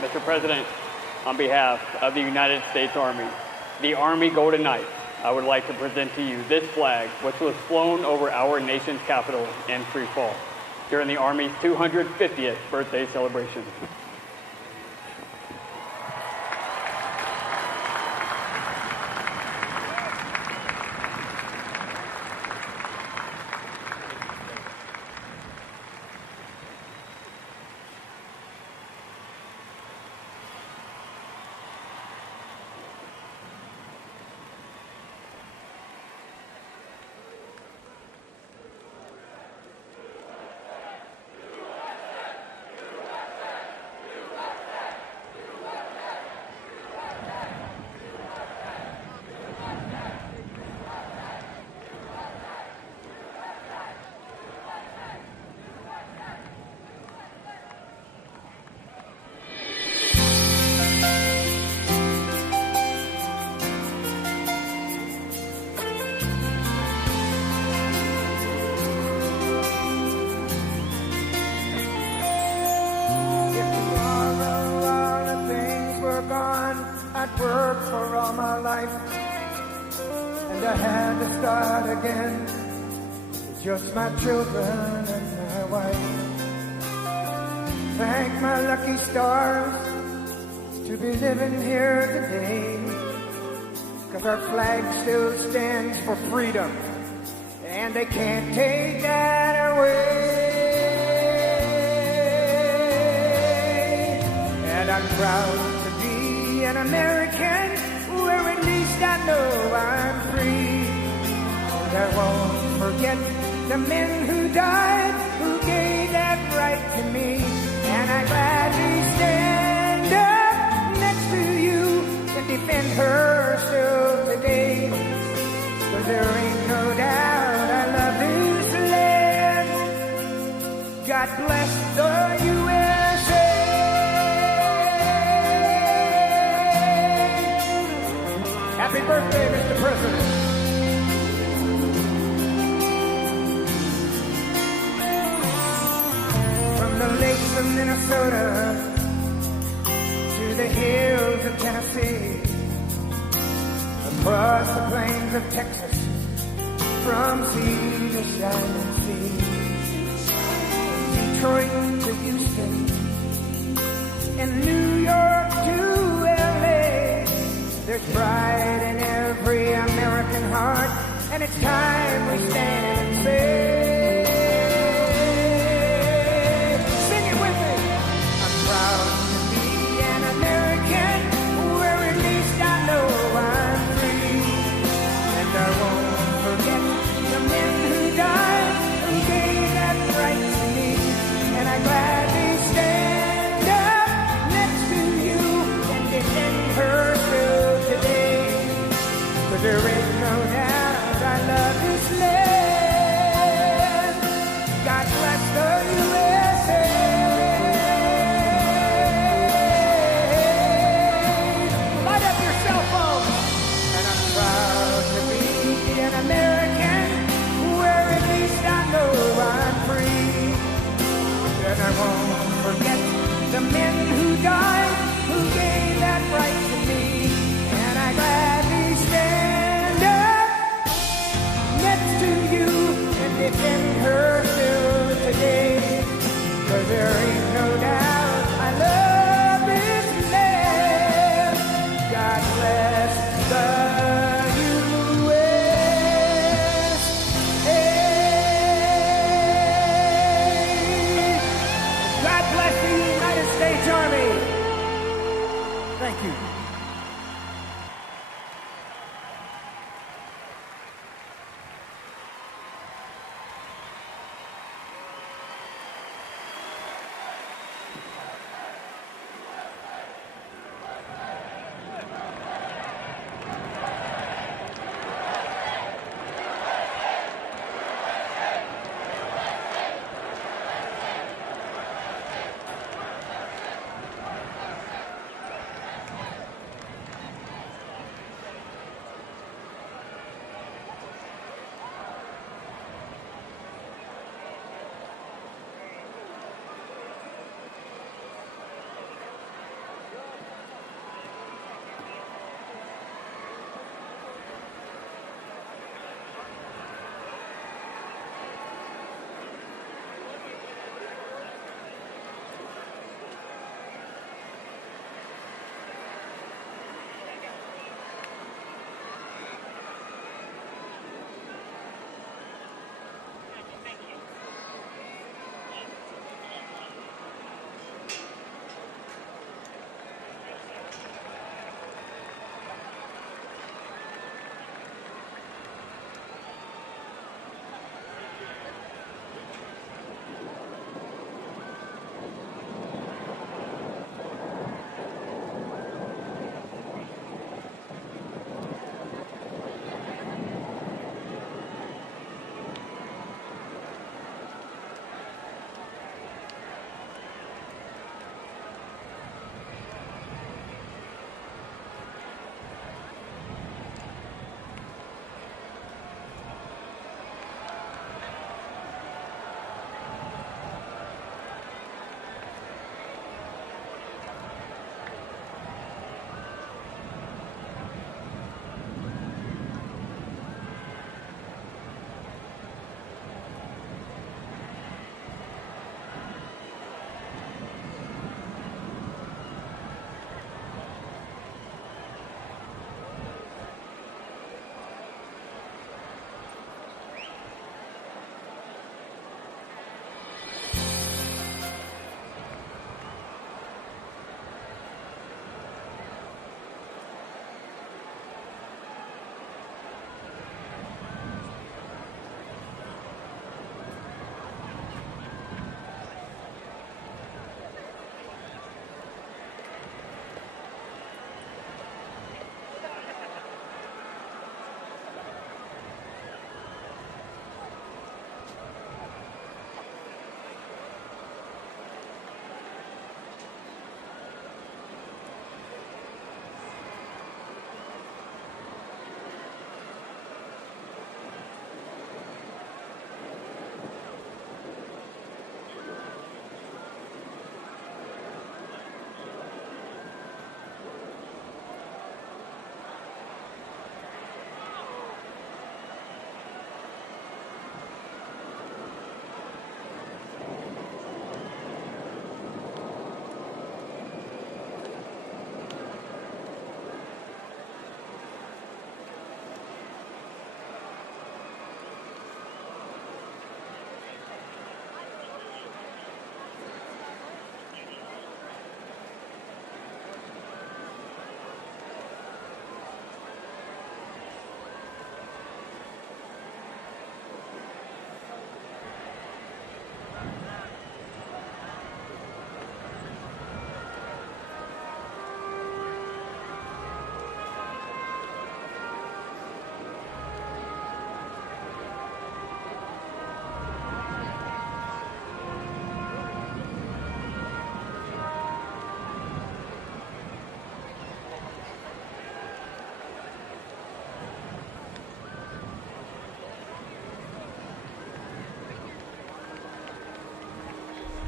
Mr. President, on behalf of the United States Army, the Army Golden Knights, I would like to present to you this flag, which was flown over our nation's capital in free fall during the Army's 250th birthday celebration. I'd worked for all my life, and I had to start again with just my children and my wife. Thank my lucky stars to be living here today, 'cause our flag still stands for freedom, and they can't take that away. And I'm proud to be an American, where at least I know I'm free. And I won't forget the men who died, who gave that right to me. And I gladly stand up next to you and defend her still today. 'Cause there ain't no doubt I love this land. God bless the USA. Happy birthday, Mr. President. From the lakes of Minnesota to the hills of Tennessee, across the plains of Texas, from sea to shining sea, Detroit to Houston, and New York to LA. There's pride in every American heart, and it's time we stand and say, sing it with me. I'm proud to be an American, where at least I know I'm free. And I won't forget the men who died, who gave that right to me. And I gladly stand up next to you and defend her still today. 'Cause there ain't no doubt I love this land. God bless the USA. Light up your cell phone. And I'm proud to be an American, where at least I know I'm free. And I won't forget the men who died, who gave that right to me. And I gladly stand up next to you and defend her still today. 'Cause there ain't no doubt I love Thank you.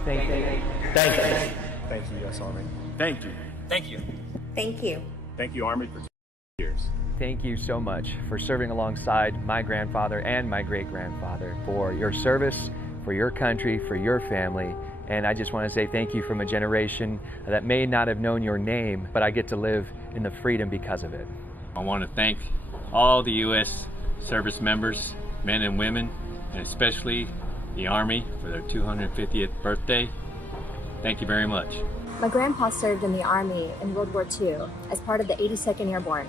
Thank you. Thank you. Thank you, U.S. Army. Thank you. Thank you. Thank you. Thank you, Army, for 2 years. Thank you so much for serving alongside my grandfather and my great-grandfather, for your service, for your country, for your family. And I just want to say thank you from a generation that may not have known your name, but I get to live in the freedom because of it. I want to thank all the U.S. service members, men and women, and especially the Army for their 250th birthday. Thank you very much. My grandpa served in the Army in World War II as part of the 82nd Airborne.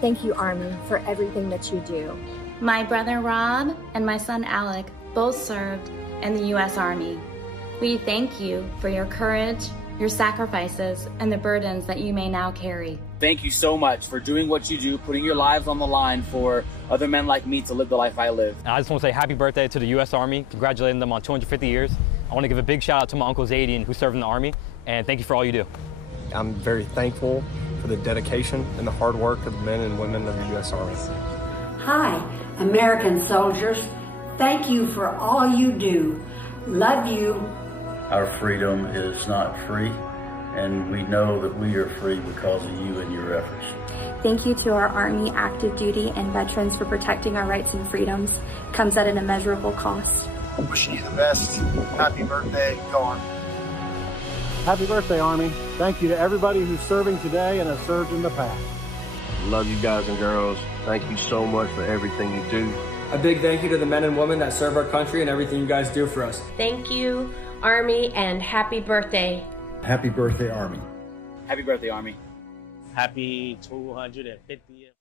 Thank you, Army, for everything that you do. My brother Rob and my son Alec both served in the U.S. Army. We thank you for your courage, your sacrifices, and the burdens that you may now carry. Thank you so much for doing what you do, putting your lives on the line for other men like me to live the life I live. I just want to say happy birthday to the U.S. Army, congratulating them on 250 years. I want to give a big shout out to my Uncle Zadian, who served in the Army, and thank you for all you do. I'm very thankful for the dedication and the hard work of the men and women of the U.S. Army. Hi, American soldiers. Thank you for all you do. Love you. Our freedom is not free, and we know that we are free because of you and your efforts. Thank you to our Army active duty and veterans for protecting our rights and freedoms. Comes at an immeasurable cost. Wishing you the best. Happy birthday. Go on. Happy birthday, Army. Thank you to everybody who's serving today and has served in the past. Love you guys and girls. Thank you so much for everything you do. A big thank you to the men and women that serve our country and everything you guys do for us. Thank you, Army, and happy birthday. Happy birthday, Army. Happy birthday, Army. Happy 250th.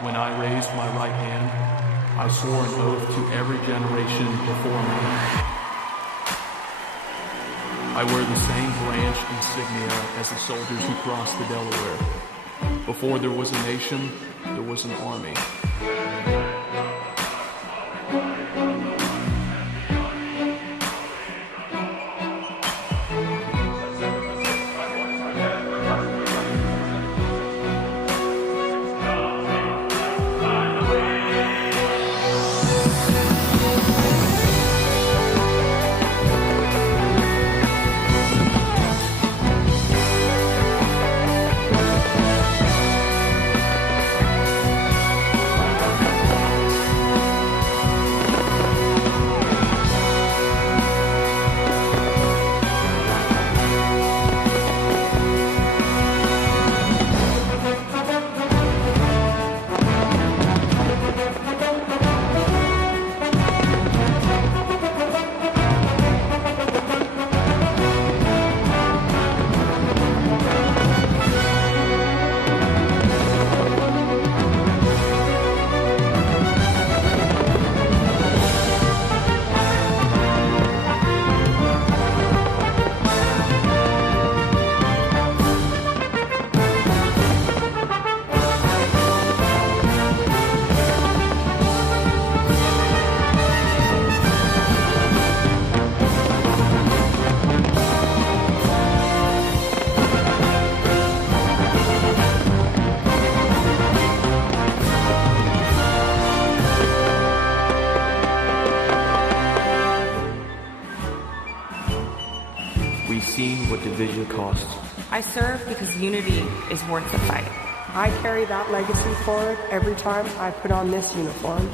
When I raised my right hand, I swore an oath to every generation before me. I wear the same branch insignia as the soldiers who crossed the Delaware. Before there was a nation, there was an army. individual costs. I serve because unity is worth the fight. I carry that legacy forward every time I put on this uniform.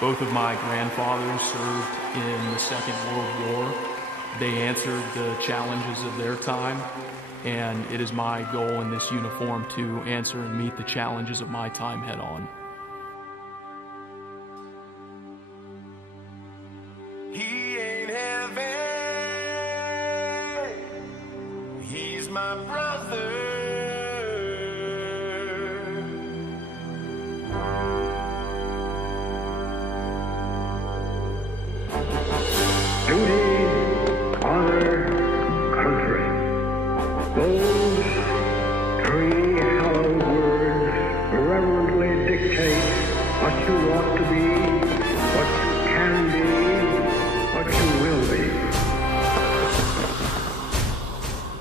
Both of my grandfathers served in the Second World War. They answered the challenges of their time, and it is my goal in this uniform to answer and meet the challenges of my time head on. He ain't heaven, he's my brother. Duty, honor, country. Those three hallowed words irreverently dictate what you ought to be, what you can be, what you will be.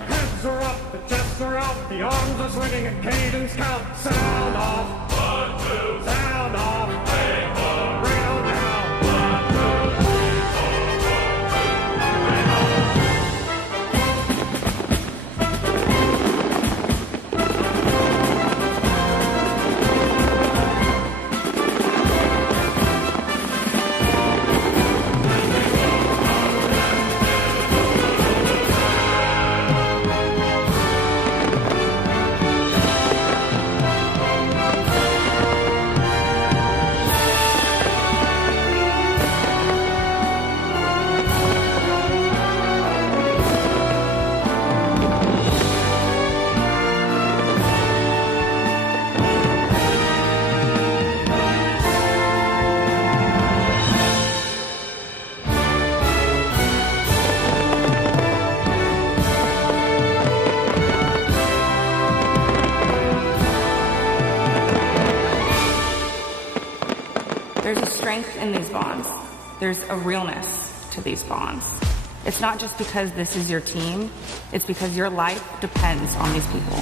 Heads are up, the chests are out, the arms are swinging, a cadence count. Sound off. 1, 2. Sound off. Bring it on now. 1, 2, 3, There's a strength in these bonds. There's a realness to these bonds. It's not just because this is your team, it's because your life depends on these people.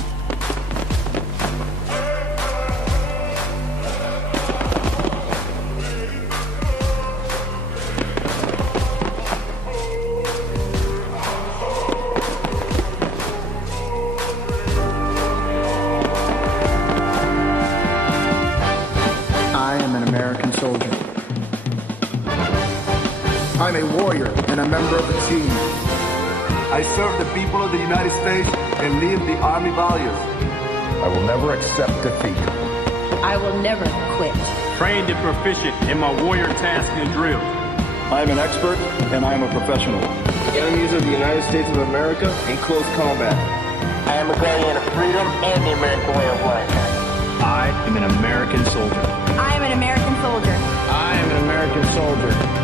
I'm a warrior and a member of the team. I serve the people of the United States and live the Army values. I will never accept defeat. I will never quit. Trained and proficient in my warrior task and drill. I am an expert and I am a professional. Enemies of the United States of America in close combat. I am a guardian of freedom and the American way of life. I am an American soldier. I am an American soldier. I am an American soldier.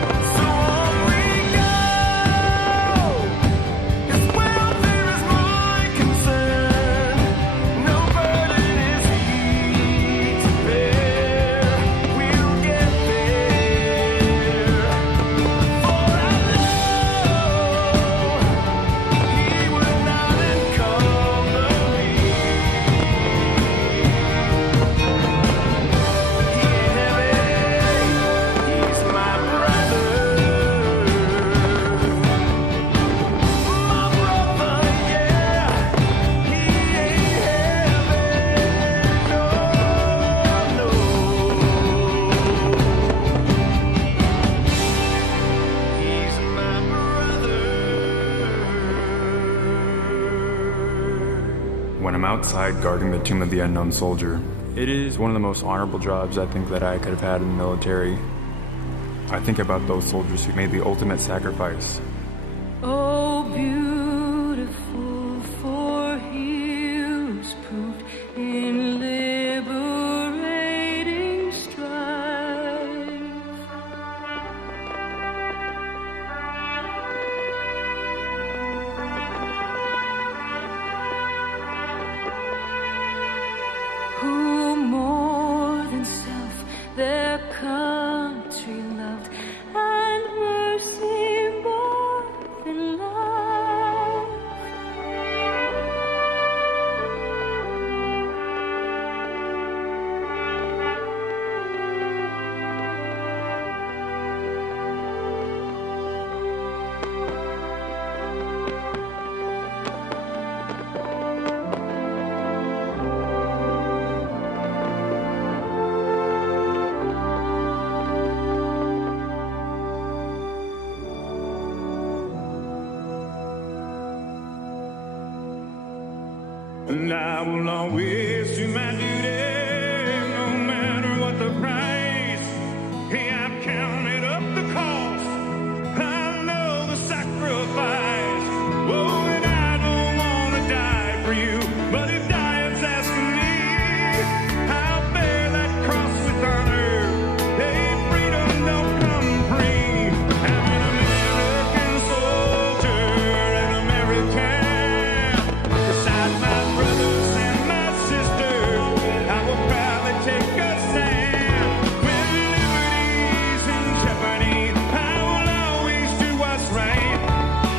outside guarding the tomb of the unknown soldier. It is one of the most honorable jobs I think that I could have had in the military. I think about those soldiers who made the ultimate sacrifice. Oh, beautiful for heroes proved in liberating strife. Who more than self their country loved, and mercy more than love. And I will always do my duty, no matter what the price. Hey, I've counted up the cost, I know the sacrifice. Oh, and I don't want to die for you, but if dying's asking me, I'll bear that cross with honor. Hey, freedom don't come free. I'm an American soldier, an American. Beside my brothers and my sisters, I will proudly take a stand. When liberty's in jeopardy, I will always do what's right.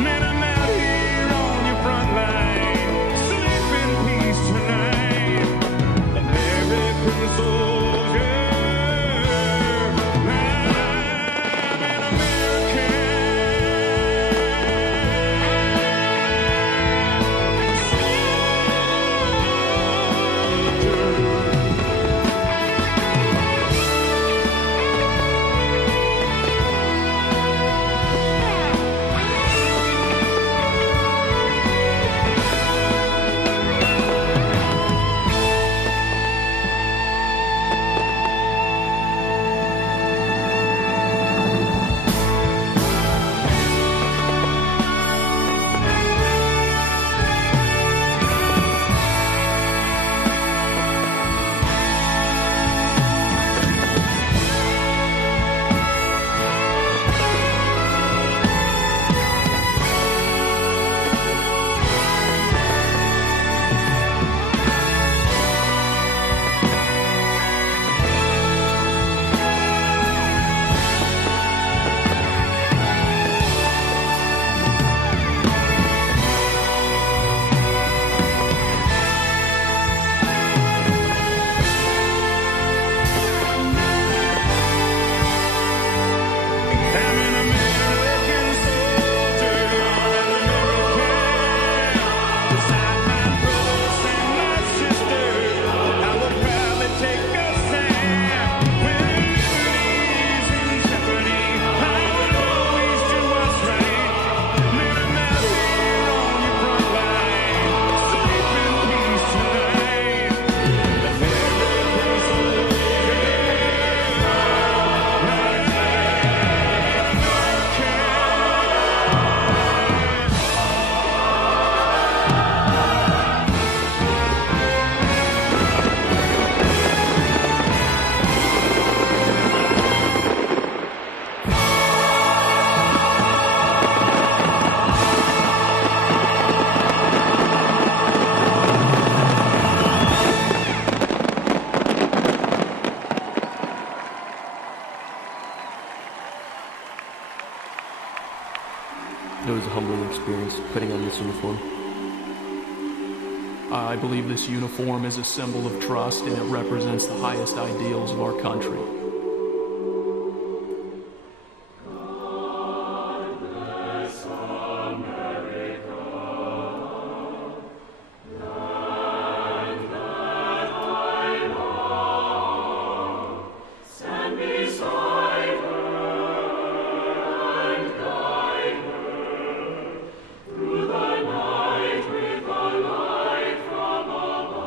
Man, I'm out here on your front line, sleep in peace tonight. American soldier, I'm an American. It was a humbling experience putting on this uniform. I believe this uniform is a symbol of trust, and it represents the highest ideals of our country. Through the night with a light from above.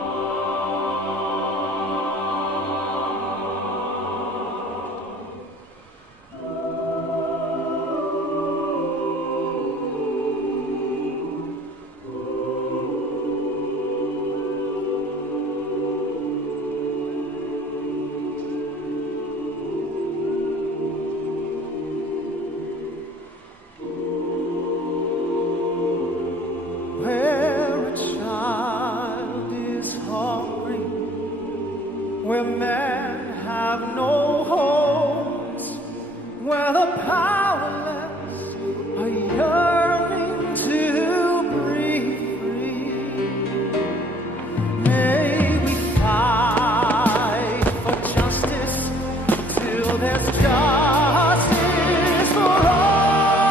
where men have no homes, where the powerless are yearning to breathe free. May we fight for justice till there's justice for all,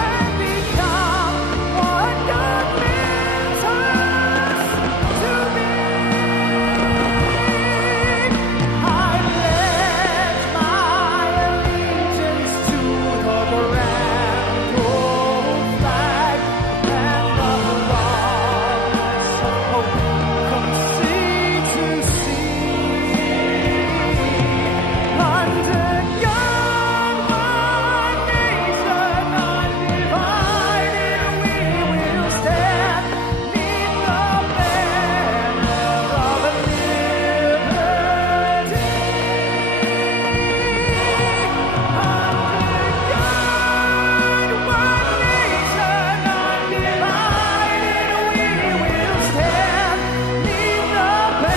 and become what God meant us to be. I pledge my allegiance to the grand old flag and the progress of hope from sea to sea. Under God, one nation undivided, we will stand 'neath the banner of liberty. Under God, one nation undivided, we will stand 'neath the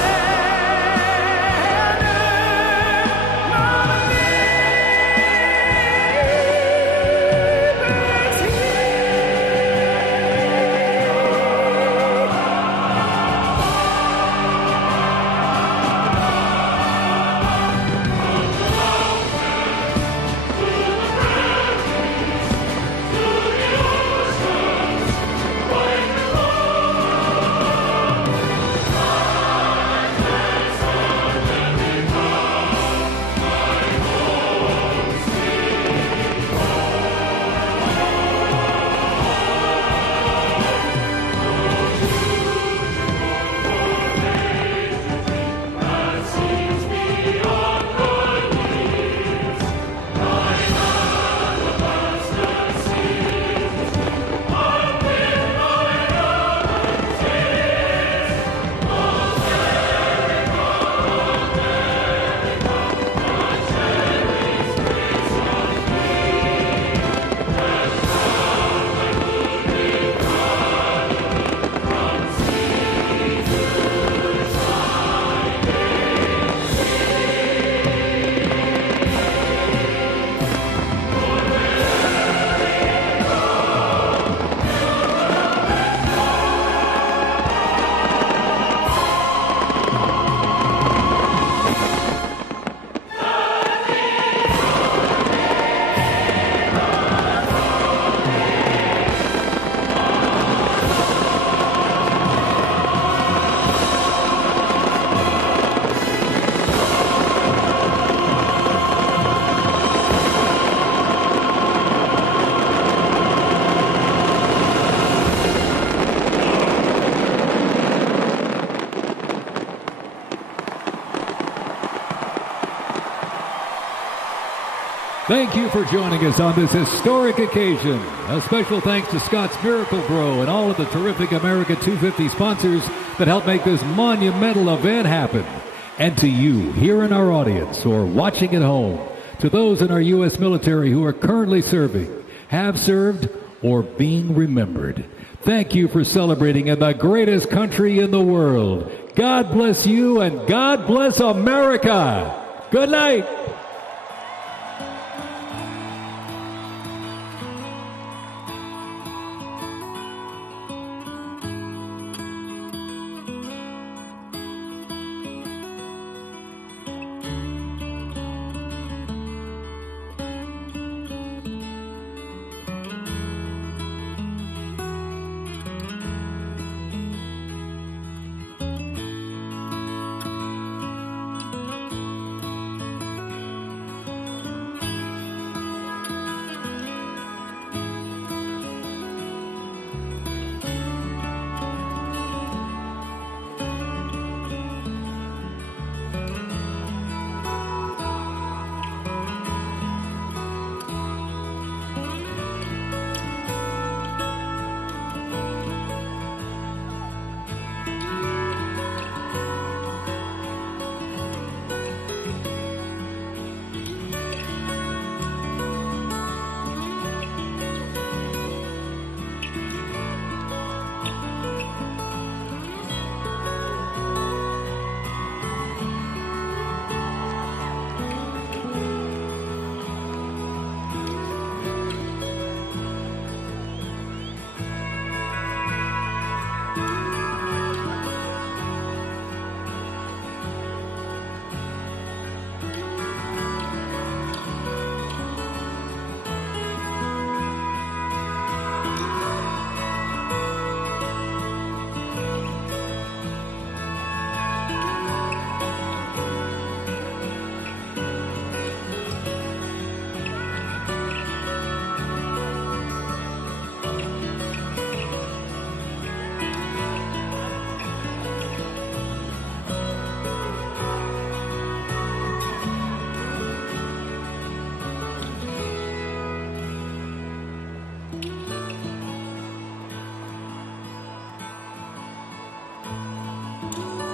Thank you for joining us on this historic occasion. A special thanks to Scott's Miracle Bro and all of the terrific America 250 sponsors that helped make this monumental event happen. And to you here in our audience or watching at home, to those in our U.S. military who are currently serving, have served, or being remembered. Thank you for celebrating in the greatest country in the world. God bless you and God bless America. Good night. Thank you.